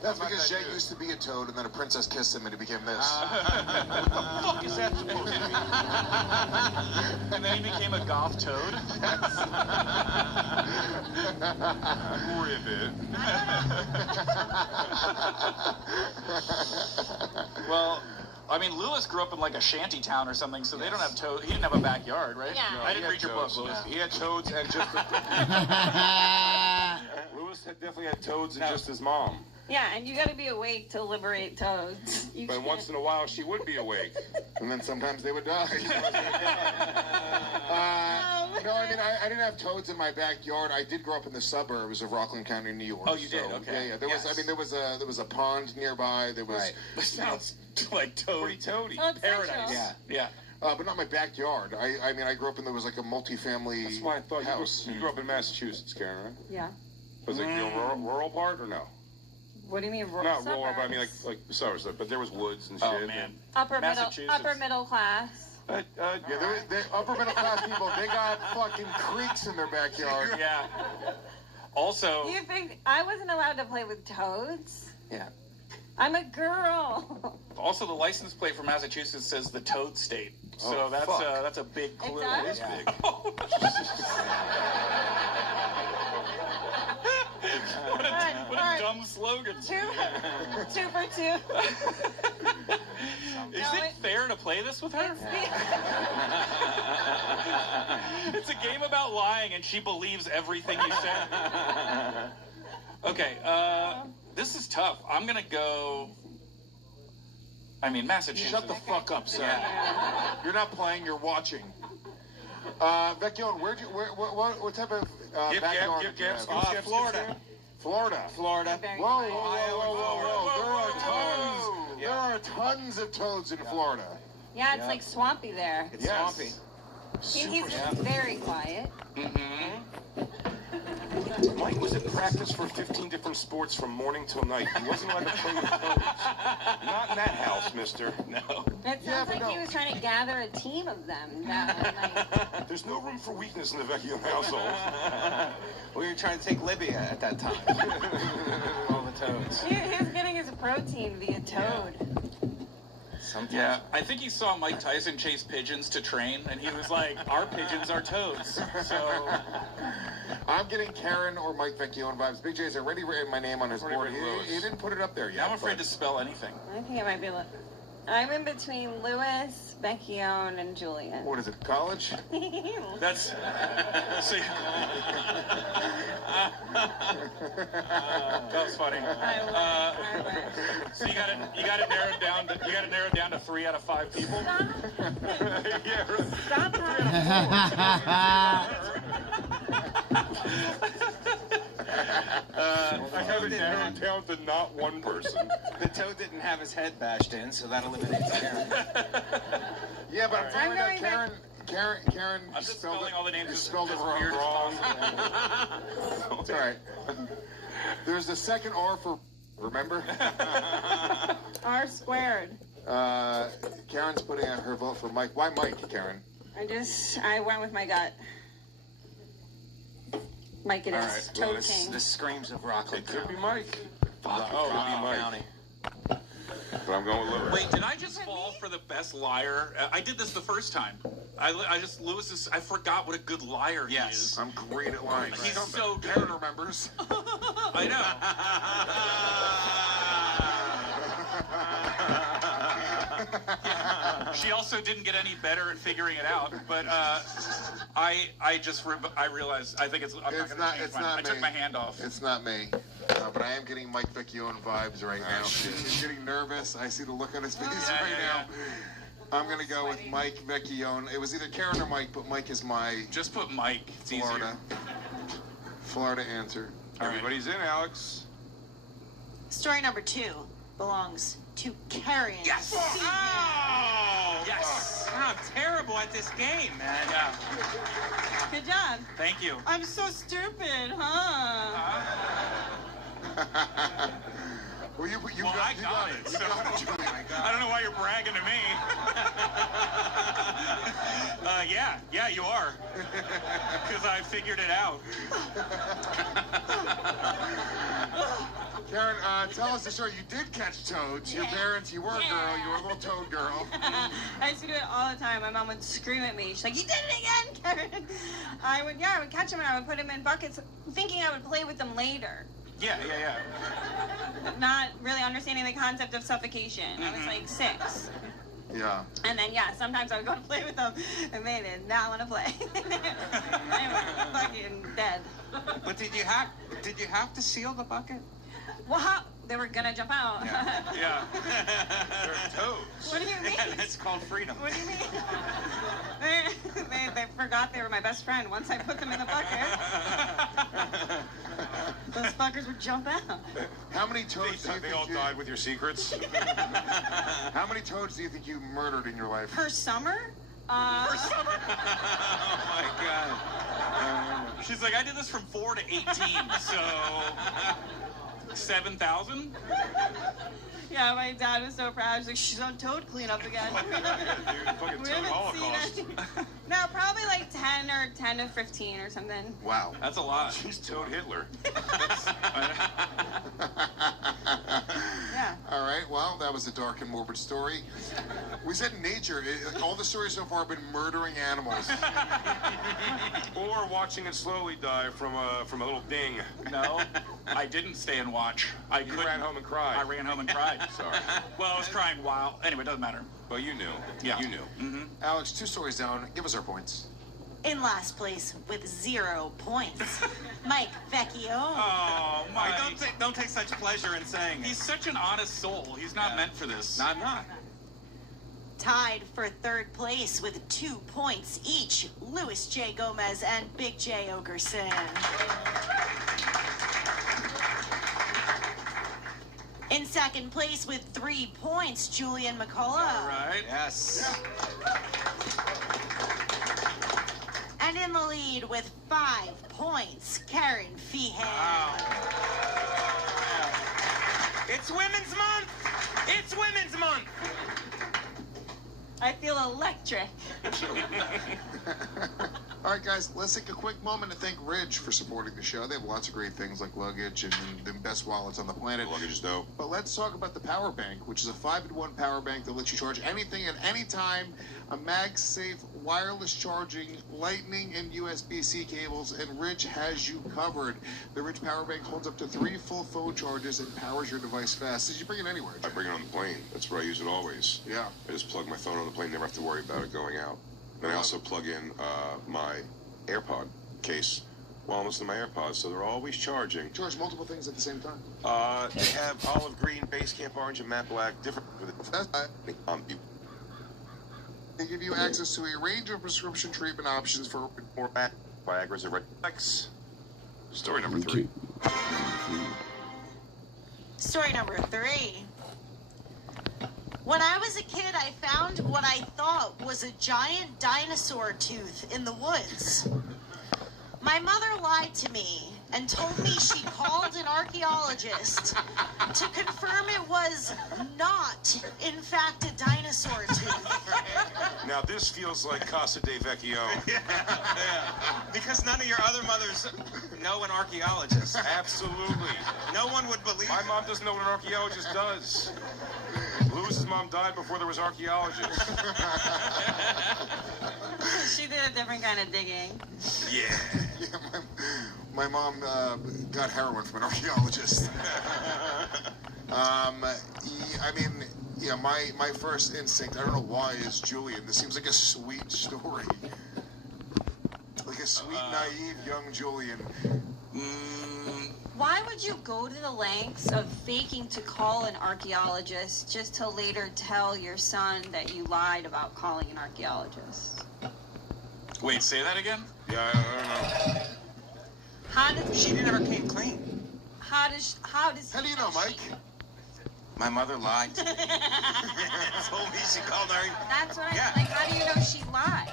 That's because Jay used to be a toad, and then a princess kissed him, and he became this. What the fuck is that supposed to be? And then he became a goth toad? Ribbit. Well, I mean, Lewis grew up in like a shanty town or something, so they don't have toads. He didn't have a backyard, right? Yeah. No, I didn't read your book, Lewis. He had toads and just... Lewis definitely had toads and just his mom. Yeah, and you got to be awake to liberate toads. But once in a while, she would be awake. And then sometimes they would die. No, I mean, I didn't have toads in my backyard. I did grow up in the suburbs of Rockland County, New York. Oh, you did? Okay. Yeah. There was a pond nearby. There was... Right. That sounds like toad. Pretty toady. Oh, it's Paradise. central. Yeah. But not my backyard. I mean, I grew up in, there was like a multi-family That's why I thought house. You grew up in Massachusetts, Karen, right? Yeah. Was it the rural part or no? What do you mean rural? Not rural, but I mean like suburbs. But there was woods and shit. Oh, man. Upper middle class. Yeah, the upper middle class people, they got fucking creeks in their backyard. Yeah. Also... You think I wasn't allowed to play with toads? Yeah. I'm a girl. Also, the license plate for Massachusetts says the Toad State. So that's a big clue. It is does? big. What a dumb dumb slogan. Two for two. Is it fair to play this with her? It's a game about lying, and she believes everything you say. Okay, this is tough. I'm gonna go. I mean, Massachusetts. Shut the fuck up, sir. You're not playing. You're watching. Vecchione, what type of backyard do you have? Florida. Florida. Florida. Whoa. There are tons of toads in Florida. Yeah, it's like swampy there. It's swampy. He's very quiet. Mike was at practice for 15 different sports from morning till night. He wasn't allowed to play with toads. Not in that house, mister. No. It sounds like he was trying to gather a team of them. There's no room for weakness in the Vecchione household. We were trying to take Libya at that time. All the toads. He's getting his protein via toad. Sometimes. Yeah, I think he saw Mike Tyson chase pigeons to train, and he was like, our pigeons are toads. So I'm getting Karen or Mike Vecchione vibes. Big J's already written my name on his board. He didn't put it up there yet. I'm afraid to spell anything. I think it might be... I'm in between Lewis, Vecchione, and Julian. What is it, college? That's... See... that was funny. So you got it narrowed down to 3 out of 5 people. Stop I have it narrowed down to not one person. The toad didn't have his head bashed in, so that eliminates Karen. Yeah, but I'm telling you, Karen I'm just spelling all the names. spelled it wrong. It's all right. There's the second R for, remember? R squared. Karen's putting out her vote for Mike. Why Mike, Karen? I went with my gut. Mike, it is. Right. Toad Well, King. this screams of Rockland. It could be Mike. Rockland County. But I'm going with Lewis. Wait, did I just fall for the best liar? I did this the first time. I forgot what a good liar he is. I'm great at lying. He's so good. Karen remembers. I know. She also didn't get any better at figuring it out, but I realized I think I'm not going to change mine. I took my hand off. It's not me. But I am getting Mike Vecchione vibes right now. He's getting nervous. I see the look on his face now. I'm going to go with Mike Vecchione. It was either Karen or Mike, but Mike is my... Just put Mike. It's easier. Florida answer. Everybody's in, Alex. Story number 2 belongs to Karen. Yes! Oh! Yes! I'm terrible at this game, man. Yeah. Good job. Thank you. I'm so stupid, huh? Well, you got it. So, I don't know why you're bragging to me. Yeah, you are. Because I figured it out. Karen, tell us the story. You did catch toads. Your parents, you were a girl. You were a little toad girl. I used to do it all the time. My mom would scream at me. She's like, "You did it again, Karen." I would catch them and I would put them in buckets, thinking I would play with them later. Yeah. Not really understanding the concept of suffocation. I was like 6. Yeah. And then, sometimes I would go to play with them, and they did not want to play. They were fucking dead. But did you have to seal the bucket? Well, they were gonna jump out. Yeah. They're toads. What do you mean? It's called freedom. What do you mean? They forgot they were my best friend once I put them in the bucket. Those fuckers would jump out. How many toads do you think they all died with your secrets? How many toads do you think you murdered in your life? Per summer? Per summer? Oh my God. She's like, I did this from 4 to 18, so 7,000? Yeah, my dad was so proud. He's like, she's on toad cleanup again. Fucking toad holocaust. No, probably like 10 to 15 or something. Wow. That's a lot. She's Toad Hitler. Yeah. All right, well, that was a dark and morbid story. We said nature. All the stories so far have been murdering animals. Or watching it slowly die from a little ding. No, I didn't stay and watch. You ran home and cried. I ran home and cried. Sorry. Well, I was crying while. Anyway, it doesn't matter. Well, you knew. Yeah. You knew. Mm-hmm. Alex, 2 stories down. Give us our points. In last place with 0 points, Mike Vecchio. Oh, Mike. Don't take such pleasure in saying He's such an honest soul. He's not meant for this. I'm not. Tied for 3rd place with 2 points each, Louis J. Gomez and Big J. Ogerson. In 2nd place with 3 points, Julian McCullough. All right. Yes. And in the lead with 5 points, Karen Feehan. Wow. It's Women's Month! It's Women's Month! I feel electric. All right, guys, let's take a quick moment to thank Ridge for supporting the show. They have lots of great things like luggage and the best wallets on the planet. Luggage is dope. But let's talk about the power bank, which is a 5-in-1 power bank that lets you charge anything at any time. A MagSafe wireless charging, lightning and USB-C cables, and Ridge has you covered. The Ridge power bank holds up to 3 full phone charges and powers your device fast. Did you bring it anywhere? I bring it on the plane. That's where I use it always. Yeah. I just plug my phone on the plane, never have to worry about it going out. And I also plug in my AirPod case while I'm listening to my AirPods, so they're always charging. Charge multiple things at the same time. They have olive green, base camp orange, and matte black. Different. They give you access to a range of prescription treatment options for more Viagra's and Rex. Story number 3. Story number 3. When I was a kid, I found what I thought was a giant dinosaur tooth in the woods. My mother lied to me and told me she called an archaeologist to confirm it was not, in fact, a dinosaur tooth. Now this feels like Casa de Vecchio. Yeah. Because none of your other mothers know an archaeologist. Absolutely. No one would believe My mom doesn't know what an archaeologist does. Lewis's mom died before there was archaeologists. She did a different kind of digging. Yeah, my mom got heroin from an archaeologist. My first instinct, I don't know why, is Julian. This seems like a sweet story. Like a sweet, naive young Julian. Why would you go to the lengths of faking to call an archaeologist just to later tell your son that you lied about calling an archaeologist? Wait, say that again? Yeah, I don't know. How did she never came clean? How does How do you know, Mike? My mother lied to me. Told me she called her. That's what like, how do you know she lied?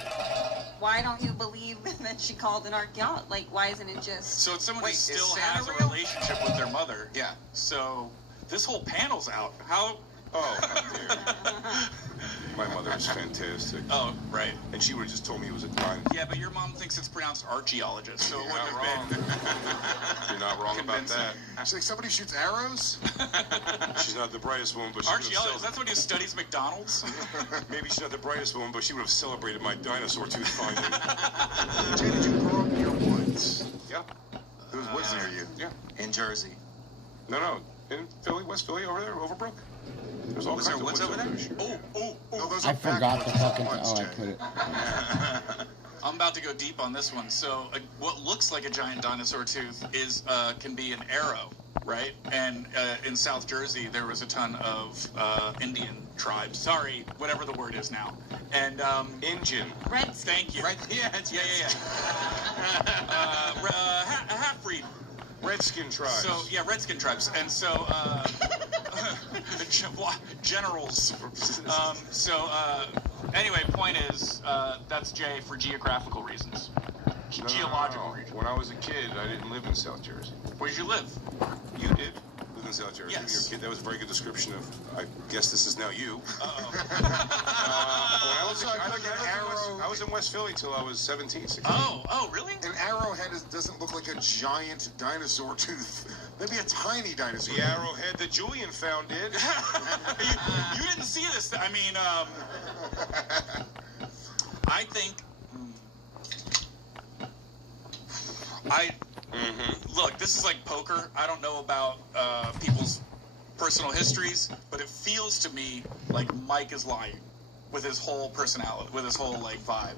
Why don't you believe that she called an archaeologist? Like, why isn't it just... So it's someone who Wait, still is has Santa a real? relationship with their mother. Yeah. So this whole panel's out. How... Oh, dear. My mother is fantastic. Oh, right. And she would have just told me it was a crime. Yeah, but your mom thinks it's pronounced archaeologist, so it You're wouldn't not have been... You're not wrong about that. She's like, somebody shoots arrows? She's not the brightest woman, but she Archaeologist, that's when he studies McDonald's? Maybe she's not the brightest woman, but she would have celebrated my dinosaur tooth finding. Jay, did you grow up near woods? Yeah. There was woods near you? Yeah. In Jersey. No. In Philly, West Philly, over there, Overbrook. There's all Was kinds there of woods over there? Sure. Oh. No, those I are back forgot the woods, fucking... woods, Oh, I Jay. put it... I'm about to go deep on this one. So what looks like a giant dinosaur tooth is can be an arrow, right? And in South Jersey, there was a ton of Indian tribes. Sorry, whatever the word is now. And Indian. Thank you. Right? Yeah, half-breed. Redskin tribes. So yeah, Redskin tribes, and so generals. Anyway, point is that's J for geographical reasons, geological reasons. When I was a kid, I didn't live in South Jersey. Where did you live? You did live in South Jersey. Yes. When you were a kid, that was a very good description of. I guess this is now you. I was in West Philly till I was 17, 16. Oh, really? An arrowhead doesn't look like a giant dinosaur tooth. Maybe a tiny dinosaur. The arrowhead that Julian found did. you didn't see this. I mean, I think. Look, this is like poker. I don't know about people's personal histories, but it feels to me like Mike is lying with his whole personality, with his whole like vibe.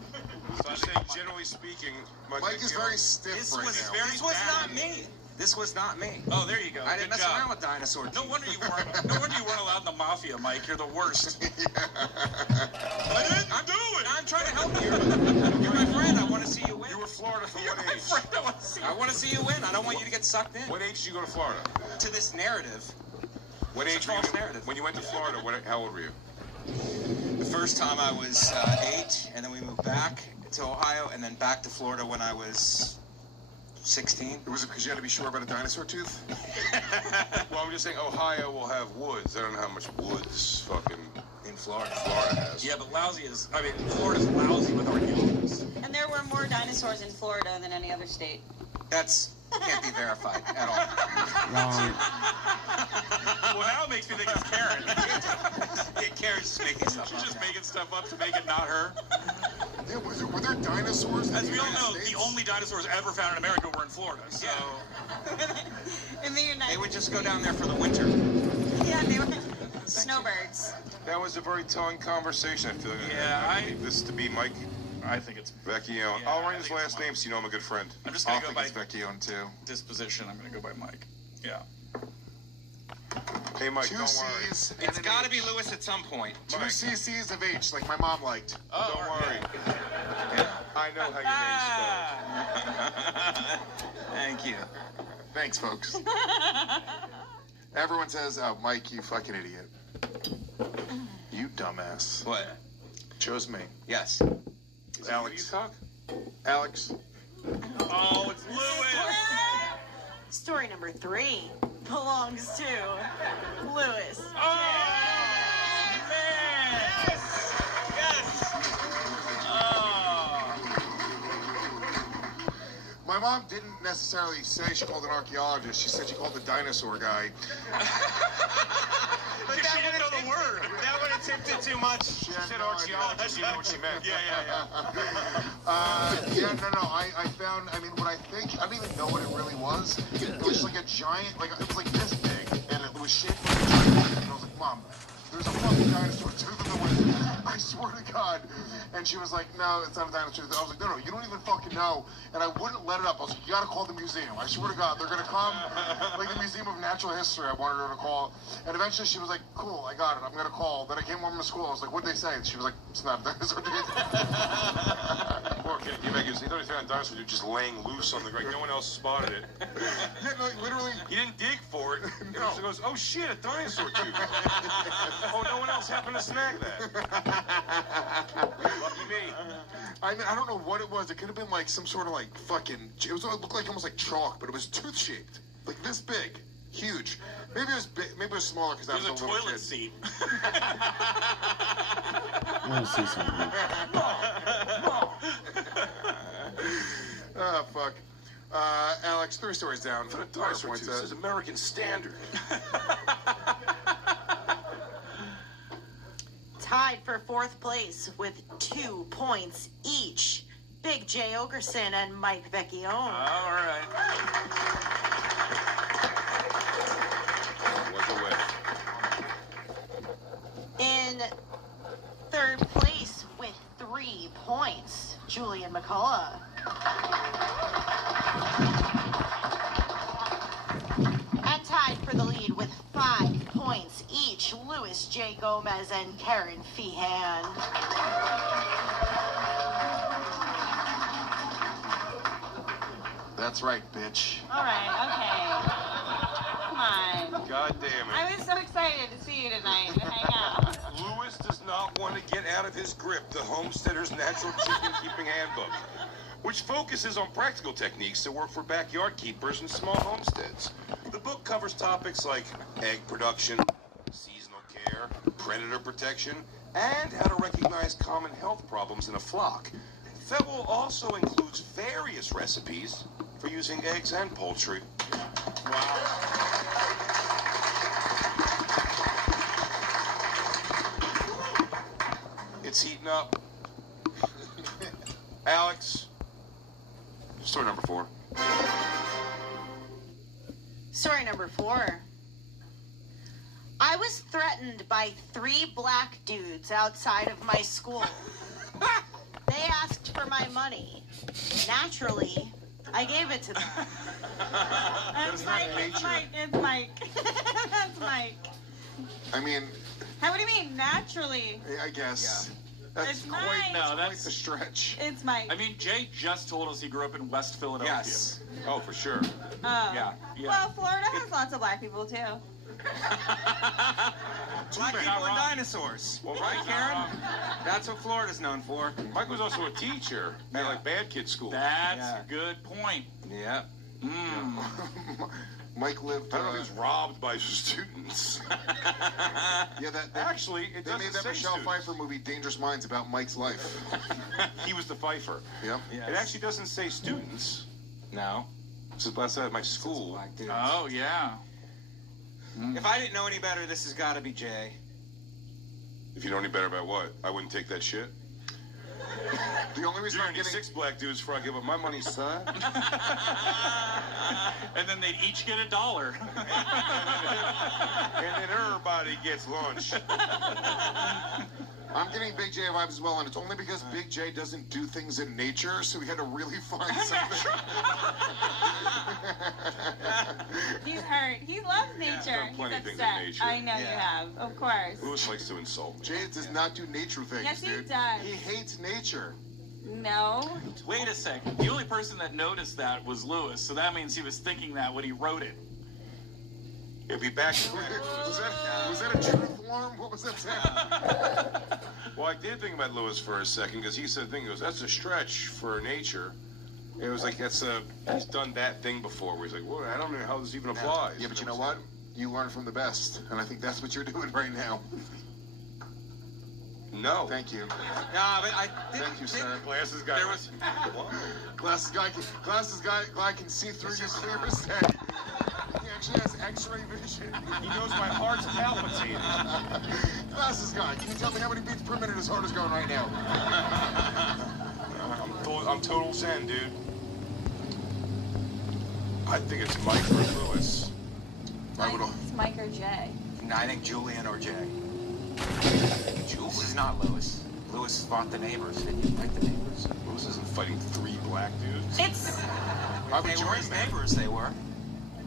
So I'm saying, generally speaking, Mike is very stiff This right was now. this was not me. This was not me. Oh, there you go. I didn't Good mess job. around with dinosaur. No wonder you weren't. No wonder you weren't allowed in the mafia, Mike. You're the worst. I didn't do it. I'm trying to help you. You're my friend. I want to see you win. You were Florida for what age? I want to see you win. I don't want you to get sucked in. What age did you go to Florida? To this narrative. What It's a age were you, false narrative. when you went to Florida? How old were you? The first time I was 8, and then we moved back to Ohio, and then back to Florida when I was 16. Was it because you had to be sure about a dinosaur tooth? Well, I'm just saying Ohio will have woods. I don't know how much woods fucking In Florida. Florida has. Yeah, but Florida's lousy with archaeologists. And there were more dinosaurs in Florida than any other state. That's can't be verified at all. Wrong. Well, now it makes me think it's Karen. Karen's just making stuff She's up. just making stuff up to make it not her. Yeah, were there dinosaurs? As we all know, the only dinosaurs ever found in America were in Florida. So In the United They would just go down there for the winter. Yeah, they were snowbirds. That was a very telling conversation. I feel like Yeah, this to be Mike I think it's Vecchione. Yeah, I'll I write his think it's last name so you know I'm a good friend. I'm just gonna I go think by it's Vecchione too. disposition. I'm gonna go by Mike. Yeah. Hey, Mike, Two don't worry. C's. and It's an got to H. be Lewis at some point. Two CCs of H, like my mom liked. Oh, Don't worry. I know how your name's spelled. Thank you. Thanks, folks. Everyone says, "Oh, Mike, you fucking idiot. You dumbass." What? Chose me. Yes. Alex. Talk? Alex. Oh, it's Lewis. Story number 3 belongs to Lewis. Oh man! Yes! Yes! Oh. My mom didn't necessarily say she called an archaeologist. She said she called the dinosaur guy. But she didn't know the word. That would have tipped it too much. She Said had no idea. archaeologist, you know what she meant. Yeah. No. I found, I mean, what I think, I don't even know what it really was. It was like a giant, like, it was like this big, and it was shaped like a giant. And I was like, Mom, there's a fucking dinosaur tooth in the way. I swear to God. And she was like, no, it's not a dinosaur tooth. I was like, no, you don't even fucking know. And I wouldn't let it up. I was like, you gotta call the museum. I swear to God, they're gonna come. Like the Museum of Natural History, I wanted her to call. And eventually she was like, cool, I got it. I'm gonna call. Then I came home from school. I was like, what'd they say? And she was like, it's not a dinosaur tooth. Poor kid, he thought he found a dinosaur dude just laying loose on the ground. No one else spotted it. Yeah, no, literally. He didn't dig for it. No. He goes, oh shit, a dinosaur tooth. Oh, no one else happened to snag that. Lucky me. I mean, I don't know what it was. It could have been like some sort of like fucking. It looked like almost like chalk, but it was tooth shaped, like this big, huge. Maybe it was big, maybe it was smaller because I was It a was a little toilet kid. seat. I want to see something. Oh fuck. Alex, 3 stories down. For the dinosaur tooth, this is American standard. Tied for 4th place with 2 points each. Big J. Ogerson and Mike Vecchione. All right. Was a whiff. In 3rd place with 3 points, Julian McCullough. And tied for the lead with 5 points each, Louis J. Gomez and Karen Feehan. That's right, bitch. All right, okay. Come on. God damn it. I was so excited to see you tonight and hang out. Lewis does not want to get out of his grip the Homesteader's Natural Chicken Keeping Handbook, which focuses on practical techniques to work for backyard keepers and small homesteads. The book covers topics like egg production, seasonal care, predator protection, and how to recognize common health problems in a flock. Febble also includes various recipes for using eggs and poultry. Wow. It's heating up. Alex, story number 4. Story number 4. I was threatened by 3 black dudes outside of my school. They asked for my money. Naturally, I gave it to them. That's not nature. It's Mike. That's Mike. I mean, What do you mean, naturally? I guess. That's It's quite, Mike. that's No, quite that's the stretch. It's Mike. I mean, Jay just told us he grew up in West Philadelphia. Yes. Oh, for sure. Oh. Yeah. Well, Florida has lots of black people, too. Black people and dinosaurs. Well, Right, Karen? That's what Florida's known for. Mike was also a teacher at like bad kid school. That's Yeah. a good point. Yeah. Mike lived. I don't know if he was robbed by students. Yeah, that Actually, it they doesn't made that say Michelle students. Pfeiffer movie, Dangerous Minds, about Mike's life. He was the Pfeiffer. Yep. It actually doesn't say students. No. It says last at my school. Black dudes. Oh, yeah. If I didn't know any better, this has got to be Jay. If you know any better about what, I wouldn't take that shit. The only reason I'm getting 6 black dudes before I give up my money, son. And then they'd each get $1. And then everybody gets lunch. I'm getting Big J vibes as well, and it's only because Big J doesn't do things in nature, so we had to really find something. He's hurt. He loves nature. done plenty He's of things in upset. nature. I know you have. Of course. Lewis likes to insult me. Jay does not do nature things, Yes, he dude. does. He hates nature. No. Wait a second. The only person that noticed that was Lewis, so that means he was thinking that when he wrote it. It'd be back to was that a truth alarm? What was that sound? Well, I did think about Lewis for a second because he said, "Goes, that's a stretch for nature." It was like he's done that thing before. Where he's like, "Well, I don't know how this even applies." Yeah, but you know what? You learn from the best, and I think that's what you're doing right now. No. Thank you. Nah, but I didn't. Thank you, sir. Glasses guy. There was. Glasses guy can see through you clear as day. He actually has X-ray vision. He knows my heart's palpitating. Glasses guy, can you tell me how many beats per minute his heart is going right now? I'm total zen, dude. I think it's Mike or Lewis. It's Mike or Jay. No, I think Julian or Jay. This is not Lewis. Lewis fought the neighbors. Didn't you like the neighbors? Lewis isn't fighting 3 black dudes. It's. I would They were join his that. neighbors, they were.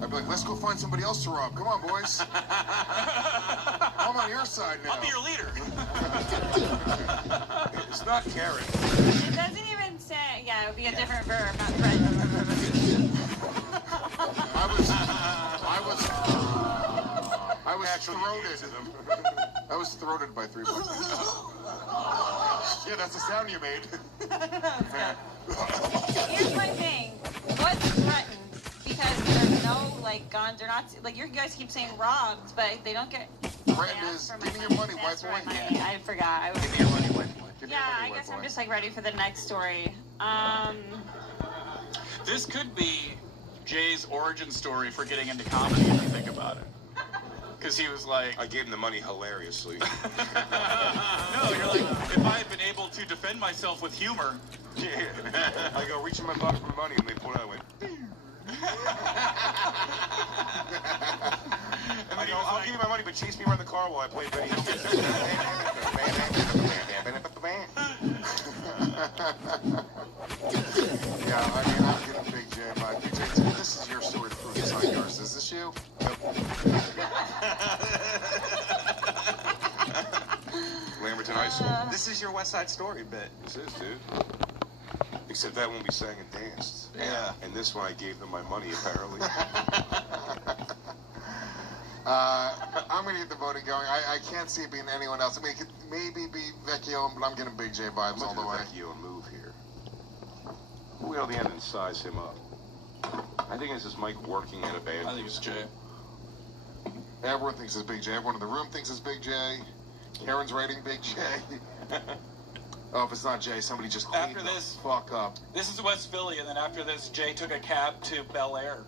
I'd be like, let's go find somebody else to rob. Come on, boys. I'm on your side now. I'll be your leader. It's not Karen. It doesn't even say. Yeah, it would be a different verb, not threatened. I was throated. I was throated by 3 black dudes. Yeah, that's the sound you made. Here's my thing. What's threatened? Because there's no guns. They're not you guys keep saying robbed, but they don't get. Threatened is give me your money, white boy. I forgot. I was. Give me your money, white boy. Give me Yeah, your money, I white guess boy. I'm just ready for the next story. This could be Jay's origin story for getting into comedy, if you think about it. Because he was like... I gave him the money hilariously. No, you're like, if I had been able to defend myself with humor... Yeah. I go reach in my pocket for my money, and they pull it out. I went... And I go, I'll give you my money, but chase me around the car while I play Benny Hill. Yeah, I mean, I'm getting Big J, but Big J, this is your story proof. It's not yours. Is this you? Lamberton High School. This is your West Side Story bit. This is, dude. Except that won't be sang and danced. Yeah. And this one I gave them my money, apparently. I'm going to get the voting going. I can't see it being anyone else. I mean, it could maybe be Vecchio, but I'm getting Big J vibes all the way. Vecchio and move here. We'll wait till the end and size him up. I think this is Mike working at a band. I think it's Jay. Everyone thinks it's Big J. Everyone in the room thinks it's Big J. Karen's writing Big J. Oh, if it's not Jay, somebody just cleaned After this, the fuck up. This is West Philly, and then after this, Jay took a cab to Bel Air.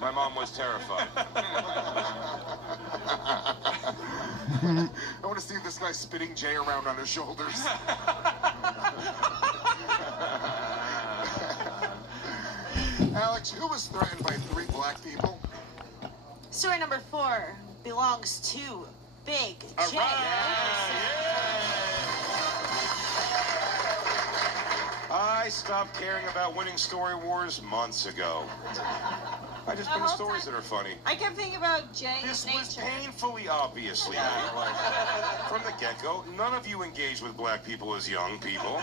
My mom was terrified. I want to see this guy spitting Jay around on his shoulders. Alex, who was threatened by 3 black people? Story number 4 belongs to Big J. I stopped caring about winning story wars months ago. I just bring stories that are funny. I kept thinking about Jay. This was painfully obviously like, from the get-go. None of you engaged with black people as young people.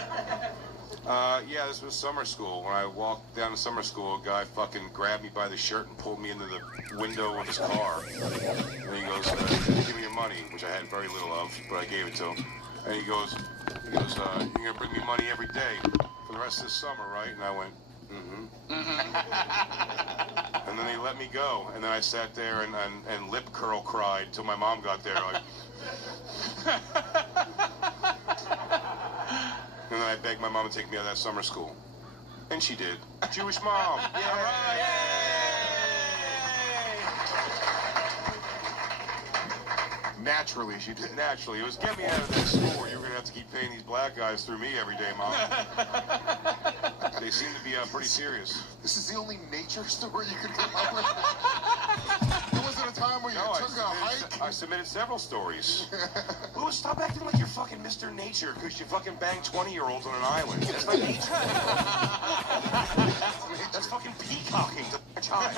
Yeah, this was summer school. When I walked down to summer school, a guy fucking grabbed me by the shirt and pulled me into the window of his car. And he goes, give me your money, which I had very little of, but I gave it to him. And he goes, you're gonna bring me money every day for the rest of the summer, right? And I went, And then he let me go. And then I sat there and lip curl cried till my mom got there. Like, and then I begged my mom to take me out of that summer school. And she did. Jewish mom. Yeah. Naturally, she did. Naturally. It was, get me out of that school where you're going to have to keep paying these black guys through me every day, Mom. They seem to be pretty serious. This is the only nature story you could come up with? There wasn't a time where you took a hike? I submitted several stories. Louis, stop acting like you're fucking Mr. Nature because you fucking banged 20-year-olds on an island. That's not nature. That's fucking peacocking to a child.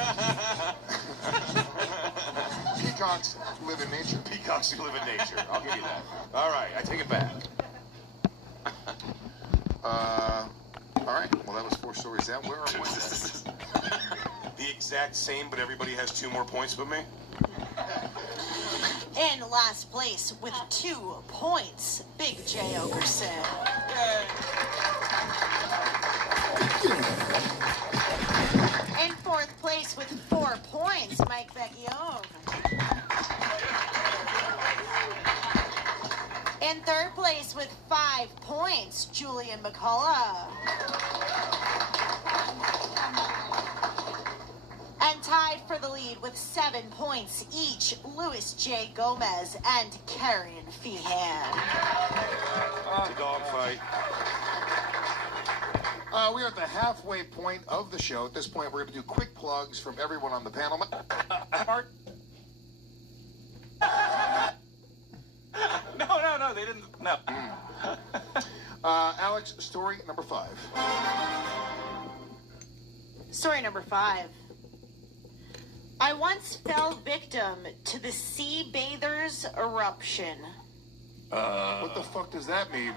Peacocks live in nature. Peacocks live in nature. I'll give you that. All right, I take it back. All right. Well, that was 4 stories down. Where are we? The exact same, but everybody has 2 more points but me? In last place with 2 points, Big J. Okerson. In 4th place with 4 points, Mike Vecchione. In 3rd place with 5 points, Julian McCullough. And tied for the lead with 7 points each, Louis J. Gomez and Karen Feehan. It's a dogfight. We are at the halfway point of the show. At this point, we're going to do quick plugs from everyone on the panel. No, they didn't. No. Alex, story number 5. Story number 5. I once fell victim to the sea bather's eruption. What the fuck does that mean?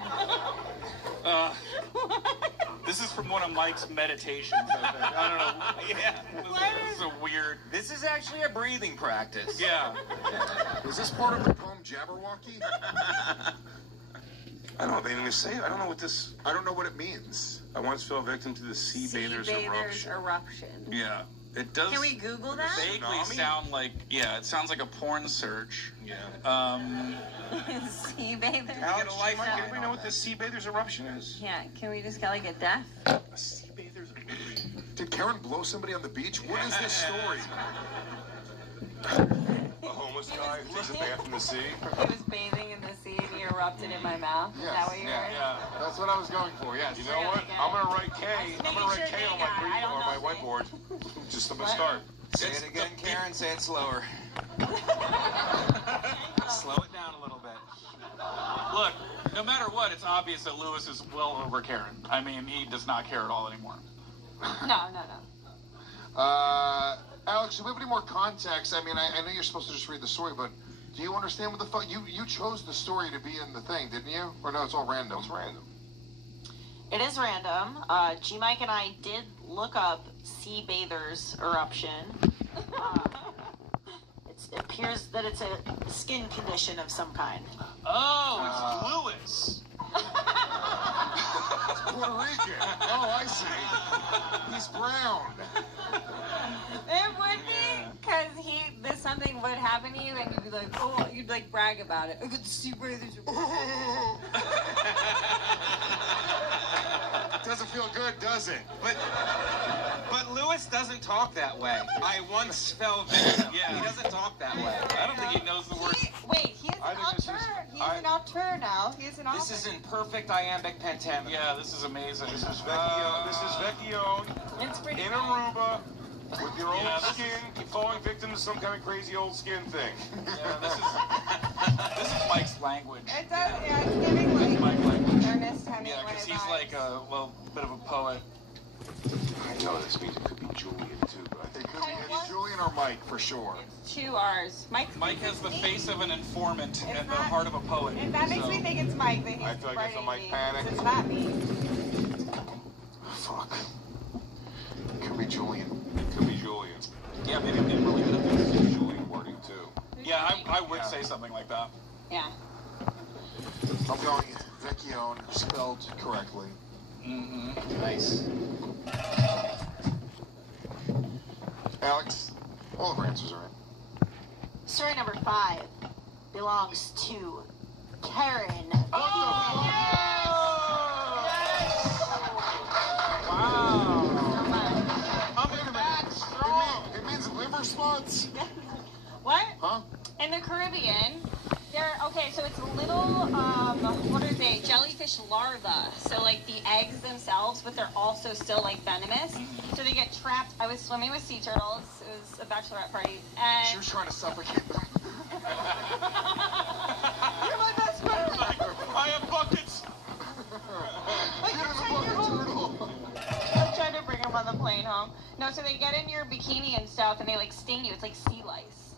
This is from one of Mike's meditations, I think. I don't know. Yeah. This is a weird... This is actually a breathing practice. Yeah. Is this part of the poem Jabberwocky? I don't have anything to say. I don't know what this... I don't know what it means. I once fell victim to the sea bather's eruption. Yeah. It does... Can we Google that? Vaguely sound like... Yeah, it sounds like a porn search. Yeah. Sea bather? Alex, do we know what the sea bather's eruption is? Yeah, can we just get like a death? A sea bather's eruption. Did Karen blow somebody on the beach? What is this story? A homeless guy who takes a bath in the sea? He was bathing in the sea and he erupted in my mouth. Yes. Is that what you heard? Yeah. That's what I was going for, yes. You know what? I'm going to write K. I'm going to write K on my whiteboard. Just I'm going to start. Say it again, Karen. Say it slower. Slow it down a little bit. Look, no matter what, it's obvious that Lewis is well over Karen. I mean, he does not care at all anymore. No. Alex, do we have any more context? I mean, I know you're supposed to just read the story, but do you understand what the fuck? You chose the story to be in the thing, didn't you? Or no, it's all random? It's random. It is random. G-Mike and I did look up sea bather's eruption. It appears that it's a skin condition of some kind. Oh, it's Lewis. Puerto Rican. Oh, I see. He's brown. It would be, because there's something would happen to you, and you'd be like, oh, you'd like brag about it. I could see where there's Doesn't feel good, does it? But Lewis doesn't talk that way. I once fell victim. Yeah. He doesn't talk that way. I don't think he knows the word. Wait, he is an auteur. He's an auteur now. He's an author. This is in perfect iambic pentameter. Yeah, this is amazing. This is Vecchio It's pretty in good. Aruba with your old this skin, falling victim to some kind of crazy old skin thing. Yeah, this is Mike's language. It does, yeah, it's giving like Mike language. Ernest Hemingway Yeah, because he's vibes. like a little bit of a poet. I know this means it could be Julian too, but I think it could be Julian or Mike for sure. 2 R's. Mike has the face of an informant and the heart of a poet. And that makes so. me think it's Mike. That he's I feel like it's a writing Mike me. panic. It's not me. Fuck. Could be Julian. Could be Julian. Yeah, maybe I'm getting really good at this. Julian wording too. Yeah, I would say something like that. Yeah. I'm going Vecchione, spelled correctly. Mm-hmm. Nice. Alex, all of our answers are in. Story number 5 belongs to Karen. It means liver spots. What? Huh? In the Caribbean, so it's little, what are they? Jellyfish larvae. So like the eggs themselves, but they're also still like venomous. So they get trapped. I was swimming with sea turtles. It was a bachelorette party. And She was trying to suffocate them. You're my best friend. I have buckets. I'm trying to bring them on the plane home. No, so they get in your bikini and stuff, and they like sting you. It's like sea lice.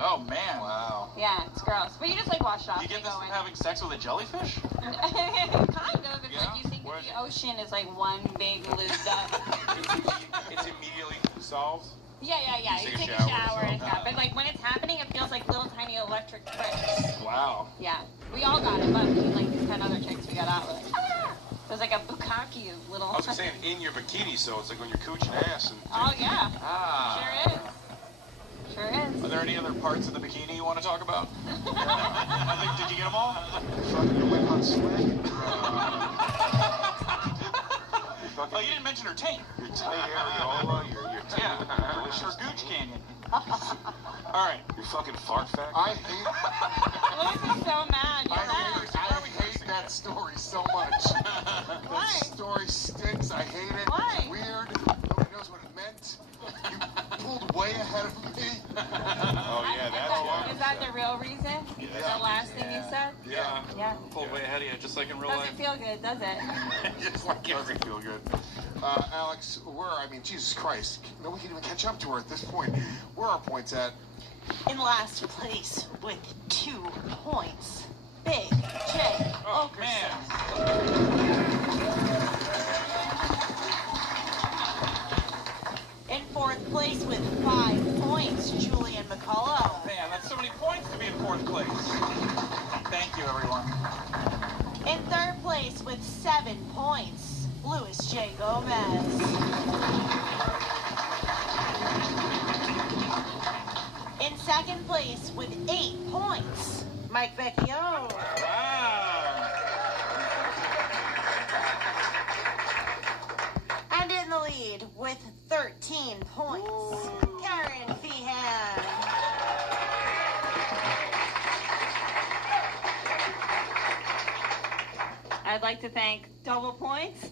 Oh man! Wow. Yeah, it's gross. But you just like wash it off. You get this from having sex with a jellyfish? Kind of. It's like you think the ocean is like one big lubed up. It's immediately solved. Yeah. You take a shower and stuff. But like when it's happening, it feels like little tiny electric pricks. Wow. Yeah. We all got it, but like these 10 other chicks we got out, we're like, ah! It was like a bukkake little. I was saying in your bikini, so it's like when you're cooching ass. And Oh yeah. Ah. Sure is. Sure is. Are there any other parts of the bikini you want to talk about? Did you get them all? Oh, you didn't mention her taint. Your tight areola, your Her Gooch Canyon. All right. Your fucking fart factory. I hate. Lewis is so mad. I hate that story so much. Why? That story stinks. I hate it. Why? It's weird. Nobody knows what it meant. You pulled way ahead of me. Oh yeah, that's Is that the real reason? Yeah. The last thing you said? Yeah. Yeah. Pulled way ahead of you, just like in real Doesn't feel good, does it? just like doesn't feel good. Alex, Jesus Christ. Nobody can even catch up to her at this point. Where are our points at? In last place with 2 points, Big J. Oh, man. In 4th place with 5 points, Julian McCullough. Man, that's so many points to be in 4th place. Thank you, everyone. In 3rd place with 7 points, Luis J. Gomez. In 2nd place with 8 points, Mike Vecchione. Wow. And in the lead with 13 points, Karen Feehan. I'd like to thank Double Points.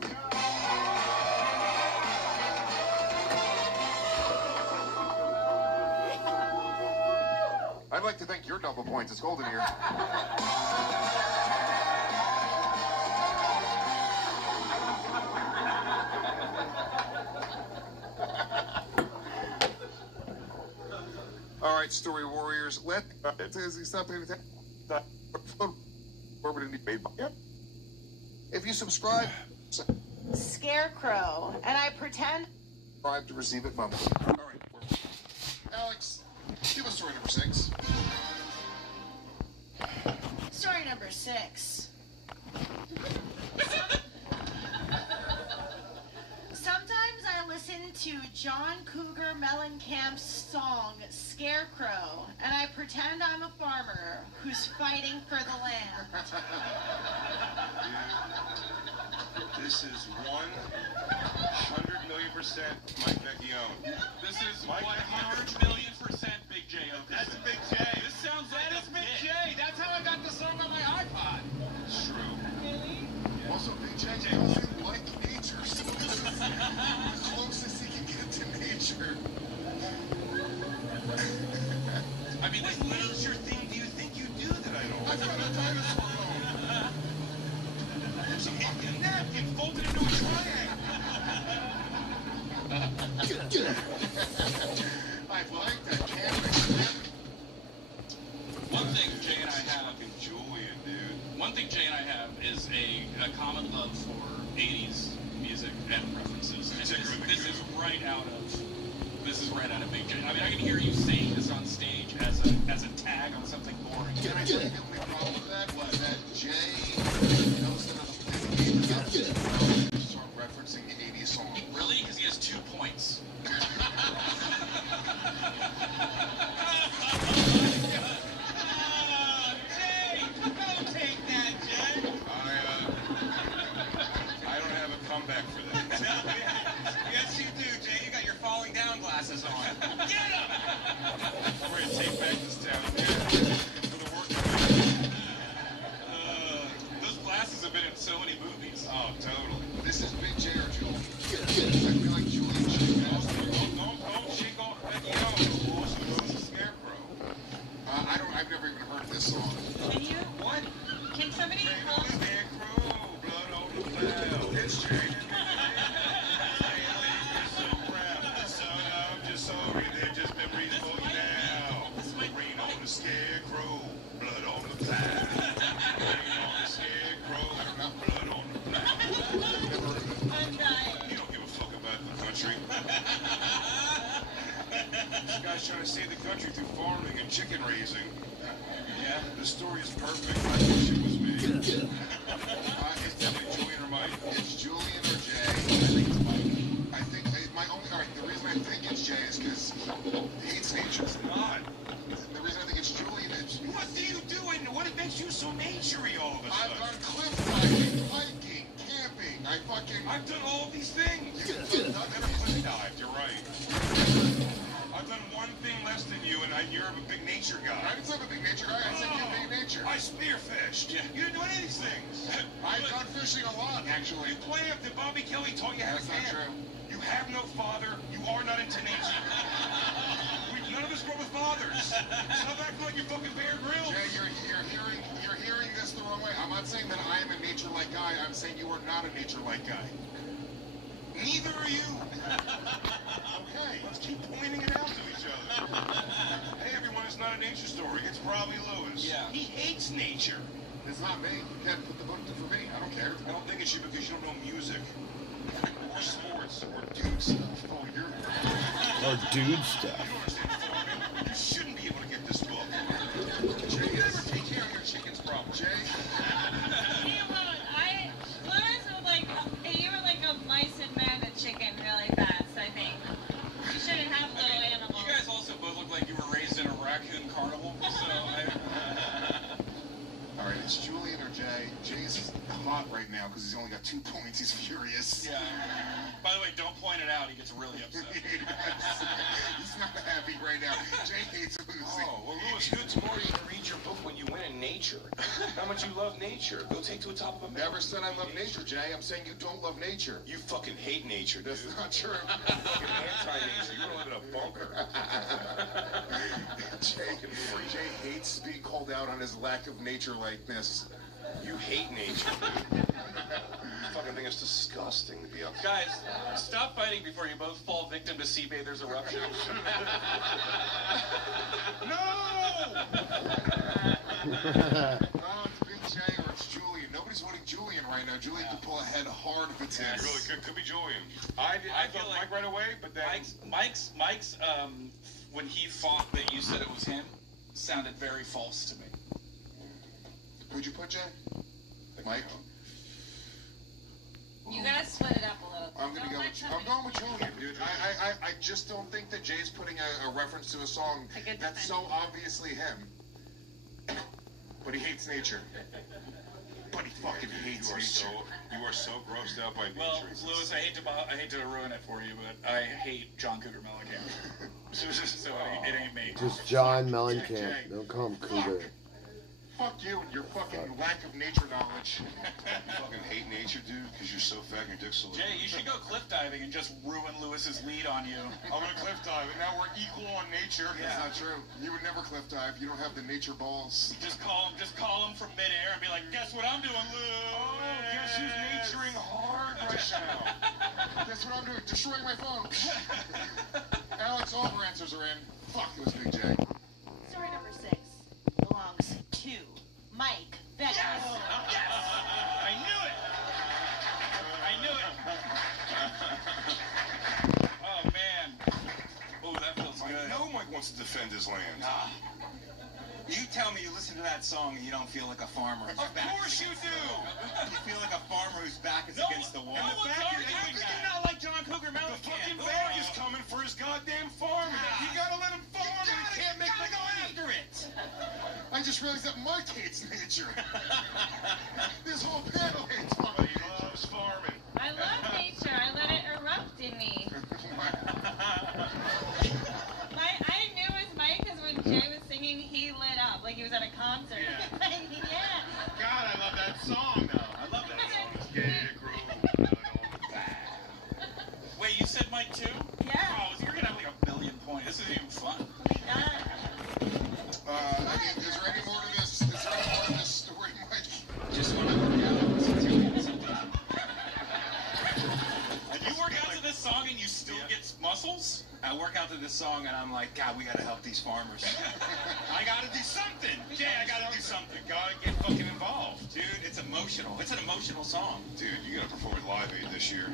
I'd like to thank your double points. It's golden here. All right, story warriors. Stop paying attention. If you subscribe, Scarecrow, and I pretend. subscribe to receive it monthly. All right, Alex, give us story number 6. Story number 6. John Cougar Mellencamp's song, Scarecrow, and I pretend I'm a farmer who's fighting for the land. This is 100,000,000% Mike Vecchione. This is Mike 100,000,000% Big J. That's Big J. This sounds like That is Big J. That's how I got the song on my iPod. It's true. Really? Also, Big J doesn't like nature, so this is the closest he can get to nature. I mean, what nature thing do you think you do that I don't? I've got a dinosaur bone. There's a fucking napkin folded into a triangle. I like that camera. One thing Jay and I have, Julian, dude. one thing Jay and I have is a common love for 80s music and references. And this is right out of Big J. I mean, I can hear you saying this on stage as a tag on something boring. Can I tell you the only problem with that was that Jay knows that I'm start referencing the 80s song. Really? Because he has 2 points. Jay, don't take that, Jay. I don't have a comeback for that. Yes, you do, Jay. You got your falling down glasses on. Get him! We're gonna take back this town. For the work. Those glasses have been in so many movies. Oh, totally. This is Big J or Julian. I feel like Julian should know. Don't shake off Vecchione. Who also knows the Scarecrow? I've never even heard this song. Can you? What? Can somebody help? Scarecrow, blood on the cloud. It's Jay. I'm just sorry, they've just been reading for you now. Rain on the Scarecrow, blood on the cloud. Rain on the Scarecrow, blood on the cloud. I'm dying. You don't give a fuck about the country. This guy's trying to save the country through farming and chicken raising. Yeah, the story is perfect. I wish it was me. It's definitely Julian or Mike. It's Julian or Jay. I think it's Mike. I think my only the reason I think it's Jay is because he hates nature. It's not. The reason I think it's Julian is What do you do and what makes you so naturey all of a I've sudden? gone cliff diving, hiking, camping. I've done all these things. You've done I've never cliff dived, you're right. I've done one thing less than you, and you're a big nature guy. I didn't say I'm a big nature guy. I said you're big nature. I spearfished. Yeah. You didn't do any of these things. I've gone fishing a lot, actually. You clamped that Bobby Kelly taught you how That's to not camp. true. You have no father. You are not into nature. None of us grow with fathers. Stop acting like you're fucking Bear Grylls. Jay, you're hearing this the wrong way. I'm not saying that I am a nature-like guy. I'm saying you are not a nature-like guy. Neither are you. Okay. Let's keep pointing it out to each other. Hey, everyone, it's not a nature story. It's probably Lewis. Yeah. He hates nature. It's not me. You can't put the book for me. I don't care. I don't think it's you because you don't know music. Or sports. Or dude stuff. Oh, you're... Or dude stuff. You don't understand farming. You shouldn't be able to get this book. Jay, you never take care of your chickens properly. Jay? You were like a mice and men and chicken really fast, I think. You shouldn't have little animals. You guys also both look like you were raised in a raccoon carnival, so All right, it's Julian or Jay. Jay's hot right now because he's only got 2 points. He's furious. yeah. By the way, don't point it out. He gets really upset. He's not happy right now. Jay hates losing. Oh, well, Lewis, good tomorrow you can read your book when you win in nature. How much you love nature. Go take to the top of a mountain. Never said I love nature, Jay. I'm saying you don't love nature. You fucking hate nature, dude. That's not true. You're fucking anti-nature. You don't live in a bunker. Jay hates being called out on his lack of nature-likeness. You hate nature, dude. You fucking think it's disgusting to be up. Guys, stop fighting before you both fall victim to Sea Bather's eruption. No! It's Big Jay or it's Julian. Nobody's voting Julian right now. Julian could pull ahead hard if it's Yeah, it his. really could be Julian. I feel feel like Mike right away, but then... Mike's when he thought that you said it was him, sounded very false to me. Who'd you put, Jay? Mike? You gotta split it up a little. I'm going with Julian, dude. I just don't think that Jay's putting a reference to a song that's so obviously him. But he hates nature. But he fucking hates nature. You are so grossed out by nature. Well, Lewis, I hate to ruin it for you, but I hate John Cougar Mellencamp. So it ain't me. Just John Mellencamp. Don't call him Cougar. Fuck you and your fucking lack of nature knowledge. You fucking hate nature, dude, because you're so fat and your dick's so little. Jay, you should go cliff diving and just ruin Lewis's lead on you. I'm gonna cliff dive, and now we're equal on nature. Yeah. That's not true. You would never cliff dive. You don't have the nature balls. Just call him from midair and be like, guess what I'm doing, Lewis? Oh, guess who's naturing hard right now? Guess what I'm doing? Destroying my phone. Alex, all of our answers are in. Fuck, it was Big J. Story number 6 belongs to Mike Beck. Yes! Yes! I knew it! I knew it! Oh, man. Oh, that feels good. I know Mike wants to defend his land. You tell me you listen to that song and you don't feel like a farmer. Of course you do! You feel like a farmer whose back is against the wall. How could you not like John Cougar Mellencamp? The fucking bag is coming for his goddamn farm. You gotta let him farm and he can't make the money. After it. I just realized that Mike hates nature. This whole panel hates farming. He loves farming. I love nature. I let it erupt in me. I knew it was Mike because when Jay was singing, he lit up like he was at a concert. Yeah. Yeah. God, I love that song, though. I love that song. Wait, you said Mike too? Yeah. Oh, you're gonna have like a billion points. This isn't even fun. I mean, is there any more to this? Is there any more to this story, Mike? Just want to work out and listen to it sometimes. And you work out to this song and you still get muscles? I work out to this song and I'm like, God, we gotta help these farmers. I gotta do something. Jay, I gotta do something. Gotta get fucking involved. Dude, it's emotional. It's an emotional song. Dude, you gotta perform at Live Aid this year.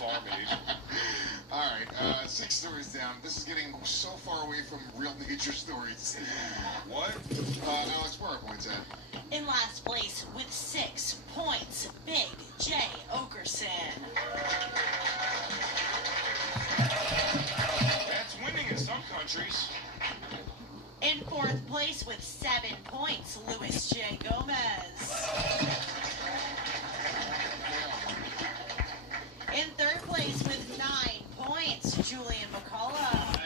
Farm Aid. All right, 6 stories down. This is getting so far away from real nature stories. What? Alex, where are our points at? In last place with 6 points, Big J Okerson. That's winning in some countries. In 4th place with 7 points, Luis J. Gomez. In 3rd place with 9 points, Julian McCullough.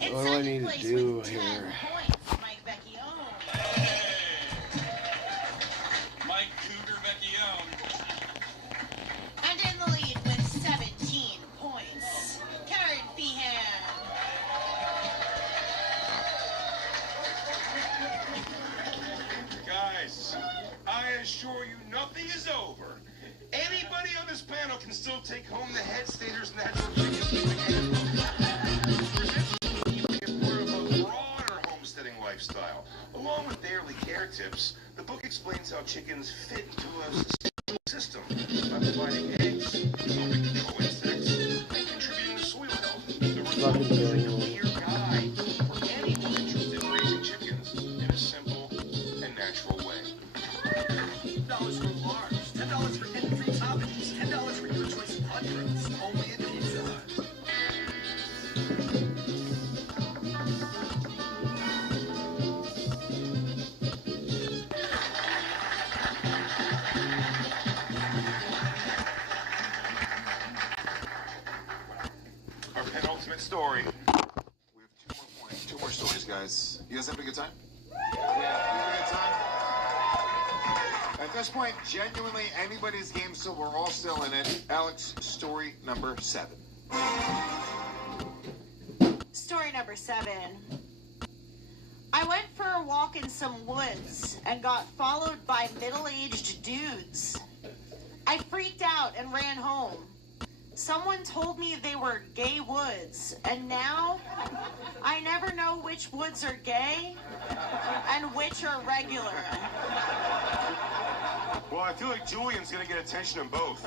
In What do I 2nd need to place do with 10 here? points, Mike Vecchione. Hey! Mike Cougar Vecchione. And in the lead with 17 points, Karen Feehan. Guys, I assure you nothing is over. Anybody on this panel can still take home the Head Staters Natural Chicken Keeping Handbook. As part of a broader homesteading lifestyle. Along with daily care tips, the book explains how chickens fit into a sustainable system by providing eggs, helping control insects, and contributing to soil health. The result is a clear guide for anyone interested in raising chickens in a simple and natural way. $10 for large, $10 for any 3 toppings, $10 for your choice of hot crust, only at Pizza Hut. Our penultimate story. We have 2 more points. 2 more stories, guys. You guys having a good time? Yeah, having a good time? At this point, genuinely, anybody's game, so we're all still in it. Alex, story number 7. Story number 7. I went for a walk in some woods and got followed by middle-aged dudes. I freaked out and ran home. Someone told me they were gay woods, and now I never know which woods are gay and which are regular. Well, I feel like Julian's gonna get attention in both.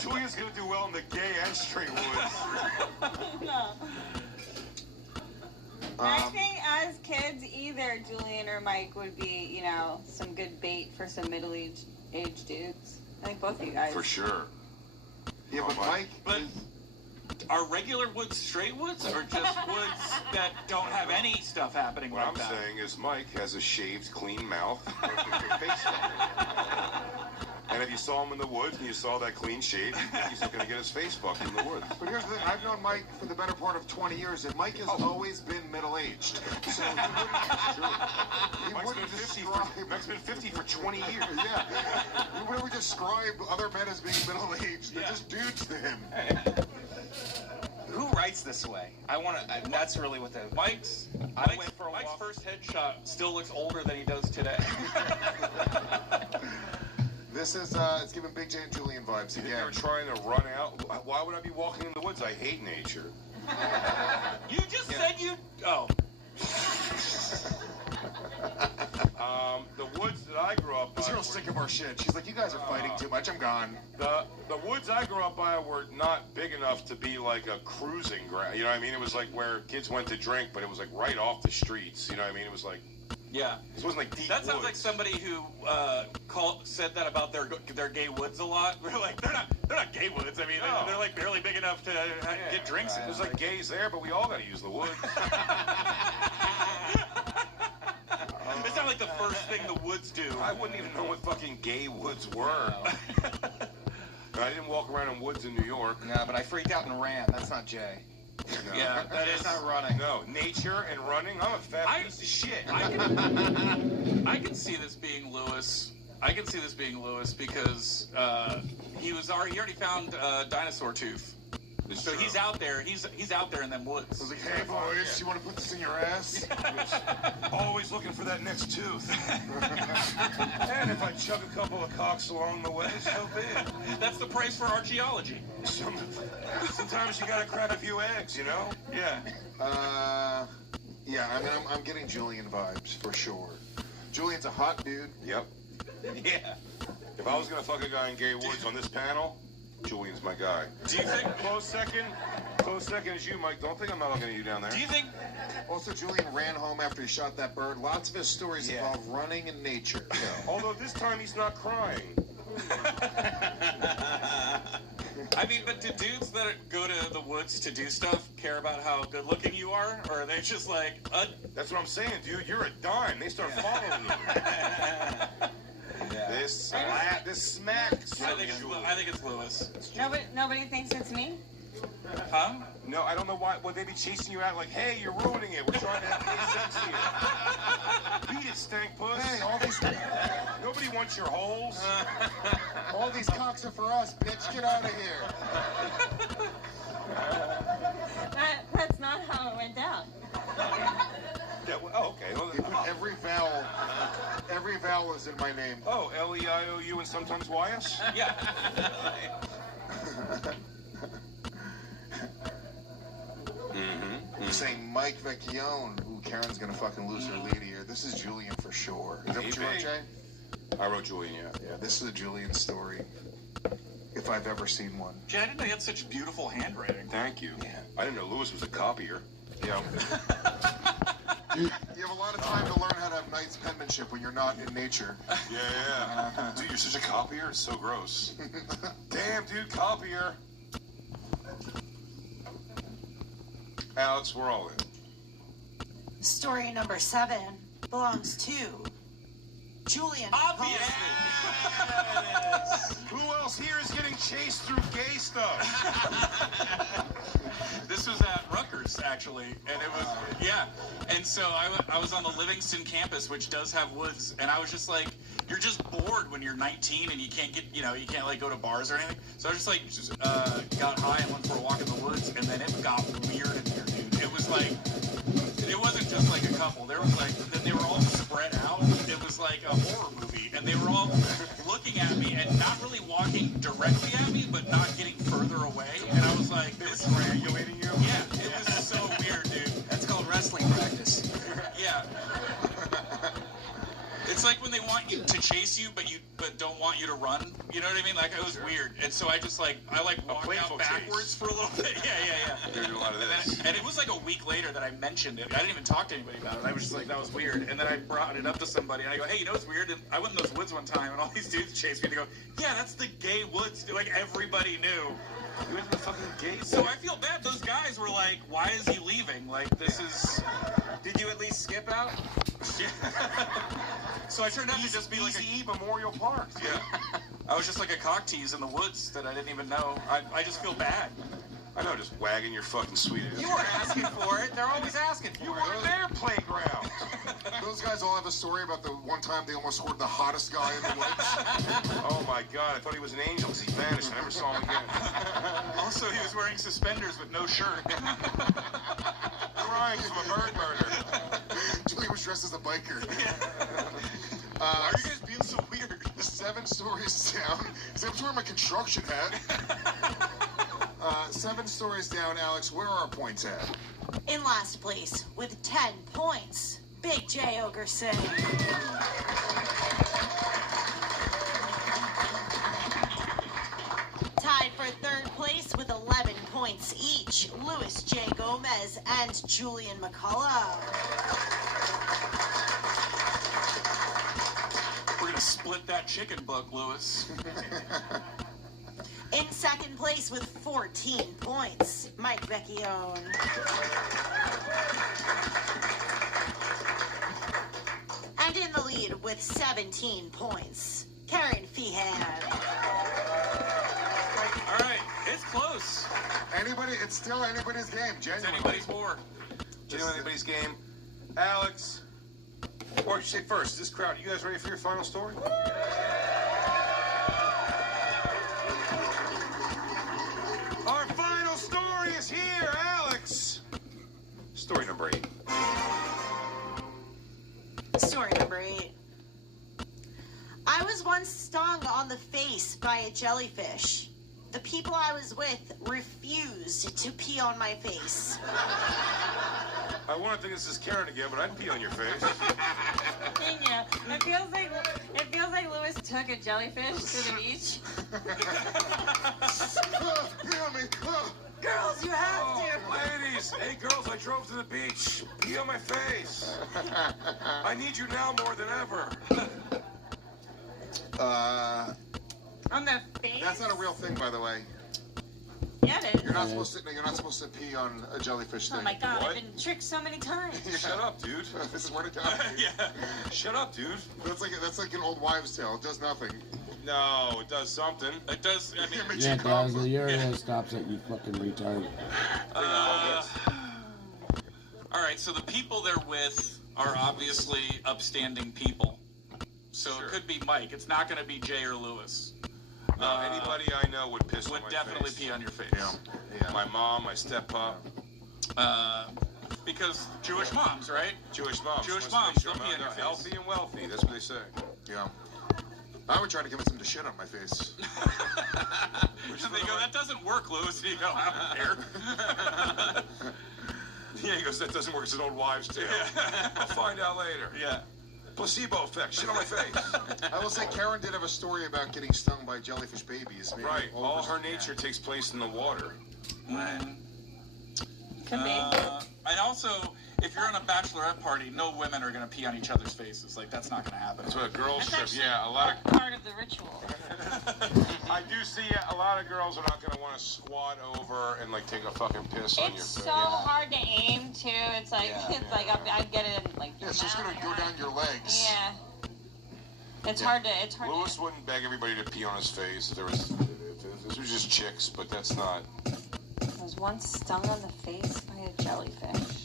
Julian's gonna do well in the gay and straight woods. I think as kids, either Julian or Mike would be, you know, some good bait for some middle-aged dudes. I think both of you guys. For sure. Yeah, but Mike. But are regular woods straight woods, or just woods that don't have any stuff happening What like I'm that? saying is Mike has a shaved, clean mouth with a face fucked. And if you saw him in the woods and you saw that clean shave, you think he's going to get his face fucked in the woods. But here's the thing, I've known Mike for the better part of 20 years, and Mike has always been middle-aged. So Mike's been 50 for 20 years. Yeah. He wouldn't describe other men as being middle-aged. They're just dudes to him. Who writes this way? I want to. That's really what the Mike's first headshot still looks older than he does today. This is it's giving Big J and Julian vibes again. You're trying to run out. Why would I be walking in the woods? I hate nature. You just said you. Oh. The woods that I grew up by. This girl's sick of our shit. She's like, you guys are fighting too much. I'm gone. The woods I grew up by were not big enough to be like a cruising ground. You know what I mean? It was like where kids went to drink, but it was like right off the streets. You know what I mean? It was like. Yeah. This wasn't like deep That sounds woods. like somebody who said that about their gay woods a lot. We're like, they're not gay woods. I mean, they're like barely big enough to get drinks in. There's like gays there, but we all got to use the woods. It's not like the first thing the woods do. I wouldn't even know what fucking gay woods were. I didn't walk around in woods in New York. No, but I freaked out and ran. That's not Jay. No. Yeah, That's not running. No, nature and running. I'm a fat piece of shit. I can see this being Lewis. I can see this being Lewis because he already found a dinosaur tooth. So he's out there. He's out there in them woods. I was like, hey boys, you want to put this in your ass? Always looking for that next tooth. And if I chug a couple of cocks along the way, so be it. That's the price for archaeology. Sometimes you gotta crack a few eggs, you know? Yeah. Yeah, I mean, I'm getting Julian vibes for sure. Julian's a hot dude. Yep. Yeah. If I was gonna fuck a guy in gay woods on this panel, Julian's my guy. Do you think close second is you, Mike? Don't think I'm not looking at you down there. Do you think? Also, Julian ran home after he shot that bird. Lots of his stories involve running in nature. Yeah. Although this time he's not crying. I mean, but do dudes that go to the woods to do stuff care about how good looking you are, or are they just like? That's what I'm saying, dude. You're a dime. They start following you. This smacks. I think it's Lewis. Nobody thinks it's me. Huh? No, I don't know why. Would they be chasing you out like, hey, you're ruining it. We're trying to have gay sex here. Beat it, stank puss. Hey, all these... Nobody wants your holes. All these cocks are for us, bitch. Get out of here. That's not how it went down. Yeah, well, okay. Well, every vowel is in my name. Oh, L-E-I-O-U and sometimes Y-S? Yeah. Saying Mike Vecchione. Ooh, Karen's gonna fucking lose her lead here. This is Julian for sure. Is that what you wrote, Jay? I wrote Julian, yeah. Yeah, this is a Julian story. If I've ever seen one. Jay, I didn't know you had such beautiful handwriting. Thank you. Yeah. I didn't know Lewis was a copier. Yeah. You have a lot of time to learn how to have nice penmanship when you're not in nature. Yeah. Dude, you're such a copier. It's so gross. Damn, dude, copier. Alex, we're all in. Story number 7 belongs to Julian. Obviously. Yes. Who else here is getting chased through gay stuff? This was at Rutgers, actually, and it was, yeah. And so I was on the Livingston campus, which does have woods, and I was just like, you're just bored when you're 19 and you can't get, you can't like go to bars or anything. So I just like got high and went for a walk in the woods, and then it got weird in there, dude. It was like, it wasn't just like a couple. There was like, then they were all spread out. It was like a horror movie, and they were all looking at me and not really walking directly at me, but not getting further away. And I was like, they were triangulating you? Yeah, it was so weird, dude. That's called wrestling practice. Yeah. It's like when they want you to chase you, but don't want you to run. You know what I mean? Like, it was weird. And so I just, like, walked out backwards for a little bit. Yeah. You're doing a lot of this. And it was like a week later that I mentioned it. I didn't even talk to anybody about it. I was just like, that was weird. And then I brought it up to somebody, and I go, hey, you know what's weird? And I went in those woods one time, and all these dudes chased me. They go, yeah, that's the gay woods. Like, everybody knew. You went to the fucking gay. So I feel bad. Those guys were like, why is he leaving? Like, this is... Did you at least skip out? Yeah. So I turned out to just be like Easy Memorial Park. Yeah. I was just like a cock tease in the woods that I didn't even know. I just feel bad. I know, just wagging your fucking sweet ass. You weren't asking for it. They're always asking for it. You were in their playground. Those guys all have a story about the one time they almost scored the hottest guy in the woods. Oh my God, I thought he was an angel because he vanished. I never saw him again. Also, he was wearing suspenders with no shirt. Crying from a bird murder. Julie was dressed as a biker. Why are you guys being so weird? 7 stories down. I was wearing my construction hat. 7 stories down, Alex. Where are our points at? In last place with 10 points, Big J Ogerson. Tied for 3rd place with 11 points each, Louis J. Gomez and Julian McCullough. We're gonna split that chicken book, Louis. In 2nd place with 14 points, Mike Vecchione. And in the lead with 17 points, Karen Feehan. All right, it's close. It's still anybody's game, genuinely. It's anybody's war. Anybody's game. Alex, why don't you say first? This crowd, you guys ready for your final story? Our final story is here, Alex. Story number 8. Story number 8. I was once stung on the face by a jellyfish. The people I was with refused to pee on my face. I want to think this is Karen again, but I'd pee on your face. Yeah, it feels like Louis took a jellyfish to the beach. Girls, you have to. Ladies, hey girls, I drove to the beach. Pee on my face. I need you now more than ever. On the face? That's not a real thing, by the way. Yeah, it is. You're not supposed to pee on a jellyfish thing. Oh my God, What? I've been tricked so many times. Shut up, dude. This is where to God. Yeah. Shut up, dude. That's like an old wives' tale. It does nothing. No, it does something. It does. I mean, Yeah, it does. The urinal stops it, you fucking retard. All right, so the people they're with are obviously upstanding people. So Sure. it could be Mike. It's not going to be Jay or Lewis. Anybody I know would piss on my Would definitely face. pee on your face. Yeah. My mom, my step-pop. Because Jewish moms, right? Jewish moms. Jewish Wants to make moms sure don't pee on they're your face. healthy and wealthy. That's what they say. Yeah. I would try to convince them to shit on my face. And they go, that doesn't work, Lewis. And you go, I don't care. Yeah, he goes, that doesn't work. It's an old wives' tale. Yeah. I'll find out later. Yeah. Placebo effect. Shit on my face. I will say Karen did have a story about getting stung by jellyfish babies. Maybe Right. All her yeah. nature takes place in the water. Could be. And also, if you're on a bachelorette party, no women are going to pee on each other's faces. Like, that's not going to happen. That's what a girls That's trip. actually Yeah, a lot of. part of the ritual. I do see a lot of girls are not going to want to squat over and like take a fucking piss on your It's face. so hard to aim too. It's like I get it in like your It's just mouth, gonna your go down eye. your legs. Yeah. It's hard to. Lewis wouldn't beg everybody to pee on his face. This was just chicks, but that's not. I was once stung on the face by a jellyfish.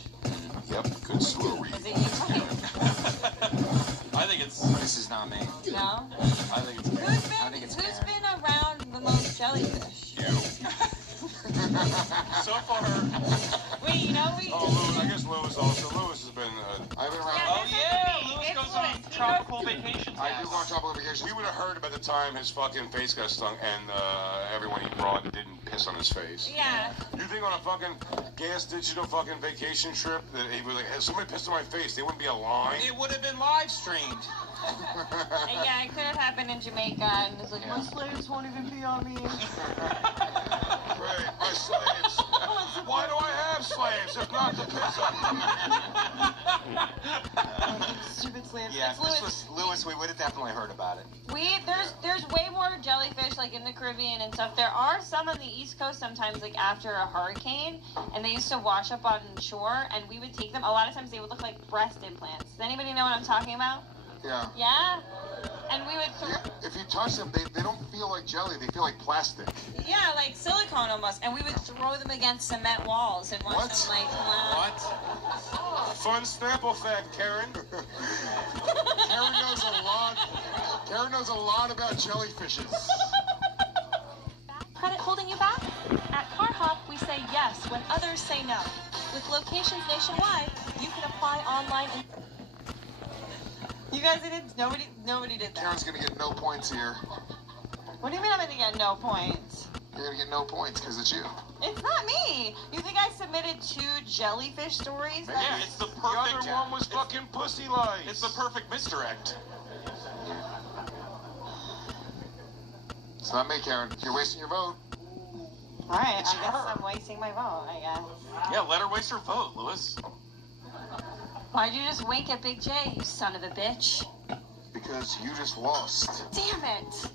Yep, good story. Was it you? I think it's. This is not me. No. I think it's. Who's been around the most jellyfish? You. So far. Wait, you know we. Oh, Lewis, I guess Lewis also. Lewis has been. I've been around. Yeah, Oh, this is yeah. me. Lewis It's goes on tropical vacations. I do go on tropical vacations. We would have heard about the time his fucking face got stung and everyone he brought didn't piss on his face. Yeah. You think on a fucking gas digital fucking vacation trip that he was like, hey, somebody pissed on my face, there wouldn't be a line? It would have been live streamed. Yeah, it could have happened in Jamaica, and it's like, my slaves won't even pee on me. Right, my slaves. Why do I have slaves if not to piss on them? Stupid slaves. Yeah, It's if this Lewis. was Lewis, we would have definitely heard about it. There's way more jellyfish like in the Caribbean and stuff. There are some on the East Coast sometimes, like after a hurricane, and they used to wash up on shore, and we would take them. A lot of times they would look like breast implants. Does anybody know what I'm talking about? Yeah. Yeah? And we would If you touch them, they don't feel like jelly, they feel like plastic. yeah, like silicone almost, and we would throw them against cement walls and watch them like What? Fun Snapple fact, Karen. Karen knows a lot. Karen knows a lot about jellyfishes. Credit holding you back? At Car Hop, we say yes when others say no. With locations nationwide, you can apply online. You guys didn't. Nobody did that. Karen's gonna get no points here. What do you mean I'm gonna get no points? You're gonna get no points because it's you. It's not me. You think I submitted 2 jellyfish stories? Yeah, it's the perfect. The other one was fucking pussy lies. It's the perfect misdirect. It's not me, Karen. You're wasting your vote. All right, It's I guess her. I'm wasting my vote. I guess. Yeah, let her waste her vote, Lewis. Why'd you just wink at Big J, you son of a bitch? Because you just lost. Damn it!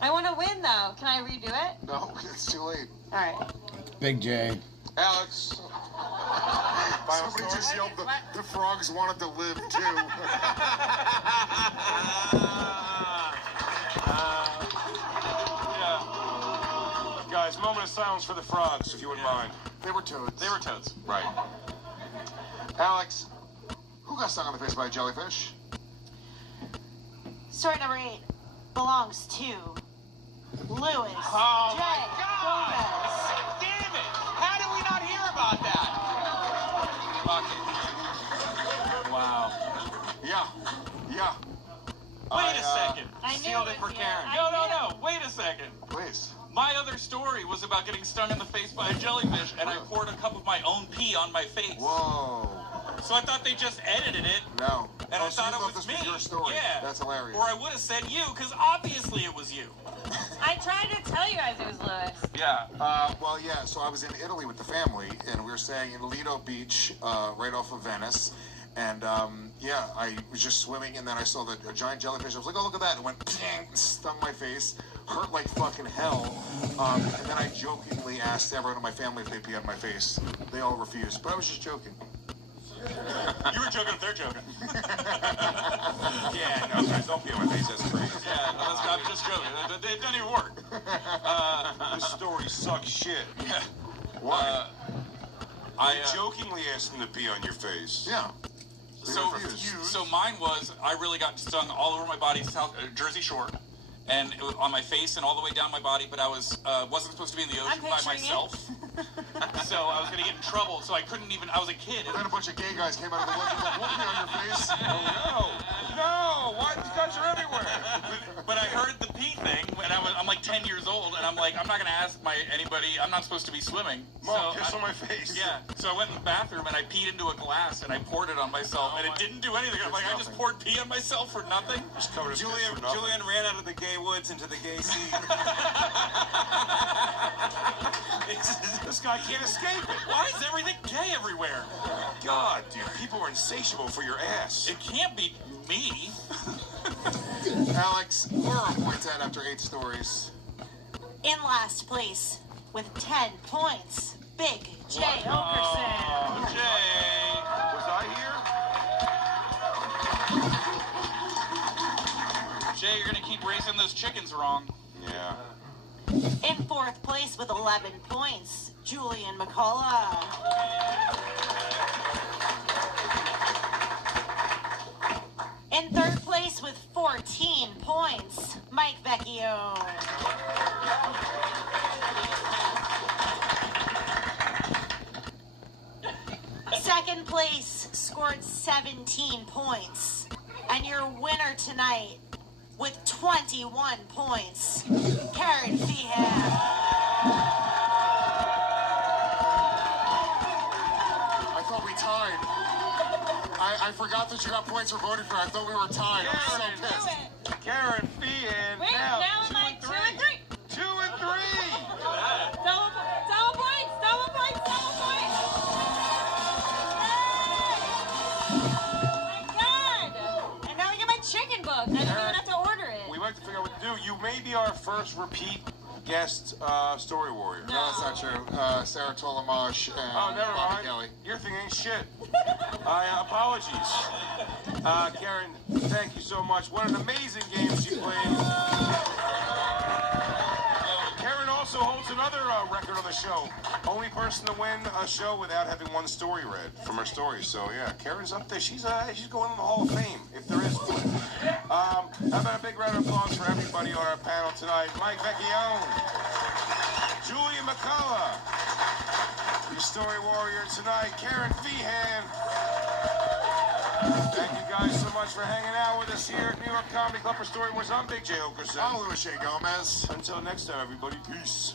I want to win though. Can I redo it? No, it's too late. All right. Big J. Alex. Somebody just yelled the frogs wanted to live too. Guys, moment of silence for the frogs, if you wouldn't mind. They were toads. They were toads. Right. Alex, who got stung on the face by a jellyfish? Story number 8 belongs to Lewis Oh J. my God! Damn it! How did we not hear about that? Wow. Yeah. Wait a second. I knew Sealed it it for was you. Karen. I No. knew. Wait a second. Please. My other story was about getting stung in the face by a jellyfish, and I poured a cup of my own pee on my face. Whoa. So I thought they just edited it, No. and I so thought you it thought was this me. was your story. Yeah. That's hilarious. Or I would have said you, because obviously it was you. I tried to tell you guys it was Lewis. Yeah. So I was in Italy with the family, and we were staying in Lido Beach, right off of Venice. And, I was just swimming, and then I saw a giant jellyfish. I was like, oh, look at that. It went, ping, stung my face, hurt like fucking hell. And then I jokingly asked everyone in my family if they pee on my face. They all refused, but I was just joking. You were joking if they're joking. Yeah, no, guys, don't pee on my face. That's crazy. Yeah, no, I'm just joking. It doesn't even work. This story sucks shit. Yeah. Why? I jokingly asked them to pee on your face. Yeah. So mine was, I really got stung all over my body, Jersey Shore, and it was on my face and all the way down my body, but I wasn't supposed to be in the ocean by myself. So I was going to get in trouble, so I couldn't even, I was a kid. And then a bunch of gay guys came out of the woods and went, won't pee on your face. Oh, no. Why? These guys are everywhere. But I heard the pee thing, and I'm like 10 years old, and I'm like, I'm not going to ask anybody, I'm not supposed to be swimming. Mom, piss on my face. Yeah, so I went in the bathroom, and I peed into a glass, and I poured it on myself, and it didn't do anything. I'm like, I just poured pee on myself for nothing? Julian ran out of the gay woods into the gay sea. This guy can't escape it. Why is everything gay everywhere? God, dude, people are insatiable for your ass. It can't be me. Alex, where are our points at after 8 stories? In last place with 10 points, Big J. Okerson. Oh, Jay. Was I here? Jay, you're going to keep raising those chickens wrong. Yeah. In 4th place with 11 points, Julian McCullough. In 3rd place with 14 points, Mike Vecchio. Second place, scored 17 points. And your winner tonight with 21 points, Karen Feehan. I thought we tied. I forgot that you got points for voting for. I thought we were tied. I'm so pissed. Karen Feehan. Wait, now I'm like 2 and 3. 2 and 3. Double points, double points, double points. My God. And now I get my chicken book. I don't even have to order it. We like to figure out what to do. You may be our first repeat guest story warrior. No, that's not true. Sarah Tolamash and never Bobby mind. Kelly. Your thing ain't shit. Apologies. Karen, thank you so much. What an amazing game she played. Karen also holds another record on the show. Only person to win a show without having one story read from her story. So yeah, Karen's up there. She's going in the Hall of Fame, if there is one. How about a big round of applause for everybody on our panel tonight? Mike Vecchione, Julia McCullough, your story warrior tonight, Karen Feehan. Thank you guys so much for hanging out with us here at New York Comedy Club for Story Wars. I'm Big J. Okerson. I'm Louis J. Gomez. Until next time, everybody, peace.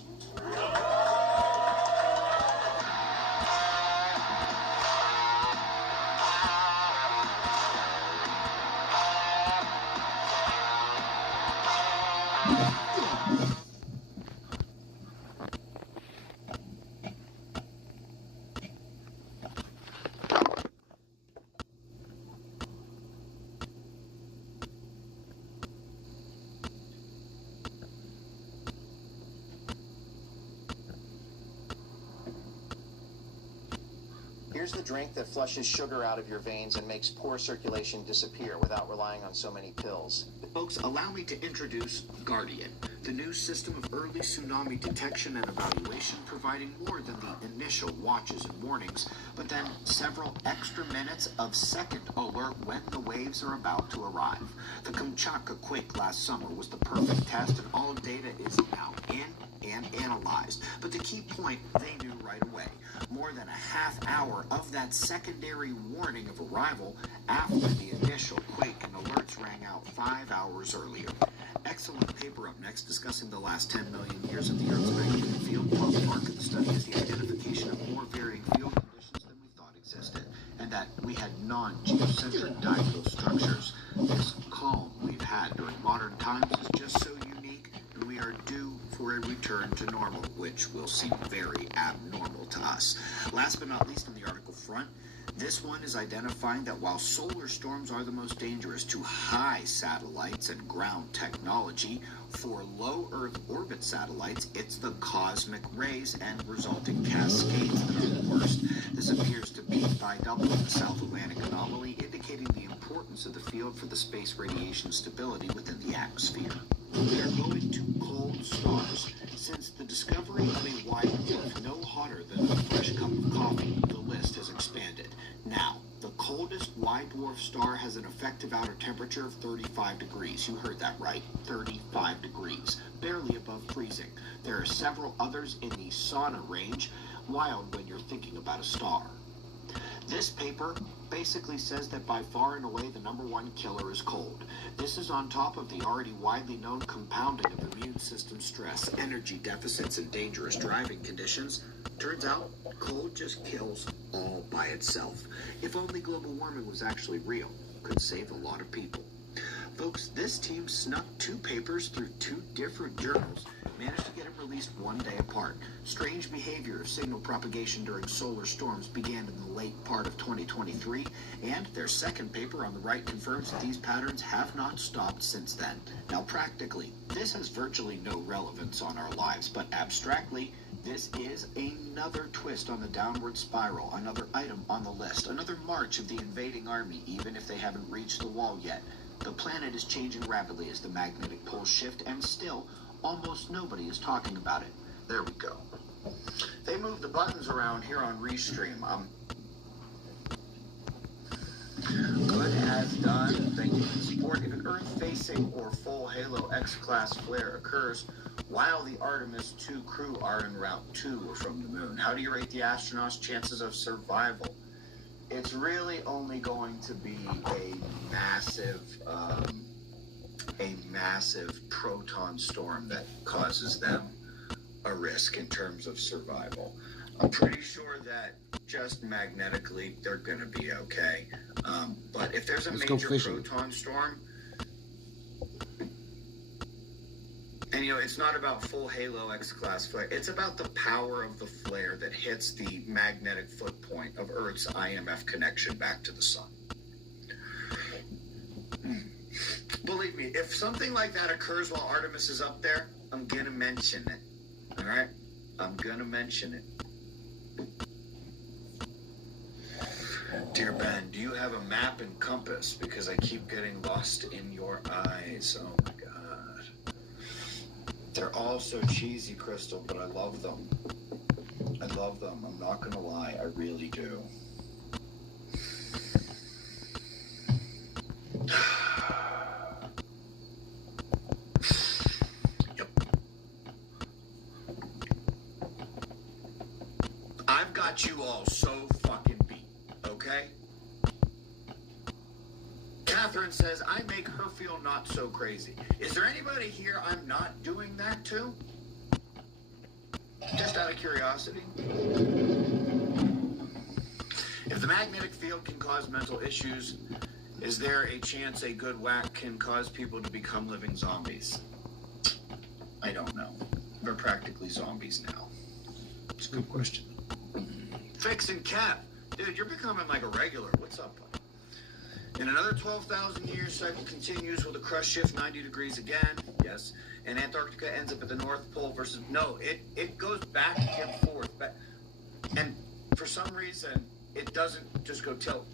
Here's the drink that flushes sugar out of your veins and makes poor circulation disappear without relying on so many pills. Folks, allow me to introduce Guardian, the new system of early tsunami detection and evaluation, providing more than the initial watches and warnings, but then several extra minutes of second alert when the waves are about to arrive. The Kamchatka quake last summer was the perfect test, and all data is now in and analyzed. But the key point they knew right away: more than a half hour of that secondary warning of arrival after the initial quake and alerts rang out 5 hours earlier. Excellent paper up next discussing the last 10 million years of the Earth's magnetic field. Part of the study is the identification of more varying field conditions than we thought existed, and that we had non-geocentric dipole structures. This calm we've had during modern times is just so unique, and we are due for a return to normal, which will seem very abnormal to us. Last but not least on the article front, this one is identifying that while solar storms are the most dangerous to high satellites and ground technology, for low Earth orbit satellites, it's the cosmic rays and resulting cascades that are the worst. This appears to be bidoubling the South Atlantic anomaly, indicating the importance of the field for the space radiation stability within the atmosphere. We are going to cold stars. Since the discovery of a white dwarf no hotter than a fresh cup of coffee, the list has expanded. Now, the coldest white dwarf star has an effective outer temperature of 35 degrees. You heard that right, 35 degrees, barely above freezing. There are several others in the sauna range, wild when you're thinking about a star. This paper basically says that by far and away the #1 killer is cold. This is on top of the already widely known compounding of immune system stress, energy deficits, and dangerous driving conditions. Turns out, cold just kills all by itself. If only global warming was actually real, could save a lot of people. Folks, this team snuck 2 papers through 2 different journals, managed to get them released one day apart. Strange behavior of signal propagation during solar storms began in the late part of 2023, and their second paper on the right confirms that these patterns have not stopped since then. Now, practically, this has virtually no relevance on our lives, but abstractly, this is another twist on the downward spiral, another item on the list, another march of the invading army, even if they haven't reached the wall yet. The planet is changing rapidly as the magnetic poles shift, and still, almost nobody is talking about it. There we go. They moved the buttons around here on Restream. Good as done. Thank you for the support. If an Earth-facing or full Halo X-class flare occurs while the Artemis 2 crew are en route to or from the moon, how do you rate the astronauts' chances of survival? it's really only going to be a massive proton storm that causes them a risk in terms of survival. I'm pretty sure that just magnetically they're going to be okay. But if there's a major proton storm, and it's not about full Halo X-class flare, it's about the power of the flare that hits the magnetic foot point of Earth's IMF connection back to the sun. Believe me, if something like that occurs while Artemis is up there, I'm going to mention it. All right? I'm going to mention it. Dear Ben, do you have a map and compass? Because I keep getting lost in your eyes. Oh my God. They're all so cheesy, Crystal, but I love them. I love them. I'm not going to lie. I really do. Yep. I've got you all so fucking beat, okay? Catherine says, I make her feel not so crazy. Is there anybody here I'm not doing that to? Just out of curiosity. If the magnetic field can cause mental issues, is there a chance a good whack can cause people to become living zombies? I don't know. They're practically zombies now. It's a good question. Fix and Cap. Dude, you're becoming like a regular. What's up, buddy? In another 12,000 years, cycle continues. Will the crust shift 90 degrees again? Yes. And Antarctica ends up at the North Pole versus... No, it goes back and forth. And for some reason, it doesn't just go tilt.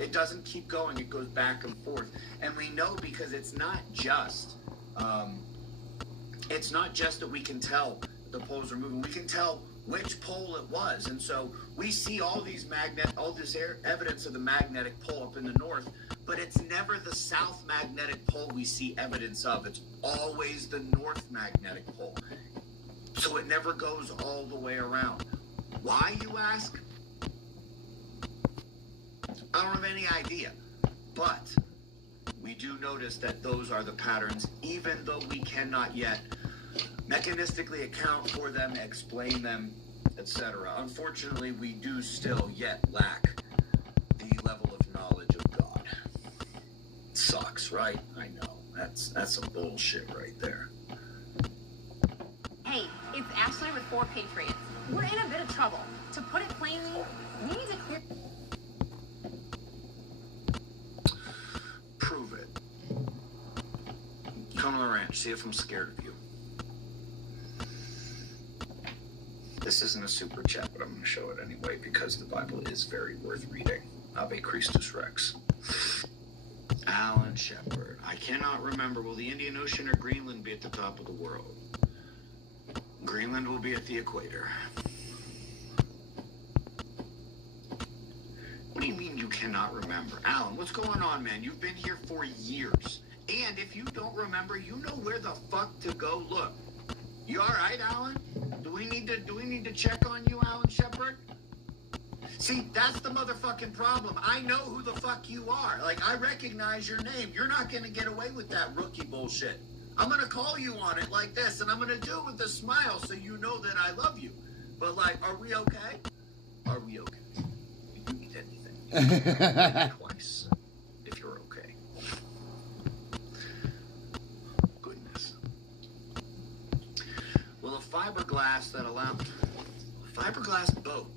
It doesn't keep going. It goes back and forth. And we know because it's not just... it's not just that we can tell the poles are moving. We can tell which pole it was. And so we see all this evidence of the magnetic pole up in the north, but it's never the south magnetic pole we see evidence of. It's always the north magnetic pole. So it never goes all the way around. Why, you ask? I don't have any idea. But we do notice that those are the patterns, even though we cannot yet mechanistically account for them, explain them, etc. Unfortunately, we do still yet lack the level of knowledge of God. It sucks, right? I know. That's some bullshit right there. Hey, it's Ashley with 4 Patriots. We're in a bit of trouble. To put it plainly, we need to clear... Prove it. Come to the ranch, see if I'm scared of you. This isn't a super chat, but I'm going to show it anyway because the Bible is very worth reading. Ave Christus Rex. Alan Shepard. I cannot remember. Will the Indian Ocean or Greenland be at the top of the world? Greenland will be at the equator. What do you mean you cannot remember? Alan, what's going on, man? You've been here for years. And if you don't remember, you know where the fuck to go look. You all right, Alan? Do we need to check on you, Alan Shepard? See, that's the motherfucking problem. I know who the fuck you are. Like, I recognize your name. You're not going to get away with that rookie bullshit. I'm going to call you on it like this, and I'm going to do it with a smile so you know that I love you. But, like, are we okay? Are we okay? If you need anything, twice, if you're okay. Goodness. Will a fiberglass boat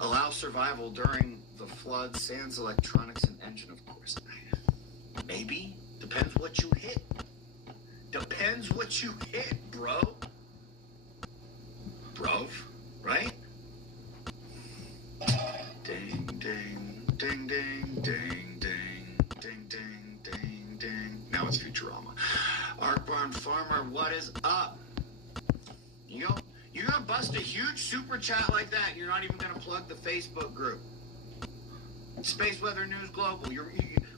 allow survival during the flood, sans electronics and engine? Of course. Maybe. Depends what you hit. Depends what you hit, bro. Bruv, right? Ding, ding, ding, ding, ding, ding, ding, ding, ding, ding. Now it's Futurama. Ark Barn Farmer, what is up? You're gonna bust a huge super chat like that, and you're not even gonna plug the Facebook group. Space Weather News Global.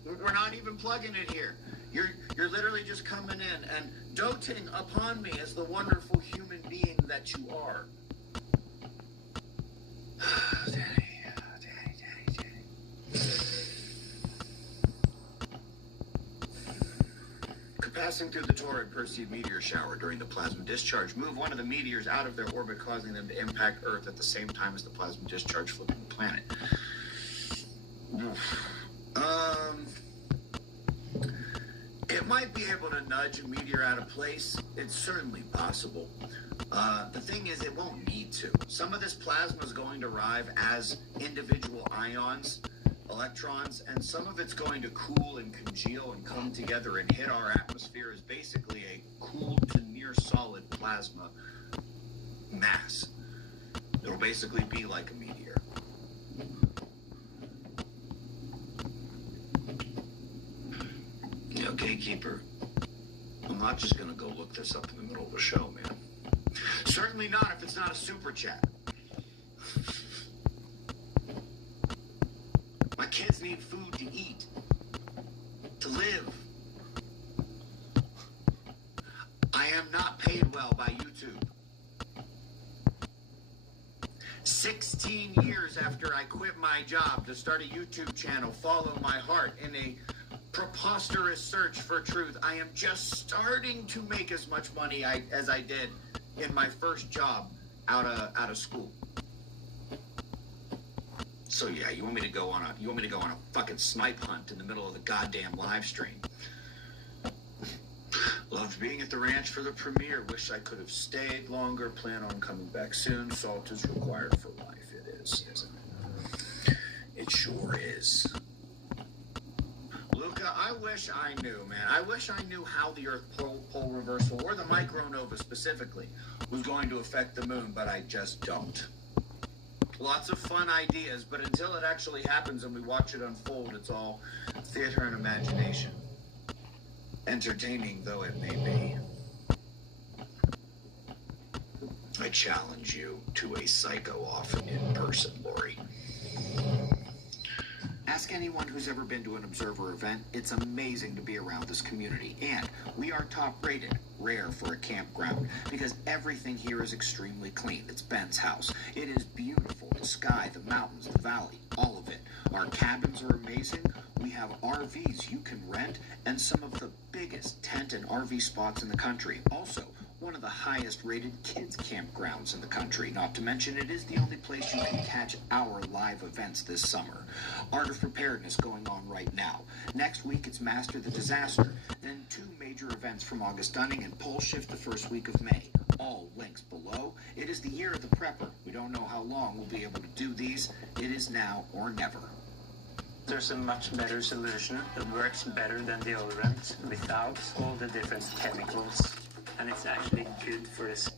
We're not even plugging it here. You're literally just coming in and doting upon me as the wonderful human being that you are. Danny. passing through the Torrid-Perseid meteor shower during the plasma discharge, move one of the meteors out of their orbit, causing them to impact Earth at the same time as the plasma discharge flipping the planet. It might be able to nudge a meteor out of place. It's certainly possible. The thing is, it won't need to. Some of this plasma is going to arrive as individual ions, electrons, and some of it's going to cool and congeal and come together and hit our atmosphere as basically a cool to near solid plasma mass. It'll basically be like a meteor. Yeah, Gatekeeper, I'm not just gonna go look this up in the middle of the show, man. Certainly not if it's not a super chat. My kids need food to eat, to live. I am not paid well by YouTube. 16 years after I quit my job to start a YouTube channel, follow my heart in a preposterous search for truth, I am just starting to make as much money as I did in my first job out of school. So yeah, you want me to go on a fucking snipe hunt in the middle of the goddamn live stream? Loved being at the ranch for the premiere. Wish I could have stayed longer. Plan on coming back soon. Salt is required for life. It is, isn't it? It sure is. Luca, I wish I knew, man. I wish I knew how the Earth pole reversal, or the micronova specifically, was going to affect the moon, but I just don't. Lots of fun ideas, but until it actually happens and we watch it unfold, it's all theater and imagination. Entertaining though it may be. I challenge you to a psycho-off in person, Lori. Ask anyone who's ever been to an Observer event. It's amazing to be around this community. And we are top rated, rare for a campground, because everything here is extremely clean. It's Ben's house. It is beautiful. The sky, the mountains, the valley, all of it. Our cabins are amazing. We have RVs you can rent, and some of the biggest tent and RV spots in the country. Also, one of the highest rated kids campgrounds in the country. Not to mention, it is the only place you can catch our live events this summer. Art of Preparedness going on right now. Next week, it's Master the Disaster. Then 2 major events from August Dunning and Pole Shift the first week of May. All links below. It is the year of the prepper. We don't know how long we'll be able to do these. It is now or never. There's a much better solution that works better than deodorant without all the different chemicals. And it's actually good for this.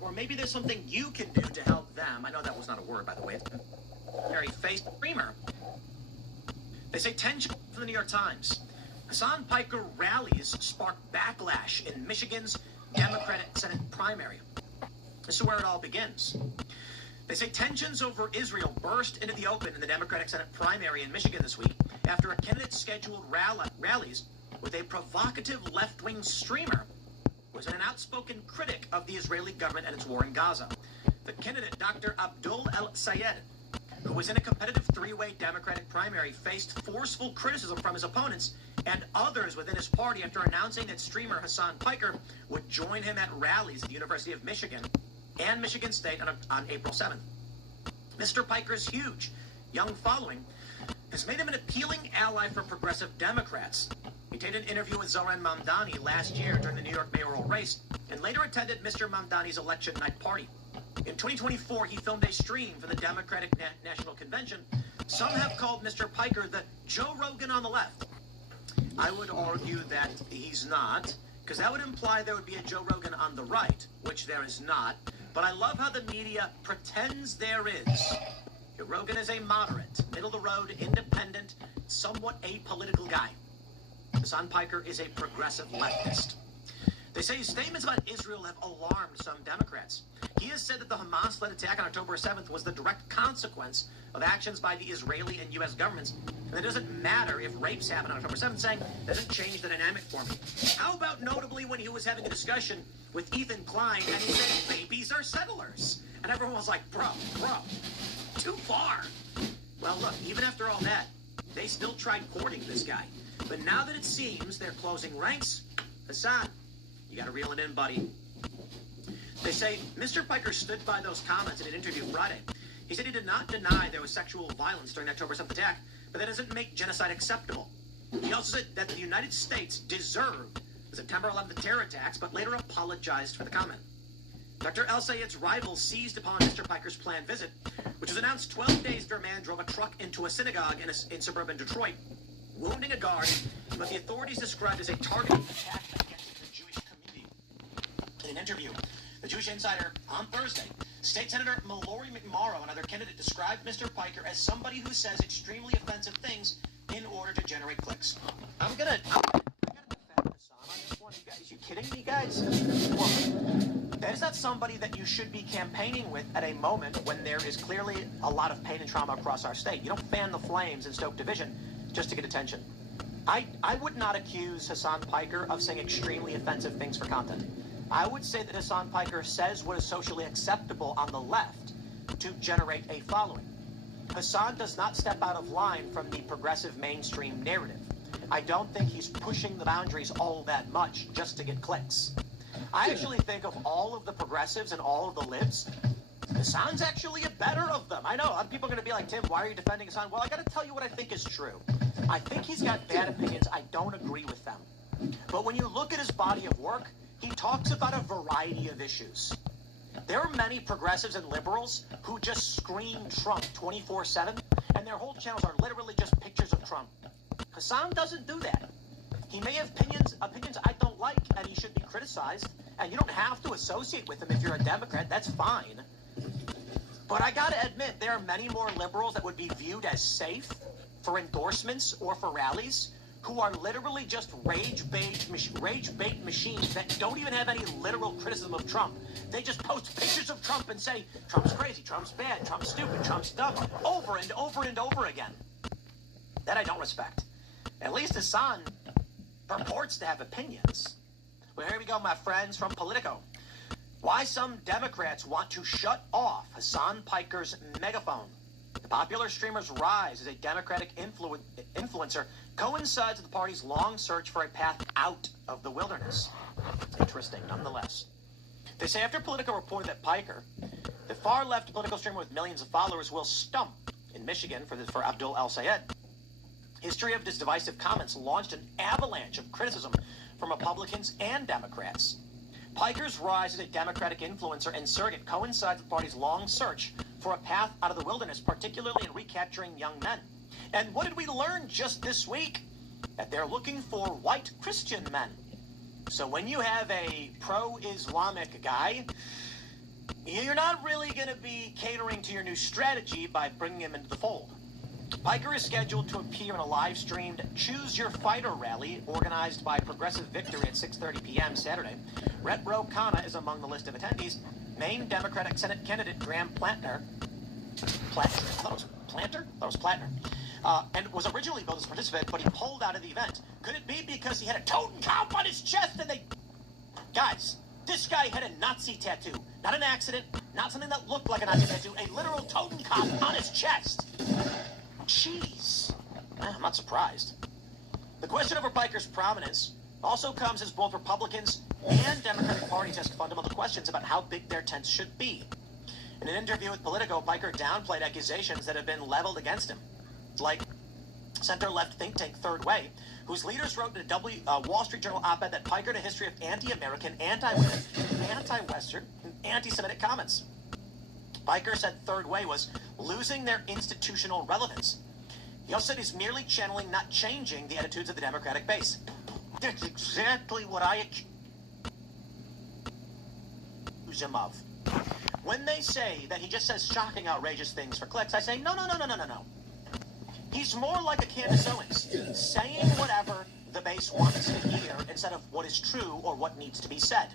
Or maybe there's something you can do to help them. I know that was not a word, by the way. It's very face creamer. They say tension from the New York Times. Hassan Piker rallies spark backlash in Michigan's Democratic Senate primary. This is where it all begins. They say tensions over Israel burst into the open in the Democratic Senate primary in Michigan this week after a candidate scheduled rallies with a provocative left-wing streamer who was an outspoken critic of the Israeli government and its war in Gaza. The candidate, Dr. Abdul El-Sayed, who was in a competitive three-way Democratic primary, faced forceful criticism from his opponents and others within his party after announcing that streamer Hassan Piker would join him at rallies at the University of Michigan and Michigan State on April 7th. Mr. Piker's huge young following has made him an appealing ally for progressive Democrats. He did an interview with Zoran Mamdani last year during the New York mayoral race and later attended Mr. Mamdani's election night party. In 2024, he filmed a stream for the Democratic National Convention. Some have called Mr. Piker the Joe Rogan on the left. I would argue that he's not, because that would imply there would be a Joe Rogan on the right, which there is not. But I love how the media pretends there is. Joe Rogan is a moderate, middle-of-the-road, independent, somewhat apolitical guy. Hassan Piker is a progressive leftist. They say his statements about Israel have alarmed some Democrats. He has said that the Hamas-led attack on October 7th was the direct consequence of actions by the Israeli and U.S. governments, and it doesn't matter if rapes happen on October 7th, saying it doesn't change the dynamic for me. How about notably when he was having a discussion with Ethan Klein and he said babies are settlers? And everyone was like, bro, too far. Well, look, even after all that, they still tried courting this guy. But now that it seems they're closing ranks, Hassan, you gotta reel it in, buddy. They say Mr. Piker stood by those comments in an interview Friday. He said he did not deny there was sexual violence during the October 7th attack, but that doesn't make genocide acceptable. He also said that the United States deserved the September 11th terror attacks, but later apologized for the comment. Dr. El-Sayed's rival seized upon Mr. Piker's planned visit, which was announced 12 days after a man drove a truck into a synagogue in suburban Detroit, wounding a guard, but the authorities described as a targeted attack against the Jewish community. In an interview, the Jewish Insider on Thursday, State Senator Mallory McMorrow, another candidate, described Mr. Piker as somebody who says extremely offensive things in order to generate clicks. I gotta defend Hassan on this one. You kidding me, guys? Look, that is not somebody that you should be campaigning with at a moment when there is clearly a lot of pain and trauma across our state. You don't fan the flames and stoke division just to get attention. I would not accuse Hassan Piker of saying extremely offensive things for content. I would say that Hassan Piker says what is socially acceptable on the left to generate a following. Hassan does not step out of line from the progressive mainstream narrative. I don't think he's pushing the boundaries all that much just to get clicks. I actually think of all of the progressives and all of the libs, Hassan's actually a better of them. I know, a lot of people are going to be like, Tim, why are you defending Hassan? Well, I got to tell you what I think is true. I think he's got bad opinions. I don't agree with them. But when you look at his body of work, he talks about a variety of issues. There are many progressives and liberals who just scream Trump 24/7, and their whole channels are literally just pictures of Trump. Hassan doesn't do that. He may have opinions I don't like, and he should be criticized, and you don't have to associate with him if you're a Democrat. That's fine. But I gotta admit, there are many more liberals that would be viewed as safe for endorsements or for rallies who are literally just rage bait machines that don't even have any literal criticism of Trump. They just post pictures of Trump and say, Trump's crazy, Trump's bad, Trump's stupid, Trump's dumb, over and over and over again. That I don't respect. At least Hassan purports to have opinions. Well, here we go, my friends from Politico. Why some Democrats want to shut off Hassan Piker's megaphone. The popular streamer's rise as a Democratic influencer coincides with the party's long search for a path out of the wilderness. Interesting, nonetheless. They say after Politico reported that Piker, the far-left political streamer with millions of followers, will stump in Michigan for Abdul El-Sayed, history of his divisive comments launched an avalanche of criticism from Republicans and Democrats. Piker's rise as a Democratic influencer and surrogate coincides with the party's long search for a path out of the wilderness, particularly in recapturing young men. And what did we learn just this week? That they're looking for white Christian men. So when you have a pro-Islamic guy, you're not really going to be catering to your new strategy by bringing him into the fold. Piker is scheduled to appear in a live-streamed Choose Your Fighter rally organized by Progressive Victory at 6:30 p.m. Saturday. Rhett Ro Khanna is among the list of attendees. Maine Democratic Senate candidate Graham Plantner, and was originally billed as a participant, but he pulled out of the event. Could it be because he had a totem Coop on his chest and they... Guys, this guy had a Nazi tattoo. Not an accident, not something that looked like a Nazi tattoo, a literal totem Coop on his chest. Jeez. I'm not surprised. The question over Piker's prominence also comes as both Republicans and Democratic parties ask fundamental questions about how big their tents should be. In an interview with Politico, Piker downplayed accusations that have been leveled against him, like center-left think tank Third Way, whose leaders wrote in a Wall Street Journal op-ed that Piker had a history of anti-American, anti-women, anti-Western, and anti-Semitic comments. Piker said Third Way was losing their institutional relevance. He also said he's merely channeling, not changing, the attitudes of the Democratic base. That's exactly what I accuse him of. When they say that he just says shocking, outrageous things for clicks, I say, no. He's more like a Candace Owens, saying whatever the base wants to hear instead of what is true or what needs to be said.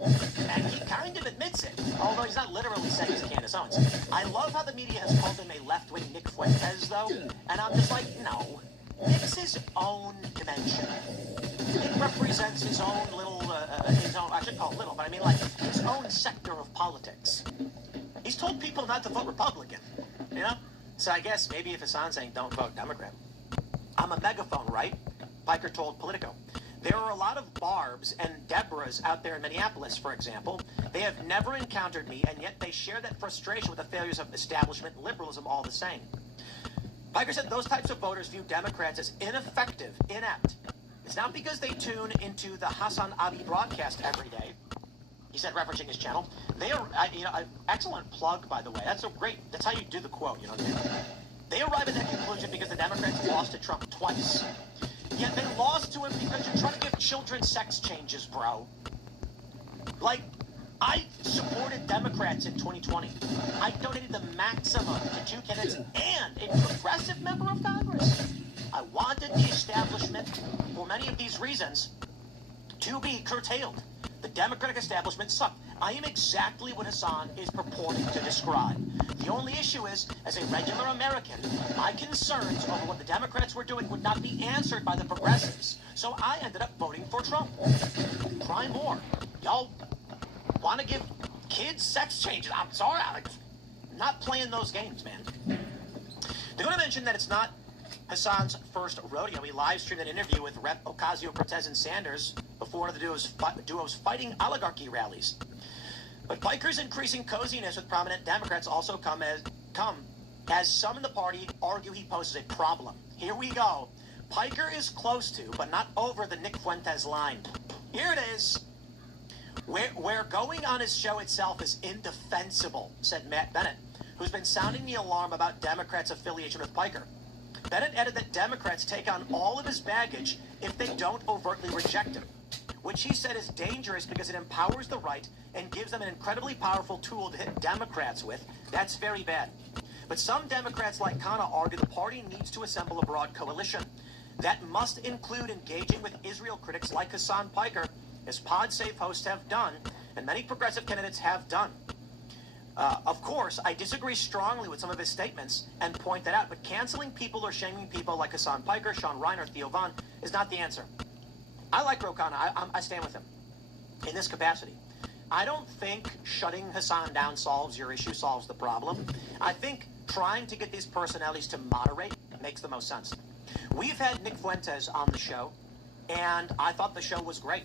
And he kind of admits it, although he's not literally saying he's a Candace Owens. I love how the media has called him a left-wing Nick Fuentes, though, and I'm just like, no. Nick's his own dimension. Nick represents his own little, I shouldn't call it little, but I mean like his own sector of politics. He's told people not to vote Republican, you know? So I guess maybe if Hassan's saying don't vote Democrat. I'm a megaphone, right? Piker told Politico. There are a lot of Barbs and Deborahs out there in Minneapolis, for example. They have never encountered me, and yet they share that frustration with the failures of establishment liberalism all the same. Piker said those types of voters view Democrats as ineffective, inept. It's not because they tune into the Hassan Abi broadcast every day. He said, referencing his channel. They are, excellent plug, by the way. That's how you do the quote, you know. They arrive at that conclusion because the Democrats lost to Trump twice. Yet they lost to him because you're trying to give children sex changes, bro. Like, I supported Democrats in 2020. I donated the maximum to 2 candidates and a progressive member of Congress. I wanted the establishment, for many of these reasons, to be curtailed. The Democratic establishment sucked. I am exactly what Hassan is purporting to describe. The only issue is, as a regular American, my concerns over what the Democrats were doing would not be answered by the progressives. So I ended up voting for Trump. Try more. Y'all want to give kids sex changes? I'm sorry, Alex. I'm not playing those games, man. They're going to mention that it's not Hassan's first rodeo. He live-streamed an interview with Rep. Ocasio-Cortez and Sanders before one of the duo's fighting oligarchy rallies. But Piker's increasing coziness with prominent Democrats also come as some in the party argue he poses a problem. Here we go. Piker is close to, but not over the Nick Fuentes line. Here it is. Where going on his show itself is indefensible, said Matt Bennett, who's been sounding the alarm about Democrats' affiliation with Piker. Bennett added that Democrats take on all of his baggage if they don't overtly reject him, which he said is dangerous because it empowers the right and gives them an incredibly powerful tool to hit Democrats with. That's very bad. But some Democrats like Khanna argue the party needs to assemble a broad coalition. That must include engaging with Israel critics like Hassan Piker, as PodSafe hosts have done, and many progressive candidates have done. Of course, I disagree strongly with some of his statements and point that out, but canceling people or shaming people like Hassan Piker, Sean Ryan, or Theo Vaughn is not the answer. I like Ro Khanna. I stand with him in this capacity. I don't think shutting Hassan down solves your issue, solves the problem. I think trying to get these personalities to moderate makes the most sense. We've had Nick Fuentes on the show, and I thought the show was great.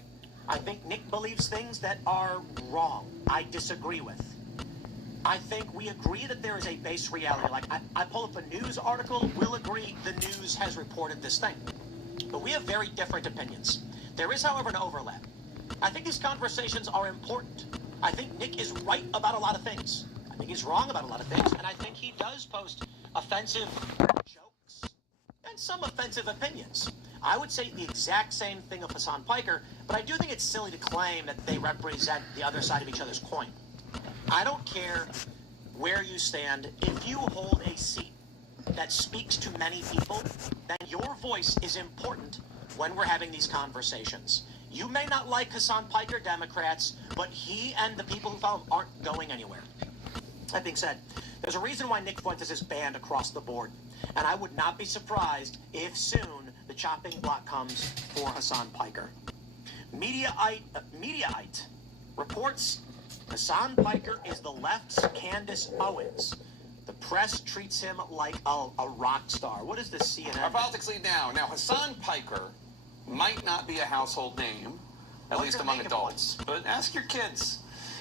I think Nick believes things that are wrong. I disagree with. I think we agree that there is a base reality. Like, I pull up a news article, we'll agree the news has reported this thing. But we have very different opinions. There is, however, an overlap. I think these conversations are important. I think Nick is right about a lot of things. I think he's wrong about a lot of things. And I think he does post offensive jokes and some offensive opinions. I would say the exact same thing of Hassan Piker, but I do think it's silly to claim that they represent the other side of each other's coin. I don't care where you stand. If you hold a seat that speaks to many people, then your voice is important when we're having these conversations. You may not like Hassan Piker Democrats, but he and the people who follow him aren't going anywhere. That being said, there's a reason why Nick Fuentes is banned across the board. And I would not be surprised if soon the chopping block comes for Hassan Piker. Mediaite reports Hassan Piker is the left's Candace Owens. The press treats him like a rock star. What is the CNN? Our politics lead now. Now, Hassan Piker might not be a household name, at least among adults, but ask your kids.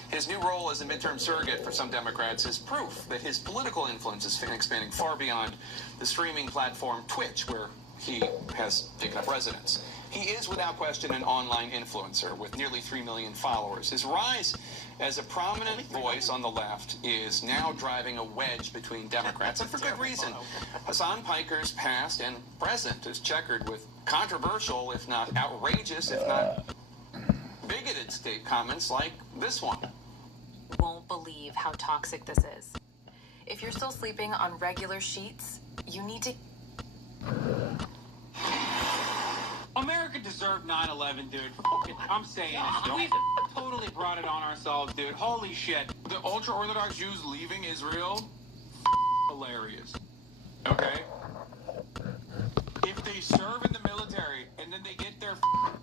His new role as a midterm surrogate for some Democrats is proof that his political influence is expanding far beyond the streaming platform Twitch, where he has taken up residence. He is, without question, an online influencer with nearly 3 million followers. His rise as a prominent voice on the left is now driving a wedge between Democrats, and for good reason. Hassan Piker's past and present is checkered with controversial, if not outrageous, if not bigoted state comments like this one. Won't believe how toxic this is. If you're still sleeping on regular sheets, you need to... America deserved 9/11, dude. I'm saying it. We totally brought it on ourselves, dude. Holy shit. The ultra-Orthodox Jews leaving Israel, hilarious. Okay? If they serve in the military and then they get their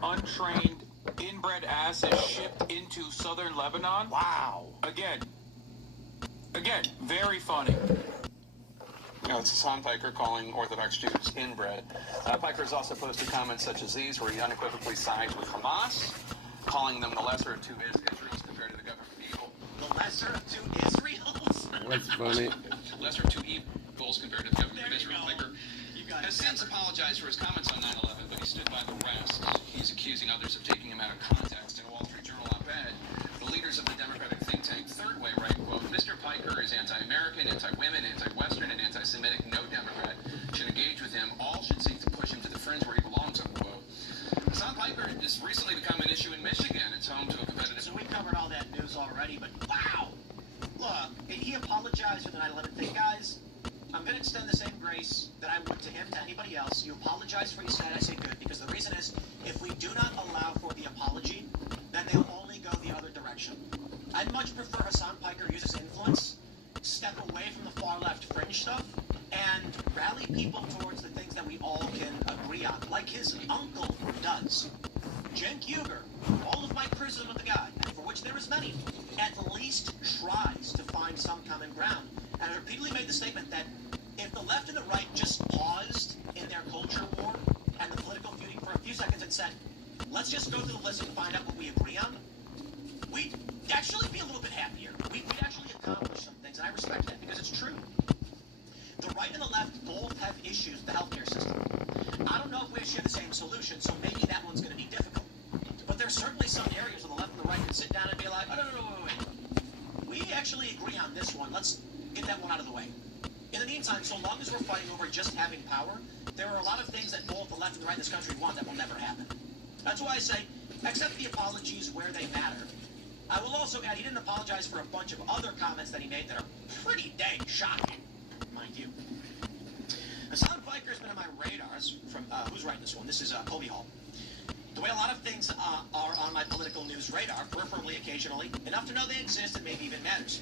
untrained, inbred asses shipped into southern Lebanon. Wow. Again, very funny. You know, it's Hassan Piker calling Orthodox Jews inbred. Piker has also posted comments such as these, where he unequivocally sides with Hamas, calling them the lesser of two Israels compared to the government of evil. The lesser of two Israels? That's funny. Lesser of two evils compared to the government of Israel. Piker has since apologized for his comments on 9/11, but he stood by the rest. He's accusing others of taking him out of context. In a Wall Street Journal op-ed, the leaders of the Democratic think tank Third Way write, quote, Mr. Piker is anti-American, anti-women, anti-Western, and anti-Semitic. No Democrat should engage with him. All should seek to push him to the fringe where he belongs, unquote. Hassan Piker has recently become an issue in Michigan. It's home to a competitive... So we covered all that news already, but wow! Look, he apologized for the 9/11 thing, guys. I'm going to extend the same grace that I would to him, to anybody else. You apologize for what you said, I say good, because the reason is, if we do not allow for the apology, then they'll only go the other direction. I'd much prefer Hassan Piker use his influence, step away from the far-left fringe stuff, and rally people towards the things that we all can agree on, like his uncle does. Cenk Uygur, all of my criticism of the guy, and for which there is many, at least tries to find some common ground. And I repeatedly made the statement that if the left and the right just paused in their culture war and the political feuding for a few seconds and said, let's just go through the list and find out what we agree on, we'd actually be a little bit happier. We'd actually accomplish some things, and I respect that because it's true. The right and the left both have issues with the healthcare system. I don't know if we share the same solution, so maybe that one's going to be difficult. But there's certainly some areas where the left and the right can sit down and be like, oh, no, wait. We actually agree on this one. Let's get that one out of the way. In the meantime, so long as we're fighting over just having power, there are a lot of things that both the left and the right in this country want that will never happen. That's why I say, accept the apologies where they matter. I will also add, he didn't apologize for a bunch of other comments that he made that are pretty dang shocking, mind you. Hassan Piker has been on my radars from, who's writing this one? This is Kobe Hall. The way a lot of things are on my political news radar, peripherally occasionally, enough to know they exist and maybe even matters.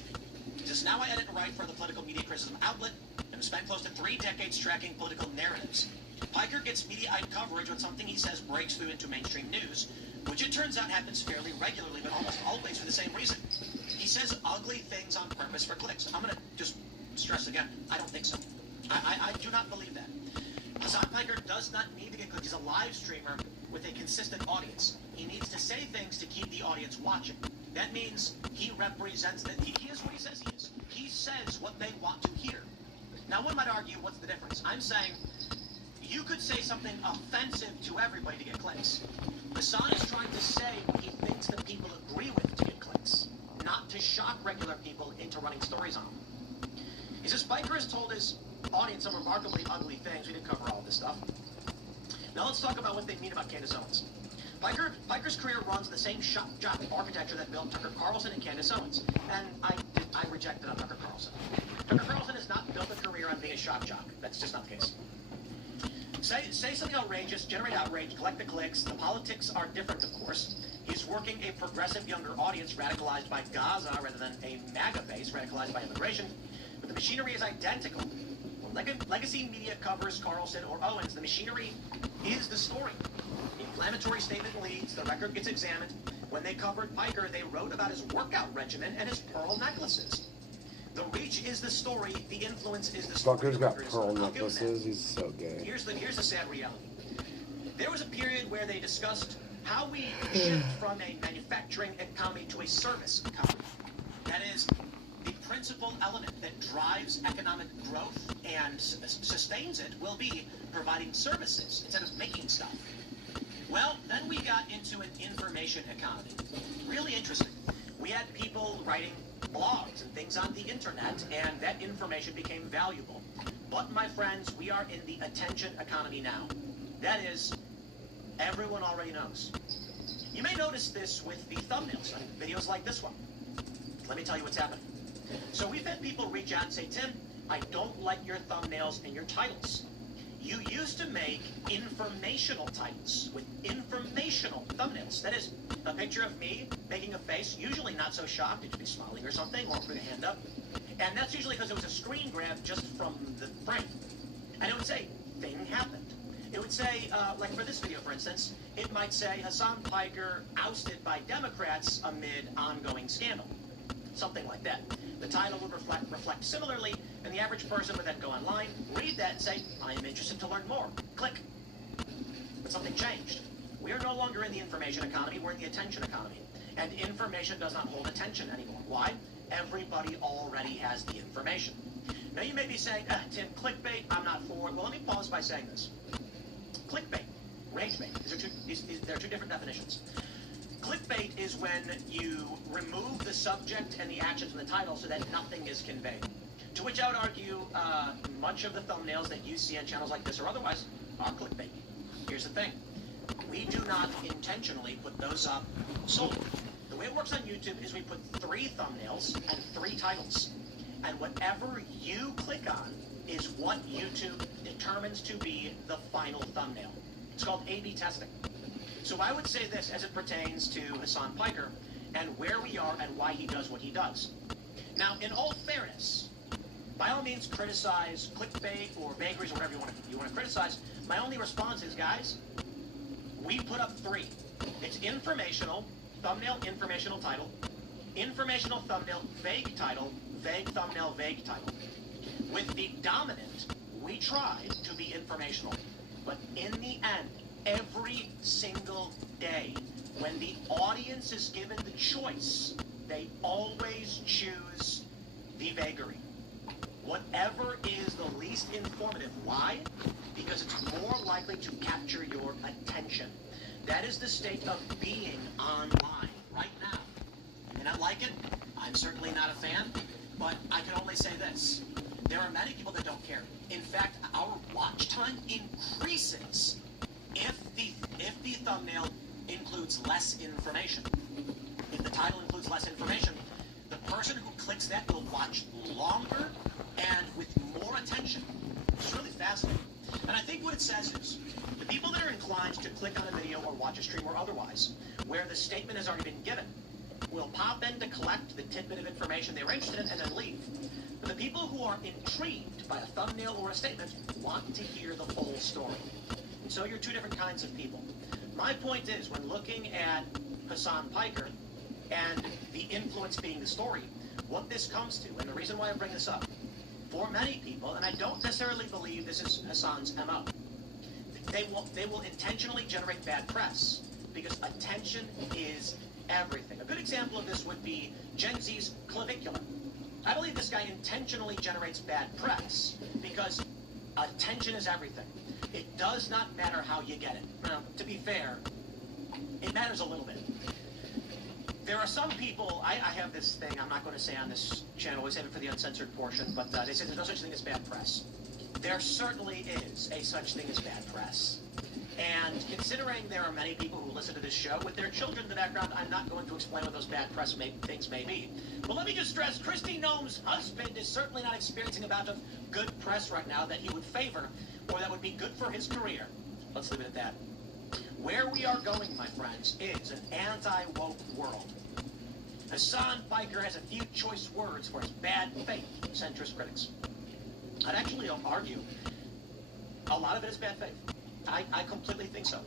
Just now I edit and write for the political media criticism outlet and have spent close to 3 decades tracking political narratives. Piker gets Mediaite coverage when something he says breaks through into mainstream news, which it turns out happens fairly regularly, but almost always for the same reason. He says ugly things on purpose for clicks. I'm going to just stress again, I don't think so. I do not believe that. Hassan Piker does not need to get clicks. He's a live streamer with a consistent audience. He needs to say things to keep the audience watching. That means he represents that he is what he says he is. He says what they want to hear. Now, one might argue, what's the difference? I'm saying you could say something offensive to everybody to get clicks. Hassan is trying to say what he thinks that people agree with to get clicks, not to shock regular people into running stories on him. He says Piker has told his audience some remarkably ugly things. We didn't cover all this stuff. Now let's talk about what they mean about Candace Owens. Piker's career runs on the same shock jock architecture that built Tucker Carlson and Candace Owens. And I rejected on Tucker Carlson. Tucker Carlson has not built a career on being a shock jock. That's just not the case. Say something outrageous, generate outrage, collect the clicks. The politics are different, of course. He's working a progressive younger audience radicalized by Gaza rather than a MAGA base radicalized by immigration. But the machinery is identical. When legacy media covers Carlson or Owens, the machinery is the story. The inflammatory statement leads, the record gets examined. When they covered Piker, they wrote about his workout regimen and his pearl necklaces. The reach is the story, the influence is the story. Fucker's got pearl necklaces, he's so gay. Here's the sad reality. There was a period where they discussed how we shift from a manufacturing economy to a service economy. That is, the principal element that drives economic growth and sustains it will be providing services instead of making stuff. Well, then we got into an information economy. Really interesting. We had people writing blogs and things on the internet, and that information became valuable. But, my friends, we are in the attention economy now. That is, everyone already knows. You may notice this with the thumbnails on videos like this one. Let me tell you what's happening. So we've had people reach out and say, Tim, I don't like your thumbnails and your titles. You used to make informational titles with informational thumbnails. That is, a picture of me making a face, usually not so shocked, it could be smiling or something, or putting a hand up. And that's usually because it was a screen grab just from the frame. And it would say, thing happened. It would say, like for this video, for instance, it might say, Hassan Piker ousted by Democrats amid ongoing scandal. Something like that. The title would reflect similarly, and the average person would then go online, read that, and say, I am interested to learn more. Click. But something changed. We are no longer in the information economy, we're in the attention economy. And information does not hold attention anymore. Why? Everybody already has the information. Now you may be saying, Tim, clickbait, I'm not for it. Well, let me pause by saying this. Clickbait, ragebait, there are two different definitions. Clickbait is when you remove the subject and the actions in the title so that nothing is conveyed. To which I would argue much of the thumbnails that you see on channels like this or otherwise are clickbait. Here's the thing. We do not intentionally put those up solely. The way it works on YouTube is we put 3 thumbnails and 3 titles. And whatever you click on is what YouTube determines to be the final thumbnail. It's called A/B testing. So I would say this as it pertains to Hassan Piker and where we are and why he does what he does. Now, in all fairness, by all means criticize clickbait or vagaries or whatever you want to criticize. My only response is, guys, we put up 3. It's informational, thumbnail, informational title, informational thumbnail, vague title, vague thumbnail, vague title. With the dominant, we try to be informational. But in the end, every single day, when the audience is given the choice, they always choose the vagary. Whatever is the least informative. Why? Because it's more likely to capture your attention. That is the state of being online right now. You may not like it. I'm certainly not a fan. But I can only say this. There are many people that don't care. In fact, our watch time increases if the thumbnail includes less information. If the title includes less information, the person who clicks that will watch longer and with more attention. It's really fascinating. And I think what it says is, the people that are inclined to click on a video or watch a stream or otherwise, where the statement has already been given, will pop in to collect the tidbit of information they were interested in and then leave. But the people who are intrigued by a thumbnail or a statement want to hear the full story. And so you're 2 different kinds of people. My point is, when looking at Hassan Piker and the influence being the story, what this comes to, and the reason why I bring this up, for many people, and I don't necessarily believe this is Hassan's MO, they will intentionally generate bad press because attention is everything. A good example of this would be Gen Z's clavicular. I believe this guy intentionally generates bad press because attention is everything. It does not matter how you get it. Now, to be fair, it matters a little bit. There are some people, I have this thing I'm not going to say on this channel, we save it for the uncensored portion, but they say there's no such thing as bad press. There certainly is a such thing as bad press. And considering there are many people who listen to this show with their children in the background, I'm not going to explain what those bad press things may be. But let me just stress, Christy Nome's husband is certainly not experiencing a bout of good press right now that he would favor or that would be good for his career. Let's leave it at that. Where we are going, my friends, is an anti-woke world. Hassan Piker has a few choice words for his bad faith centrist critics. I'd actually argue a lot of it is bad faith. I completely think so.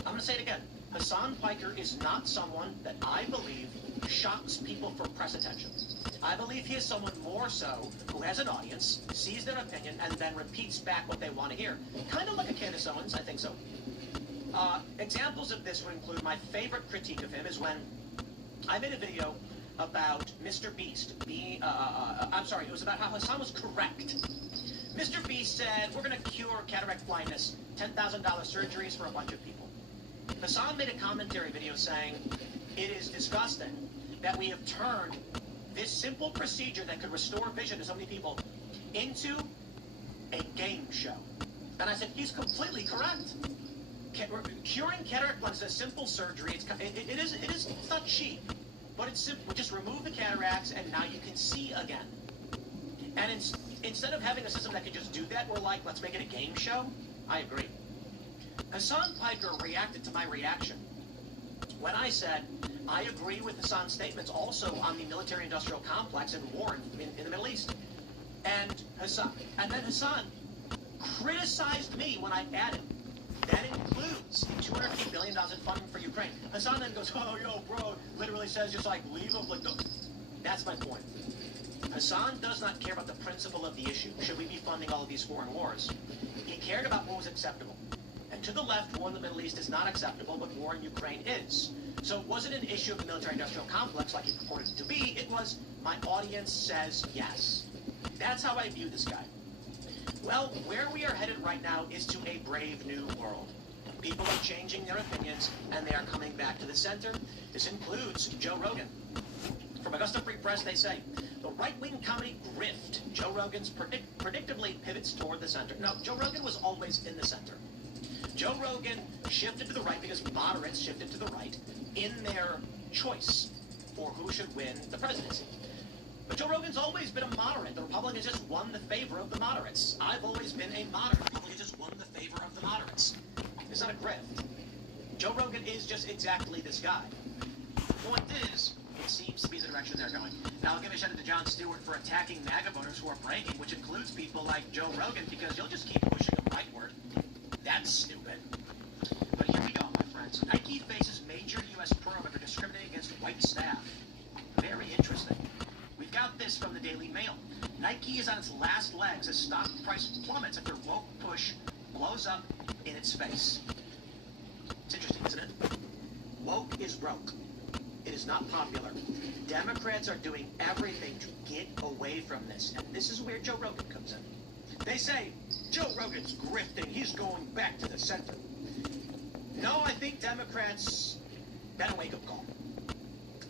I'm going to say it again. Hassan Piker is not someone that I believe shocks people for press attention. I believe he is someone more so who has an audience, sees their opinion, and then repeats back what they want to hear. Kind of like a Candace Owens, I think so. Examples of this would include my favorite critique of him is when I made a video about Mr. Beast. I'm sorry, it was about how Hassan was correct. Mr. Beast said, we're going to cure cataract blindness, $10,000 surgeries for a bunch of people. Hassan made a commentary video saying, it is disgusting that we have turned this simple procedure that could restore vision to so many people into a game show. And I said, he's completely correct. Curing cataract blindness is a simple surgery. It's not cheap, but it's simple. Just remove the cataracts and now you can see again. And instead of having a system that could just do that, we're like, let's make it a game show. I agree. Hassan Piker reacted to my reaction when I said, I agree with Hassan's statements also on the military-industrial complex and war in the Middle East. And then Hassan criticized me when I added, that includes $250 billion in funding for Ukraine. Hassan then goes, oh, yo, bro, literally says just like, leave them like the... That's my point. Hassan does not care about the principle of the issue. Should we be funding all of these foreign wars? He cared about what was acceptable. And to the left, war in the Middle East is not acceptable, but war in Ukraine is. So it wasn't an issue of the military-industrial complex like he purported it to be. It was, my audience says yes. That's how I view this guy. Well, where we are headed right now is to a brave new world. People are changing their opinions, and they are coming back to the center. This includes Joe Rogan. From Augusta Free Press, they say, the right-wing comedy grift, Joe Rogan's predictably pivots toward the center. No, Joe Rogan was always in the center. Joe Rogan shifted to the right because moderates shifted to the right in their choice for who should win the presidency. But Joe Rogan's always been a moderate. The Republicans just won the favor of the moderates. I've always been a moderate. The Republicans just won the favor of the moderates. It's not a grift. Joe Rogan is just exactly this guy. The point is, it seems to be the direction they're going. Now, I'll give a shout out to Jon Stewart for attacking MAGA voters who are breaking, which includes people like Joe Rogan, because you'll just keep pushing them rightward. That's stupid. But here we go, my friends. Nike faces major U.S. probe after discriminating against white staff. Very interesting. We've got this from the Daily Mail. Nike is on its last legs as stock price plummets after woke push blows up in its face. It's interesting, isn't it? Woke is broke. It is not popular. Democrats are doing everything to get away from this. And this is where Joe Rogan comes in. They say, Joe Rogan's grifting. He's going back to the center. No, I think Democrats got a wake-up call.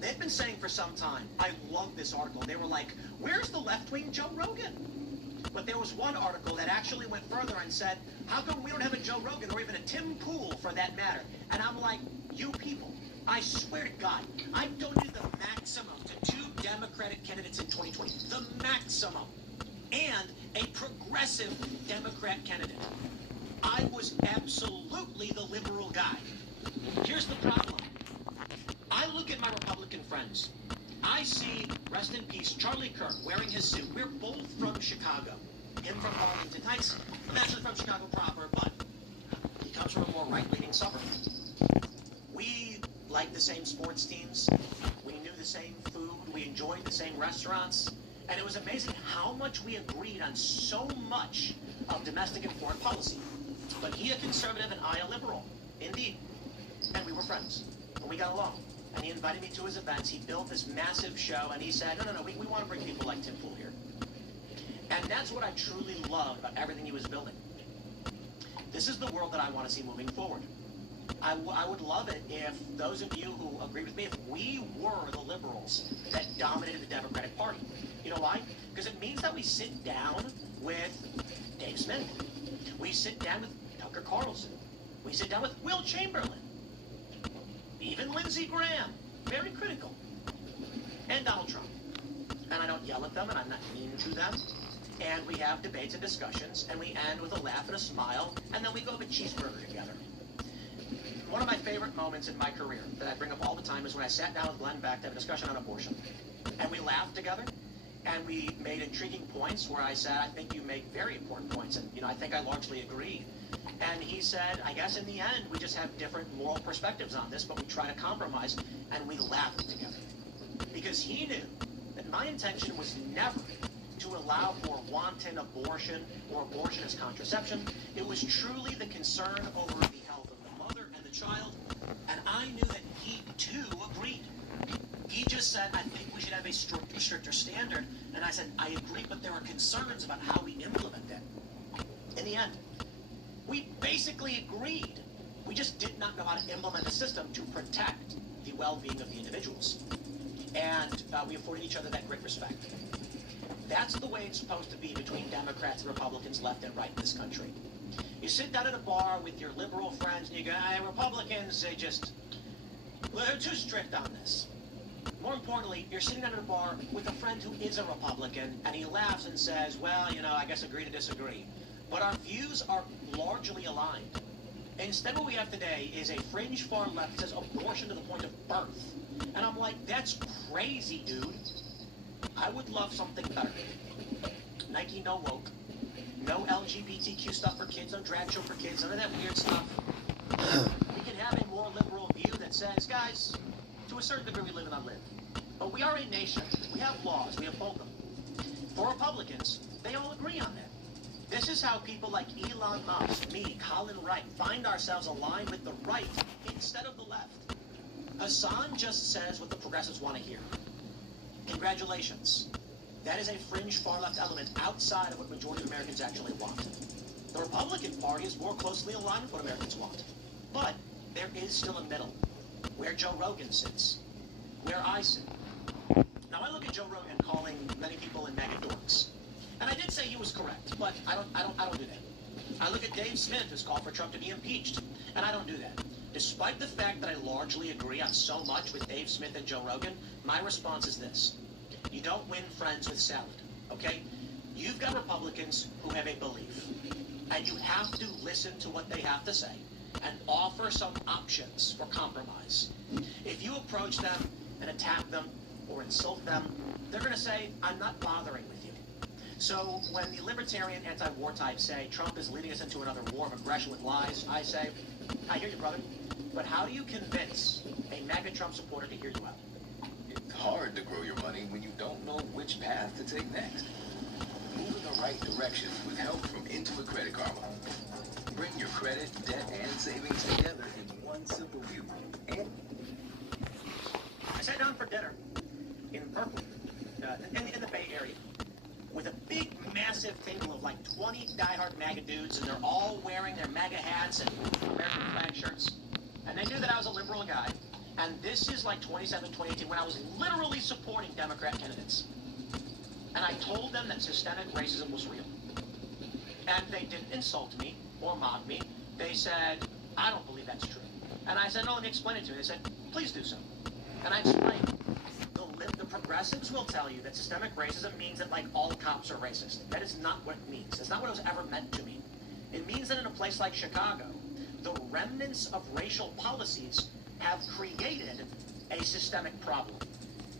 They've been saying for some time, I love this article. They were like, where's the left-wing Joe Rogan? But there was one article that actually went further and said, how come we don't have a Joe Rogan or even a Tim Pool for that matter? And I'm like, you people, I swear to God, I've donated the maximum to 2 Democratic candidates in 2020. The maximum. And a progressive Democrat candidate. I was absolutely the liberal guy. Here's the problem. I look at my Republican friends. I see, rest in peace, Charlie Kirk wearing his suit. We're both from Chicago. Him from Arlington Heights. I'm actually from Chicago proper, but he comes from a more right-leaning suburb. We like the same sports teams. We knew the same food. We enjoyed the same restaurants. And it was amazing how much we agreed on so much of domestic and foreign policy. But he a conservative and I a liberal. Indeed. And we were friends. And we got along. And he invited me to his events. He built this massive show. And he said, no, we want to bring people like Tim Pool here. And that's what I truly loved about everything he was building. This is the world that I want to see moving forward. I would love it if those of you who agree with me, if we were the liberals that dominated the Democratic Party. You know why? Because it means that we sit down with Dave Smith. We sit down with Tucker Carlson. We sit down with Will Chamberlain. Even Lindsey Graham. Very critical. And Donald Trump. And I don't yell at them, and I'm not mean to them. and we have debates and discussions, and we end with a laugh and a smile, and then we go have a cheeseburger together. One of my favorite moments in my career that I bring up all the time is when I sat down with Glenn Beck to have a discussion on abortion. And we laughed together, and we made intriguing points where I said, I think you make very important points, and I think I largely agreed. And he said, I guess in the end, we just have different moral perspectives on this, but we try to compromise, and we laughed together. Because he knew that my intention was never to allow for wanton abortion or abortion as contraception. It was truly the concern over the health of the mother and the child, and I knew that he too agreed. He just said, I think we should have a stricter standard, and I said, I agree, but there are concerns about how we implement that. In the end, we basically agreed. We just did not know how to implement a system to protect the well-being of the individuals. And we afforded each other that great respect. That's the way it's supposed to be between Democrats and Republicans, left and right in this country. You sit down at a bar with your liberal friends and you go, Republicans, they're too strict on this. More importantly, you're sitting down at a bar with a friend who is a Republican, and he laughs and says, well, I guess agree to disagree. But our views are largely aligned. Instead, what we have today is a fringe far left that says abortion to the point of birth. And I'm like, that's crazy, dude. I would love something better. Nike, no woke. No LGBTQ stuff for kids, no drag show for kids, none of that weird stuff. We can have a more liberal view that says, guys, to a certain degree we live and not live. But we are a nation. We have laws. We uphold them. For Republicans, they all agree on that. This is how people like Elon Musk, me, Colin Wright, find ourselves aligned with the right instead of the left. Hassan just says what the progressives want to hear. Congratulations. That is a fringe far-left element outside of what majority of Americans actually want. The Republican Party is more closely aligned with what Americans want. But there is still a middle, where Joe Rogan sits, where I sit. Now, I look at Joe Rogan calling many people in MAGA dorks. And I did say he was correct, but I don't do that. I look at Dave Smith, who's called for Trump to be impeached, and I don't do that. Despite the fact that I largely agree on so much with Dave Smith and Joe Rogan, my response is this. You don't win friends with salad, okay? You've got Republicans who have a belief, and you have to listen to what they have to say and offer some options for compromise. If you approach them and attack them or insult them, they're going to say, I'm not bothering with you. So when the libertarian anti-war types say Trump is leading us into another war of aggression with lies, I say, I hear you, brother, but how do you convince a MAGA Trump supporter to hear you out? It's hard to grow your money when you don't know which path to take next. Move in the right direction with help from Intuit Credit Karma. Bring your credit, debt, and savings together in one simple view. And I sat down for dinner in Berkeley, in the Bay Area, with a big, massive table of like 20 diehard MAGA dudes, and they're all wearing their MAGA hats and American flag shirts. And they knew that I was a liberal guy. And this is like 2017, 2018, when I was literally supporting Democrat candidates. And I told them that systemic racism was real. And they didn't insult me or mock me. They said, I don't believe that's true. And I said, no, let me explain it to you. They said, please do so. And I explained. The progressives will tell you that systemic racism means that, like, all cops are racist. That is not what it means. That's not what it was ever meant to mean. It means that in a place like Chicago, the remnants of racial policies have created a systemic problem.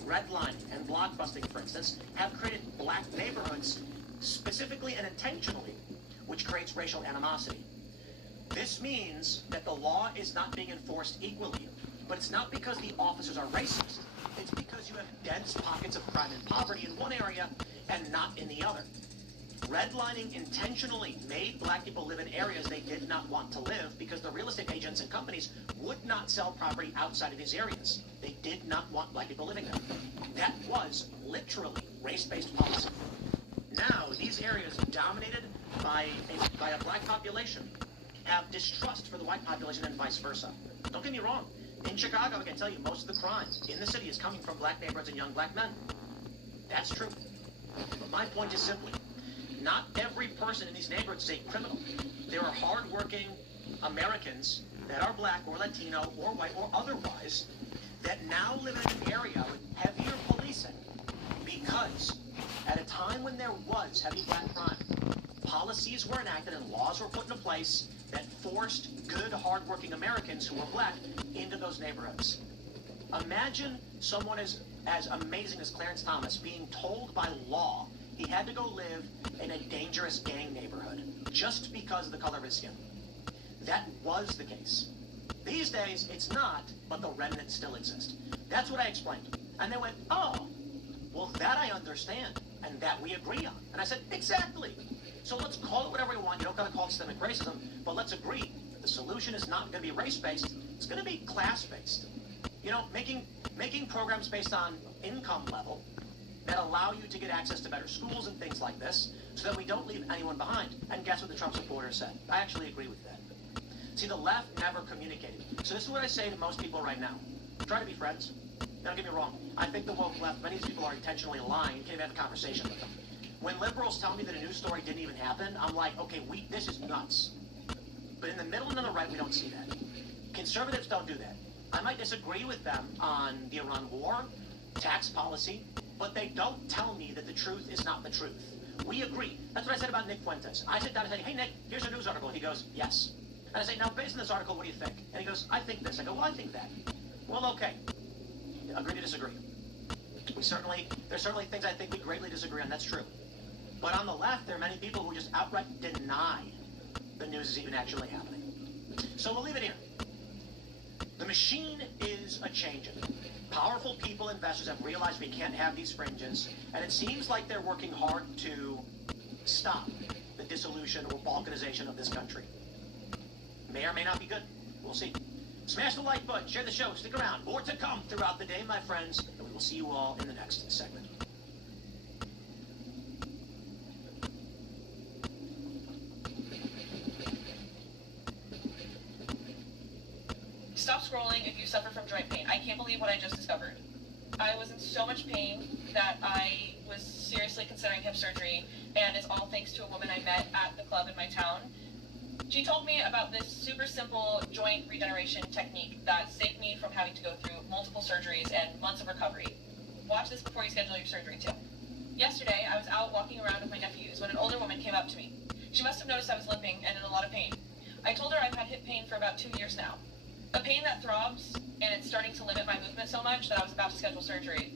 Redlining and blockbusting, for instance, have created black neighborhoods specifically and intentionally, which creates racial animosity. This means that the law is not being enforced equally, but it's not because the officers are racist. It's because you have dense pockets of crime and poverty in one area and not in the other. Redlining intentionally made black people live in areas they did not want to live because the real estate agents and companies would not sell property outside of these areas. They did not want black people living there. That was literally race-based policy. Now, these areas dominated by a black population have distrust for the white population and vice versa. Don't get me wrong. In Chicago, I can tell you, most of the crime in the city is coming from black neighborhoods and young black men. That's true. But my point is simply, not every person in these neighborhoods is a criminal. There are hardworking Americans that are black or Latino or white or otherwise that now live in an area with heavier policing because At a time when there was heavy black crime, policies were enacted and laws were put into place that forced good, hardworking Americans who were black into those neighborhoods. Imagine someone as amazing as Clarence Thomas being told by law he had to go live in a dangerous gang neighborhood just because of the color of his skin. That was the case. These days, it's not, but the remnants still exist. That's what I explained. And they went, oh, well, that I understand, and that we agree on. And I said, exactly. So let's call it whatever we want. You don't got to call it systemic racism, but let's agree that the solution is not going to be race-based. It's going to be class-based. You know, making programs based on income level that allow you to get access to better schools and things like this so that we don't leave anyone behind. And guess what the Trump supporters said? I actually agree with that. See, the left never communicated. So this is what I say to most people right now. Try to be friends. Don't get me wrong. I think the woke left, many of these people are intentionally lying. You can't even have a conversation with them. When liberals tell me that a news story didn't even happen, I'm like, okay, this is nuts. But in the middle and on the right, we don't see that. Conservatives don't do that. I might disagree with them on the Iran war, tax policy, but they don't tell me that the truth is not the truth. We agree. That's what I said about Nick Fuentes. I sit down and say, hey, Nick, here's a news article. He goes, yes. And I say, now, based on this article, what do you think? And he goes, I think this. I go, well, I think that. Well, okay. Agree to disagree. There's certainly things I think we greatly disagree on. That's true. But on the left, there are many people who just outright deny the news is even actually happening. So we'll leave it here. The machine is a changing. Powerful people, investors have realized we can't have these fringes, and it seems like they're working hard to stop the dissolution or balkanization of this country. May or may not be good. We'll see. Smash the like button, share the show, stick around. More to come throughout the day, my friends, and we will see you all in the next segment. Stop scrolling if you suffer from joint pain. I can't believe what I just discovered. I was in so much pain that I was seriously considering hip surgery, and it's all thanks to a woman I met at the club in my town. She told me about this super simple joint regeneration technique that saved me from having to go through multiple surgeries and months of recovery. Watch this before you schedule your surgery too. Yesterday, I was out walking around with my nephews when an older woman came up to me. She must have noticed I was limping and in a lot of pain. I told her I've had hip pain for about 2 years now. A pain that throbs, and it's starting to limit my movement so much that I was about to schedule surgery.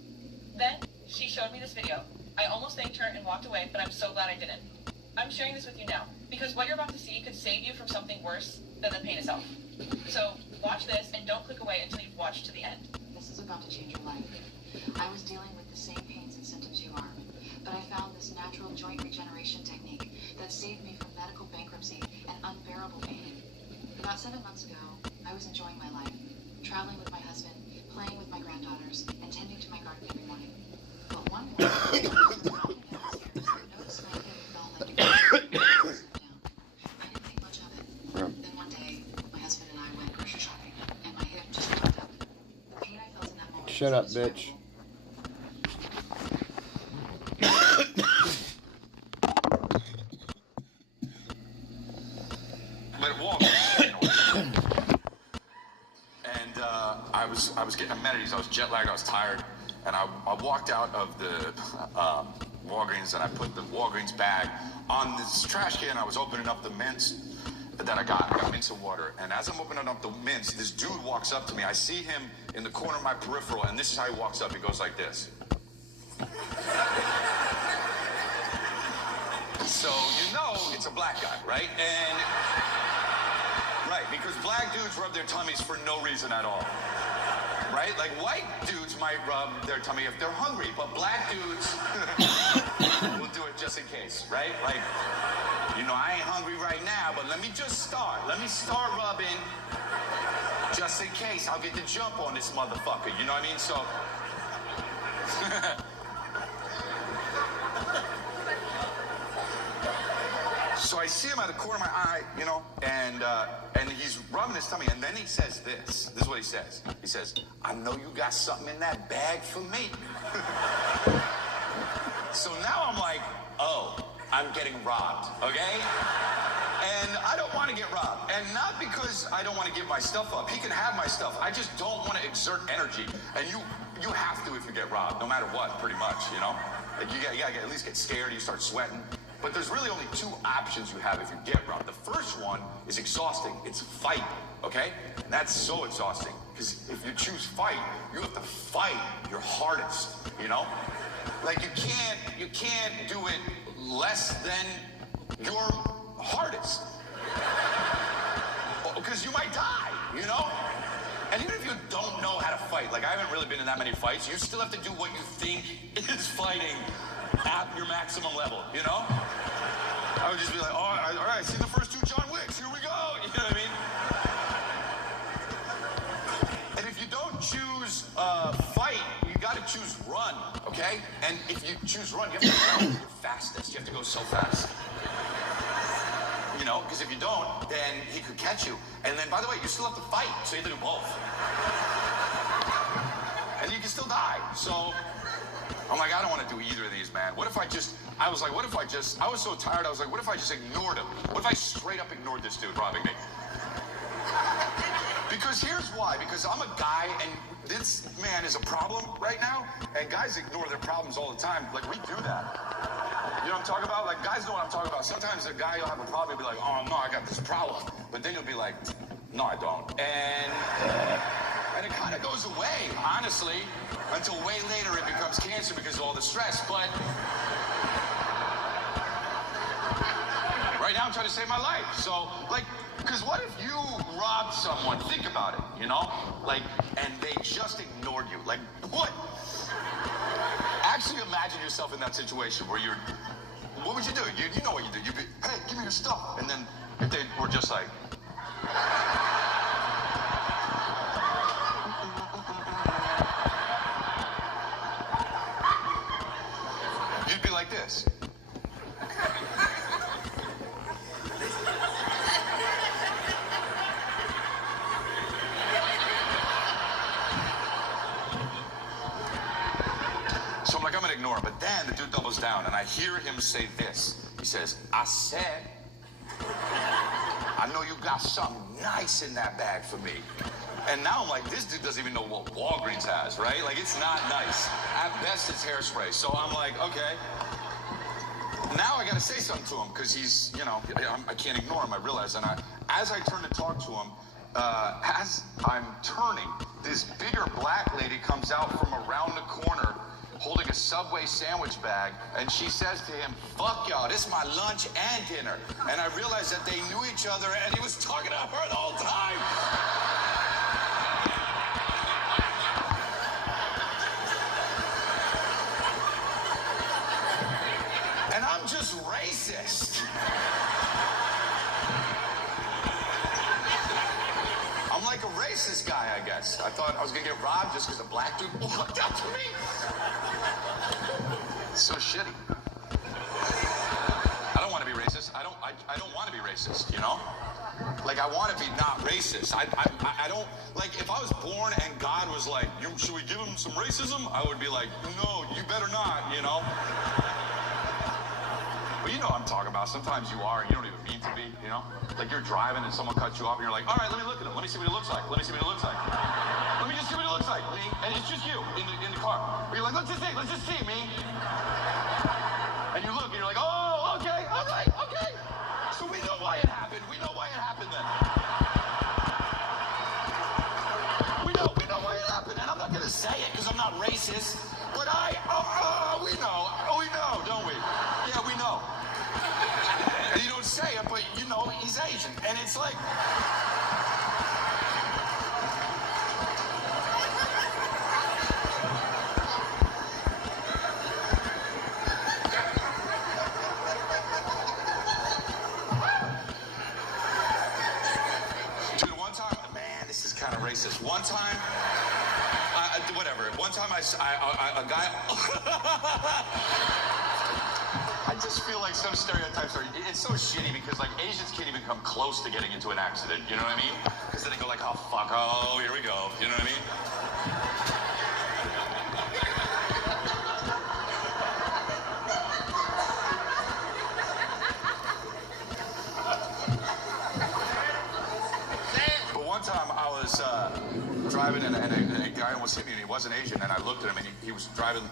Then, she showed me this video. I almost thanked her and walked away, but I'm so glad I didn't. I'm sharing this with you now, because what you're about to see could save you from something worse than the pain itself. So, watch this, and don't click away until you've watched to the end. This is about to change your life. I was dealing with the same pains and symptoms you are, but I found this natural joint regeneration technique that saved me from medical bankruptcy and unbearable pain. About 7 months ago, I was enjoying my life, traveling with my husband, playing with my granddaughters, and tending to my garden every morning. But one morning, I was walking downstairs and noticed my hip felt like it was down. I didn't think much of it. Then one day, my husband and I went grocery shopping, and my hip just popped up. The pain I felt in that moment. Shut up, bitch. Let it walk. And I was getting amenities. I was jet lagged. I was tired, and I walked out of the Walgreens, and I put the Walgreens bag on this trash can. I was opening up the mints that I got mints of water, and as I'm opening up the mints, this dude walks up to me. I see him in the corner of my peripheral, and this is how he walks up. He goes like this. So you know it's a black guy, right? And right, because black dudes rub their tummies for no reason at all. Right? Like white dudes might rub their tummy if they're hungry, but black dudes will do it just in case, right? Like, you know, I ain't hungry right now, but let me just start. Let me start rubbing just in case I'll get the jump on this motherfucker. You know what I mean? So So I see him out of the corner of my eye, you know, and he's rubbing his tummy, and then he says this. This is what he says. He says, I know you got something in that bag for me. So now I'm like, oh, I'm getting robbed, okay? And I don't want to get robbed. And not because I don't want to give my stuff up. He can have my stuff. I just don't want to exert energy. And you have to if you get robbed, no matter what, pretty much, you know? Like you gotta at least get scared, you start sweating. But there's really only two options you have if you get robbed. The first one is exhausting. It's fight, okay? And that's so exhausting. Because if you choose fight, you have to fight your hardest, you know? Like you can't do it less than your hardest. Because you might die, you know? And even if you don't know how to fight, like I haven't really been in that many fights, you still have to do what you think is fighting at your maximum level, you know? I would just be like, oh, all right, see the first two John Wicks, here we go, you know what I mean? And if you don't choose fight, you gotta choose run, okay? And if you choose run, you have to go your fastest. You have to go so fast. You know, because if you don't, then he could catch you. And then, by the way, you still have to fight, so you have to do both. And you can still die. So, I'm like, I don't want to do either of these, man. What if I was so tired, I was like, what if I just ignored him? What if I straight up ignored this dude robbing me? Because here's why. Because I'm a guy, and this man is a problem right now, and guys ignore their problems all the time. Like, we do that. You know what I'm talking about? Like, guys know what I'm talking about. Sometimes a guy will have a problem, he'll be like, oh, no, I got this problem. But then he'll be like, no, I don't. And it kind of goes away, honestly, until way later it becomes cancer because of all the stress. But right now I'm trying to save my life. So, like, because what if you robbed someone? Think about it, you know? Like, and they just ignored you. Like, what? Actually imagine yourself in that situation where what would you do? You know what you do. You'd be, hey, give me your stuff. And then if they were just like, you'd be like this. So I'm like, I'm gonna ignore him. But then the dude doubles down and I hear him say this. He says, I said, I know you got something nice in that bag for me. And now I'm like, this dude doesn't even know what Walgreens has, right? Like, it's not nice. At best, it's hairspray. So I'm like, okay. Now I gotta say something to him, because he's, you know, I can't ignore him, I realize. And as I turn to talk to him, as I'm turning, this bigger black lady comes out from around the corner holding a Subway sandwich bag, and she says to him, fuck y'all, this is my lunch and dinner. And I realized that they knew each other, and he was talking to her the whole time. And I'm just racist. I'm like a racist guy, I guess. I thought I was gonna get robbed just because a black dude walked up to me. So shitty. I don't want to be racist. I don't want to be racist, you know? Like, I want to be not racist. I don't, like, if I was born and God was like, should we give him some racism? I would be like, no, you better not, you know? But you know what I'm talking about. Sometimes you are, and you don't even mean to be, you know? Like, you're driving and someone cuts you off and you're like, all right, let me look at him. Let me see what he looks like. Let me see what he looks like. Let me just see what he looks like, me. And it's just you in the car. Where you're like, let's just see, me. And you look and you're like, oh, okay. So we know why it happened. We know why it happened then. We know why it happened. And I'm not going to say it because I'm not racist. But we know, don't we? Yeah, we know. And you don't say it, but you know he's Asian. And it's like... Dude, one time, man, this is kind of racist. One time, whatever. One time a guy... I just feel like some stereotypes are... It's so shitty because, like, Asians can't even come close to getting into an accident. You know what I mean? Because then they go like, oh, fuck, oh, here we go. You know what I mean? But one time I was driving and a guy almost hit me and he wasn't Asian. And I looked at him and he was driving...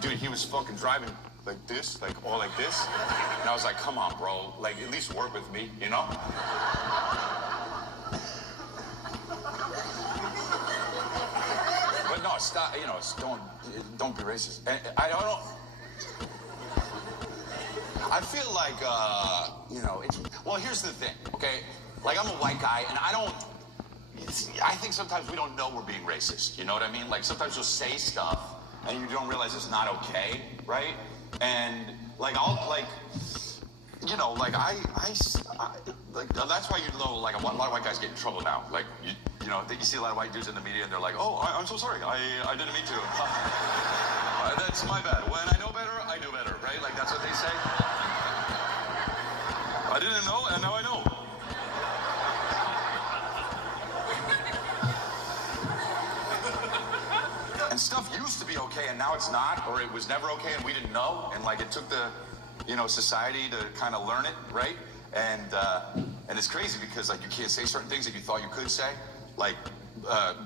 dude, he was fucking driving like this, like all like this. And I was like, come on, bro. Like, at least work with me, you know? But no, stop, you know, don't be racist. And I don't... I feel like, you know, well, here's the thing, okay? Like, I'm a white guy, and I think sometimes we don't know we're being racist, you know what I mean? Like, sometimes you'll say stuff, and you don't realize it's not okay, right? And, like, you know, like, like, that's why you know, like, a lot of white guys get in trouble now. Like, you know, you see a lot of white dudes in the media, and they're like, oh, I'm so sorry, I didn't mean to. That's my bad. When I know better, I do better, right? Like, that's what they say. I didn't know, and now I know. And stuff used to be okay, and now it's not, or it was never okay, and we didn't know, and like it took the, you know, society to kind of learn it, right? And it's crazy because like you can't say certain things that you thought you could say. Like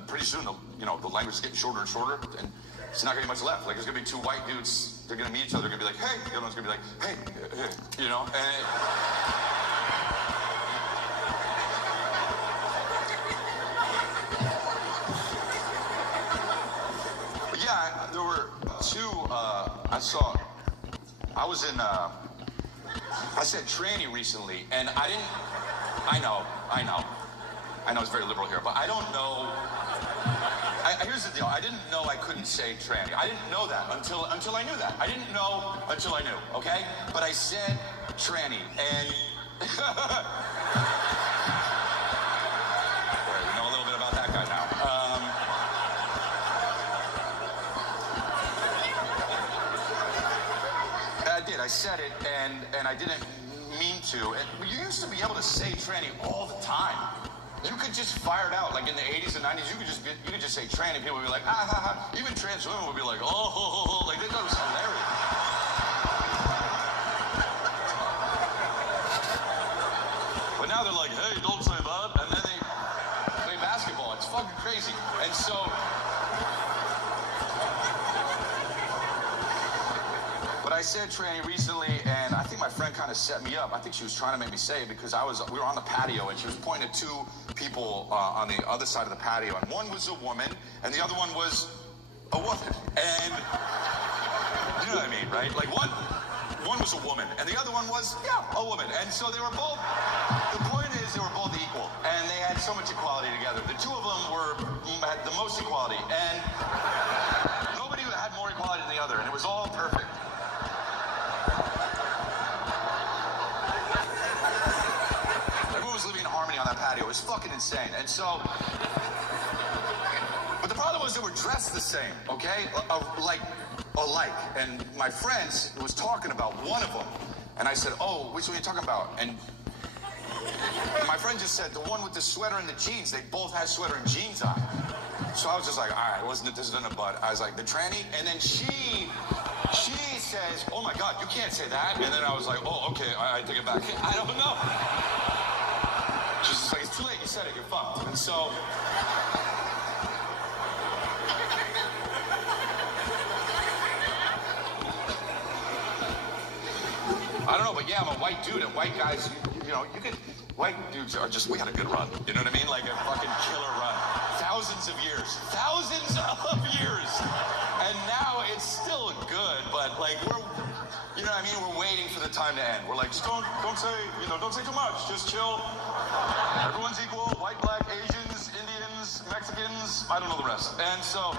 pretty soon, you know, the language is getting shorter and shorter, and it's not gonna be much left. Like there's gonna be two white dudes, they're gonna meet each other, they're gonna be like, hey, the other one's gonna be like, hey, you know, and. Yeah, there were two, I said tranny recently, and I know it's very liberal here, but I don't know, here's the deal, I didn't know I couldn't say tranny. I didn't know that until I knew that. I didn't know until I knew, okay? But I said tranny, and... You know a little bit about that guy now. I said it, and I didn't mean to. And you used to be able to say tranny all the time. You could just fire it out. Like in the 80s and 90s, you could just say tranny. People would be like, ah, ha, ha. Even trans women would be like, oh, ho, ho, ho. Like, they thought it was hilarious. But now they're like, hey, don't say that. And then they play basketball. It's fucking crazy. And so... But I said tranny recently, and I think my friend kind of set me up. I think she was trying to make me say it because we were on the patio, and she was pointing at two people on the other side of the patio, and one was a woman, and the other one was a woman. And you know what I mean, right? Like one was a woman, and the other one was, yeah, a woman. And so they were both, the point is they were both equal, and they had so much equality together. The two of them had the most equality, and nobody had more equality than the other, and it was all perfect. Living in harmony on that patio. It was fucking insane. And so, but the problem was they were dressed the same, okay? Like, alike. And my friends was talking about one of them. And I said, oh, which one are you talking about? And my friend just said, the one with the sweater and the jeans. They both had sweater and jeans on. So I was just like, all right, this isn't a butt. I was like, the tranny? And then she says, oh my God, you can't say that. And then I was like, oh, okay, I take it back. I don't know. She's just like, it's too late, you said it, you're fucked. And so... I don't know, but yeah, I'm a white dude, and white guys, you know, white dudes are just, we had a good run. You know what I mean? Like a fucking killer run. Thousands of years. Thousands of years! And now it's still good, but like, you know what I mean? We're waiting for the time to end. We're like, just don't say, you know, don't say too much. Just chill. Everyone's equal. White, black, Asians, Indians, Mexicans. I don't know the rest. And so...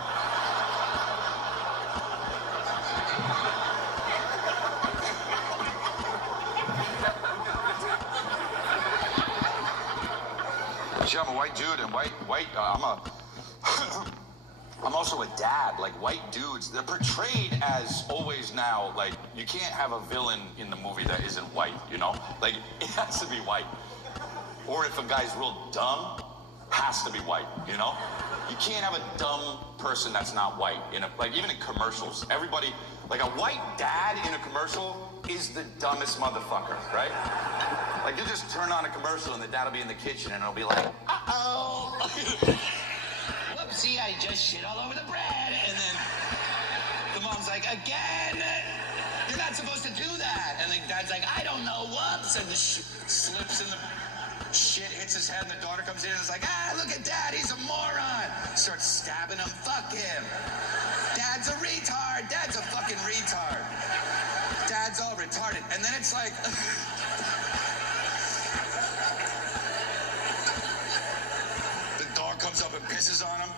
Yeah, I'm a white dude, and I'm also a dad. Like, white dudes, they're portrayed as always now, like, you can't have a villain in the movie that isn't white, you know? Like, it has to be white. Or if a guy's real dumb, has to be white, you know? You can't have a dumb person that's not white. Like, even in commercials, everybody, like, a white dad in a commercial is the dumbest motherfucker, right? Like, you just turn on a commercial and the dad will be in the kitchen and it'll be like, uh-oh. Whoopsie, I just shit all over the bread. And then the mom's like, again? You're not supposed to do that. And the dad's like, I don't know, whoops. And the slips in the shit, hits his head, and the daughter comes in and is like, look at dad, he's a moron. Starts stabbing him, fuck him. Dad's a retard. Dad's a fucking retard. Dad's all retarded. And then it's like... the dog comes up and pisses on him.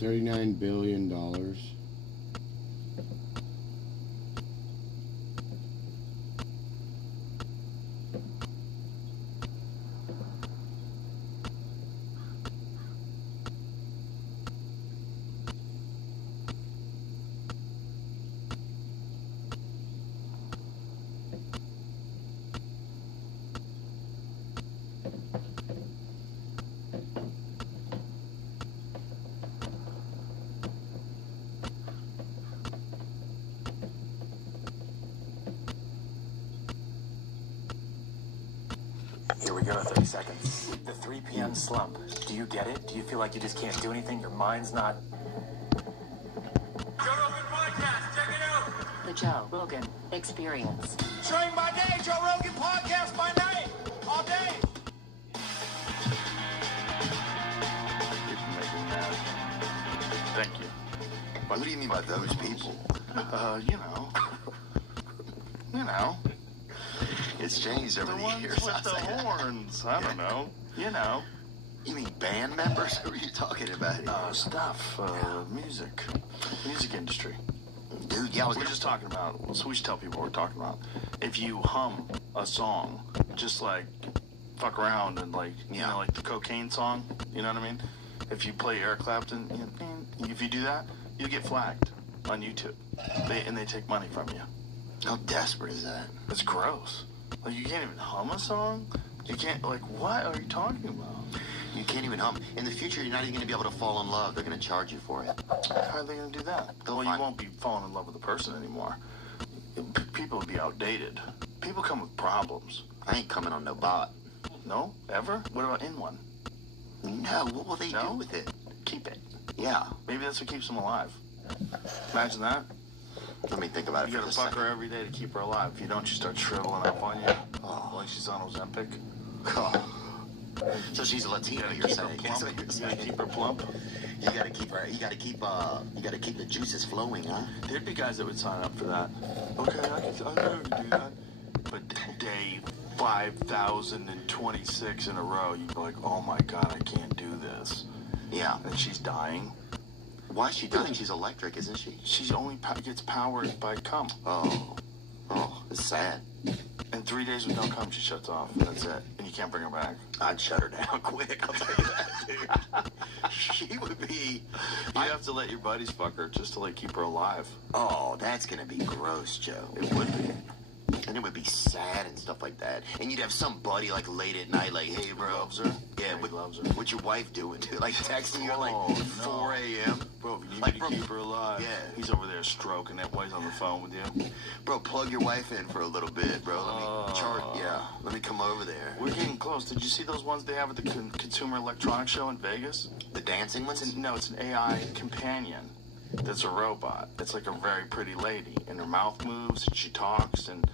$39 billion. Here we go, 30 seconds. The 3 p.m. slump. Do you get it? Do you feel like you just can't do anything? Your mind's not... Joe Rogan Podcast, check it out. The Joe Rogan Experience. Train by day, Joe Rogan Podcast by night. All day. Thank you. What do you mean by those people? You know. It's changed over the years. With the horns. I don't know. You know. You mean band members? Who are you talking about? Stuff. Music. Music industry. Dude, yeah, we're just talking about, so we should tell people what we're talking about. If you hum a song, just like fuck around and like, you know, like the cocaine song, you know what I mean? If you play Eric Clapton, if you do that, you'll get flagged on YouTube. They take money from you. How desperate is that? It's gross. Like, you can't even hum a song? You can't, like, what are you talking about? You can't even hum. In the future, you're not even going to be able to fall in love. They're going to charge you for it. How are they going to do that? Well, you won't be falling in love with the person anymore. People will be outdated. People come with problems. I ain't coming on no bot. No? Ever? What about in one? No. What will they do with it? Keep it. Yeah. Maybe that's what keeps them alive. Imagine that. Let me think about it. You for gotta a fuck second. her every day to keep her alive. If you don't, she starts shriveling up on you. Oh, like she's on Ozempic. Oh. So she's a Latino, you're saying? Plump. You gotta keep her plump. You gotta keep her. You gotta keep the juices flowing, huh? There'd be guys that would sign up for that. Okay, I can do that. But day 5,026 in a row, you'd be like, oh my god, I can't do this. Yeah. And she's dying. Why is she dying? She's electric, isn't she? She only gets powered by cum. Oh, it's sad. In 3 days with no cum, she shuts off. That's it. And you can't bring her back. I'd shut her down quick, I'll tell you that, dude. She would be... You'd have to let your buddies fuck her just to, like, keep her alive. Oh, that's gonna be gross, Joe. It would be. And it would be sad and stuff like that. And you'd have some buddy, like, late at night, like, hey, bro. Loves her? Yeah, he loves her. What's your wife doing, dude? Like, texting you at, like, 4 a.m.? Bro, if you need me to keep her alive. Yeah. He's over there stroking that while he's on the phone with you. Bro, plug your wife in for a little bit, bro. Let me come over there. We're getting close. Did you see those ones they have at the Consumer Electronics Show in Vegas? The dancing ones? No, it's an AI companion that's a robot. It's like a very pretty lady, and her mouth moves, and she talks, and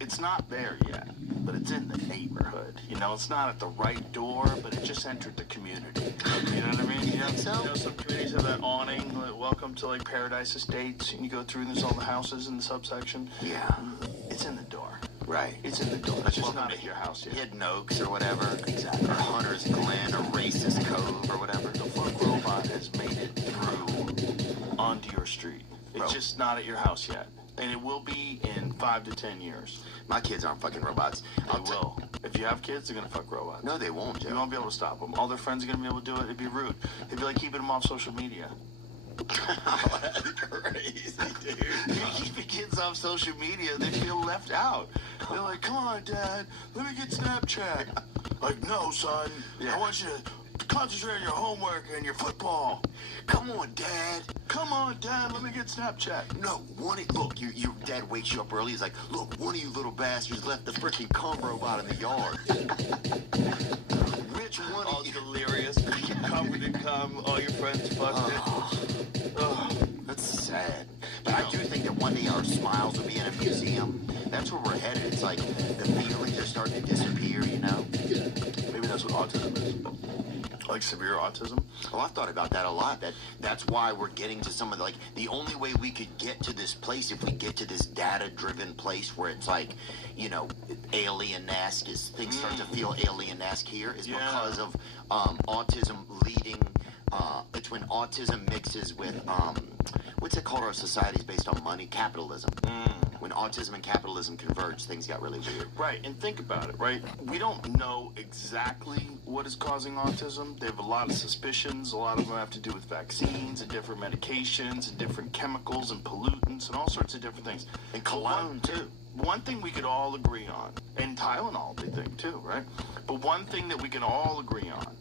it's not there yet, but it's in the neighborhood. You know, it's not at the right door, but it just entered the community. You know what I mean? You know, some communities have that awning, like, welcome to, like, Paradise Estates, and you go through and there's all the houses in the subsection. Yeah. It's in the door. Right. It's in the door. It's just not at your house yet. Hidden Oaks or whatever. Exactly. Or Hunter's Glen or Racist Cove or whatever. The fuck robot has made it through onto your street. It's just not at your house yet. And it will be in 5 to 10 years. My kids aren't fucking robots. They will. If you have kids, they're going to fuck robots. No, they won't, Joe. You won't be able to stop them. All their friends are going to be able to do it. It'd be rude. It'd be like keeping them off social media. That's crazy, dude. You keep your kids off social media, they feel left out. They're like, come on, Dad, let me get Snapchat. Like, no, son, I want you to concentrate on your homework and your football. Come on, Dad. Come on, Dad, let me get Snapchat. No, look, your dad wakes you up early. He's like, look, one of you little bastards left the freaking cum robot in the yard. Which one? All delirious, covered in cum, all your friends fucked it. That's sad. But I do think that one day our smiles will be in a museum. That's where we're headed. It's like the feelings are starting to disappear, you know? Maybe that's what autism is. Like severe autism? Oh, I've thought about that a lot. That's why we're getting to some of the only way we could get to this place, if we get to this data-driven place where it's like, you know, alien-esque, things start to feel alien-esque here, is because of autism leading. It's when autism mixes with what's it called? Our society's based on money, capitalism. When autism and capitalism converge, things got really weird. Right, and think about it, right? We don't know exactly what is causing autism. They have a lot of suspicions. A lot of them have to do with vaccines and different medications and different chemicals and pollutants and all sorts of different things. And cologne, too. One thing we could all agree on, and Tylenol, they think, too, right? But one thing that we can all agree on,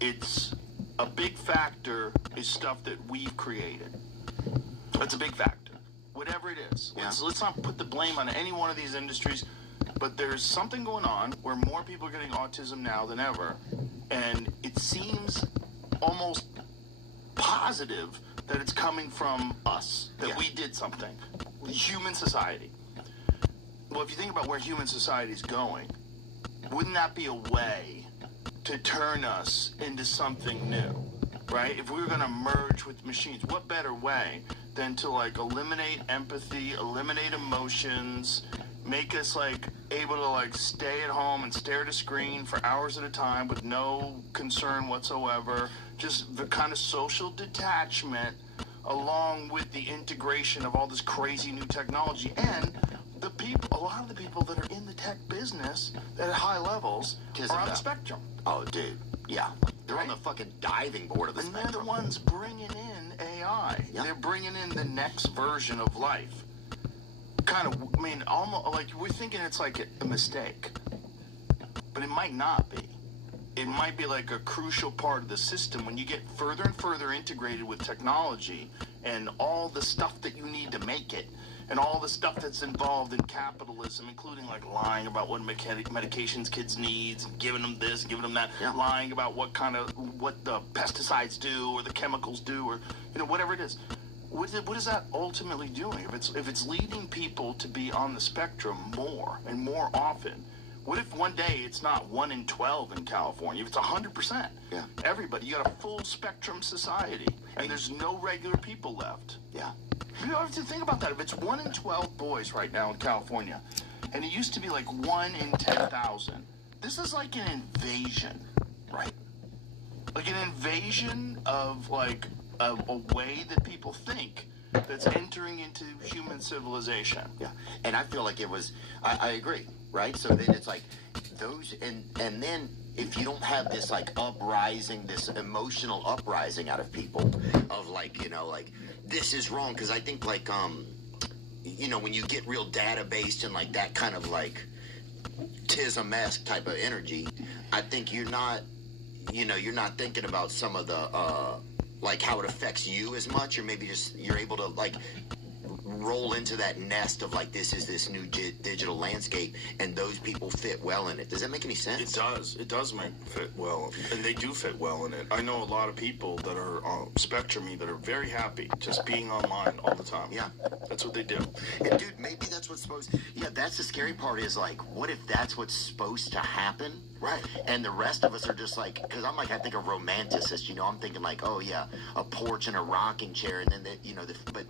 it's a big factor is stuff that we've created. It's a big factor. Whatever it is. Yeah. Let's not put the blame on any one of these industries, but there's something going on where more people are getting autism now than ever, and it seems almost positive that it's coming from us, that we did something. Human society. Well, if you think about where human society is going, wouldn't that be a way to turn us into something new, right? If we were going to merge with machines, what better way than to, like, eliminate empathy, eliminate emotions, make us, like, able to, like, stay at home and stare at a screen for hours at a time with no concern whatsoever, just the kind of social detachment along with the integration of all this crazy new technology. And the people, a lot of the people that are in the tech business at high levels are on the spectrum. Oh, dude. Yeah. They're on the fucking diving board of the spectrum. And they're the ones bringing in AI. Yeah. They're bringing in the next version of life. Kind of, I mean, almost like we're thinking it's like a mistake. But it might not be. It might be like a crucial part of the system when you get further and further integrated with technology and all the stuff that you need to make it. And all the stuff that's involved in capitalism, including like lying about what medications kids need, and giving them this, giving them that, lying about what the pesticides do or the chemicals do, or, you know, whatever it is. what is that ultimately doing? If it's leading people to be on the spectrum more and more often, what if one day it's not 1 in 12 in California? If it's 100%, yeah, everybody, you got a full spectrum society, and there's no regular people left. Yeah. You have to think about that. If it's 1 in 12 boys right now in California, and it used to be like 1 in 10,000, this is like an invasion, right? Like an invasion of like a way that people think that's entering into human civilization. Yeah, and I feel like it was, I agree, right? So then it's like those, and then if you don't have this like uprising, this emotional uprising out of people of like, you know, like this is wrong, because I think like, you know, when you get real data-based and like that kind of like tism-esque type of energy, I think you're not, you know, you're not thinking about some of the, like how it affects you as much, or maybe just you're able to like roll into that nest of like this is this new digital landscape, and those people fit well in it. Does that make any sense? It does make fit well, and they do fit well in it. I know a lot of people that are spectrumy that are very happy just being online all the time. Yeah, that's what they do. And dude, maybe that's what's supposed. Yeah, that's the scary part. Is like, what if that's what's supposed to happen? Right. And the rest of us are just like, because I'm like, I think a romanticist. You know, I'm thinking like, oh yeah, a porch and a rocking chair, and then you know, but.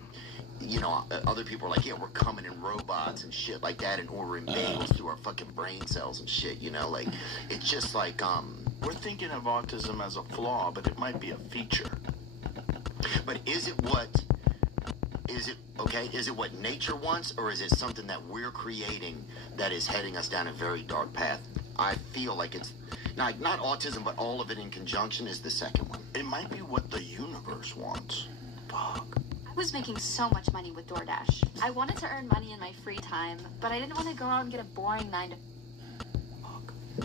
You know, other people are like, yeah, we're coming in robots and shit like that and ordering bagels through our fucking brain cells and shit, you know? Like, it's just like, we're thinking of autism as a flaw, but it might be a feature. But is it what nature wants, or is it something that we're creating that is heading us down a very dark path? I feel like it's, not autism, but all of it in conjunction is the second one. It might be what the universe wants. Fuck. I was making so much money with DoorDash. I wanted to earn money in my free time, but I didn't want to go out and get a boring 9 to...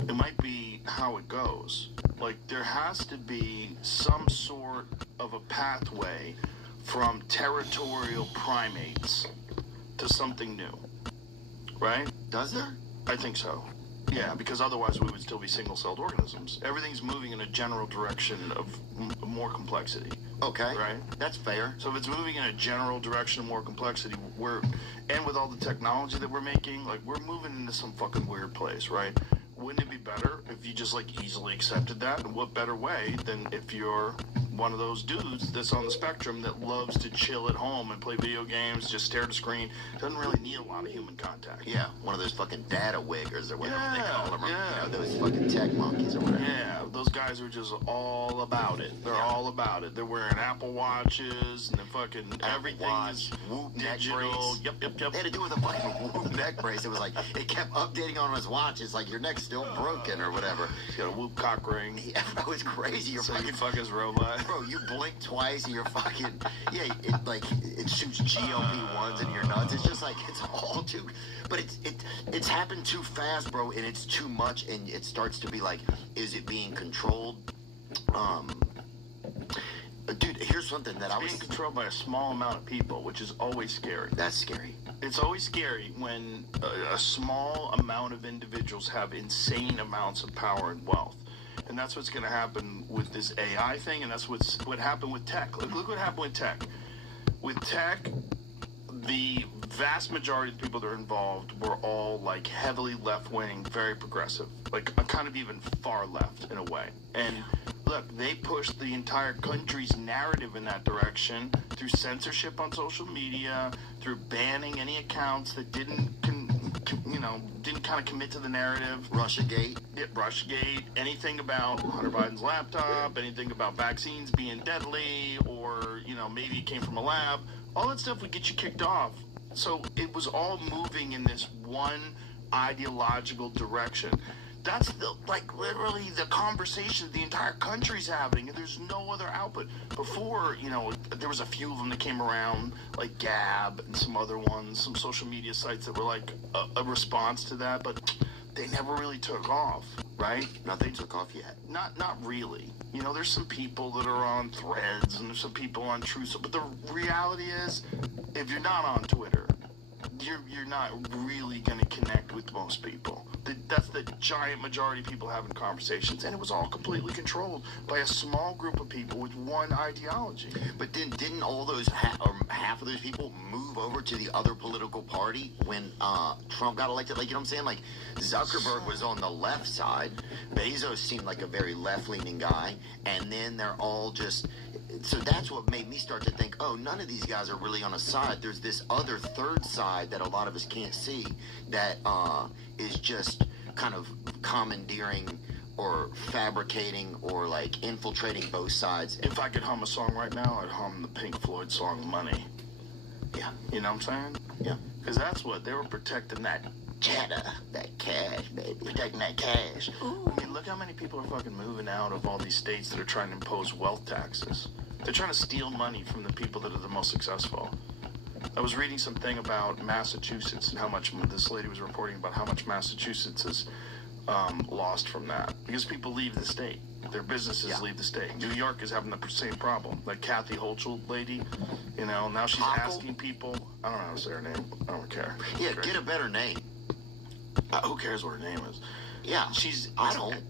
It might be how it goes. Like, there has to be some sort of a pathway from territorial primates to something new. Right? Does there? I think so. Yeah, because otherwise we would still be single-celled organisms. Everything's moving in a general direction of more complexity. Okay. Right? That's fair. So if it's moving in a general direction of more complexity, and with all the technology that we're making, like, we're moving into some fucking weird place, right? Wouldn't it be better if you just, like, easily accepted that? And what better way than if you're one of those dudes that's on the spectrum that loves to chill at home and play video games, just stare at a screen, doesn't really need a lot of human contact. Yeah, one of those fucking data wiggers or whatever they call them. Yeah. You know, those fucking tech monkeys or whatever. Yeah, those guys are just all about it. They're all about it. They're wearing Apple Watches and then fucking everything is Whoop digital. Neck brace. Yep. They had to do with a fucking Whoop neck brace. It was like, it kept updating on his watch. It's like, your neck's still broken or whatever. He's got a Whoop cock ring. Yeah, bro, it's crazy. You're so fucking... you fuck his robot. Bro, you blink twice and you're fucking... Yeah, it shoots GLP-1s in your nuts. It's just like, it's all too... But it's happened too fast, bro, and it's too much, and it starts to be like, is it being controlled? Dude, here's something that it's being controlled by a small amount of people, which is always scary. That's scary. It's always scary when a small amount of individuals have insane amounts of power and wealth. And that's what's going to happen with this AI thing, and that's what happened with tech. Look what happened with tech. With tech, the vast majority of the people that are involved were all like heavily left-wing, very progressive, like kind of even far left in a way. And look, they pushed the entire country's narrative in that direction through censorship on social media, through banning any accounts that didn't kind of commit to the narrative. Russiagate. Yeah, Russiagate. Anything about Hunter Biden's laptop, anything about vaccines being deadly, or, maybe it came from a lab. All that stuff would get you kicked off. So it was all moving in this one ideological direction. That's literally the conversation the entire country's having, and there's no other output. Before, there was a few of them that came around, like Gab and some other ones, some social media sites that were like a response to that, but they never really took off, right? Nothing took off yet. Not really. There's some people that are on Threads, and there's some people on Truth, but the reality is, if you're not on Twitter, you're not really going to connect with most people. That's the giant majority of people having conversations, and it was all completely controlled by a small group of people with one ideology. But didn't all those or half of those people move over to the other political party when Trump got elected? Like, you know what I'm saying? Like, Zuckerberg was on the left side. Bezos seemed like a very left-leaning guy, and then they're all just... So that's what made me start to think, oh, none of these guys are really on a side. There's this other third side that a lot of us can't see that is just kind of commandeering or fabricating or like infiltrating both sides. If I could hum a song right now, I'd hum the Pink Floyd song Money. Yeah. You know what I'm saying? Yeah. Because that's what they were protecting, that cheddar, that cash, baby. Protecting that cash. Ooh. I mean, look how many people are fucking moving out of all these states that are trying to impose wealth taxes. They're trying to steal money from the people that are the most successful. I was reading something about Massachusetts and how much this lady was reporting about how much Massachusetts has lost from that because people leave the state. Their businesses leave the state. New York is having the same problem. Like Kathy Hochul lady, you know, now she's asking people. I don't know how to say her name. I don't care. Yeah, get a better name. Who cares what her name is? Yeah, she's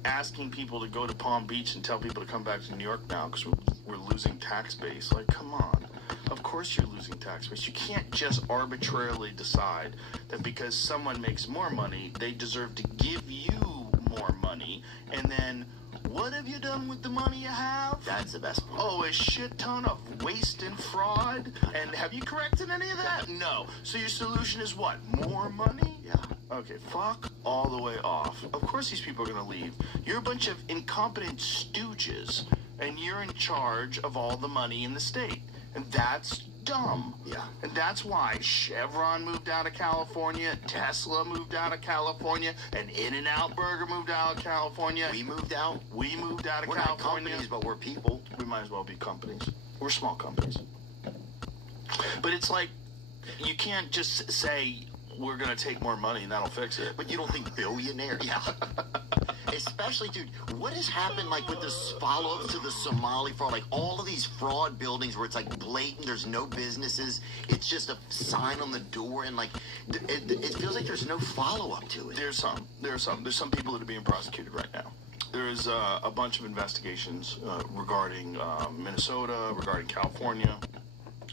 asking people to go to Palm Beach and tell people to come back to New York now because we're losing tax base. Like, come on. Of course you're losing tax base. You can't just arbitrarily decide that because someone makes more money, they deserve to give you more money. And then, what have you done with the money you have? That's the best part. Oh, a shit ton of waste and fraud. And have you corrected any of that? No. So your solution is what? More money? Yeah. Okay, fuck all the way off. Of course these people are going to leave. You're a bunch of incompetent stooges, and you're in charge of all the money in the state. And that's dumb. Yeah. And that's why Chevron moved out of California, Tesla moved out of California, and In-N-Out Burger moved out of California. We moved out? We moved out of We're California. Not companies, but we're people. We might as well be companies. We're small companies. But it's like, you can't just say, we're going to take more money and that'll fix it. But you don't think billionaire? Yeah. Especially, dude, what has happened, like, with this follow-up to the Somali fraud? Like, all of these fraud buildings where it's, like, blatant, there's no businesses, it's just a sign on the door, and, like, it feels like there's no follow-up to it. There's some people that are being prosecuted right now. There's a bunch of investigations regarding Minnesota, regarding California.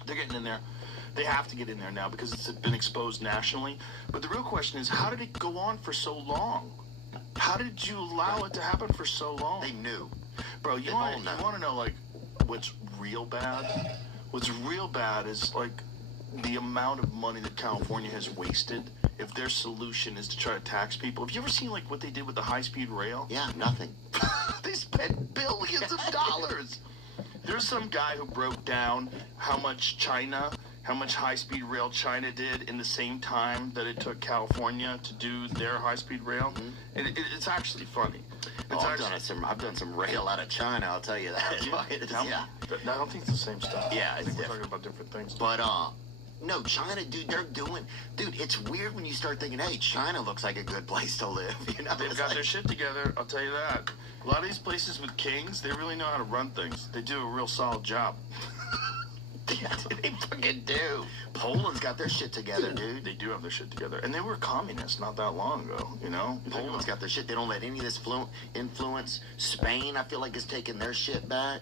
They're getting in there. They have to get in there now because it's been exposed nationally. But the real question is, how did it go on for so long? How did you allow it to happen for so long? They knew. Bro, you want to know, like, what's real bad? What's real bad is, like, the amount of money that California has wasted if their solution is to try to tax people. Have you ever seen, like, what they did with the high-speed rail? Yeah, nothing. They spent billions of dollars. There's some guy who broke down how much high-speed rail China did in the same time that it took California to do their high-speed rail. Mm-hmm. And it's actually funny. I've done some rail out of China, I'll tell you that. Yeah. I don't think it's the same stuff. Yeah, I think we're talking about different things. But, no, China, dude, dude, it's weird when you start thinking, hey, China looks like a good place to live. You know, they've got their shit together, I'll tell you that. A lot of these places with kings, they really know how to run things. They do a real solid job. Yeah, they fucking do. Poland's got their shit together, dude. They do have their shit together. And they were communists not that long ago, you know? Poland's got their shit. They don't let any of this influence. Spain, I feel like, is taking their shit back.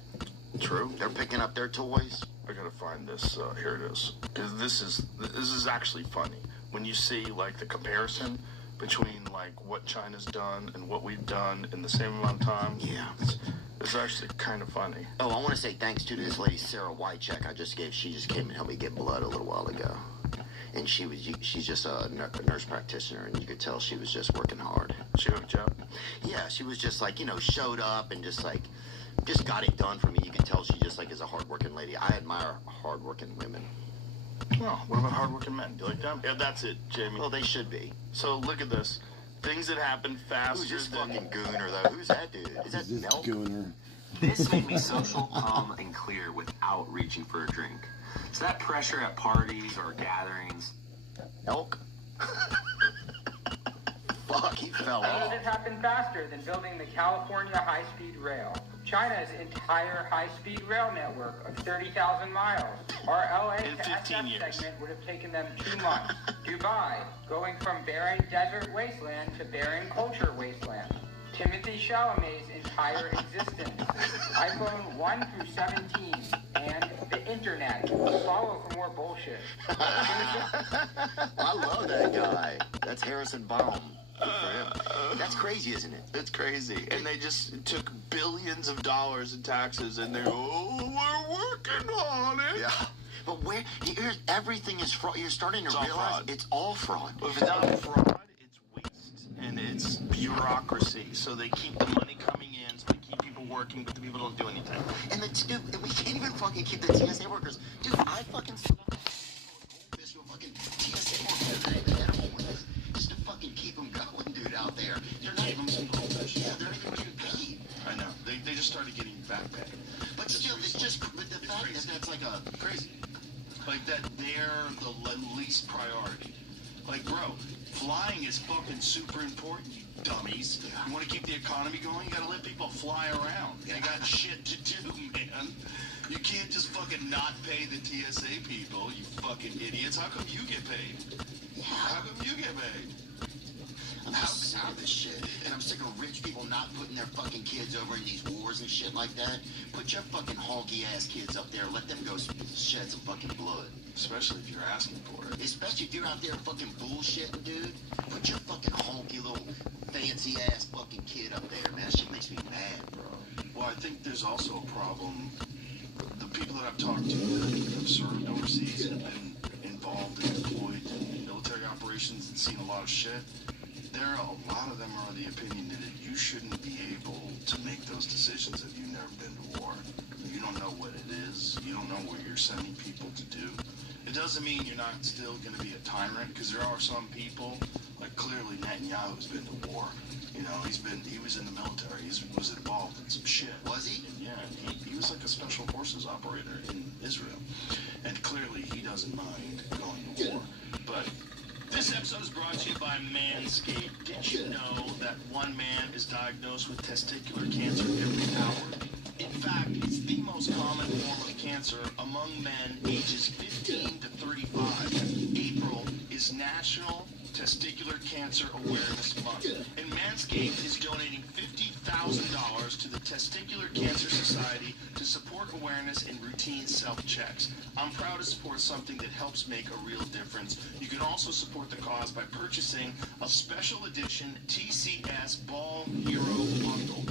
True. They're picking up their toys. I gotta find this. Here it is. Because this is actually funny. When you see, like, the comparison between, like, what China's done and what we've done in the same amount of time. Yeah. It's actually kind of funny. Oh, I want to say thanks to this lady, Sarah Wycheck. She just came and helped me get blood a little while ago. And she's just a nurse practitioner, and you could tell she was just working hard. She hooked you up? Yeah, she was just like, you know, showed up and just got it done for me. You can tell she just like is a hardworking lady. I admire hardworking women. Oh, what about hardworking men? Do you like them? Yeah, that's it, Jamie. Well, they should be. So look at this. Things that happen faster. Who's this fucking gooner, though? Who's that dude? Is that Nelk? Gooner. This made me social, calm, and clear without reaching for a drink. So that pressure at parties or gatherings. Elk? Fuck, he fell off. How does it happen faster than building the California high-speed rail? China's entire high-speed rail network of 30,000 miles. Our LA to SF segment would have taken them 2 months. Dubai, going from barren desert wasteland to barren culture wasteland. Timothy Chalamet's entire existence. iPhone 1 through 17. And the internet. Follow for more bullshit. I love that guy. That's Harrison Baum. Good for him. That's crazy, isn't it? It's crazy. And they just took billions of dollars in taxes and they're, we're working on it. Yeah. But here's everything is fraud. You're starting to realize it's all fraud. Well, if it's not fraud, it's waste. And it's bureaucracy. So they keep the money coming in, so they keep people working, but the people don't do anything. And we can't even fucking keep the TSA workers. Dude, I fucking TSA workers just to fucking keep them going, dude, out there. They're not even they're not even getting paid. I know. They just started getting back pay. But still, it's just the fact that that's like a crazy. Like that they're the least priority. Like, bro, flying is fucking super important, you dummies. You want to keep the economy going, you gotta let people fly around. They got shit to do, man. You can't just fucking not pay the TSA people, you fucking idiots. How come you get paid? How come you get paid? I'm sick of this shit. And I'm sick of rich people not putting their fucking kids over in these wars and shit like that. Put your fucking honky ass kids up there. Let them go shed some fucking blood. Especially if you're asking for it. Especially if you're out there fucking bullshitting, dude. Put your fucking honky little fancy ass fucking kid up there, man. That shit makes me mad, bro. Well, I think there's also a problem. The people that I've talked to that have served overseas and been involved and deployed in military operations and seen a lot of shit, a lot of them are of the opinion that you shouldn't be able to make those decisions if you've never been to war. You don't know what it is. You don't know what you're sending people to do. It doesn't mean you're not still going to be a tyrant, because there are some people, like clearly Netanyahu's been to war. You know, he was in the military. He was involved in some shit. Was he? Yeah, he was like a special forces operator in Israel. And clearly he doesn't mind going to war. But this episode is brought to you by Manscaped. Did you know that one man is diagnosed with testicular cancer every hour? In fact, it's the most common form of cancer among men ages 15 to 35. April is National Testicular Cancer Awareness Month, and Manscaped is donating $50,000 to the Testicular Cancer Society to support awareness and routine self-checks. I'm proud to support something that helps make a real difference. You can also support the cause by purchasing a special edition TCS Ball Hero Bundle.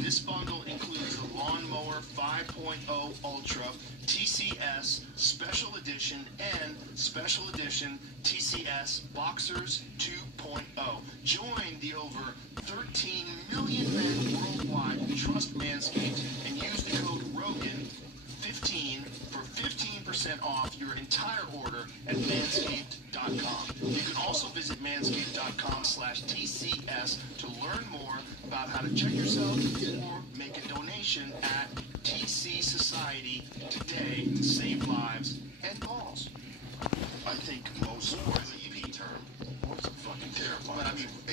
This bundle includes the Lawnmower 5.0 Ultra, TCS Special Edition, and Special Edition TCS Boxers 2.0. Join the over 13 million men worldwide who trust Manscaped and use the code ROGAN15 for 15% off your entire order at manscaped.com. You can also visit manscaped.com/TCS to learn more about how to check yourself or make a donation at TC Society today to save lives and balls. I think most war is an EV term. War's fucking terrifying. But I mean, I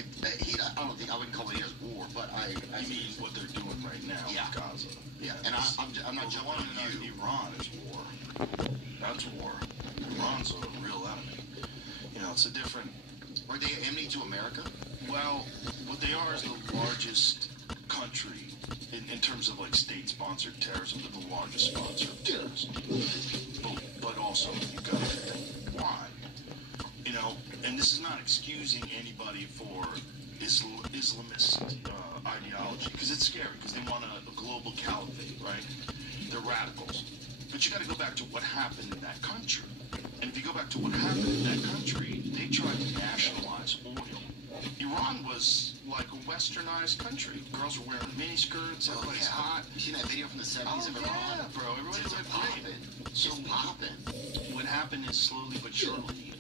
don't think I would call it as war, but I mean what they're doing right now in Gaza. Yeah, and I'm not jumping on you. Iran is war. That's war. Iran's a real enemy. You know, it's a different... Are they an enemy to America? Well, what they are is the largest country in terms of like state-sponsored terrorism. They're the largest sponsor of terrorism. But also, you got to think why. You know, and this is not excusing anybody for Islamist ideology, because it's scary, because they want a global caliphate, right? They're radicals. But you got to go back to what happened in that country. And if you go back to what happened in that country, they tried to nationalize oil. Iran was like a westernized country. Girls were wearing miniskirts, everybody's hot. You seen that video from the 70s of Iran? Yeah, bro. Everybody was like popping. So what happened is slowly but surely,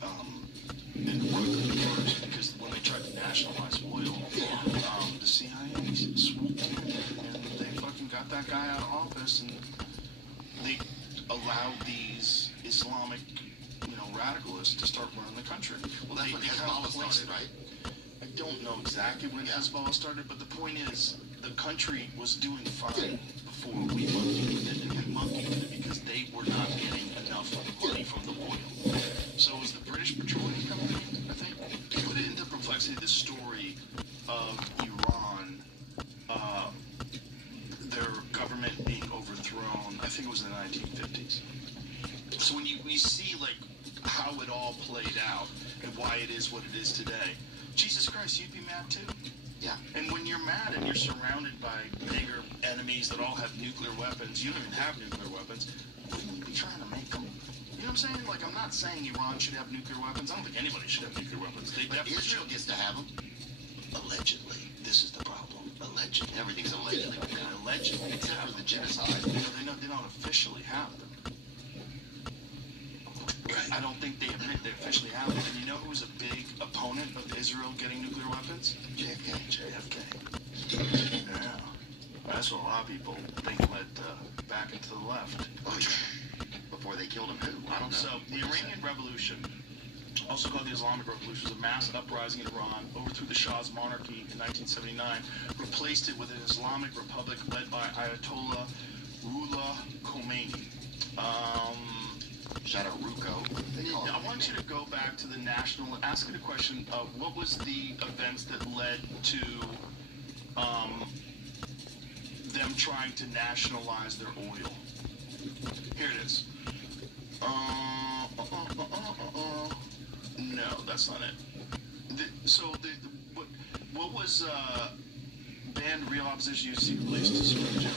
and it broke first, because when they tried to nationalize oil, the CIA swooped in and they fucking got that guy out of office, and they allowed these Islamic, radicalists to start running the country. Well, that's when Hezbollah started, right? I don't know exactly when Hezbollah started, but the point is, the country was doing fine think it was in the 1950s. So when you see like how it all played out and why it is what it is today, Jesus Christ, you'd be mad too. Yeah. And when you're mad and you're surrounded by bigger enemies that all have nuclear weapons, you don't even have nuclear weapons, wouldn't you be trying to make them? You know what I'm saying? Like, I'm not saying Iran should have nuclear weapons. I don't think anybody should have nuclear weapons. They definitely Israel gets to have them. Allegedly. This is the problem. Allegedly. Everything's allegedly. Allegedly. Except for the genocide. They don't officially have them. Right. I don't think they admit they officially have them. And you know who's a big opponent of Israel getting nuclear weapons? JFK. Yeah. That's what a lot of people think led back into the left. Oh, yeah. Before they killed him, who? I don't know. So, the Iranian Revolution, also called the Islamic Revolution, was a mass uprising in Iran, overthrew the Shah's monarchy in 1979, replaced it with an Islamic republic led by Ayatollah Ruhollah Khomeini. Shout out Ruko. I want you to go back to the national, ask the question of what was the events that led to them trying to nationalize their oil. Here it is. No, that's not it. What was banned real opposition used secret police to surround Jim?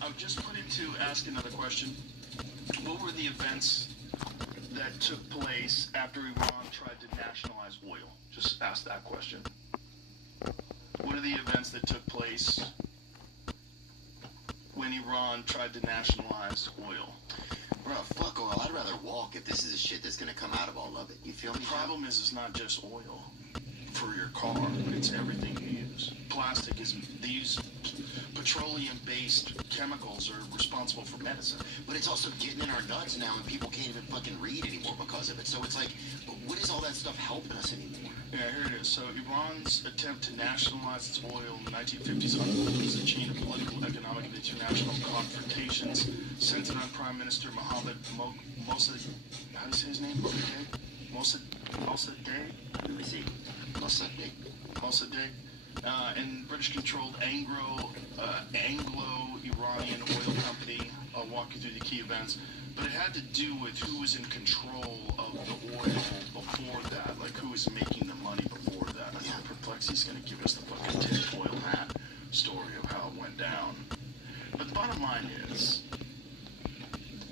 I would just put into ask another question. What were the events that took place after Iran tried to nationalize oil? Just ask that question. What are the events that took place when Iran tried to nationalize oil? Bro, fuck oil. I'd rather walk if this is the shit that's gonna come out of all of it. You feel me? The problem is it's not just oil for your car. It's everything you use. Plastic is, they use petroleum-based chemicals are responsible for medicine. But it's also getting in our nuts now and people can't even fucking read anymore because of it. So it's like, what is all that stuff helping us anymore? Yeah, here it is. So Iran's attempt to nationalize its oil in the 1950s unfolds a chain of political, economic, and international confrontations centered on Prime Minister Mohammed Mossadegh. How do you say his name? Mossadegh? Let me see. Mossadegh. And British-controlled Anglo-Iranian oil company. I'll walk you through the key events. But it had to do with who was in control of the oil before that. Like, who was making the money before that. I think Perplexity's going to give us the fucking tinfoil hat story of how it went down. But the bottom line is,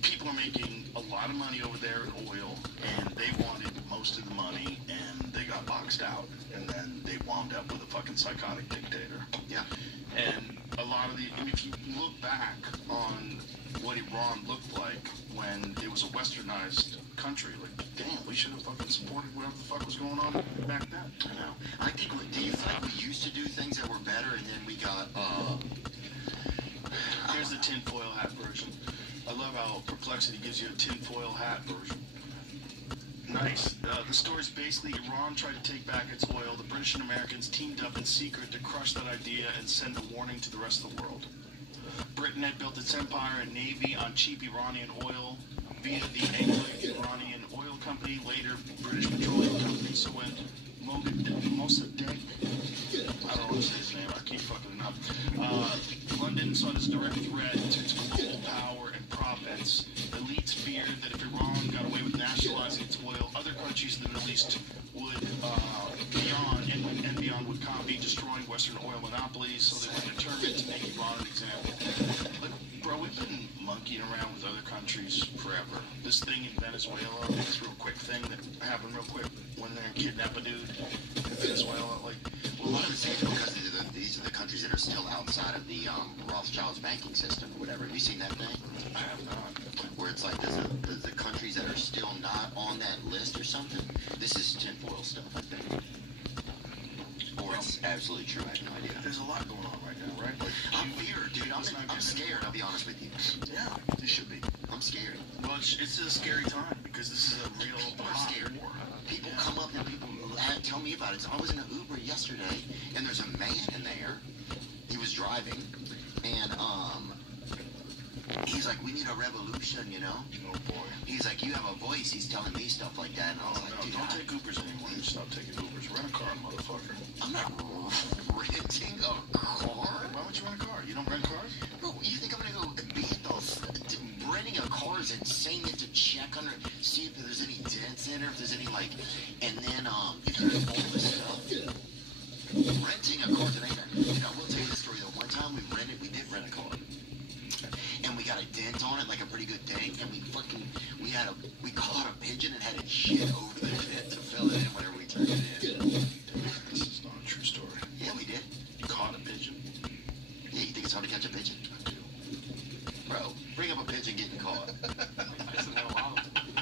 people are making a lot of money over there in oil, and they wanted most of the money, and they got boxed out. And then they wound up with a fucking psychotic dictator. Yeah. And a lot of if you look back on what Iran looked like when it was a westernized country, like, damn, we should have fucking supported whatever the fuck was going on back then. I know. I think, do you feel like we used to do things that were better and then we got, Here's the tinfoil hat version. I love how Perplexity gives you a tinfoil hat version. Nice. The story's basically Iran tried to take back its oil. The British and Americans teamed up in secret to crush that idea and send a warning to the rest of the world. Britain had built its empire and navy on cheap Iranian oil via the Anglo-Iranian Oil Company, later British Petroleum Company. So when Mossadegh, I don't want to say his name, I keep fucking it up. London saw this direct threat to its global power and profits. Elites feared that if Iran got away with nationalizing its oil, other countries in the Middle East would beyond would copy, destroying Western oil monopolies. So they were determined to make Iran an example. Look, bro, we've been monkeying around with other countries forever. This thing in Venezuela, this real quick thing that happened real quick when they kidnapped a dude in Venezuela. Like, well, a lot of the things because these are the countries that are still outside of the Rothschild's banking system or whatever. Have you seen that thing? I have not. Where it's like there's the countries that are still not on that list or something. This is tinfoil stuff, I think. Or it's absolutely true. I have no idea. There's a lot going on right now, right? Like, I'm feared, dude. I'm scared. I'll be honest with you. Yeah, you should be. I'm scared. Well, it's a scary time because this is a real scared war. People come up and people tell me about it. So I was in an Uber yesterday, and there's a man in there. He was driving, and he's like, "We need a revolution," you know. Oh boy. He's like, "You have a voice." He's telling me stuff like that, and I was like, "Dude, don't take Ubers anymore. You stop taking Ubers. Rent a car, motherfucker." I'm not renting a car. Why would you rent a car? You don't rent cars? Bro, you think I'm gonna go be at the if there's any like, and then if you get all this stuff, renting a car today. You know, we'll tell you the story though. One time we did rent a car, and we got a dent on it, like a pretty good dent, and we caught a pigeon and had it shit over the dent to fill it in whenever we turned it in. This is not a true story. Yeah, we did. You caught a pigeon? Yeah, you think it's hard to catch a pigeon? I do. Bro, bring up a pigeon getting caught.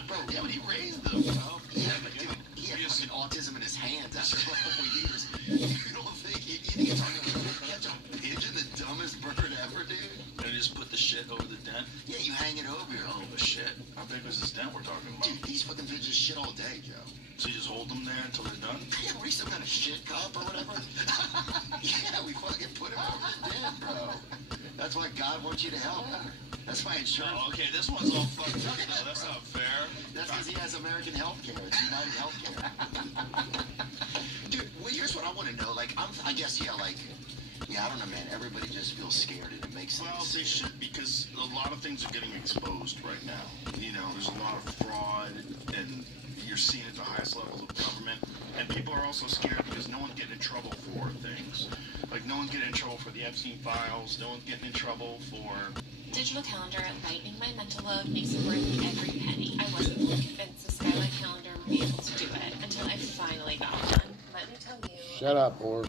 Bro, yeah, but he raised them, bro. Yeah, but dude, he had fucking autism in his hands after a couple years. You don't think you think it's hard to catch a pigeon, the dumbest bird ever, dude? And you just put the shit over the dent? Yeah, you hang it over your Oh, shit. How big was this dent we're talking about? Dude, these fucking pigeons shit all day, Joe. So you just hold them there until they're done? Yeah, we some kind of shit cup or whatever. Yeah, we fucking put them over the dent, bro. That's why God wants you to help. That's my insurance. Oh, okay, this one's all fucked up. No, that's not fair. That's because he has American healthcare. It's United Healthcare. Dude, well, here's what I want to know. Like, I guess, yeah, like, yeah, I don't know, man. Everybody just feels scared, and it makes sense. Well, they should, because a lot of things are getting exposed right now. You know, there's a lot of fraud, and you're seeing it at the highest levels of government. And people are also scared because no one's getting in trouble for things. Like, no one's getting in trouble for the Epstein files. No one's getting in trouble for... Digital calendar lightening my mental load makes it worth every penny. I wasn't convinced the Skylight calendar would be able to do it until I finally got one. Let me tell you. Shut up, or.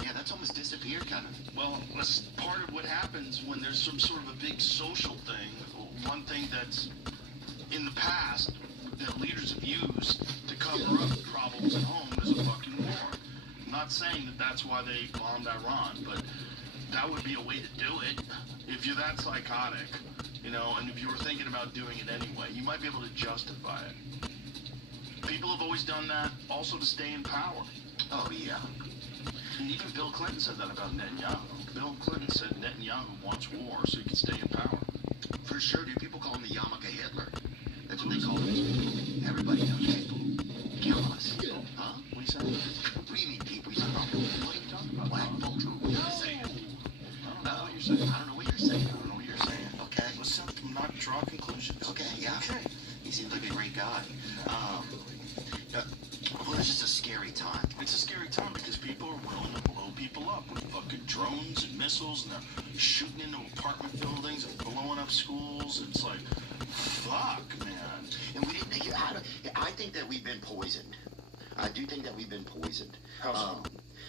Yeah, that's almost disappeared, kind of. Well, that's part of what happens when there's some sort of a big social thing. One thing that's in the past that leaders have used to cover up problems at home is a fucking war. I'm not saying that that's why they bombed Iran, but that would be a way to do it. If you're that psychotic, you know, and if you were thinking about doing it anyway, you might be able to justify it. People have always done that also to stay in power. Oh, yeah. And even Bill Clinton said that about Netanyahu. Bill Clinton said Netanyahu wants war so he can stay in power. For sure, dude. People call him the yarmulke Hitler. That's what they call him. Everybody knows people. Kill us. Huh? What are you saying? What do you mean, people? What are you talking about? Black folks. What are you saying? I don't know what you're saying. I don't know what you're saying. I don't know what you're saying. Okay. Let's not draw conclusions. Okay, yeah. Okay. He seems like a great guy. Well, it's just a scary time. It's a scary time because people are willing to blow people up with fucking drones and missiles, and they're shooting into apartment buildings and blowing up schools. It's like, fuck, man. And we didn't think I think that we've been poisoned. I do think that we've been poisoned. How so?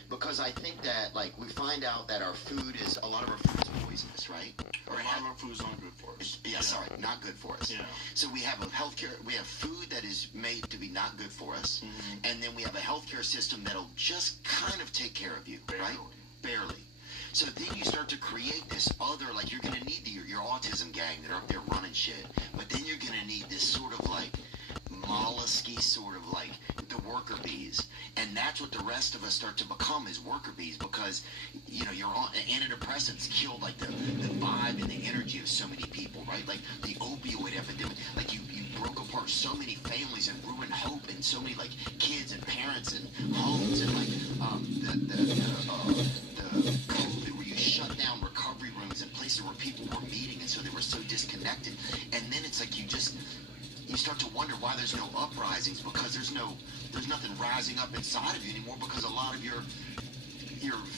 Because I think that, like, we find out that our food is, a lot of our food is poisonous, right? A lot of our food is not good for us. Yeah, sorry, not good for us. Yeah. So we have we have food that is made to be not good for us, and then we have a healthcare system that'll just kind of take care of you, right? Barely. So then you start to create this other, like, you're going to need your autism gang that are up there running shit, but then you're going to need this sort of, like, mollusky sort of, like, the worker bees. And that's what the rest of us start to become, is worker bees, because, you know, your antidepressants killed, like, the vibe and the energy of so many people, right? Like, the opioid epidemic. Like, you broke apart so many families and ruined hope and so many, like, kids and parents and homes and, like, the COVID, where you shut down recovery rooms and places where people were meeting, and so they were so disconnected. And then it's like you start to wonder why there's no uprisings, because there's nothing rising up inside of you anymore, because a lot of your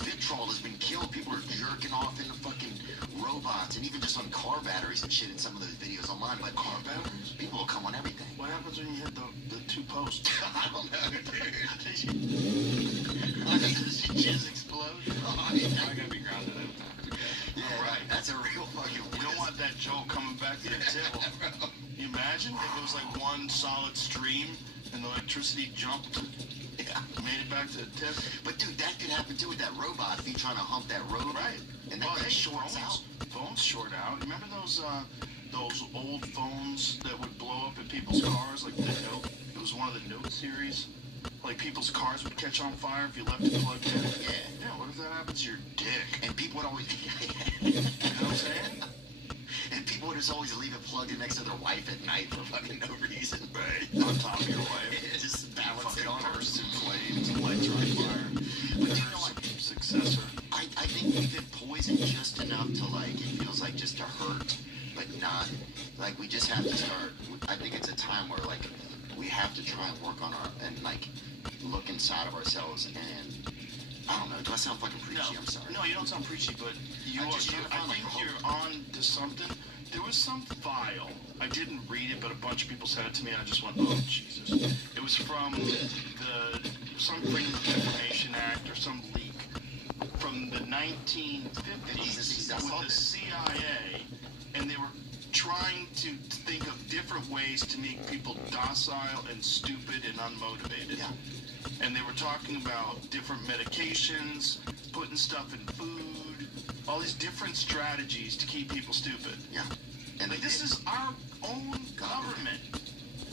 vitriol has been killed. People are jerking off into fucking robots, and even just on car batteries and shit in some of those videos online. But car batteries? People will come on everything. What happens when you hit the two posts? I don't know, dude. Does your jizz explode? I gotta be grounded every time. Yeah, right. That's a real fucking... You don't want that joke coming back to your tip. You imagine if it was like one solid stream and the electricity jumped, made it back to the tip. But dude, that could happen too with that robot if you're trying to hump that road. Right. And that guy shorts out. Phones short out. Remember those old phones that would blow up in people's cars, like the Note? It was one of the Note series. Like, people's cars would catch on fire if you left it plugged in. Yeah, what if that happens to your dick? And people would always... You know what I'm saying? And people would just always leave it plugged in next to their wife at night for fucking no reason. Right. On top of your wife. Yeah, just balance it on bursts in flames and lights are on fire. But you know what? Successor. I think we've been poisoned just enough to, like, it feels like just to hurt, but not. Like, we just have to start... I think it's a time where, like, we have to try and work on and like look inside of ourselves and I don't know. Do I sound fucking preachy? I'm sorry. No, you don't sound preachy, but I think you're on to something. There was some file. I didn't read it, but a bunch of people sent it to me, and I just went, oh, Jesus. It was from some Freedom of Information Act or some leak from the 1950s with the CIA, and they were trying to think of different ways to make people docile and stupid and unmotivated. Yeah. And they were talking about different medications, putting stuff in food, all these different strategies to keep people stupid. Yeah. And like, this is our own government.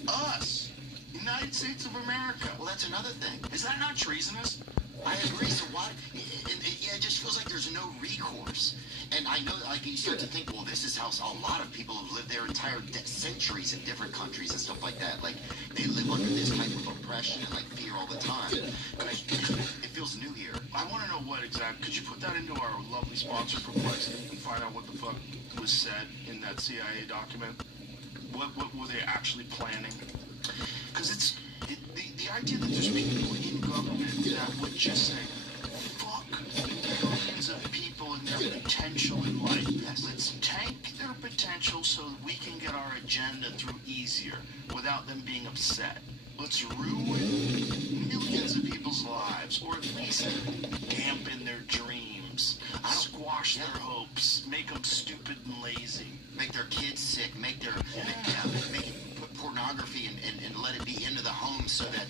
Us. United States of America. Well, that's another thing. Is that not treasonous? I agree. So why? It just feels like there's no recourse. And I know, like, you start to think, well, this is how a lot of people have lived their entire centuries in different countries and stuff like that. Like, they live under this type of oppression and, like, fear all the time. But it feels new here. I want to know what exactly. Could you put that into our lovely sponsor Perplexity and find out what the fuck was said in that CIA document? What were they actually planning? Because the idea that there's people in government that would just say, fuck millions of people and their potential in life. Let's tank their potential so that we can get our agenda through easier without them being upset. Let's ruin millions of people's lives, or at least dampen their dreams, squash their hopes, make them stupid and lazy. Make their kids sick, make put pornography and let it be into the home so that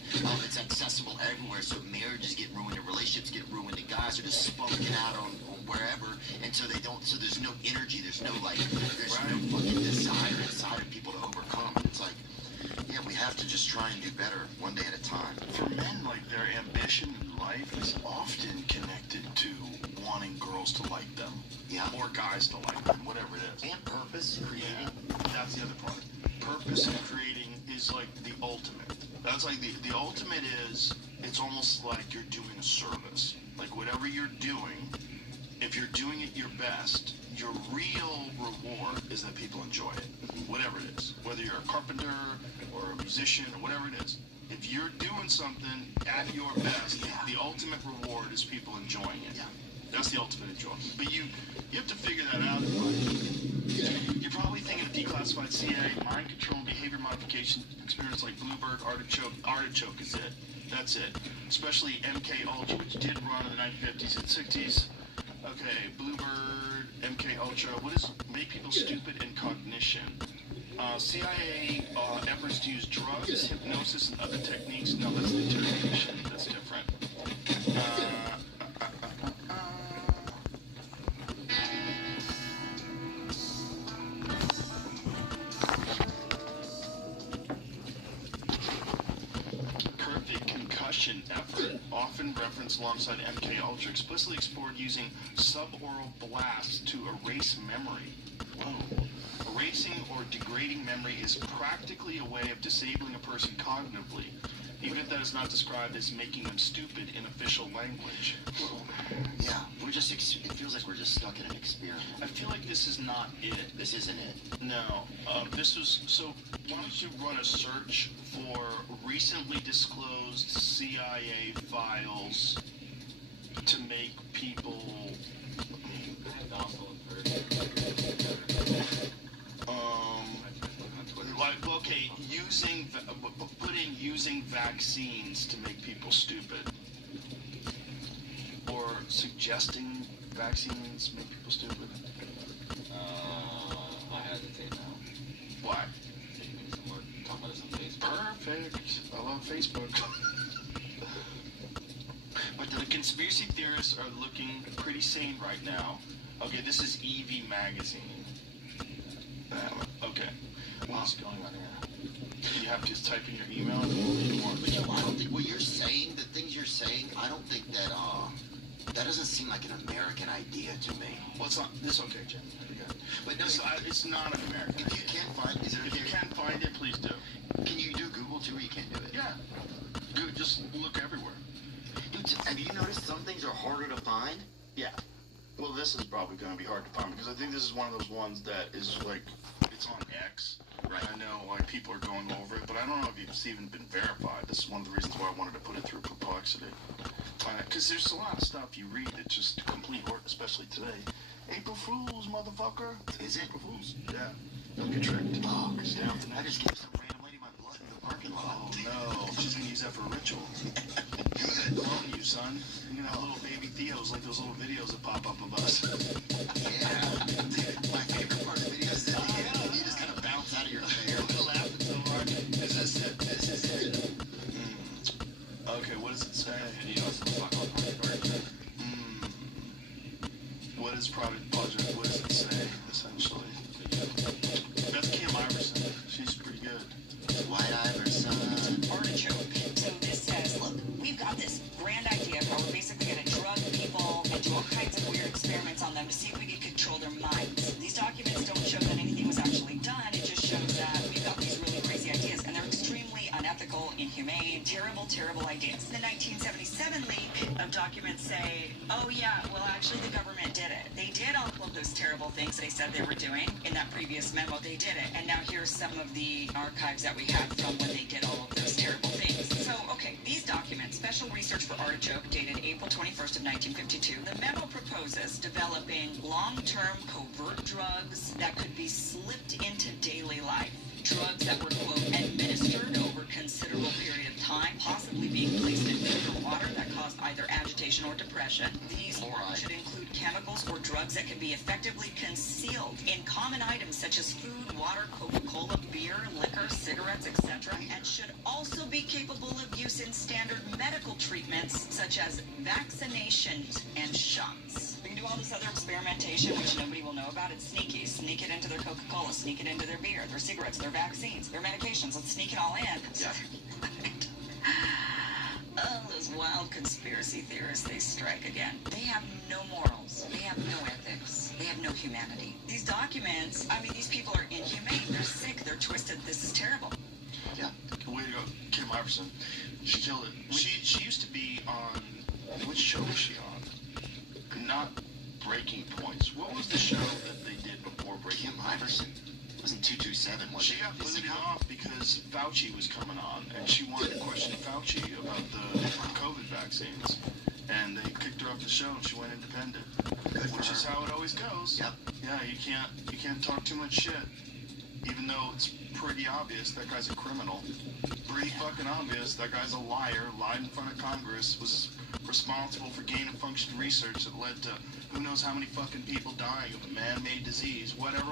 it's accessible everywhere, so marriages get ruined and relationships get ruined and guys are just spunking out on wherever, and so there's no energy, there's no fucking desire inside of people to overcome. It's like, yeah, we have to just try and do better one day at a time. For men, like, their ambition in life is often connected to wanting girls to like them. Yeah. Or guys to like them, whatever it is. And purpose, creating. Yeah, that's the other part. Purpose and creating is like the ultimate. That's like the ultimate is, it's almost like you're doing a service. Like, whatever you're doing, if you're doing it your best, your real reward is that people enjoy it. Whatever it is. Whether you're a carpenter or a musician or whatever it is. If you're doing something at your best, the ultimate reward is people enjoying it. Yeah. That's the ultimate enjoyment. But you have to figure that out in life. You're probably thinking of declassified CIA, mind control, and behavior modification experience like Bluebird, Artichoke. Artichoke is it. That's it. Especially MK Ultra, which did run in the 1950s and 60s. Okay, Bluebird, MK Ultra. What is make people stupid and cognition? CIA efforts to use drugs, hypnosis, and other techniques. No, that's interrogation. That's different. Effort, often referenced alongside MK Ultra, explicitly explored using suboral blasts to erase memory. Whoa. Erasing or degrading memory is practically a way of disabling a person cognitively, even if that is not described as making them stupid in official language. Yeah, it feels like we're just stuck in an experiment. I feel like this is not it. This isn't it. No. So why don't you run a search for recently disclosed CIA files to make people put in using vaccines to make people stupid, or suggesting vaccines make people stupid. I hesitate now. Why? Talk about this on Facebook. Perfect. I love Facebook. But the conspiracy theorists are looking pretty sane right now. Okay, this is EV Magazine. Okay. What's going on here? You have to just type in your email and you want. But I don't think what you're saying, the things you're saying, I don't think that that doesn't seem like an American idea to me. Well, it's not. It's okay, Jim. But no, it's not an American idea. If you can't find, if you can find it, please do. Can you do Google too, or you can't do it? Yeah. Just look everywhere. Dude, have you noticed some things are harder to find? Yeah. Well, this is probably going to be hard to find because I think this is one of those ones that is like, it's on X. Right. I know, like, people are going over it, but I don't know if it's even been verified. This is one of the reasons why I wanted to put it through Perplexity. Because there's a lot of stuff you read that just complete work, especially today. April Fools, motherfucker. Is it? April Fools. Yeah. Don't get tricked. Oh, down tonight. I just gave some random lady my blood in the parking lot. Oh, no. She's going to use that for a ritual. Good. Clone you, son. You're going to have little baby Theos like those little videos that pop up of us. Yeah. My favorite part of the videos is at the end. You just kind of bounce out of your chair. Laughing so hard. Is this it? This is it. Okay, what does it say? What is Project? What does it say, essentially? That's Kim Iverson. She's pretty good. White Iverson. Artichoke. So this says, look, we've got this grand idea of how we're basically going to drug people and do all kinds of weird experiments on them to see if we can control their minds. These documents don't show that anything was actually done. It just shows that we've got these really crazy ideas, and they're extremely unethical, inhumane, terrible, terrible ideas. The 1977 leak of documents say, oh yeah, well actually the government did it. They did all of those terrible things they said they were doing. In that previous memo, they did it. And now here's some of the archives that we have from when they did all of those terrible things. So, okay, these documents, Special Research for Artichoke, dated April 21st of 1952. The memo proposes developing long-term covert drugs that could be slipped into daily life. Drugs that were, quote, administered over a considerable period of time, possibly being placed in food or water that caused either agitation or depression. These should include chemicals or drugs that can be effectively concealed in common items such as food, water, Coca-Cola, beer, liquor, cigarettes, etc., and should also be capable of use in standard medical treatments such as vaccinations and shots. We can do all this other experimentation, which nobody will know about. It's sneaky. Sneak it into their Coca-Cola, sneak it into their beer, their cigarettes, their vaccines, their medications. Let's sneak it all in. Yeah. Oh, those wild conspiracy theorists, they strike again. They have no morals. They have no ethics. They have no humanity. These documents, I mean, these people are inhumane. They're sick. They're twisted. This is terrible. Yeah. Way to go, Kim Iverson. She killed it. She used to be on, which show was she on? Not Breaking Points. What was the show that they did before Breaking Kim Iverson? It wasn't 227, was it? She got booted off because Fauci was coming on, and she wanted to question Fauci about the COVID vaccines. And they kicked her off the show, and she went independent. Which is how it always goes. Yep. Yeah, you can't talk too much shit. Even though it's pretty obvious that guy's a criminal. Pretty fucking obvious that guy's a liar, lied in front of Congress, was responsible for gain-of-function research that led to who knows how many fucking people dying of a man-made disease, whatever.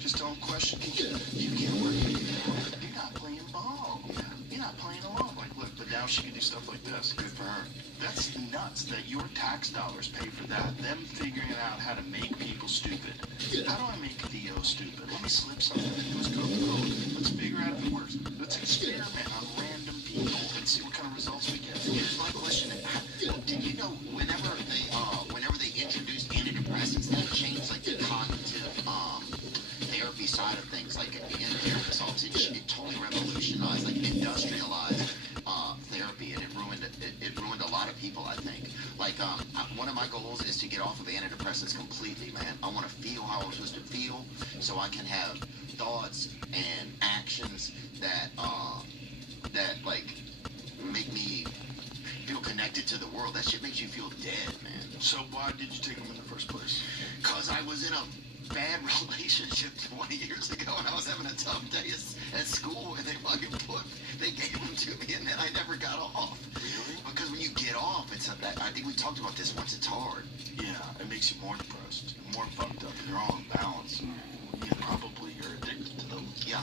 Just don't question it. You can't work anymore. You're not playing ball. You're not playing along. Like, look, but now she can do stuff like this. Good for her. That's nuts that your tax dollars pay for that. Them figuring out how to make people stupid. How do I make Theo stupid? Let me slip something into his Coca-Cola. Let's figure out if it works. Let's experiment on random people and see what kind of results we get. Here's my question. Did you know whenever they introduced antidepressants, that changed like the cognitive therapy side of things, like in therapy results, it totally revolutionized, like industrialized therapy, and it ruined a lot of people, I think. Like one of my goals is to get off of antidepressants completely, man. I want to feel how I'm supposed to feel, so I can have thoughts and actions that like make me feel connected to the world. That shit makes you feel dead, man. So why did you take them in the first place? Because I was in a bad relationship 20 years ago, and I was having a tough day at school, and they gave them to me, and then I never got off. Really? Because when you get off, I think we talked about this once, it's hard. Yeah, it makes you more depressed, more fucked up, and you're all imbalanced. Probably you're addicted to them. Yeah.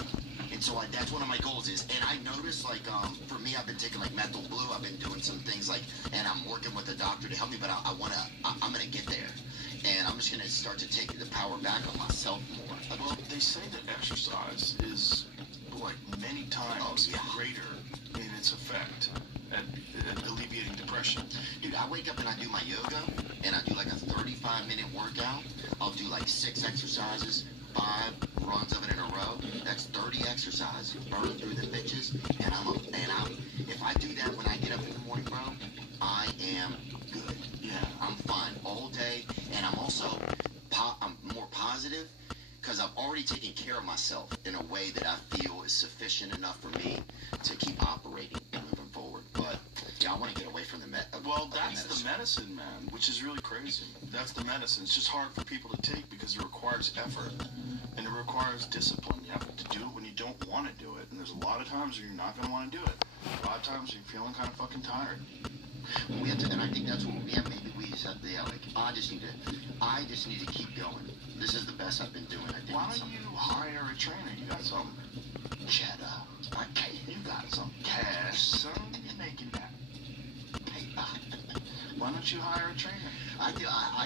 And so that's one of my goals is, and I noticed, like, for me, I've been taking, like, Mental Blue. I've been doing some things, like, and I'm working with a doctor to help me, but I'm going to get there. And I'm just going to start to take the power back on myself more. Well, they say that exercise is, like, many times greater in its effect at alleviating depression. Dude, I wake up and I do my yoga, and I do, like, a 35-minute workout. I'll do, like, 6 exercises, 5 runs of it in a row. That's 30 exercises. Burn through the bitches, and if I do that when I get up in the morning, bro, I am good. Yeah, I'm fine all day, and I'm because I've already taken care of myself in a way that I feel is sufficient enough for me to keep operating and moving forward. But yeah, I want to get away from the Well, that's the medicine, man, which is really crazy. That's the medicine. It's just hard for people to take because it requires effort and it requires discipline. You have to do it when you don't want to do it, and there's a lot of times where you're not going to want to do it. A lot of times you're feeling kind of fucking tired. Well, we have to, and I think that's what we have. Maybe we just have to, like, I just need to keep going. This is the best I've been doing. I think. Why don't you hire a trainer? You got some cheddar. Okay, you got some cash, son. You're making that paper. Why don't you hire a trainer? I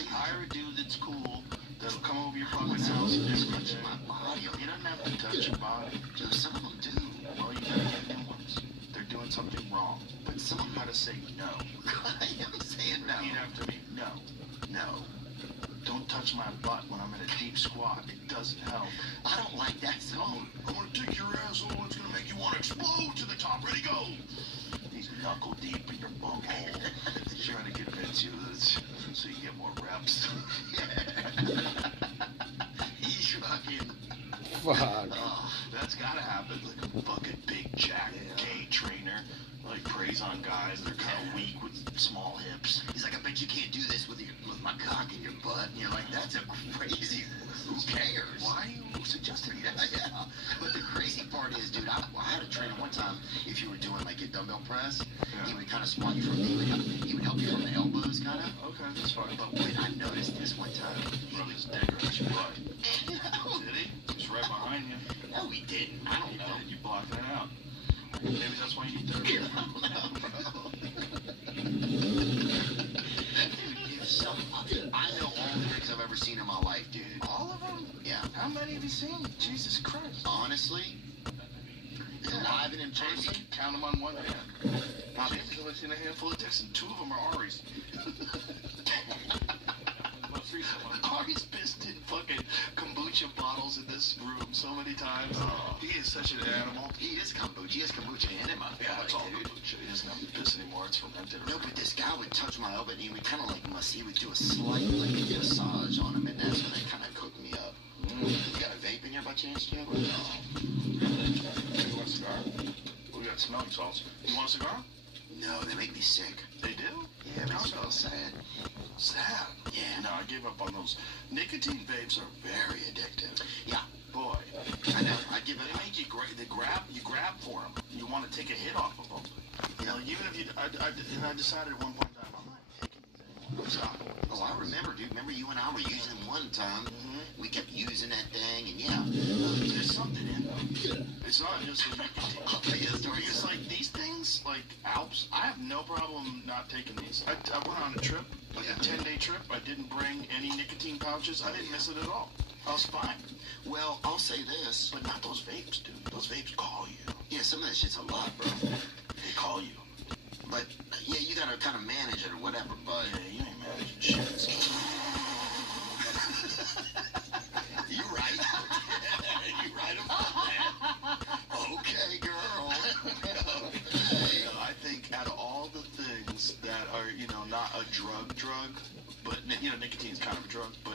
hire a dude that's cool. That'll come over your fucking house and just touch my body. You don't have to touch your body. Some of them do. Well, you gotta get new ones. They're doing something wrong. But someone gotta say no. I am saying no. Repeat after me. No. No. Don't touch my butt when I'm in a deep squat. It doesn't help. I don't like that song. I'm gonna take your asshole. It's gonna make you want to explode to the top. Ready, go. He's knuckle deep in your bum hole. He's trying to convince you that it's so you get more reps. He's fucking. Fuck. That's gotta happen. Like a fucking big jack gay trainer. Like preys on guys that are kind of weak with small hips. He's like, I bet you can't do this with my cock in your butt. And you're like, that's a crazy. Who cares? Why are you suggesting that? Yeah. But the crazy part is, dude, I had a trainer one time. If you were doing like a dumbbell press, he would kind of squat you from he would help you from the elbows, kind of. Okay, that's fine. But when I noticed this one time, he rubbed his digger at your butt. Did he? He was right behind you. No, he didn't. I don't know. You blocked that out. Maybe that's why you need therapy. I know all the tricks I've ever seen in my life, dude. All of them? Yeah. How many have you seen? Jesus Christ. Honestly, live and in person, count them on one hand. James only seen a handful of dicks, and 2 of them are Ari's. Most recent one. Ari's pissed in fucking kombucha bottles in this room so many times. He is such an animal. He is kombucha. He has kombucha in him. Yeah, it's all kombucha. He doesn't have to piss anymore. It's fermented. No, but this guy would touch my elbow, and he would kind of like he would do a slight like massage on him, and that's when it kind of cooked me up. You got a vape in here by chance, Jim? No. You want a cigar? We got smelling salts. You want a cigar? No, they make me sick. They do? Yeah, it makes me feel sad. Sad? Yeah. No, I gave up on those. Nicotine vapes are very addictive. Yeah. Boy. I know. I give it. They make you you grab for them. You want to take a hit off of them. You know, even if you, I decided at one point in time, I'm not taking these anymore. Stop. Oh, I remember, dude. Remember you and I were using them one time. We kept using that thing, and yeah. There's something in them. It's not just the nicotine. I'll tell you a story. It's like these things, like Alps, I have no problem not taking these. I went on a trip, like a 10-day trip. I didn't bring any nicotine pouches. I didn't miss it at all. I was fine. Well, I'll say this. But not those vapes, dude. Those vapes call you. Yeah, some of that shit's a lot, bro. They call you. But, yeah, you gotta kind of manage it or whatever, but... Yeah, you ain't managing shit. You're right. You're right about that. Okay, girl. You know, I think out of all the things that are, not a drug, but, nicotine's kind of a drug, but,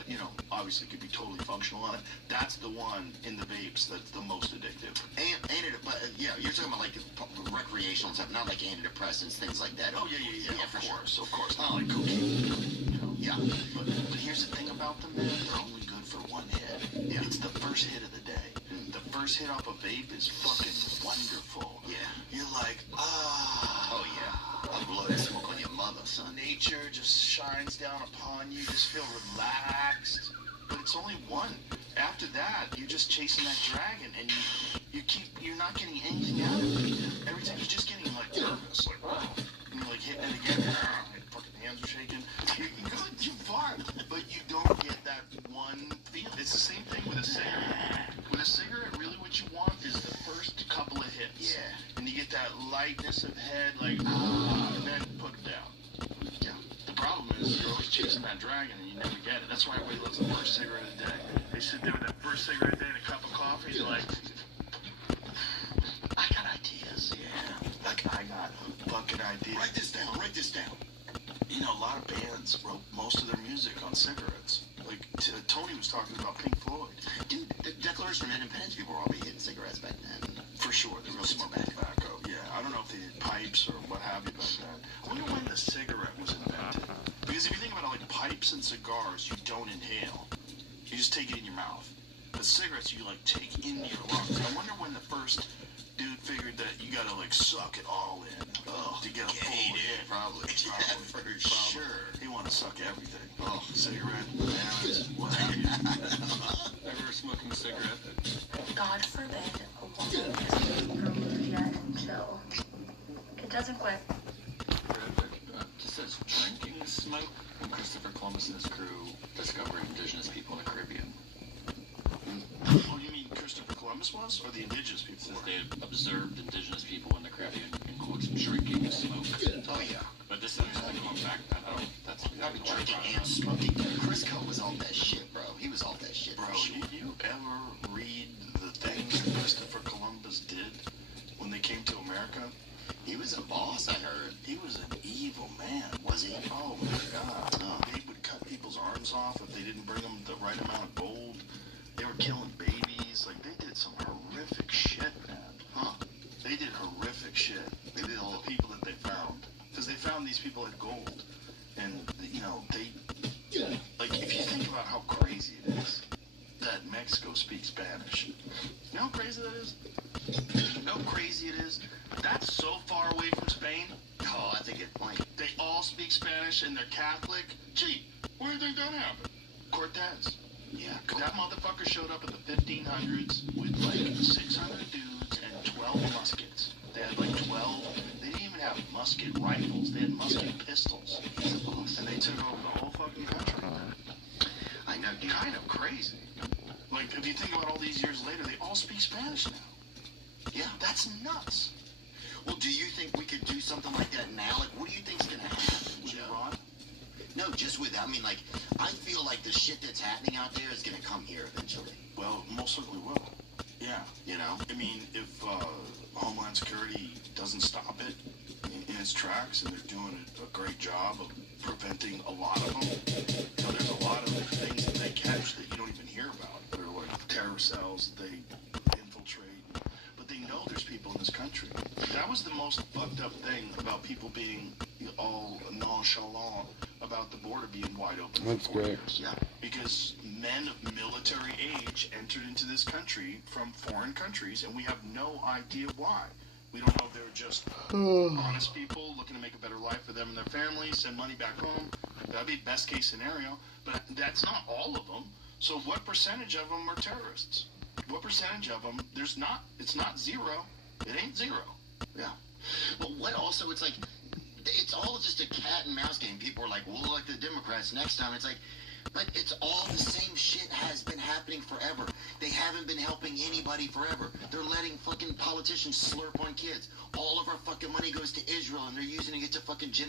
obviously could be totally functional on it. That's the one in the vapes that's the most addictive. Yeah, you're talking about, like, recreational stuff, not like antidepressants, things like that. Oh, yeah, of course. Not like cocaine. Yeah. But here's the thing about them, man. They're only good for one hit. Yeah. It's the first hit of the day. The first hit off a vape is fucking wonderful. Yeah. You're like, oh yeah. I'll blow that smoke on your mother, son. Nature just shines down upon you. You just feel relaxed. But it's only one. After that, you're just chasing that dragon, and you're not getting anything out of it. Every time you're just getting like nervous, like, and you're like hitting it again. Fucking hands are shaking. You're good, you're fine, but you don't get that one feel. It's the same thing with a cigarette. With a cigarette, really what you want is the first couple of hits. Yeah. And you get that lightness of head, like, and then put it down. Yeah. The problem is you're always chasing that dragon and you never get it. That's why everybody loves the first cigarette of the day. They sit there with that first cigarette a day and a cup of coffee. They're like, I got ideas. Yeah. Like, I got fucking ideas. Write this down. A lot of bands wrote most of their music on cigarettes. Like, Tony was talking about Pink Floyd. Dude, Tourists from Independence people were all be hitting cigarettes back then. For sure, they were smoking tobacco. Yeah, I don't know if they did pipes or what have you back then. I wonder when the cigarette was invented. Because if you think about it, like pipes and cigars, you don't inhale. You just take it in your mouth. But cigarettes, you like take into your lungs. I wonder when the first dude figured that you gotta like suck it all in to get a full hit. Probably. Yeah, for sure. He wanted to suck everything. Oh, cigarette, bananas, what have you. Ever smoking a cigarette? God forbid a woman is removed yet until it doesn't quit. Just says drinking smoke when Christopher Columbus and his crew discovered indigenous people in the Caribbean. Oh, you mean Christopher Columbus was, or the indigenous people? Says they had observed indigenous people in the Caribbean, in quotes, drinking smoke. Oh yeah. But this is going back. That's I've been drinking and smoking. Crisco was off that shit, bro. He was off that shit. Bro, did you ever read the things that Christopher Columbus did when they came to America? He was a boss, I heard. He was an evil man. Was he? Oh my God. They would cut people's arms off if they didn't bring them the right amount of gold. They were killing babies. Like, they did some horrific shit, man. Huh? They did horrific shit. They did all the people that they found. Because they found these people had gold. And, you know, like, if you think about how crazy it is that Mexico speaks Spanish. You know how crazy that is? You know how crazy it is? That's so far away from Spain. Oh, that's a good point. They all speak Spanish and they're Catholic. Gee, where do you think that happened? Cortez. Yeah. That motherfucker showed up in the 1500s with like 600 dudes and 12 muskets. They had like 12. They didn't even have musket rifles. They had musket pistols. And they took over the whole fucking country. I know, dude. Kind of crazy. Like, if you think about all these years later, they all speak Spanish now. Yeah. That's nuts. Well, do you think we could do something like that now? Like, what do you think's gonna happen? With Iran? No, just with, I mean, like, I feel like the shit that's happening out there is gonna come here eventually. Well, most certainly will. Yeah. You know? I mean, if Homeland Security doesn't stop it in its tracks, and they're doing a great job of preventing a lot of them, you know, there's a lot of things that they catch that you don't even hear about. They're like terror cells that they infiltrate. But they know there's people in this country. That was the most fucked up thing about people being all nonchalant about the border being wide open That's for 4 great. years. Yeah. Because men of military age entered into this country from foreign countries, and we have no idea why. We don't know if they were just honest people looking to make a better life for them and their families, send money back home. That'd be best case scenario. But that's not all of them. So what percentage of them are terrorists? What percentage of them? It's not zero. It ain't zero. Yeah. But what also, it's like, it's all just a cat and mouse game. People are like, we'll elect the Democrats next time. It's like, but it's all the same shit has been happening forever. They haven't been helping anybody forever. They're letting fucking politicians slurp on kids. All of our fucking money goes to Israel, and they're using it to fucking genocide.